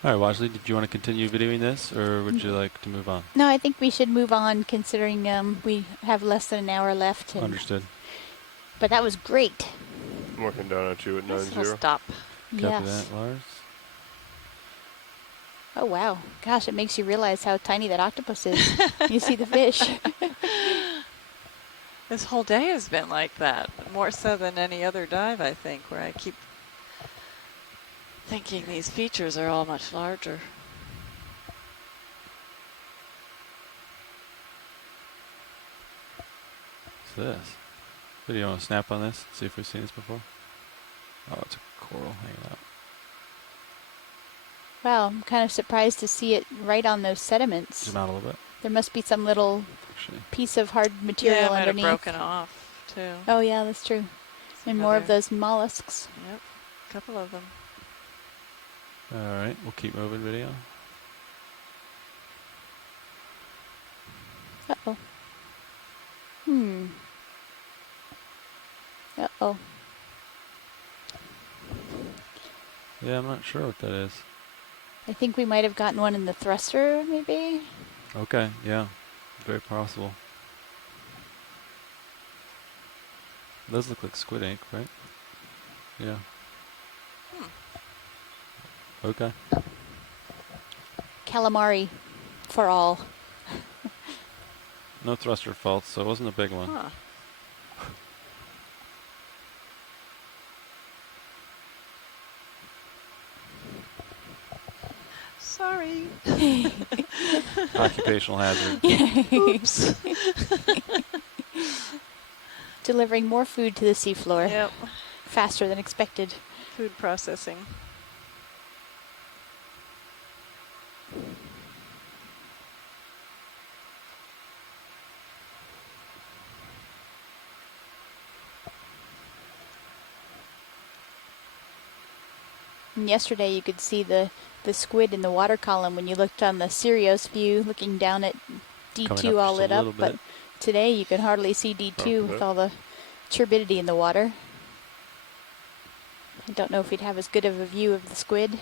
All right, Wadley, did you want to continue videoing this, or would you like to move on? No, I think we should move on considering we have less than an hour left. Understood. But that was great. I'm looking down at you at Nice 9-0. little stop. Copy Yes. that, Lars. Oh, wow. Gosh, it makes you realize how tiny that octopus is. You see the fish. This whole day has been like that, more so than any other dive, I think, where I keep thinking these features are all much larger. What's this? So do you want to snap on this? See if we've seen this before? Oh, it's a coral hanging out. Wow, I'm kind of surprised to see it right on those sediments. Zoom out a little bit. There must be some little piece of hard material Yeah, it might underneath. have broken off, too. Oh, yeah, that's true. And more of those mollusks. Yep, a couple of them. All right, we'll keep moving video. Uh-oh. Uh-oh. Yeah, I'm not sure what that is. I think we might have gotten one in the thruster, maybe? Okay, yeah, very possible. It does look like squid ink, right? Yeah. Okay. Calamari for all. No thruster faults, so it wasn't a big one. Huh. Sorry. Occupational hazard. Oops. Delivering more food to the seafloor. Yep. Faster than expected. Food processing. And yesterday you could see the squid in the water column when you looked on the Sirius view, looking down at D2 all lit up. But today you can hardly see D2 with all the turbidity in the water. I don't know if we'd have as good of a view of the squid.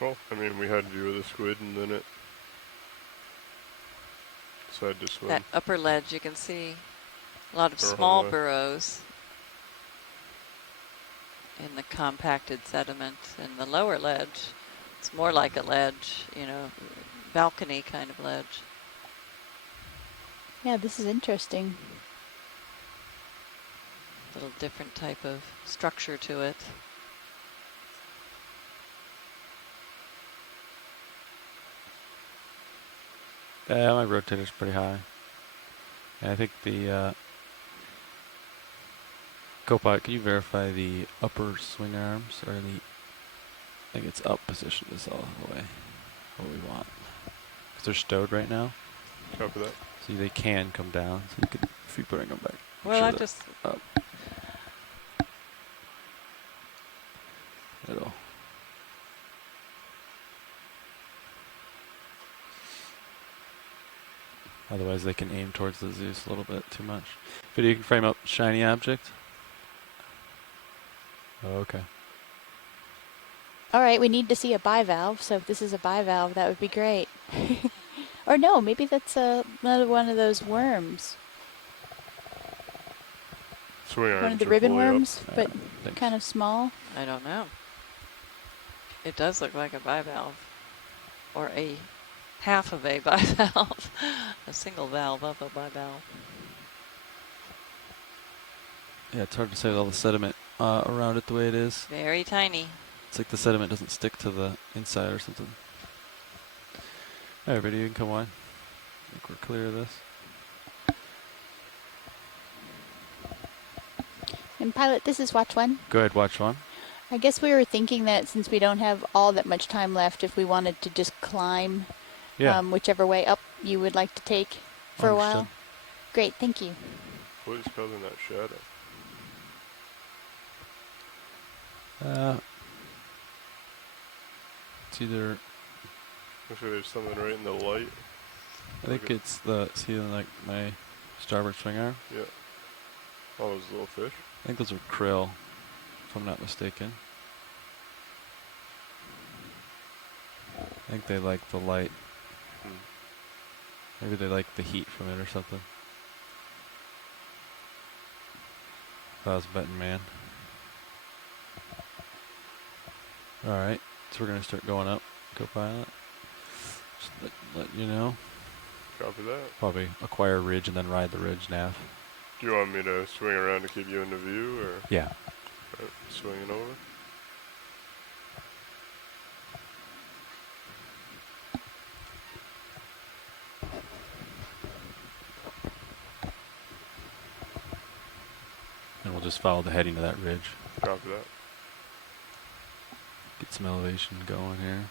Well, I mean, we had view of the squid, and then it decided to swim. That upper ledge, you can see a lot of Burrow small away. burrows in the compacted sediment. And the lower ledge, it's more like a ledge, you know, balcony kind of ledge. Yeah, this is interesting. Little different type of structure to it. Yeah, my rotator's pretty high. And I think the Copilot, can you verify the upper swing arms or the? I think it's up position is all the way what we want. Because they're stowed right now. Copy that. See, they can come down. So you could, if you bring them back. Well, I just up. It'll. Otherwise, they can aim towards the Zeus a little bit too much. Video, you can frame up shiny object. Oh, okay. All right, we need to see a bivalve, so if this is a bivalve, that would be great. Or no, maybe that's another one of those worms. Swing arms One of the are ribbon fully up. worms, but kind of small. I don't know. It does look like a bivalve, or a half of a bivalve, a single valve of a bivalve. Yeah, it's hard to say with all the sediment around it the way it is. Very tiny. It's like the sediment doesn't stick to the inside or something. All right, everybody, you can come on. I think we're clear of this. And Pilot, this is Watch 1. Go ahead, watch one. I guess we were thinking that since we don't have all that much time left, if we wanted to just climb whichever way up you would like to take for a while. Great, thank you. What is causing that shadow? It's either. Actually, there's something right in the light. I think it's the see like my starboard swing arm. Yeah. All those little fish. I think those are krill, if I'm not mistaken. I think they like the light. Maybe they like the heat from it or something. If I was a betting man. Alright, so we're going to start going up. Go pilot. Just let you know. Copy that. Probably acquire ridge and then ride the ridge nav. Do you want me to swing around to keep you in the view, or? Yeah. Swinging over. And we'll just follow the heading of that ridge. Copy that. Get some elevation going here.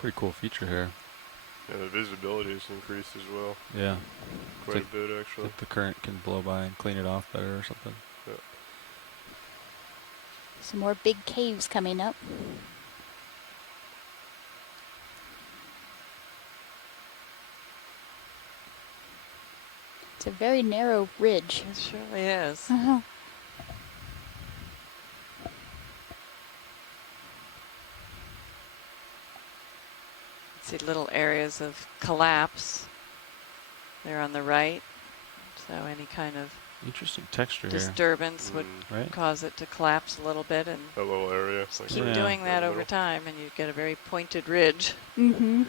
Pretty cool feature here. Yeah, the visibility has increased as well. Yeah. Quite a bit, actually. Like the current can blow by and clean it off better or something. Yeah. Some more big caves coming up. It's a very narrow ridge. It surely is. See little areas of collapse there on the right. So any kind of interesting texture disturbance here. would cause it to collapse a little bit, and that little area. Like keep doing that over time, and you get a very pointed ridge. Mm-hmm.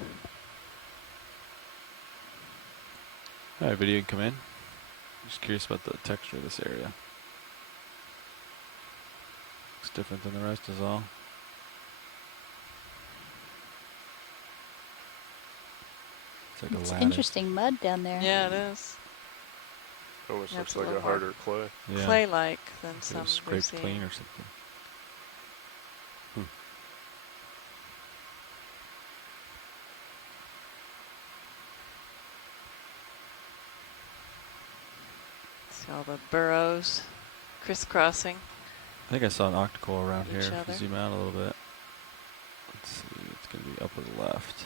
All right, video can come in. Just curious about the texture of this area. Looks different than the rest is all. It's like It's a lattice. interesting mud down there. Yeah, it is. Almost Yeah, looks it's a like little a more harder clay. Yeah. Clay-like than Like it some was we've scraped seen. clean or something. See all the burrows crisscrossing. I think I saw an octacle around Each here. If other. you zoom out a little bit. Let's see, it's going to be upper left.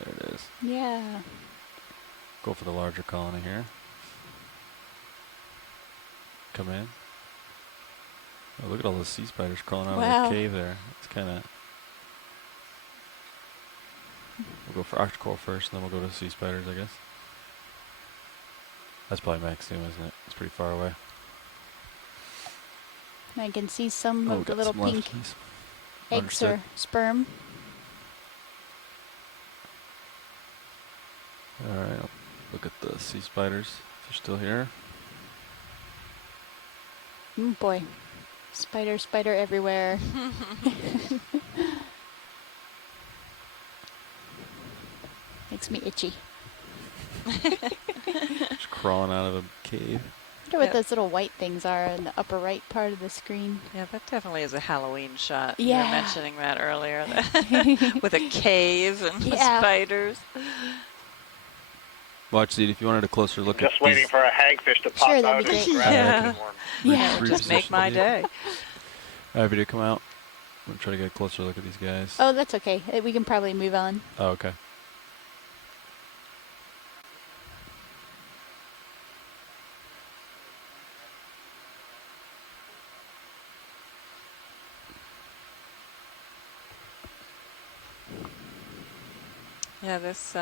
There it is. Yeah. Go for the larger colony here. Come in. Oh, look at all those sea spiders crawling out of the cave there. It's kind of... We'll go for octacore first, and then we'll go to sea spiders, I guess. That's probably max zoom, isn't it? It's pretty far away. I can see some of the little some left pink keys. eggs Understood. or sperm. Alright, I'll look at the sea spiders if they're still here. Boy. Spider everywhere. Makes me itchy. Just crawling out of a cave. I wonder what those little white things are in the upper right part of the screen. Yeah, that definitely is a Halloween shot. Yeah. You were mentioning that earlier. With a cave and spiders. Watch, Zeke, if you wanted a closer look Just at waiting these, for a hagfish to pop that'd out be and great. grab it. Yeah, Reposition just make my these. day. Alright, video come out. I'm going to try to get a closer look at these guys. Oh, that's okay. We can probably move on. Oh, okay. Yeah, this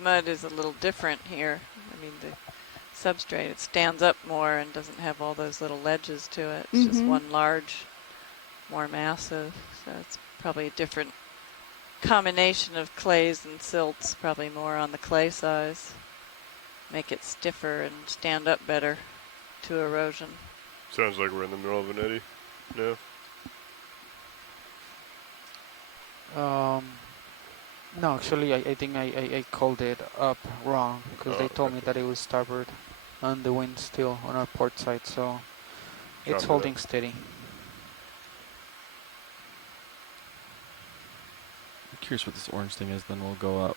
mud is a little different here. I mean, the substrate, it stands up more and doesn't have all those little ledges to it. It's just one large, more massive. So it's probably a different combination of clays and silts, probably more on the clay size. Make it stiffer and stand up better to erosion. Sounds like we're in the middle of an eddy now. No, actually, I think I called it up wrong because they told me that it was starboard and the wind's still on our port side, so it's Copy holding that. steady. I'm curious what this orange thing is, then we'll go up.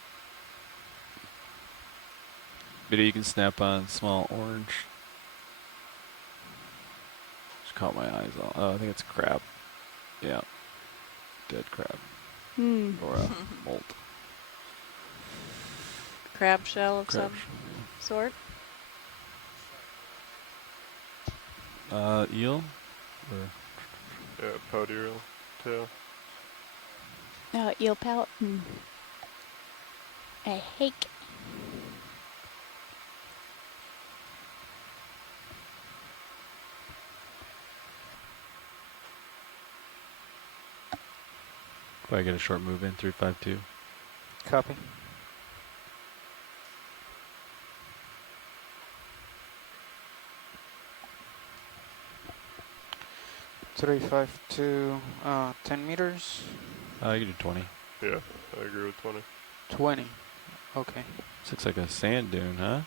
Video you can snap on small orange. Just caught my eyes on. Oh, I think it's crab. Yeah. Dead crab. Or a molt. Crab shell of Crab some sort. Eel? Or Yeah, pout eel tail. Eel pout. A hake. probably get a short move in, 352. Copy. Three, 5, 2, 10 meters. You can do 20. Yeah, I agree with 20. 20. Okay. This looks like a sand dune, huh?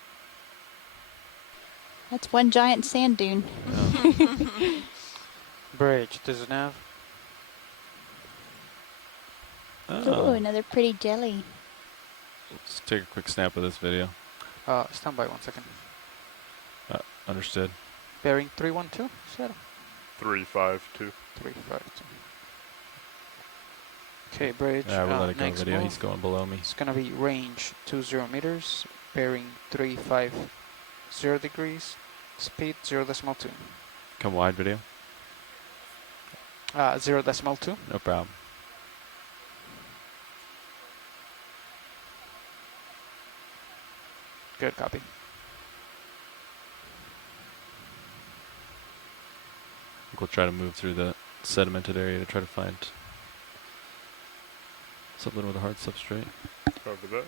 That's one giant sand dune. Bridge, does it have? Oh, another pretty jelly. Let's take a quick snap of this video. Stand by 1 second. Understood. Bearing 312, set. 352. 352. Okay, bridge. Yeah, we'll let it go next video. move. He's going below me. It's gonna be range 20 meters, bearing 350 degrees, speed 0.2. Come wide video. 0.2. No problem. Good copy. We'll try to move through the sedimented area to try to find something with a hard substrate. Copy that.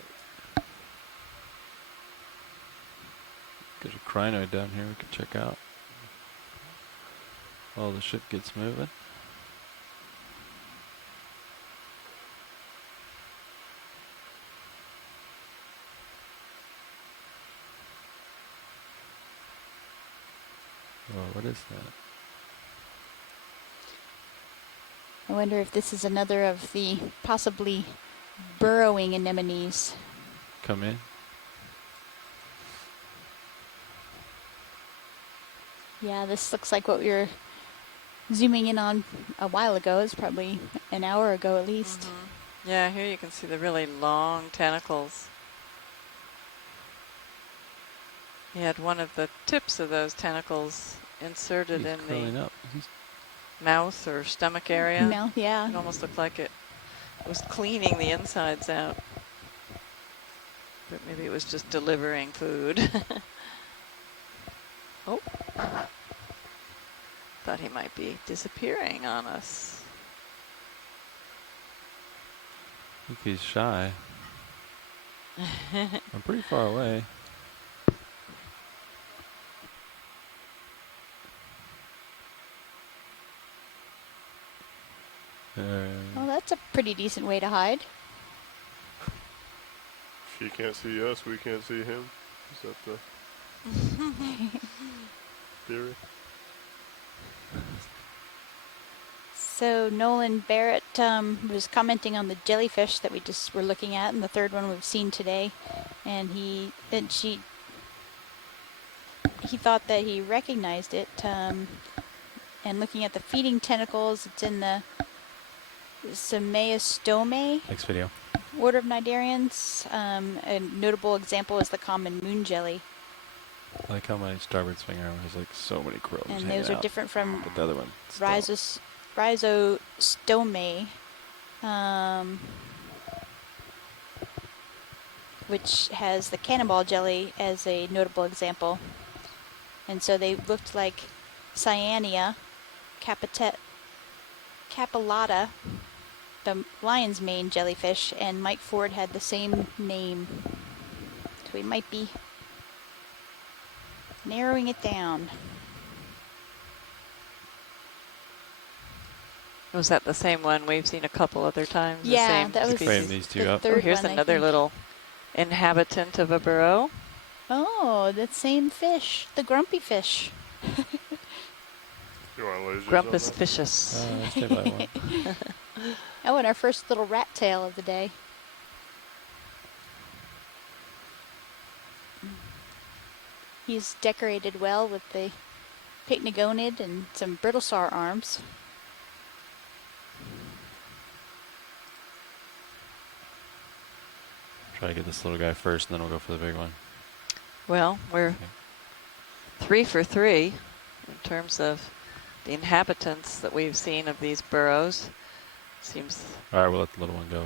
There's a crinoid down here we can check out while the ship gets moving. Oh, what is that? I wonder if this is another of the possibly burrowing anemones. Come in. Yeah, this looks like what we were zooming in on a while ago. It's probably an hour ago at least. Yeah, here you can see the really long tentacles. He had one of the tips of those tentacles inserted in the mouth or stomach area. Mouth, yeah. It almost looked like it was cleaning the insides out. But maybe it was just delivering food. Oh. Thought he might be disappearing on us. I think he's shy. I'm pretty far away. Well, that's a pretty decent way to hide. If he can't see us, we can't see him. Is that the theory? So Nolan Barrett was commenting on the jellyfish that we just were looking at, and the third one we've seen today, and he thought that he recognized it. And looking at the feeding tentacles, it's in the Semaeostome Next video. order of cnidarians. A notable example is the common moon jelly. I like how my starboard swing arm has like so many crows. And hanging those are out. different from But the other one. Rhizostome, which has the cannonball jelly as a notable example. And so they looked like Cyanea capillata, the lion's mane jellyfish, and Mike Ford had the same name. So we might be narrowing it down. Was that the same one we've seen a couple other times? Yeah, the same that was species? Frame these two the up. third Here's one, I another think. little inhabitant of a burrow. Oh, that same fish, the grumpy fish. You want lasers Grumpus on that? fishes. Let's stay by one. Oh, and our first little rat tail of the day. He's decorated well with the pycnogonid and some brittlesar arms. Try to get this little guy first, and then we'll go for the big one. Well, we're 3 for 3 in terms of the inhabitants that we've seen of these burrows. Seems All right, we'll let the little one go.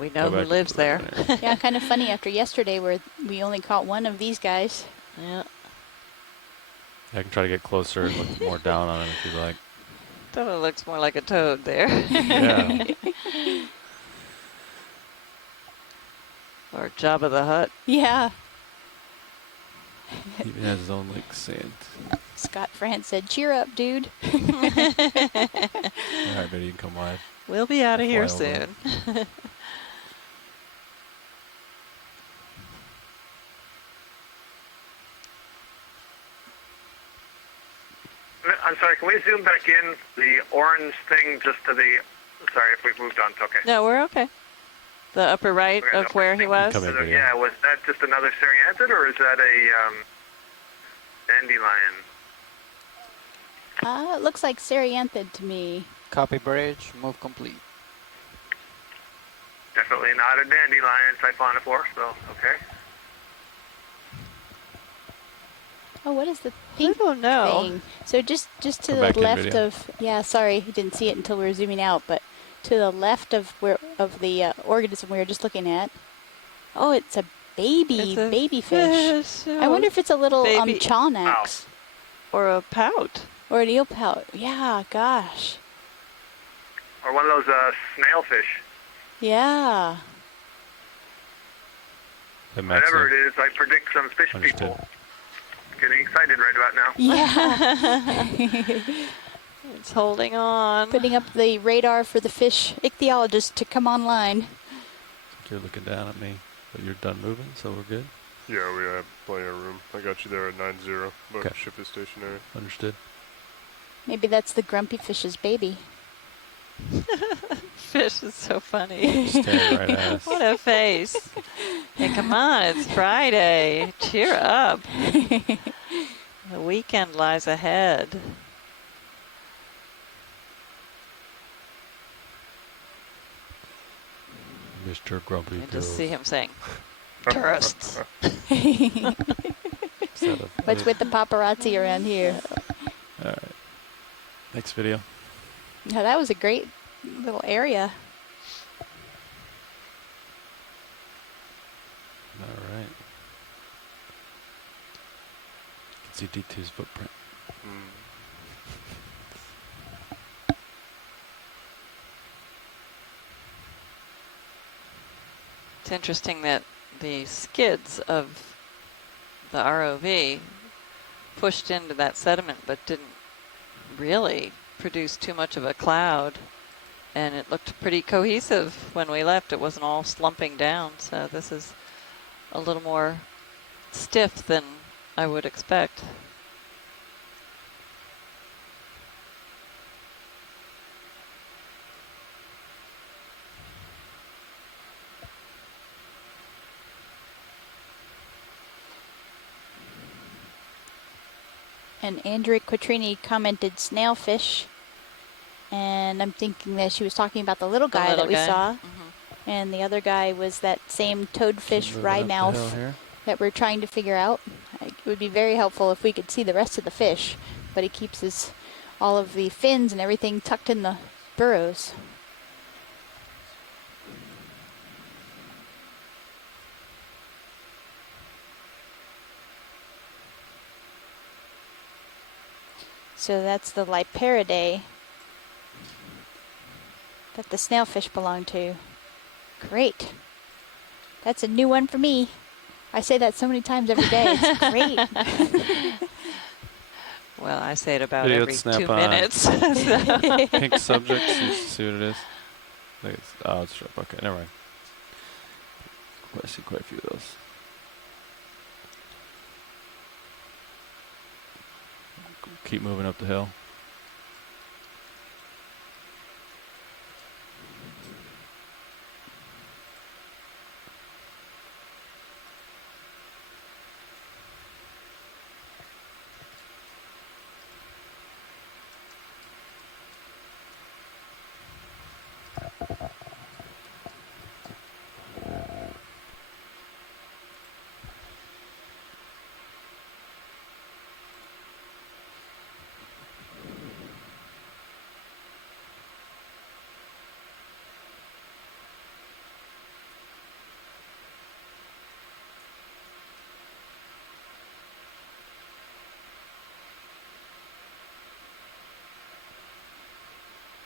we know Go who back lives to the there. Yeah, kind of funny after yesterday where we only caught one of these guys. Yeah. I can try to get closer and look more down on him if you like. That looks more like a toad there. Yeah. Or Jabba the Hutt. Yeah. He even has his own like sand. Scott France said, "Cheer up, dude." All right, buddy, you can come wide. We'll be out of I'll here fly over. soon. I'm sorry, can we zoom back in the orange thing just to the, sorry if we've moved on, it's okay. No, we're okay. The upper right Okay, of where he was. Come in, video. Yeah, was that just another Seriantid or is that a dandelion? It looks like Serianthid to me. Copy bridge, move complete. Definitely not a dandelion siphonophore, so okay. Oh, what is the pink don't know. thing? So just to Come the back in left video. of, yeah, sorry, you didn't see it until we were zooming out, but to the left of the organism we were just looking at. Oh, it's a baby fish. I wonder if it's a little baby chawnax or a pout or an eel pout. Yeah, gosh. Or one of those snailfish. Yeah. That Max Whatever there. it is, I predict some fish Understood. people. Getting excited right about now. Yeah. It's holding on. Putting up the radar for the fish ichthyologist to come online. You're looking down at me, but you're done moving, so we're good. Yeah, we have plenty of room. I got you there at 9-0, but Okay. ship is stationary. Understood. Maybe that's the grumpy fish's baby. Fish is so funny. Staring right at us. What a face. Hey, come on, it's Friday. Cheer up. The weekend lies ahead. Mr. Grumpy I just Girls. see him saying, tourists. What's with the paparazzi around here? All right. Next video. No, that was a great little area. All right. You can see D2's footprint. It's interesting that the skids of the ROV pushed into that sediment but didn't really produce too much of a cloud. And it looked pretty cohesive when we left. It wasn't all slumping down. So this is a little more stiff than I would expect. And Andrea Quattrini commented snailfish. And I'm thinking that she was talking about the little guy little that we guy. saw. And the other guy was that same toadfish Moving up the hill rhinout here. that we're trying to figure out. It would be very helpful if we could see the rest of the fish. But he keeps all of the fins and everything tucked in the burrows. So that's the Liparidae that the snailfish belong to. Great. That's a new one for me. I say that so many times every day. It's great. Well, I say it about Video every snap 2 on. minutes. Pink subjects. See what it is. I think it's, oh, it's sharp. Okay, never mind. I see quite a few of those. Keep moving up the hill.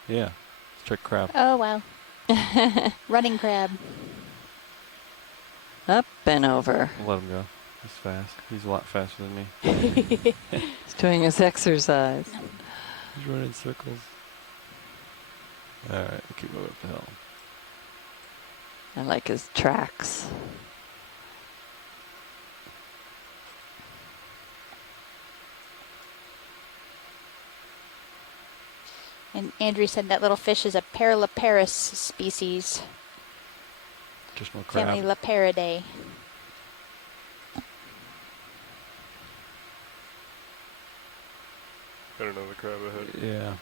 Yeah, let's check crab. Oh, wow. Running crab. Up and over. We'll let him go. He's fast. He's a lot faster than me. He's doing his exercise. He's running circles. All right, we'll keep moving up the hill. I like his tracks. And Andrew said that little fish is a Paralaparis species. Just more crab. Family Laparidae. Got another crab ahead. Yeah.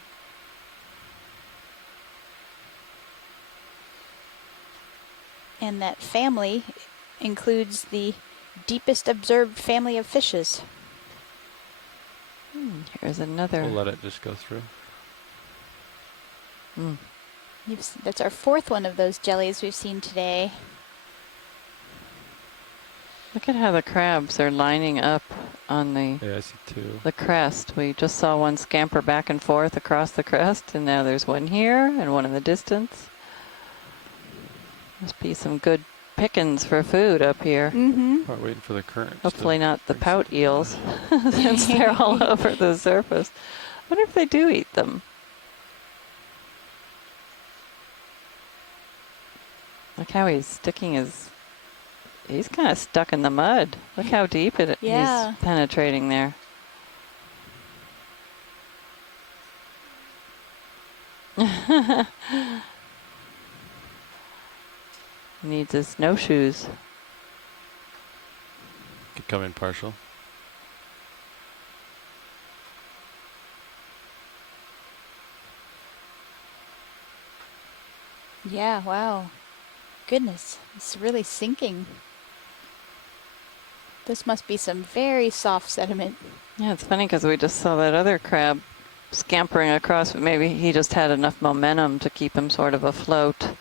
And that family includes the deepest observed family of fishes. Here's another. We'll let it just go through. That's our fourth one of those jellies we've seen today. Look at how the crabs are lining up on the Yeah, I see two. the crest. We just saw one scamper back and forth across the crest, and now there's one here and one in the distance. Must be some good pickings for food up here. Mm-hmm. Probably waiting for the current. Hopefully not the pout eels, since they're all over the surface. I wonder if they do eat them. Look how he's sticking his... He's kind of stuck in the mud. Look how deep he's penetrating there. Needs his snowshoes. Could come in partial. Yeah, wow. Goodness, it's really sinking. This must be some very soft sediment. Yeah, it's funny because we just saw that other crab scampering across, but maybe he just had enough momentum to keep him sort of afloat.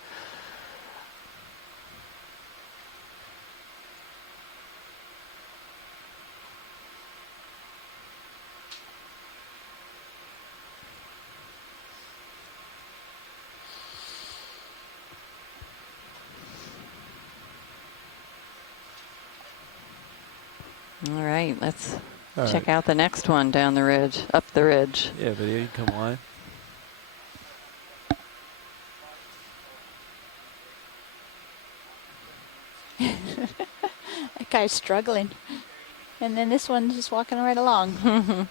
All right, let's check out the next one down the ridge, up the ridge. Yeah, video, you can come wide. That guy's struggling. And then this one's just walking right along.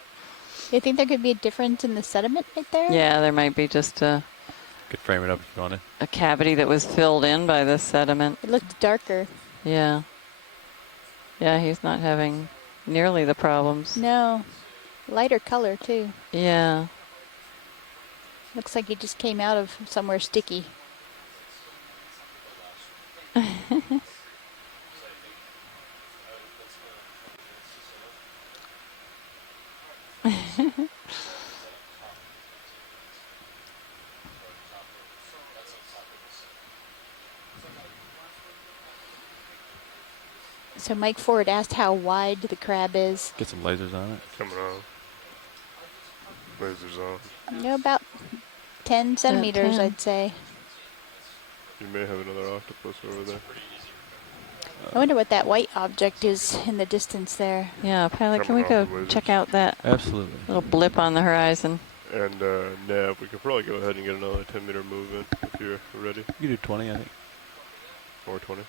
You think there could be a difference in the sediment right there? Yeah, there might be just a Could frame it up if you wanted. a cavity that was filled in by this sediment. It looked darker. Yeah. Yeah, he's not having nearly the problems. No. Lighter color, too. Yeah. Looks like he just came out of somewhere sticky. So Mike Ford asked how wide the crab is. Get some lasers on it. Coming on. Lasers on. About 10 centimeters, 10. I'd say. You may have another octopus over there. I wonder what that white object is in the distance there. Yeah, Pilot, can we Coming go off the lasers. check out that Absolutely. little blip on the horizon? And Nav, we could probably go ahead and get another 10-meter move in if you're ready. You do 20, I think. Or 20.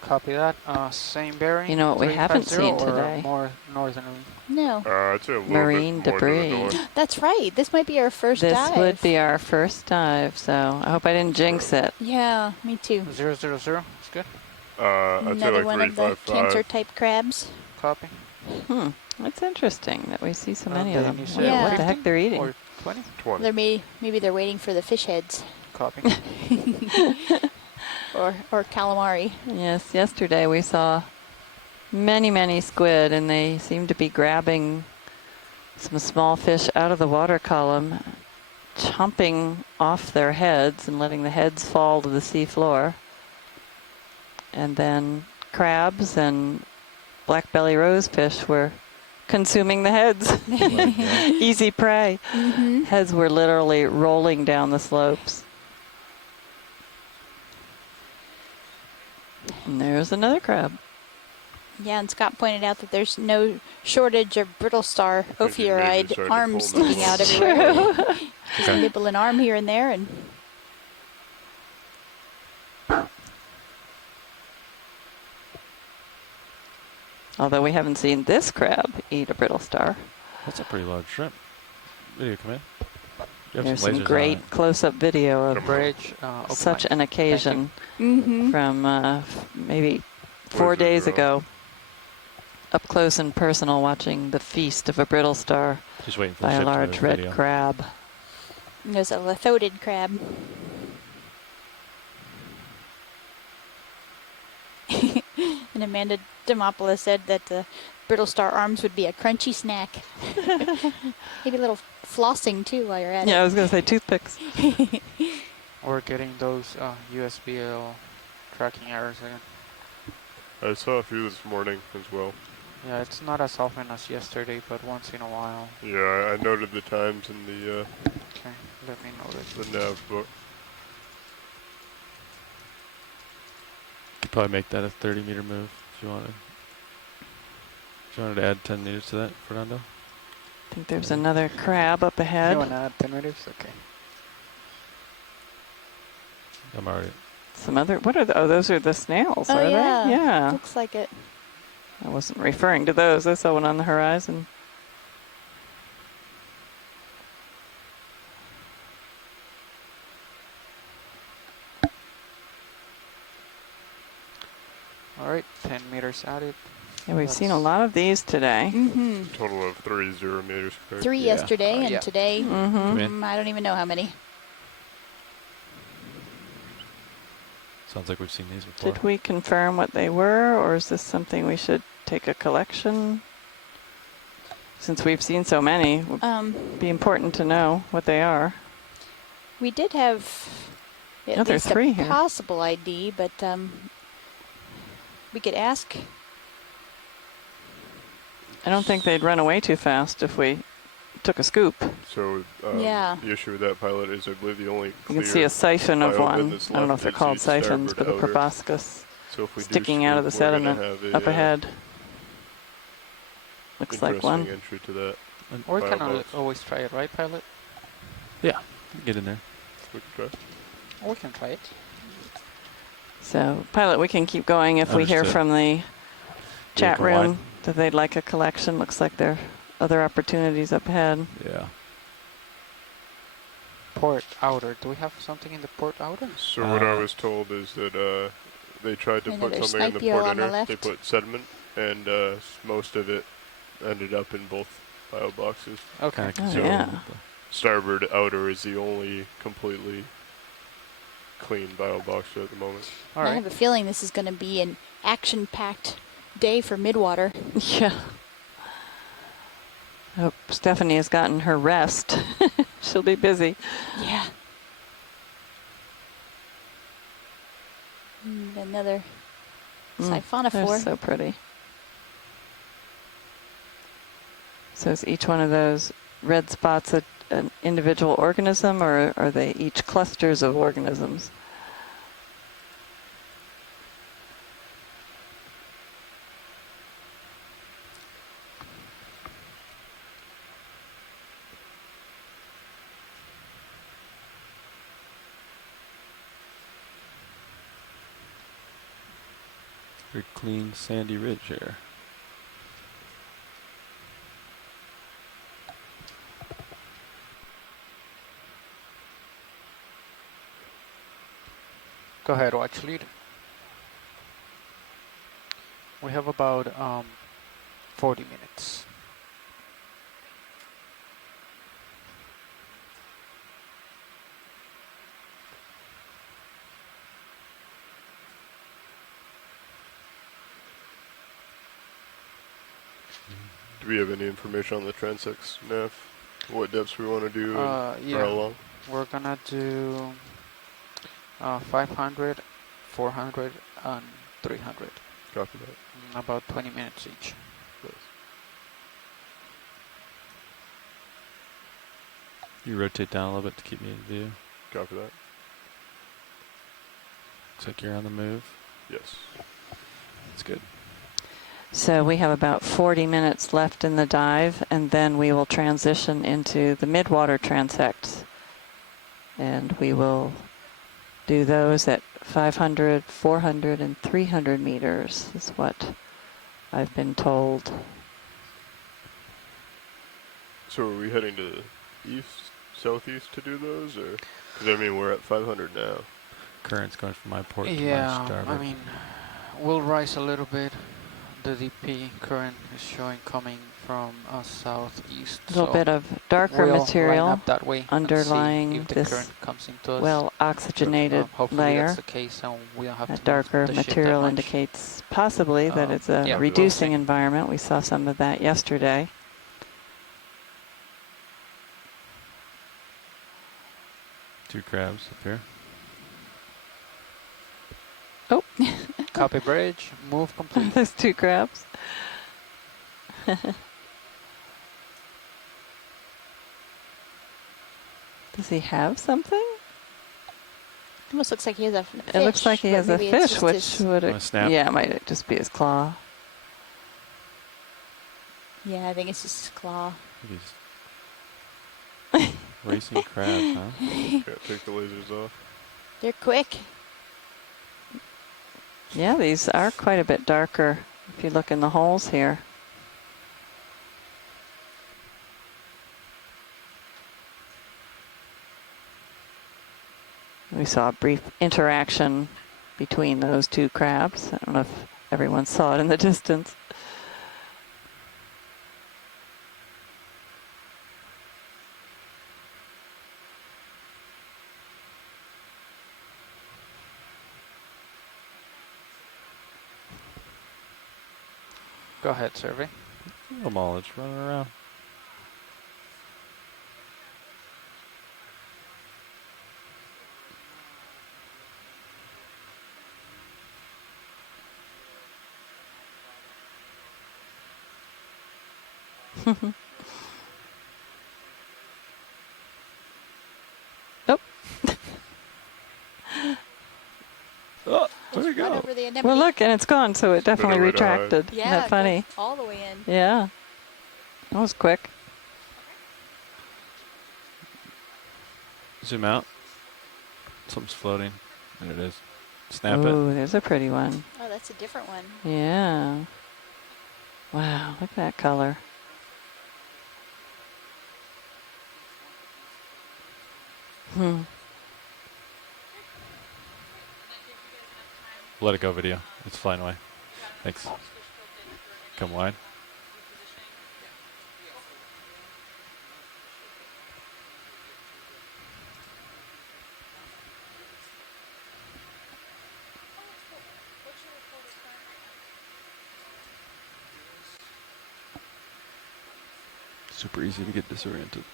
Copy that. Same bearing. You know what we haven't 350 seen or today? More northerly. No. I'd say a little Marine bit more to the debris. north. That's right. This might be our first This dive. would be our first dive, so I hope I didn't jinx it. Yeah, me too. 000. It's good. I'd say Another like one of the 355. cancer-type crabs. Copy. That's interesting that we see so many of then them. you What, said what the heck they're eating? Or 20? 20. Maybe they're waiting for the fish heads. Copy. or calamari. Yes, yesterday we saw many squid, and they seem to be grabbing some small fish out of the water column, chomping off their heads and letting the heads fall to the sea floor. And then crabs and black belly rosefish were consuming the heads. Easy prey. Heads were literally rolling down the slopes. And there's another crab. Yeah, and Scott pointed out that there's no shortage of brittle star think you maybe ophiuride started to arms pull sticking now. out everywhere. Just Okay. nibble an arm here and there, and Although we haven't seen this crab eat a brittle star. That's a pretty large shrimp. Video come in. You have There's some some lasers great on it. close-up video of Bridge. such an occasion Mm-hmm. from maybe 4 days ago. Up close and personal, watching the feast of a brittle star Just waiting for by the a ship to large move red video. crab. there's a lithodid crab. And Amanda Demopoulos said that the brittle star arms would be a crunchy snack. Maybe a little flossing too while you're at Yeah, I it. was going to say toothpicks. We're getting those USBL tracking errors again. I saw a few this morning as well. Yeah, it's not as often as yesterday, but once in a while. Yeah, I noted the times in the Okay, let me know this. the nav book. Could probably make that a 30-meter move if you wanted. If you wanted to add 10 meters to that, Fernando. I think there's another crab up ahead. You want to add 10 meters? Okay. I'm already. Some other, what are those are the snails, Oh, are yeah. they? Yeah. Looks like it. I wasn't referring to those. I saw one on the horizon. All right, 10 meters added. Yeah, we've seen a lot of these today. Mm-hmm. Total of 30 meters. Correct? 3 yesterday, and yeah. today, Mm-hmm. in. I don't even know how many. Sounds like we've seen these before. Did we confirm what they were, or is this something we should take a collection? Since we've seen so many, it would be important to know what they are. We did have Oh, at there are least 3 a here. possible ID, but we could ask. I don't think they'd run away too fast if we took a scoop. So Yeah. the issue with that pilot is I believe the only You clear can see a siphon of biofin one. that's I don't know if left they're is called the siphons, but starboard the outer. proboscis So if we do sticking out of the scoop, we're gonna sediment have a, up ahead. Looks like interesting one. entry to that. Or we can Firebox. always try it, right, Pilot? Yeah, get in there. We can try. Or we can try it. So, Pilot, we can keep going if we hear Understood. from the chat Vehicle room wide. that they'd like a collection. Looks like there are other opportunities up ahead. Yeah. Port outer. Do we have something in the port outer? So what I was told is that they tried to put Another something in the Snipe Eel port on the inner. They left. put sediment, and most of it ended up in both bio boxes. Okay. Oh, So yeah. starboard outer is the only completely clean bio box at the moment. All I right. have a feeling this is going to be an action-packed day for Midwater. Yeah. Hope Stephanie has gotten her rest. She'll be busy. Yeah. Another They're siphonophore. so pretty. So is each one of those red spots an individual organism, or are they each clusters of organisms? Very clean sandy ridge here. Go ahead, watch lead. We have about 40 minutes. Do we have any information on the transects, Nav? What depths we want to do and Yeah, for how long? we're gonna do 500, 400, and 300. Copy that. About 20 minutes each. Yes. You rotate down a little bit to keep me in view. Copy that. Looks like you're on the move. Yes. That's good. So we have about 40 minutes left in the dive, and then we will transition into the midwater transects. And we will do those at 500, 400, and 300 meters, is what I've been told. So are we heading to the east, southeast to do those, or? Because I mean, we're at 500 now. Current's going from my port to my Yeah, starboard. I mean, we'll rise a little bit. The DP current is showing coming from southeast. A little so bit of darker we'll material line up that way underlying and see if the this current comes into us. well oxygenated Hopefully layer. that's the case, and we don't have That to darker move the ship that material much. indicates possibly that it's a yeah, reducing we'll see. environment. We saw some of that yesterday. Two crabs up here. Oh. Copy bridge, move complete. There's two crabs. Does he have something? Almost looks like he has a fish. It looks like he but has a maybe it's fish, just which his- would, Wanna snap? yeah, it might just be his claw. Yeah, I think it's just his claw. These racing crabs, huh? Can't take the lasers off. They're quick. Yeah, these are quite a bit darker if you look in the holes here. We saw a brief interaction between those two crabs. I don't know if everyone saw it in the distance. Go ahead, survey. Little mileage running around. Nope. Oh, where'd it Right go? over the anemone. Well, look, and it's gone, so it definitely way to hide. retracted. Yeah, Isn't that funny? all the way in. Yeah. That was quick. Zoom out. Something's floating. There it is. Snap Ooh, it. there's a pretty one. Oh, that's a different one. Yeah. Wow, look at that color. Hmm. Let it go video. It's flying away. Thanks. Come wide. Super easy to get disoriented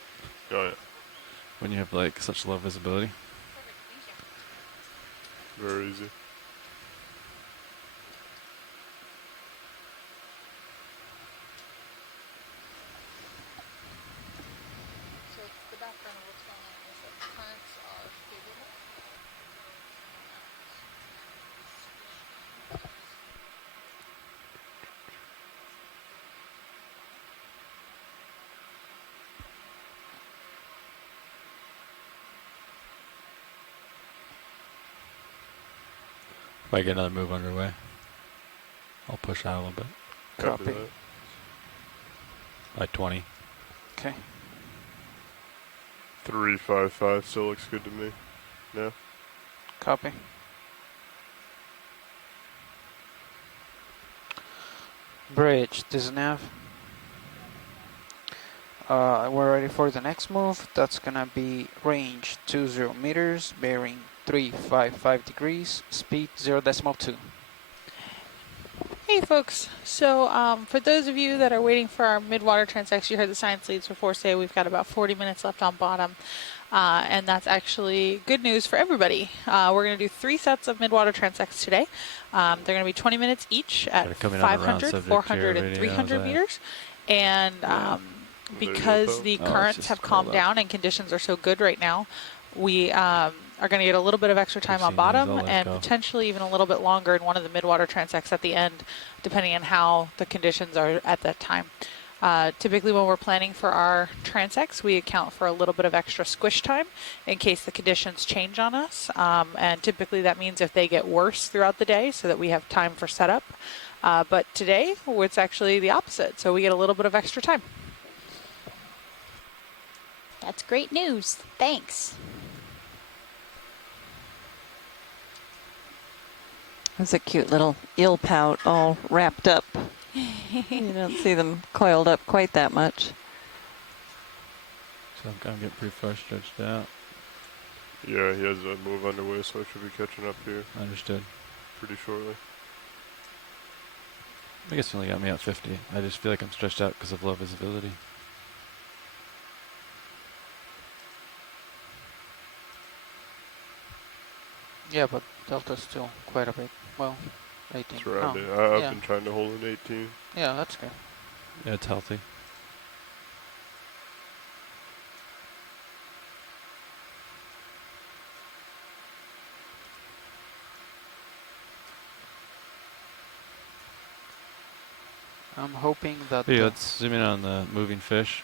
Oh yeah. when you have like such low visibility. Very easy. So the background of what's going on is that the currents are favorable. Might get another move underway. I'll push out a little bit. Copy. that. Like 20. Okay. 355 still looks good to me. Yeah. Copy. Bridge, this is nav. We're ready for the next move. That's gonna be range 20 meters, bearing 355 degrees, speed 0.2. Hey folks, so for those of you that are waiting for our mid-water transects, you heard the science leads before say we've got about 40 minutes left on bottom, and that's actually good news for everybody. We're going to do 3 sets of mid-water transects today. They're going to be 20 minutes each at 500, 400, and 300 meters, and because the currents have calmed down and conditions are so good right now, we are going to get a little bit of extra time on bottom and potentially even a little bit longer in one of the mid-water transects at the end, depending on how the conditions are at that time. Typically when we're planning for our transects, we account for a little bit of extra squish time in case the conditions change on us. And typically that means if they get worse throughout the day so that we have time for setup. But today it's actually the opposite, so we get a little bit of extra time. That's great news. Thanks. There's a cute little eel pout all wrapped up. You don't see them coiled up quite that much. So I'm getting pretty far stretched out. Yeah, he has a move underway, so I should be catching up here. Understood. Pretty shortly. I guess you only got me at 50. I just feel like I'm stretched out because of low visibility. Yeah, but delta's still quite a bit. Well, 18. It's around it. I've been trying to hold an 18. Yeah, that's good. Yeah, it's healthy. I'm hoping that... Hey, let's zoom in on the moving fish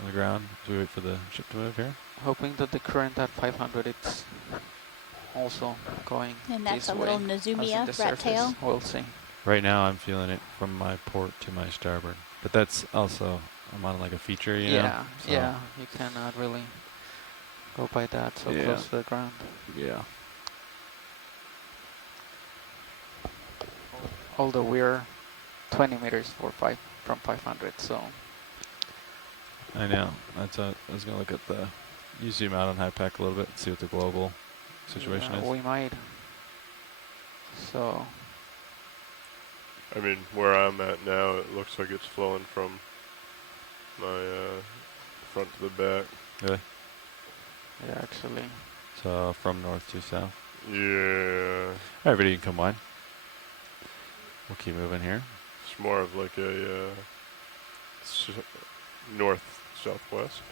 on the ground as we wait for the ship to move here. Hoping that the current at 500 it's also going And that's this a little way, Nazumia as in the rat tail. surface. We'll see. Right now I'm feeling it from my port to my starboard. But that's also, I'm on like a feature, you know? Yeah, So yeah, you cannot really go by that so close to the ground. Yeah. Although we're 20 meters from 500, so... I know. That's I was going to look at the, you zoom out on HiPAC a little bit and see what the global situation is. We might. So... I mean, where I'm at now, it looks like it's flowing from my front to the back. Really? Yeah, actually. So from north to south? Yeah. Everybody can come wide. We'll keep moving here. It's more of like a north-southwest.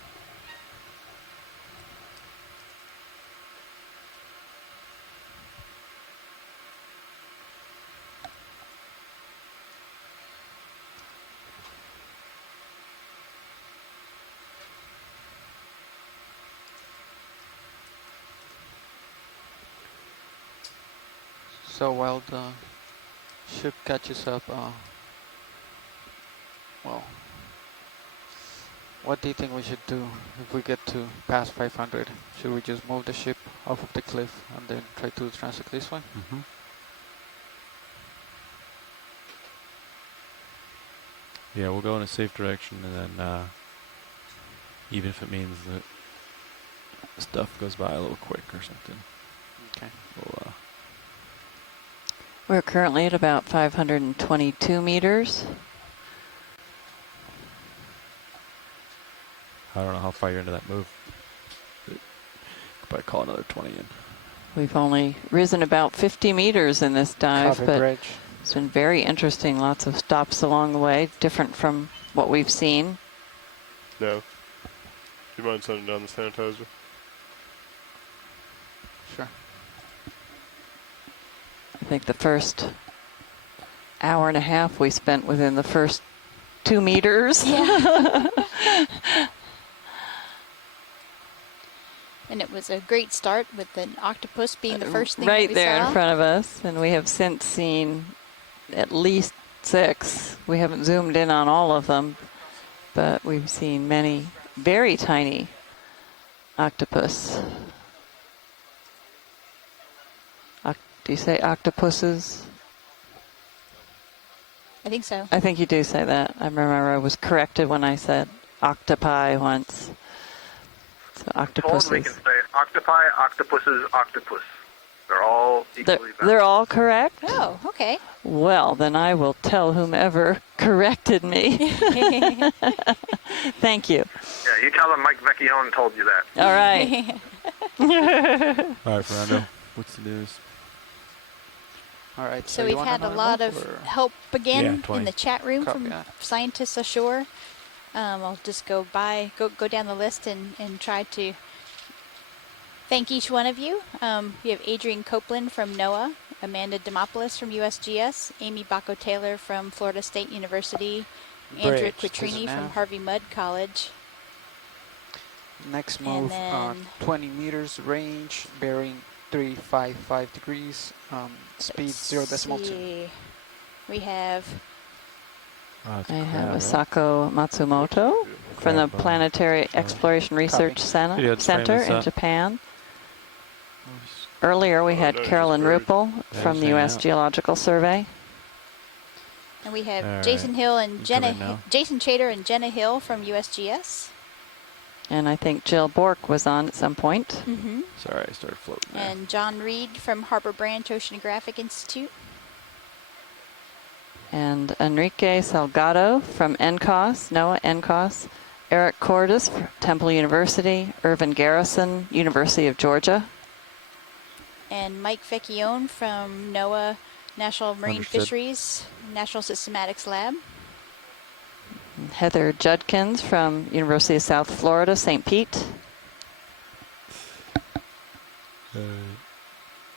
So while the ship catches up, well, what do you think we should do if we get to past 500? Should we just move the ship off of the cliff and then try to transect this way? Mm-hmm. Yeah, we'll go in a safe direction, and then even if it means that stuff goes by a little quick or something. Okay. We'll, We're currently at about 522 meters. I don't know how far you're into that move. But could probably call another 20 in. We've only risen about 50 meters in this dive, Copy, but bridge. it's been very interesting. Lots of stops along the way, different from what we've seen. No. Do you mind sending down the sanitizer? Sure. I think the first hour and a half we spent within the first 2 meters. Yeah. And it was a great start with an octopus being the first thing right that we there saw. in front of us, and we have since seen at least 6. We haven't zoomed in on all of them, but we've seen many very tiny octopus. Do you say octopuses? I think so. I think you do say that. I remember I was corrected when I said octopi once. So octopuses. Told we can say octopi, octopuses, octopus. They're all equally valid. They're all correct? Oh, okay. Well, then I will tell whomever corrected me. Thank you. Yeah, you tell them Mike Vecchione told you that. All right. All right, Fernando, what's the news? All right. So you we've want had a another lot move, of or- help again Yeah, 20. in the chat room Copy from that. scientists ashore. I'll just go down the list and try to thank each one of you. We have Adrian Copeland from NOAA, Amanda Demopoulos from USGS, Amy Bacco-Taylor from Florida State University, Andrew Bridge, Quattrini doesn't from have. Harvey Mudd College. Next And move, then- 20 meters range, bearing 355 degrees, speed Let's 0.2. see. We have I have Asako Matsumoto from the Planetary Exploration Research Yeah, it's Center famous, in huh? Japan. Earlier we had no, Carolyn just Ruppel Yeah, from the just hang U.S. out. Geological Survey. And we have All right. Jason Hill and You Jenna, come in now. Jason Chater and Jenna Hill from USGS. And I think Jill Bork was on at some point. Mm-hmm. Sorry, I started floating there. And John Reed from Harbor Branch Oceanographic Institute. And Enrique Salgado from NCOS, NOAA NCOS. Eric Cordes from Temple University. Irvin Garrison, University of Georgia. And Mike Vecchione from NOAA National Marine Understood. Fisheries National Systematics Lab. Heather Judkins from University of South Florida, St. Pete.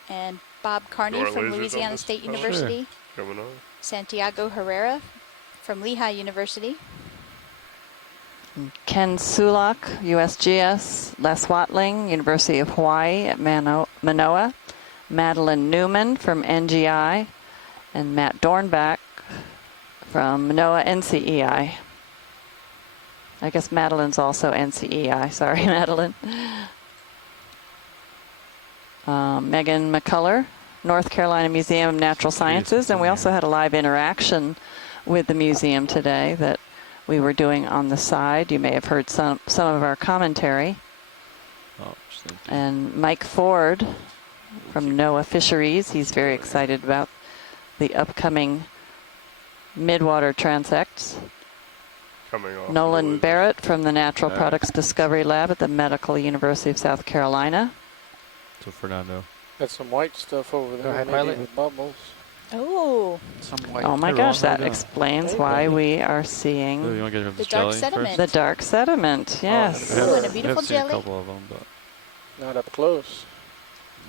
And Bob Carney Your from lasers on Louisiana this? State Oh, University. Coming on. Santiago Herrera from Lehigh University. Ken Sulak, USGS. Les Watling, University of Hawaii at Manoa. Madeline Newman from NGI. And Matt Dornbach from Manoa NCEI. I guess Madeline's also NCEI. Sorry, Madeline. Megan McCullough, North Carolina Museum of Natural Sciences. And we also had a live interaction with the museum today that we were doing on the side. You may have heard some of our commentary. Oh, just empty. And Mike Ford from NOAA Fisheries. He's very excited about the upcoming midwater transects. Coming off. Nolan Barrett from the Natural All right. Products Discovery Lab at the Medical University of South Carolina. So Fernando. Got some white stuff over there, ahead, maybe pilot. with bubbles. Oh, Some white. Oh my Hey, gosh, Ron, how that you doing? explains Hey, why buddy. we are Oh, you seeing want to get The this dark jelly sediment. the dark sediment. Yes. First? Ooh, and a beautiful I've seen jelly. a couple of them, but Not up close.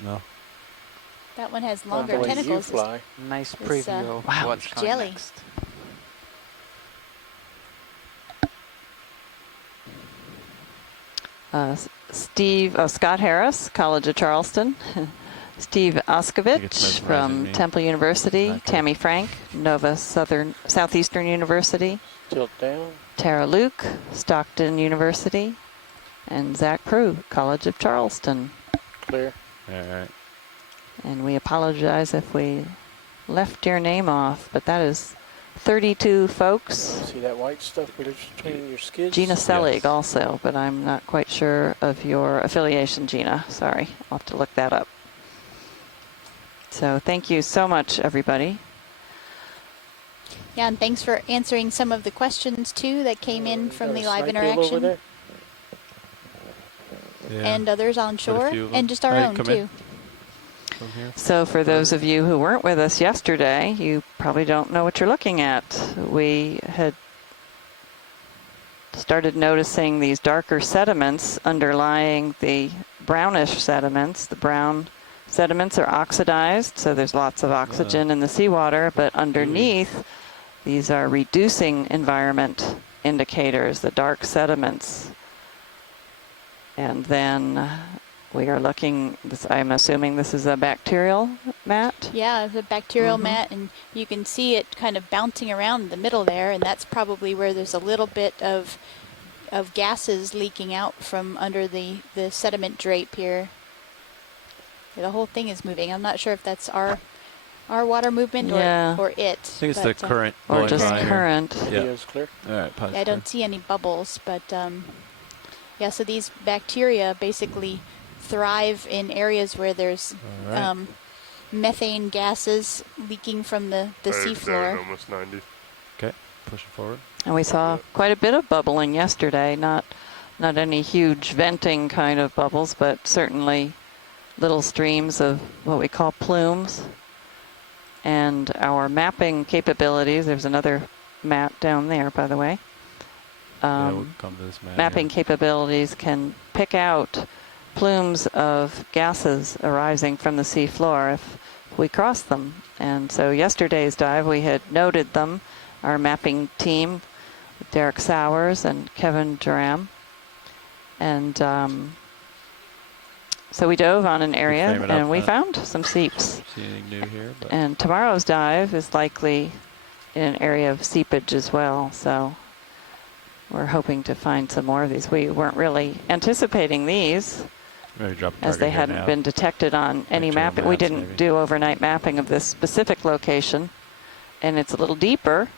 no. that one has Not longer the way tentacles. you fly. Nice This, preview of Wow. what's coming jelly. next. Scott Harris, College of Charleston. Steve He gets Oskovich mesmerizing from me. Temple University. Okay. Tammy Frank, Southeastern University. Tilt down. Tara Luke, Stockton University. And Zach Prue, College of Charleston. Clear. All right. And we apologize if we left your name off, but that is 32 folks. See that white stuff between your skids? Gina Selig Yes. also, but I'm not quite sure of your affiliation, Gina. Sorry, I'll have to look that up. So thank you so much, everybody. Yeah, and thanks for answering some of the questions too that came in from the live Snipe Eel over interaction. there? Yeah. And others on shore, few of and them. just our Hey, own come too. in. From here. So for those of you who weren't with us yesterday, you probably don't know what you're looking at. We had started noticing these darker sediments underlying the brownish sediments. The brown sediments are oxidized, so there's lots of oxygen in the seawater, but underneath, these are reducing environment indicators, the dark sediments. And then we are looking, I'm assuming this is a bacterial mat? Yeah, the bacterial mat, and you can see it kind of bouncing around in the middle there, and that's probably where there's a little bit of gases leaking out from under the sediment drape here. The whole thing is moving. I'm not sure if that's our water movement or it. I think it's the current. Or just by here. current. Yeah. Is clear. All right. Yeah, I don't see any bubbles, but yeah, so these bacteria basically thrive in areas where there's methane gases leaking from the seafloor. Almost 90. Okay, pushing forward. And we saw quite a bit of bubbling yesterday, not any huge venting kind of bubbles, but certainly little streams of what we call plumes. And our mapping capabilities, there's another map down there, by the way. We'll come to this map mapping capabilities can pick out plumes of gases arising from the seafloor if we cross them. And so yesterday's dive, we had noted them, our mapping team, Derek Sowers and Kevin Duram. And so we dove on an area and we found some seeps. See anything new here? But And tomorrow's dive is likely in an area of seepage as well. So we're hoping to find some more of these. We weren't really anticipating these as they hadn't been detected on any mapping. We didn't do overnight mapping of this specific location, and it's a little deeper.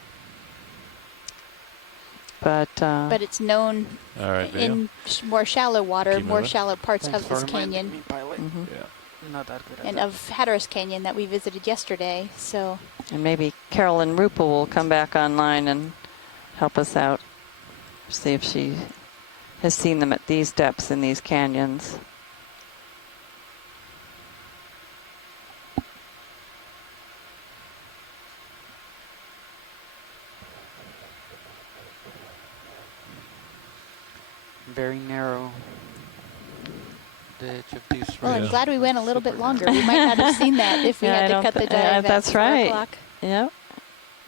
But it's known in more shallow water, more shallow parts of this canyon. Not that good. And of Hatteras Canyon that we visited yesterday. So. And maybe Carolyn Ruppel will come back online and help us out. See if she has seen them at these depths in these canyons. Very narrow. The edge of these. Well, I'm glad we went a little bit longer. We might not have seen that if we had to cut the dive that's at 4 right. o'clock. Yep.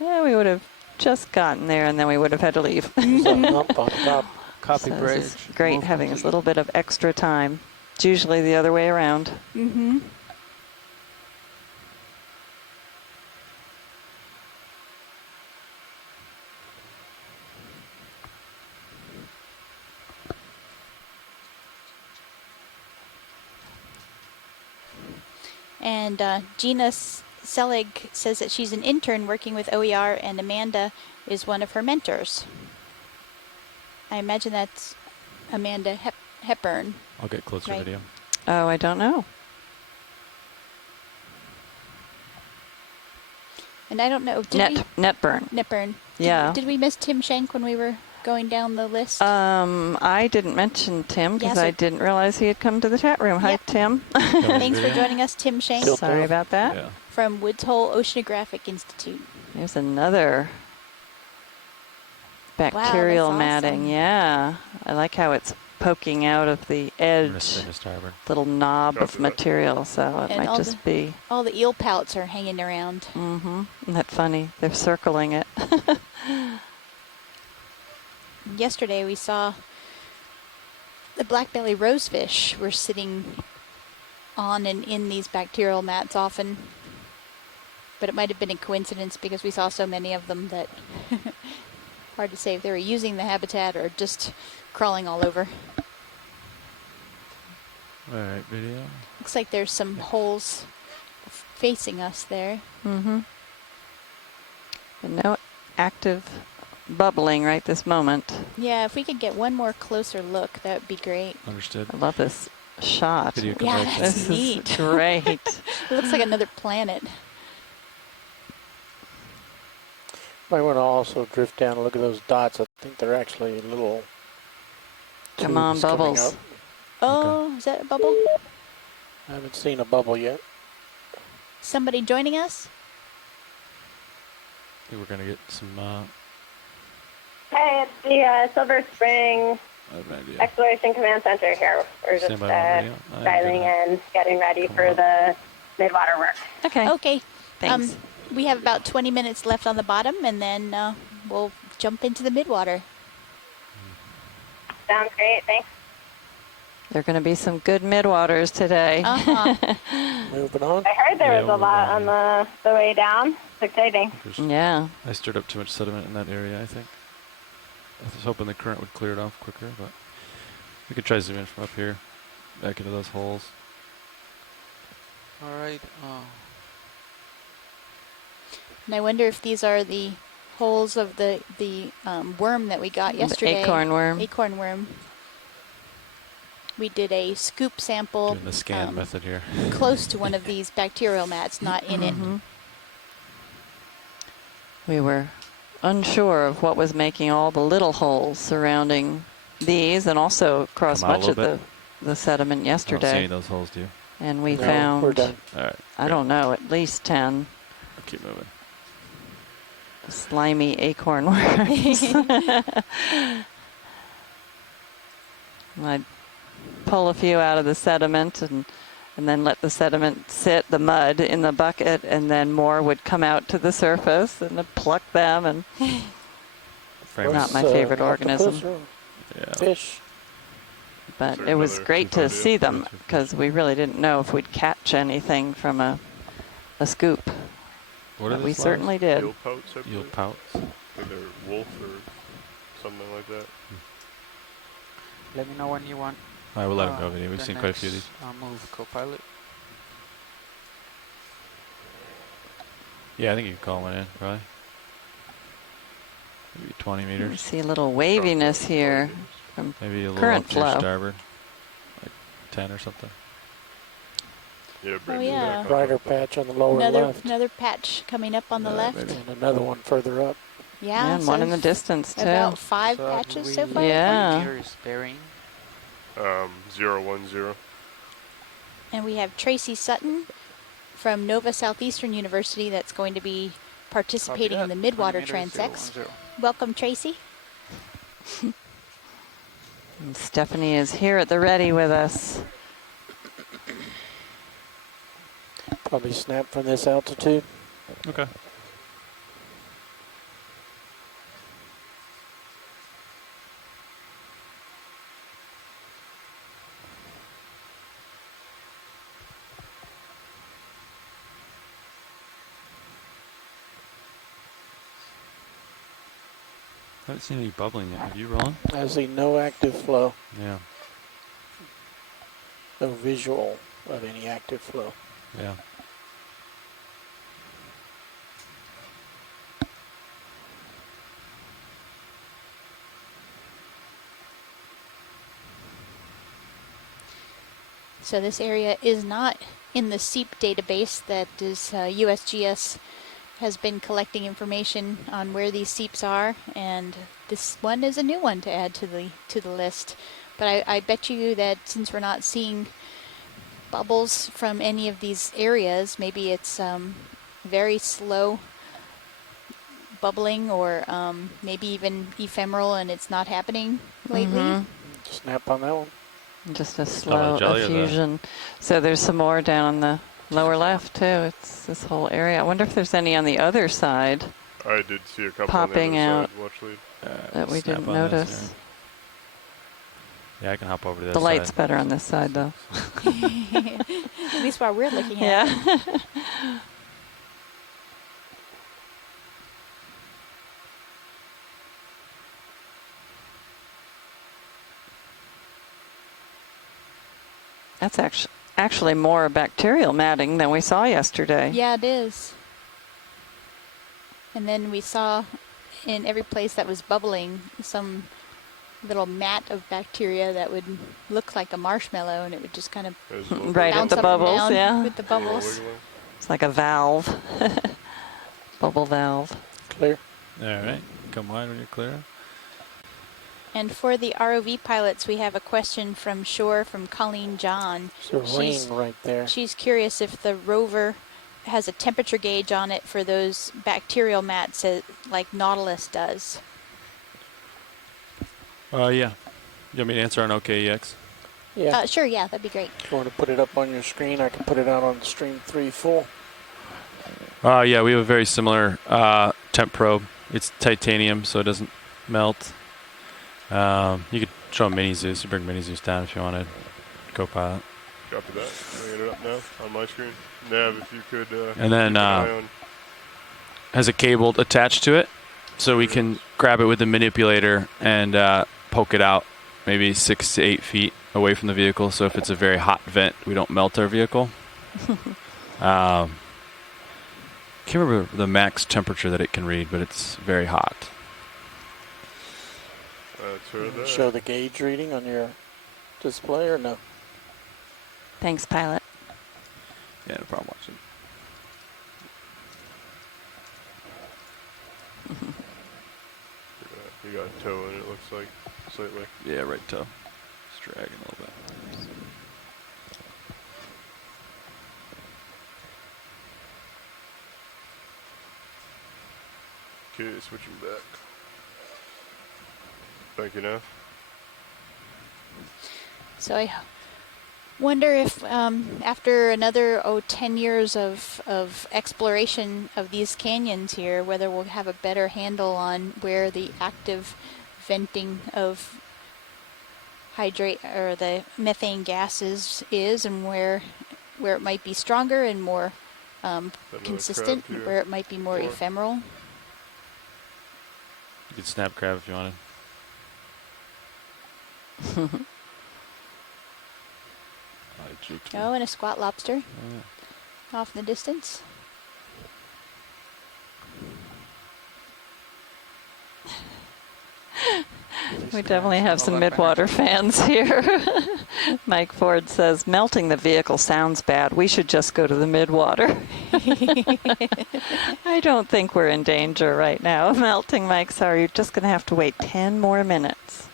Yeah, we would have just gotten there and then we would have had to leave. Copy bridge. It's great having this little bit of extra time. It's usually the other way around. Mm-hmm. And Gina Selig says that she's an intern working with OER, and Amanda is one of her mentors. I imagine that's Amanda Hepburn. I'll get closer right? video. Oh, I don't know. And I don't know. Netburn. Yeah. Did we miss Tim Shank when we were going down the list? I didn't mention Tim because I didn't realize he had come to the chat room. Hi, Tim. Thanks for joining us, Tim Shank. Sorry about that. Yeah. From Woods Hole Oceanographic Institute. There's another bacterial matting. Yeah. I like how it's poking out of the edge. Little knob of material, so it might just be. All the eel pouts are hanging around. Mm-hmm. Isn't that funny? They're circling it. Yesterday we saw the black-belly rosefish were sitting on and in these bacterial mats often. But it might have been a coincidence because we saw so many of them that hard to say if they were using the habitat or just crawling all over. All right, video. Looks like there's some holes facing us there. Mm-hmm. But no active bubbling right this moment. Yeah, if we could get one more closer look, that would be great. Understood. I love this shot. Yeah, that's neat. Is great. It looks like another planet. Might want to also drift down and look at those dots. I think they're actually little. Come on, bubbles. Up. Oh, is that a bubble? I haven't seen a bubble yet. Somebody joining us? I think we're going to get some. Hey, it's the Silver Spring Exploration Command Center here. We're just dialing in, getting ready for the midwater work. Okay. Okay. Thanks. We have about 20 minutes left on the bottom, and then we'll jump into the midwater. Sounds great. Thanks. There are going to be some good midwaters today. Moving on. I heard there was a lot on the way down. It's exciting. Yeah. I stirred up too much sediment in that area, I think. I was hoping the current would clear it off quicker, but we could try zoom in from up here, back into those holes. All right. And I wonder if these are the holes of the worm that we got yesterday. Acorn worm. Acorn worm. We did a scoop sample. Doing the scan method here. Close to one of these bacterial mats, not in it. We were unsure of what was making all the little holes surrounding these and also across much of the sediment yesterday. I don't see any of those holes, do you? And we No, found, we're done. All right. I don't know, at least 10 I'll keep moving. slimy acorn worms. I'd pull a few out of the sediment and then let the sediment sit, the mud in the bucket, and then more would come out to the surface and I'd pluck them. And not my favorite organism. Fish. But it was great to see them because we really didn't know if we'd catch anything from a scoop. What But we certainly did. Eel pouts, I Eel believe. pouts. Either wolf or something like that. Let me know when you want. I will let him go, Vinny. We've the seen quite a few of next, these. Move co-pilot. Yeah, I think you can call one in, probably. Maybe 20 You meters. see a little waviness here from Maybe a little current off to your flow. starboard. Like 10 or something. Yeah, Oh yeah. Brighter patch on the lower left. Another patch coming up on the left. And another one further up. Yeah. And one in the distance too. About 5 patches so far. Yeah. What meter is bearing? 010. And we have Tracy Sutton from Nova Southeastern University that's going to be participating in the midwater transects. Welcome, Tracy. And Stephanie is here at the ready with us. Probably snap from this altitude. Okay. I haven't seen any bubbling yet. Have you, Roland? I see no active flow. Yeah. No visual of any active flow. Yeah. So this area is not in the SEEP database that is USGS has been collecting information on where these seeps are, and this one is a new one to add to the list. But I bet you that since we're not seeing bubbles from any of these areas, maybe it's very slow bubbling, or maybe even ephemeral and it's not happening lately. Snap on that one. Just a slow effusion. So there's some more down on the lower left too. It's this whole area. I wonder if there's any on the other side. I did see a couple popping on the other out side, watch lead. that we Snap didn't on this, notice. Yeah, I can hop over to that The light's side. better on this side though. At least while we're looking at it. Yeah. That's actually more bacterial matting than we saw yesterday. Yeah, it is. And then we saw in every place that was bubbling some little mat of bacteria that would look like a marshmallow, and it would just kind of right at bounce the up and bubbles, down yeah. with the bubbles. It's like a valve. Bubble valve. Clear. All right. Come wide when you're clear. And for the ROV pilots, we have a question from shore from Colleen John. There's a ring right there. She's curious if the rover has a temperature gauge on it for those bacterial mats like Nautilus does. Yeah. You want me to answer on OKEX? Yeah. Sure, yeah, that'd be great. If you want to put it up on your screen, I can put it out on stream 3 full. Yeah, we have a very similar temp probe. It's titanium, so it doesn't melt. You could show Mini Zeus. You bring Mini Zeus down if you wanted. co-pilot. Copy that. Bringing it up now on my screen. Nav, if you could. And then keep an eye on. has a cable attached to it, so we can grab it with the manipulator and poke it out maybe 6 to 8 feet away from the vehicle. So if it's a very hot vent, we don't melt our vehicle. Can't remember the max temperature that it can read, but it's very hot. Show the gauge reading on your display or no? Thanks, pilot. Yeah, no problem watching. You got a toe in it, looks like, slightly. Yeah, right toe. It's dragging a little bit. Okay, switching back. Thank you, Nav. So I wonder if after another 10 years of exploration of these canyons here, whether we'll have a better handle on where the active venting of hydrate or the methane gases is, and where it might be stronger and more consistent, where it might be more ephemeral. You could snap crab if you wanted. Oh, and a squat lobster yeah. off in the distance. We definitely have some midwater fans here. Mike Ford says, melting the vehicle sounds bad. We should just go to the midwater. I don't think we're in danger right now of melting, Mike. Sorry, you're just going to have to wait 10 more minutes.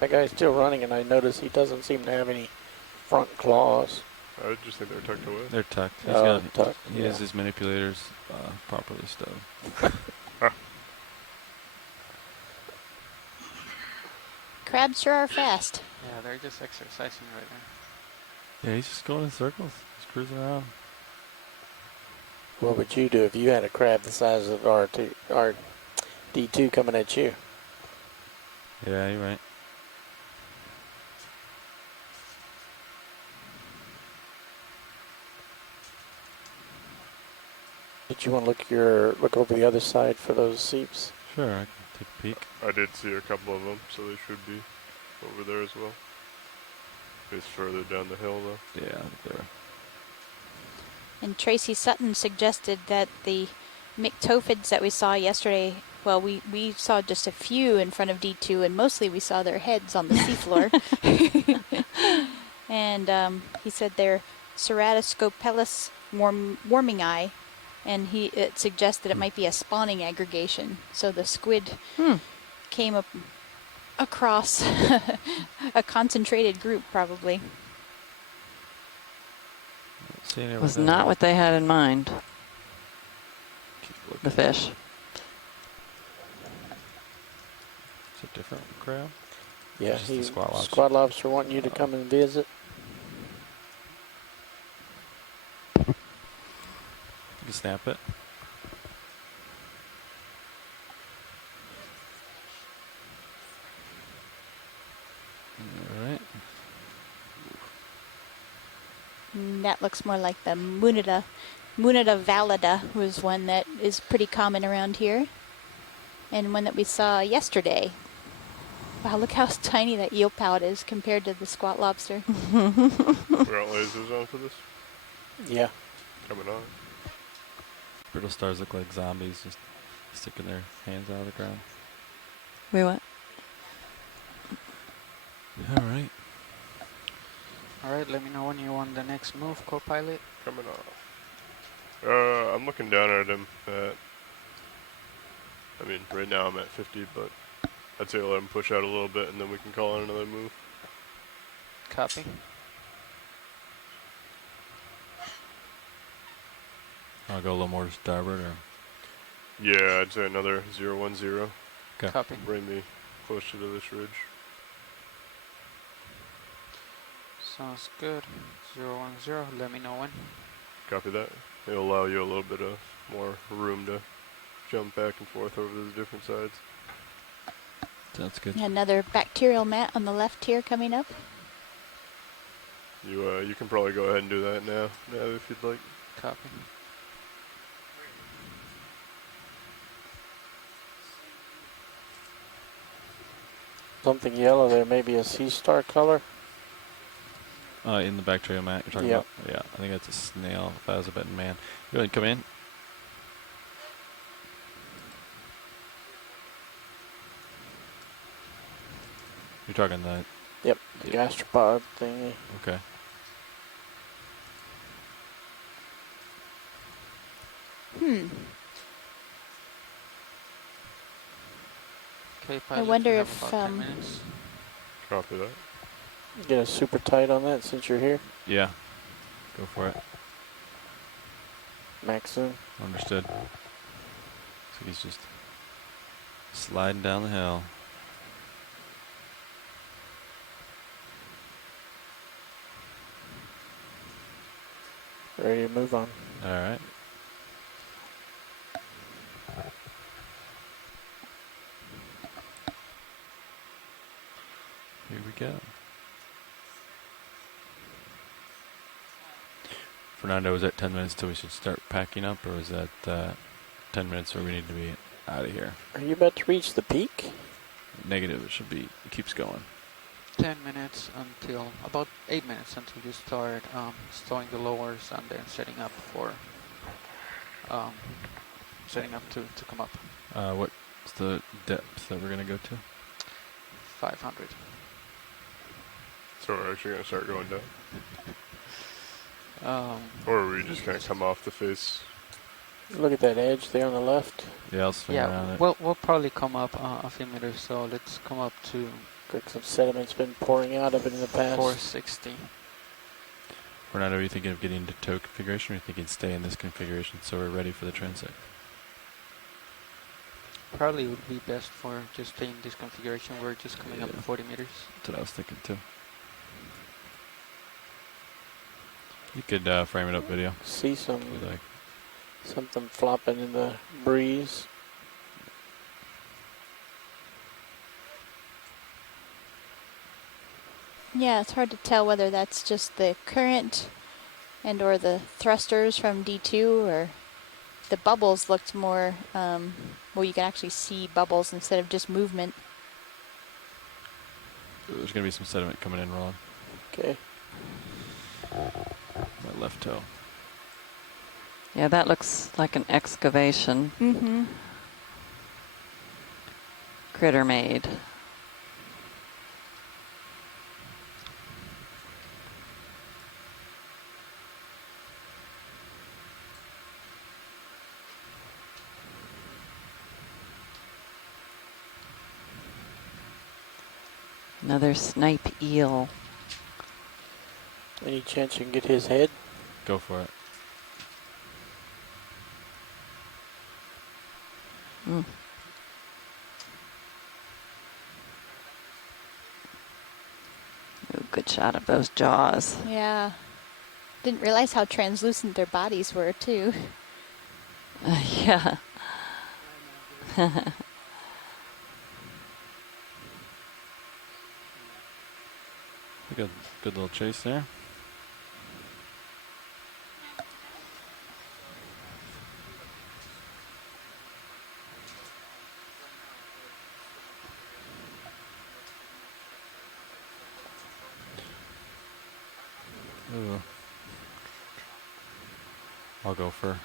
That guy's still running, and I notice he doesn't seem to have any front claws. I just think they're tucked away. They're tucked. He has his manipulators properly stowed. Crabs sure are fast. Yeah, they're just exercising right now. Yeah, he's just going in circles. He's cruising around. What would you do if you had a crab the size of D2 coming at you? Yeah, you're right. Did you want to look over the other side for those seeps? Sure, I can take a peek. I did see a couple of them, so they should be over there as well. It's further down the hill, though. Yeah, there. And Tracy Sutton suggested that the myctophids that we saw yesterday, well, we saw just a few in front of D2, and mostly we saw their heads on the seafloor. And he said they're Ceratoscopellus warming eye, and it suggested it might be a spawning aggregation. So the squid came up across a concentrated group, probably. Was not what they had in mind. The fish. It's a different crab? Yeah, Just squat lobster wanting you to come and visit. You can snap it. All right. That looks more like the Munida valida was one that is pretty common around here. And one that we saw yesterday. Wow, look how tiny that eel pout is compared to the squat lobster. We're out lasers on for this? Yeah. Coming on. Brittle stars look like zombies just sticking their hands out of the ground. We what? All right. Alright, let me know when you want the next move, co-pilot. Coming off. I'm looking down at him I mean, right now I'm at 50, but I'd say let him push out a little bit and then we can call on another move. Copy. I'll go a little more starboard, or? Yeah, I'd say another 010. Okay. Copy. Bring me closer to this ridge. Sounds good. 010. Let me know when. Copy that. It'll allow you a little bit of more room to jump back and forth over the different sides. Sounds good. Another bacterial mat on the left here coming up. You can probably go ahead and do that now, if you'd like. Copy. Something yellow there, maybe a sea star color. In the bacterial mat you're talking Yep. about? Yeah, I think that's a snail if I was a betting man. Go ahead and come in. You're talking the... Yep, the gastropod thingy. Okay. Okay, I pilot, wonder you have if about 10 minutes. Copy that. Get a super tight on that since you're here. Yeah. Go for it. Max in. Understood. So he's just sliding down the hill. Ready to move on. All right. Here we go. Fernando, was that 10 minutes till we should start packing up, or was that 10 minutes where we need to be out of here? Are you about to reach the peak? Negative, it should be. It keeps going. 10 minutes until, about 8 minutes until you start stowing the lowers and then setting up for, to come up. What's the depth that we're going to go to? 500. So we're actually going to start going down? Or are we just going to come off the face? Look at that edge there on the left. Yeah, I'll swing around it. We'll probably come up a few meters, so let's come up to... Got some sediment's been pouring out of it in the past. 460. Fernando, are you thinking of getting into tow configuration, or are you thinking stay in this configuration so we're ready for the transect? Probably would be best for just staying in this configuration. We're just coming up 40 meters. That's what I was thinking too. You could frame it up video. See some if you'd like. something flopping in the breeze. Yeah, it's hard to tell whether that's just the current and or the thrusters from D2, or the bubbles looked more, well, you can actually see bubbles instead of just movement. There's going to be some sediment coming in, Roland. Okay. My left toe. Yeah, that looks like an excavation. Mm-hmm. Critter made. Another snipe eel. Any chance you can get his head? Go for it. Mm. Ooh, good shot of those jaws. Yeah. Didn't realize how translucent their bodies were, too. Yeah. Good little chase there. Ooh. I'll go for.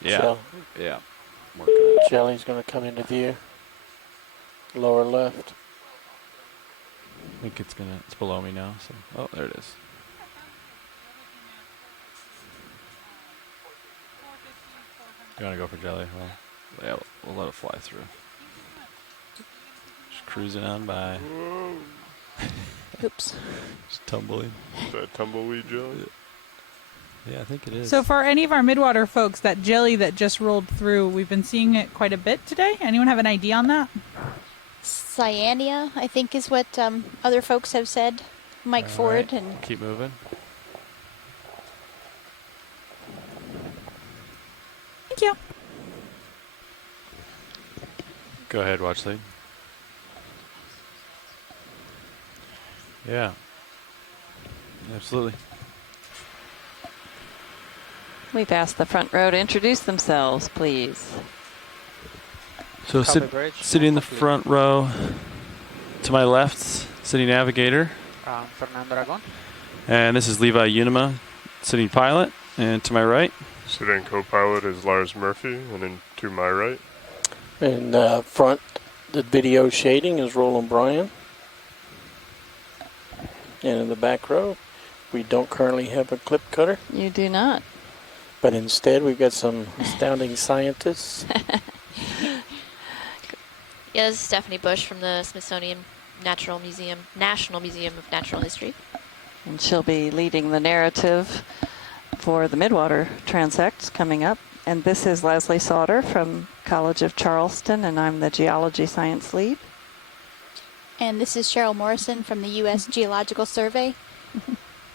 Yeah. Shell. Yeah. Working on it. Jelly's going to come into view. Lower left. I think it's below me now. So, oh, there it is. You want to go for jelly? Well, yeah, we'll let it fly through. Just cruising on by. Whoa. Oops. Just tumbling. Is that tumbleweed jelly? Yeah, I think it is. So for any of our midwater folks, that jelly that just rolled through, we've been seeing it quite a bit today. Anyone have an idea on that? Cyanea, I think, is what other folks have said. Mike Ford and keep moving. Thank you. Go ahead, watch lead. Yeah. Absolutely. We've asked the front row to introduce themselves, please. So sitting in the front row, to my left, City Navigator. Fernando Aragon. And this is Levi Unima, City Pilot. And to my right. Sitting co-pilot is Lars Murphy, and then to my right. And front, the video shading is Roland Bryan. And in the back row, we don't currently have a clip cutter. You do not. But instead, we've got some astounding scientists. Yeah, this is Stephanie Bush from the Smithsonian National Museum of Natural History. And she'll be leading the narrative for the Midwater Transect coming up. And this is Leslie Sauter from College of Charleston, and I'm the Geology Science Lead. And this is Cheryl Morrison from the U.S. Geological Survey,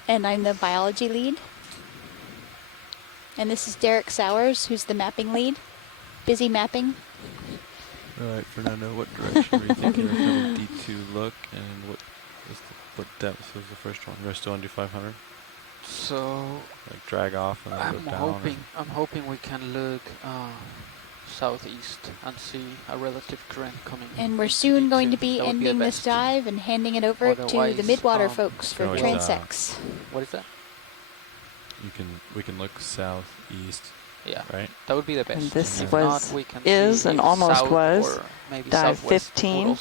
and I'm the Biology Lead. And this is Derek Sowers, who's the Mapping Lead. Busy mapping. All right, Fernando, what direction were you thinking of having D2 look, and what depth was the first one? We're still on D500? So like drag off and then go down? I'm hoping we can look southeast and see a relative current coming. And we're soon going to be ending this dive and handing it over to the Midwater folks for transects. What is that? We can look southeast. Yeah, right. That would be the best. And this if was not, we can is and almost was dive 15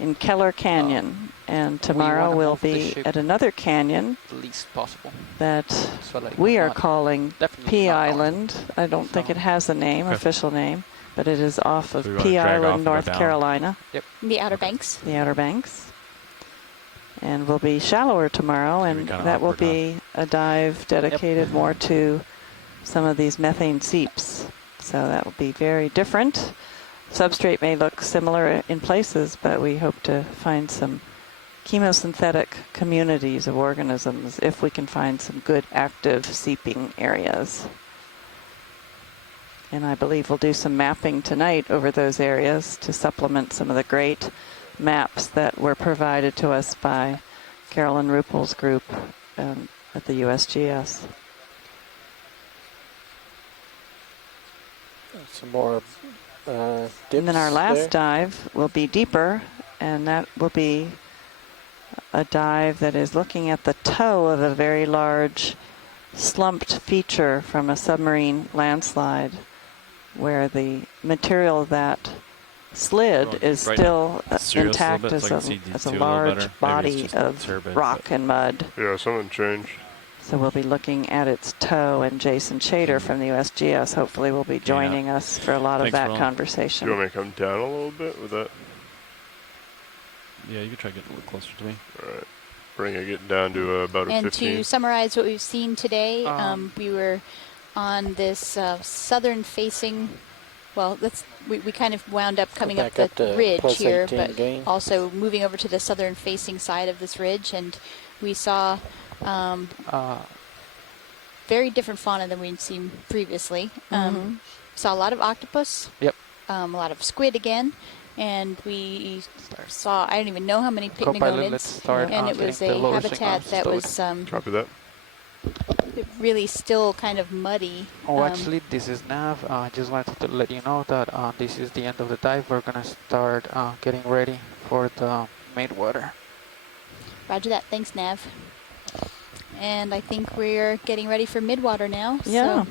in Keller Canyon, and tomorrow we'll be at another canyon the least possible that like we are calling P Island. I don't think it has a name, Okay. official name, but it is off of So we wanna P drag off Island, and go North down. Carolina. Yep. The Outer Banks. The Outer Banks. And we'll be shallower tomorrow, and kinda that will awkward, huh? be a dive dedicated more to some of these methane seeps. So that will be very different. Substrate may look similar in places, but we hope to find some chemosynthetic communities of organisms if we can find some good active seeping areas. And I believe we'll do some mapping tonight over those areas to supplement some of the great maps that were provided to us by Carolyn Ruppel's group at the USGS. Some more dips And then our last there. dive will be deeper, and that will be a dive that is looking at the toe of a very large slumped feature from a submarine landslide, where the material that slid is right still now. Serious a intact little bit, as so I can see a D2 a little large better. Maybe it's body just of turbid, rock but- and mud. Yeah, something changed. So we'll be looking at its toe, and Jason Chater from the USGS hopefully will be joining us for a lot of Thanks, that Roland. conversation. Do you want me to come down a little bit with that? Yeah, you can try to get a little closer to me. All right. Bring it down to about a And 15. to summarize what we've seen today, we were on this southern-facing. Well, we kind of wound up coming up back the up to ridge plus here, 18 but gain. also moving over to the southern-facing side of this ridge, and we saw very different fauna than we'd seen previously. Saw a lot of octopus. Yep. A lot of squid again, and we saw I don't even know how many Co-pilot, let's pycnogonids, start and it getting was the a lower habitat signals that was started. Copy that. really still kind of muddy. Oh, actually, this is Nav. I just wanted to let you know that this is the end of the dive. We're going to start getting ready for the Midwater. Roger that. Thanks, Nav. And I think we're getting ready for Midwater now. Yeah.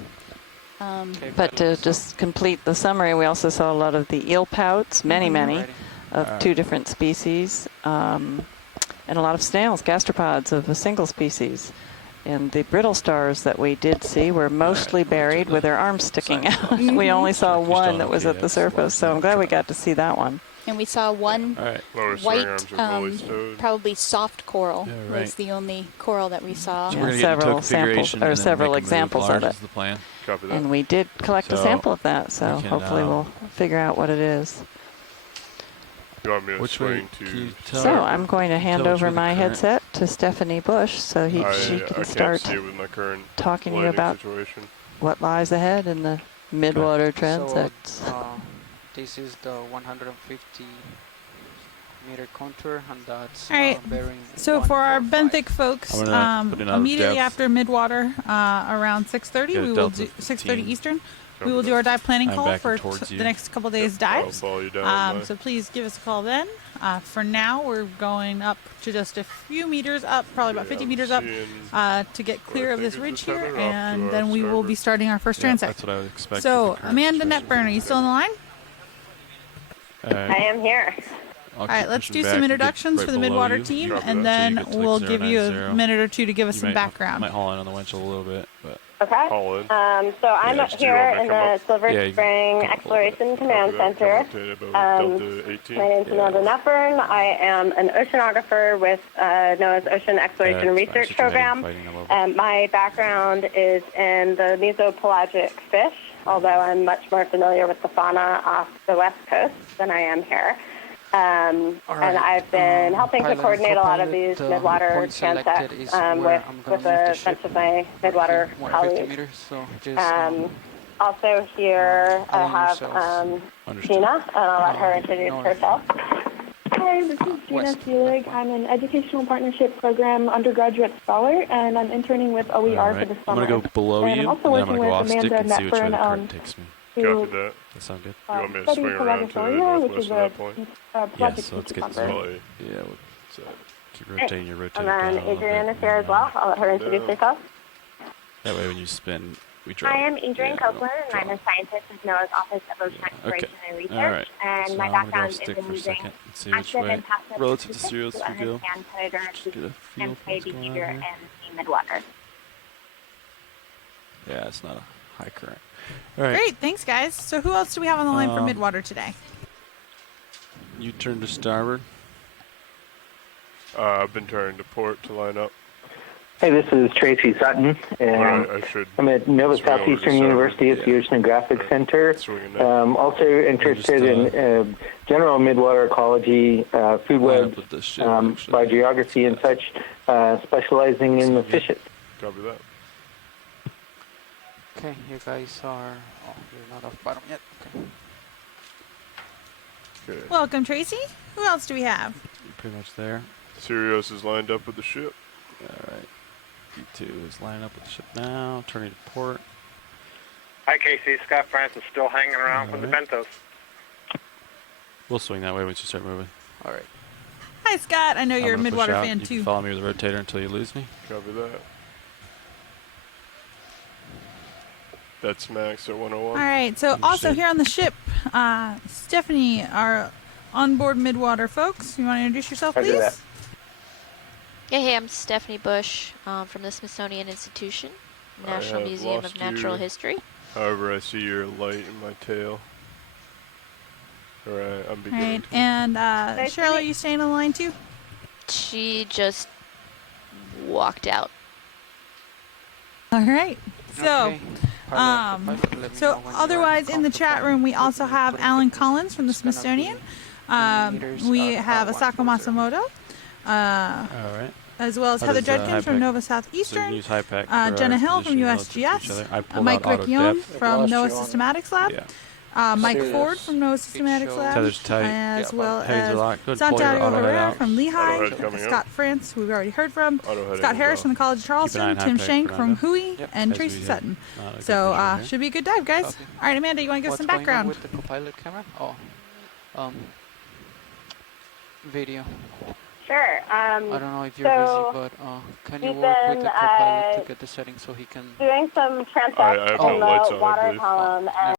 So, But to just complete the summary, we also saw a lot of the eel pouts, many, of two different species, and a lot of snails, gastropods of a single species. And the brittle stars that we did see were mostly buried with their arms sticking out. We only saw one that was at the surface, so I'm glad we got to see that one. And we saw one Lower swing white, arms are fully stowed. probably soft coral Yeah, right. was the only coral that we saw. So we're gonna get several into samples configuration or and then several make a move. examples of Large it. is the plan. Copy that. And we did collect a So sample of that, so we can, hopefully we'll figure out what it is. You want me to Which way swing can to you tell? So I'm going to hand tell which over way the my current- headset to Stephanie Bush so she I can can't start see it with my current talking to you lighting about situation. what lies ahead in the midwater transects. So, this is the 150 meter contour, and that's All right. bearing So for our benthic folks, I'm gonna put in another immediately depth. after midwater, around 6:30, Get a we will delta do 6:30 15. Eastern. We will do our dive planning I'm call backing for towards you. the next couple days dives. I'll follow you down. So please give us a call then. For now, we're going up to just a few meters up, probably about 50 meters up, to get clear of this ridge here, and then we will be starting our first transect. That's what I would expect. So Amanda Netburn, are you still on the line? I am here. All right, let's do some introductions for the midwater team, and then we'll give you a minute or two to give us some background. Might haul in on the winch a little bit, but Okay. So I'm Yeah, up just do you here want me in to come the up? Silver Yeah, you Spring Exploration Command Center. My name's Amanda Netburn. I am an oceanographer with NOAA's Ocean Exploration Research Program. My background is in the mesopelagic fish, although I'm much more familiar with the fauna off the west coast than I am here. And I've been helping to coordinate a lot of these midwater transects with a bunch of my midwater colleagues. Also here I have Gina, and I'll let her introduce herself. Hi, this is Gina Seelig. I'm an Educational Partnership Program undergraduate scholar, and I'm interning with OER for the summer. I'm gonna go below and you, I'm also and then I'm working gonna go with off stick Amanda and see which way the Netburn, current takes me. who Copy that. That sound good? You want me to studies swing around to the Pelagophilia, which northwest is of that point? a project Yes, so let's get member. to yeah, keep rotating your rotator And down then a little Adrian bit. is here as well. I'll let her introduce herself. That way when you spin, we drop. I am Adrian Copeland, and I'm a scientist with NOAA's Office of Ocean Exploration and Research. All right. And So my I'm gonna go background off is stick in for a using second and see which active way and passive relative to statistics serials to we go. understand predator Just get a activity feel and for prey what's going on behavior here. in the midwater. Yeah, it's not a high current. All right. Great, thanks guys. So who else do we have on the line for Um, midwater today? You turn to starboard. I've been turning to port to line up. Hey, this is Tracy Sutton, and I'm at Nova Southeastern University at the Oceanographic Center. Also interested in general midwater ecology, food webs, biogeography, and such, specializing in the fishes. Copy that. Okay, you guys are. Oh, you're not off bottom yet. Okay. Welcome, Tracy. Who else do we have? You're pretty much there. Sirius is lined up with the ship. All right. D2 is lining up with the ship now, turning to port. Hi, Casey. Scott Francis still hanging around with the Bentos. We'll swing that way once you start moving. All right. Hi, Scott. I know I'm you're a gonna push midwater out. fan You too. can follow me with the rotator until you lose me. Copy that. That's max at 101. All right. So also here on the ship, Stephanie, our onboard midwater folks. You want to introduce yourself, I do please? that. Yeah, hey, I'm Stephanie Bush from the Smithsonian Institution, National Museum of Natural History. However, I see your light in my tail. All right, I'm All beginning right. And Cheryl, are you staying on the line too? She just walked out. All right. So, Okay. Let me so know when otherwise in the chat room we also have Alan Collins from the Smithsonian. We have Asako Masamoto. All right. As well as How Heather does, Judkins high from pack- Nova So you Southeastern, can use high pack for Jenna our Hill from position relative to each other. USGS, I pulled Mike out auto Riccione depth. from Lost NOAA you on- Systematics Lab, Mike Serious. Ford from NOAA Systematics Lab, Tether's tight. as well Heavy's a lot. Go as ahead and pull your Santiago auto head Herrera out. from Auto Lehigh, head coming Scott France, who we've already heard from, Auto head Scott as Harris well. from the College of Keep an eye Charleston, on high Tim pack, Shank from Fernando. Hui, and As Tracy we head. Sutton. Not a good So vision here. should be a good dive, guys. Copy. All right, Amanda, you want to give What's some going on background? with the copilot camera? Oh, video. Sure. I don't know if you're so busy, but can you we've work with been, the copilot to get the settings so he can? doing some I transects have in no lights the on, I water believe. column, and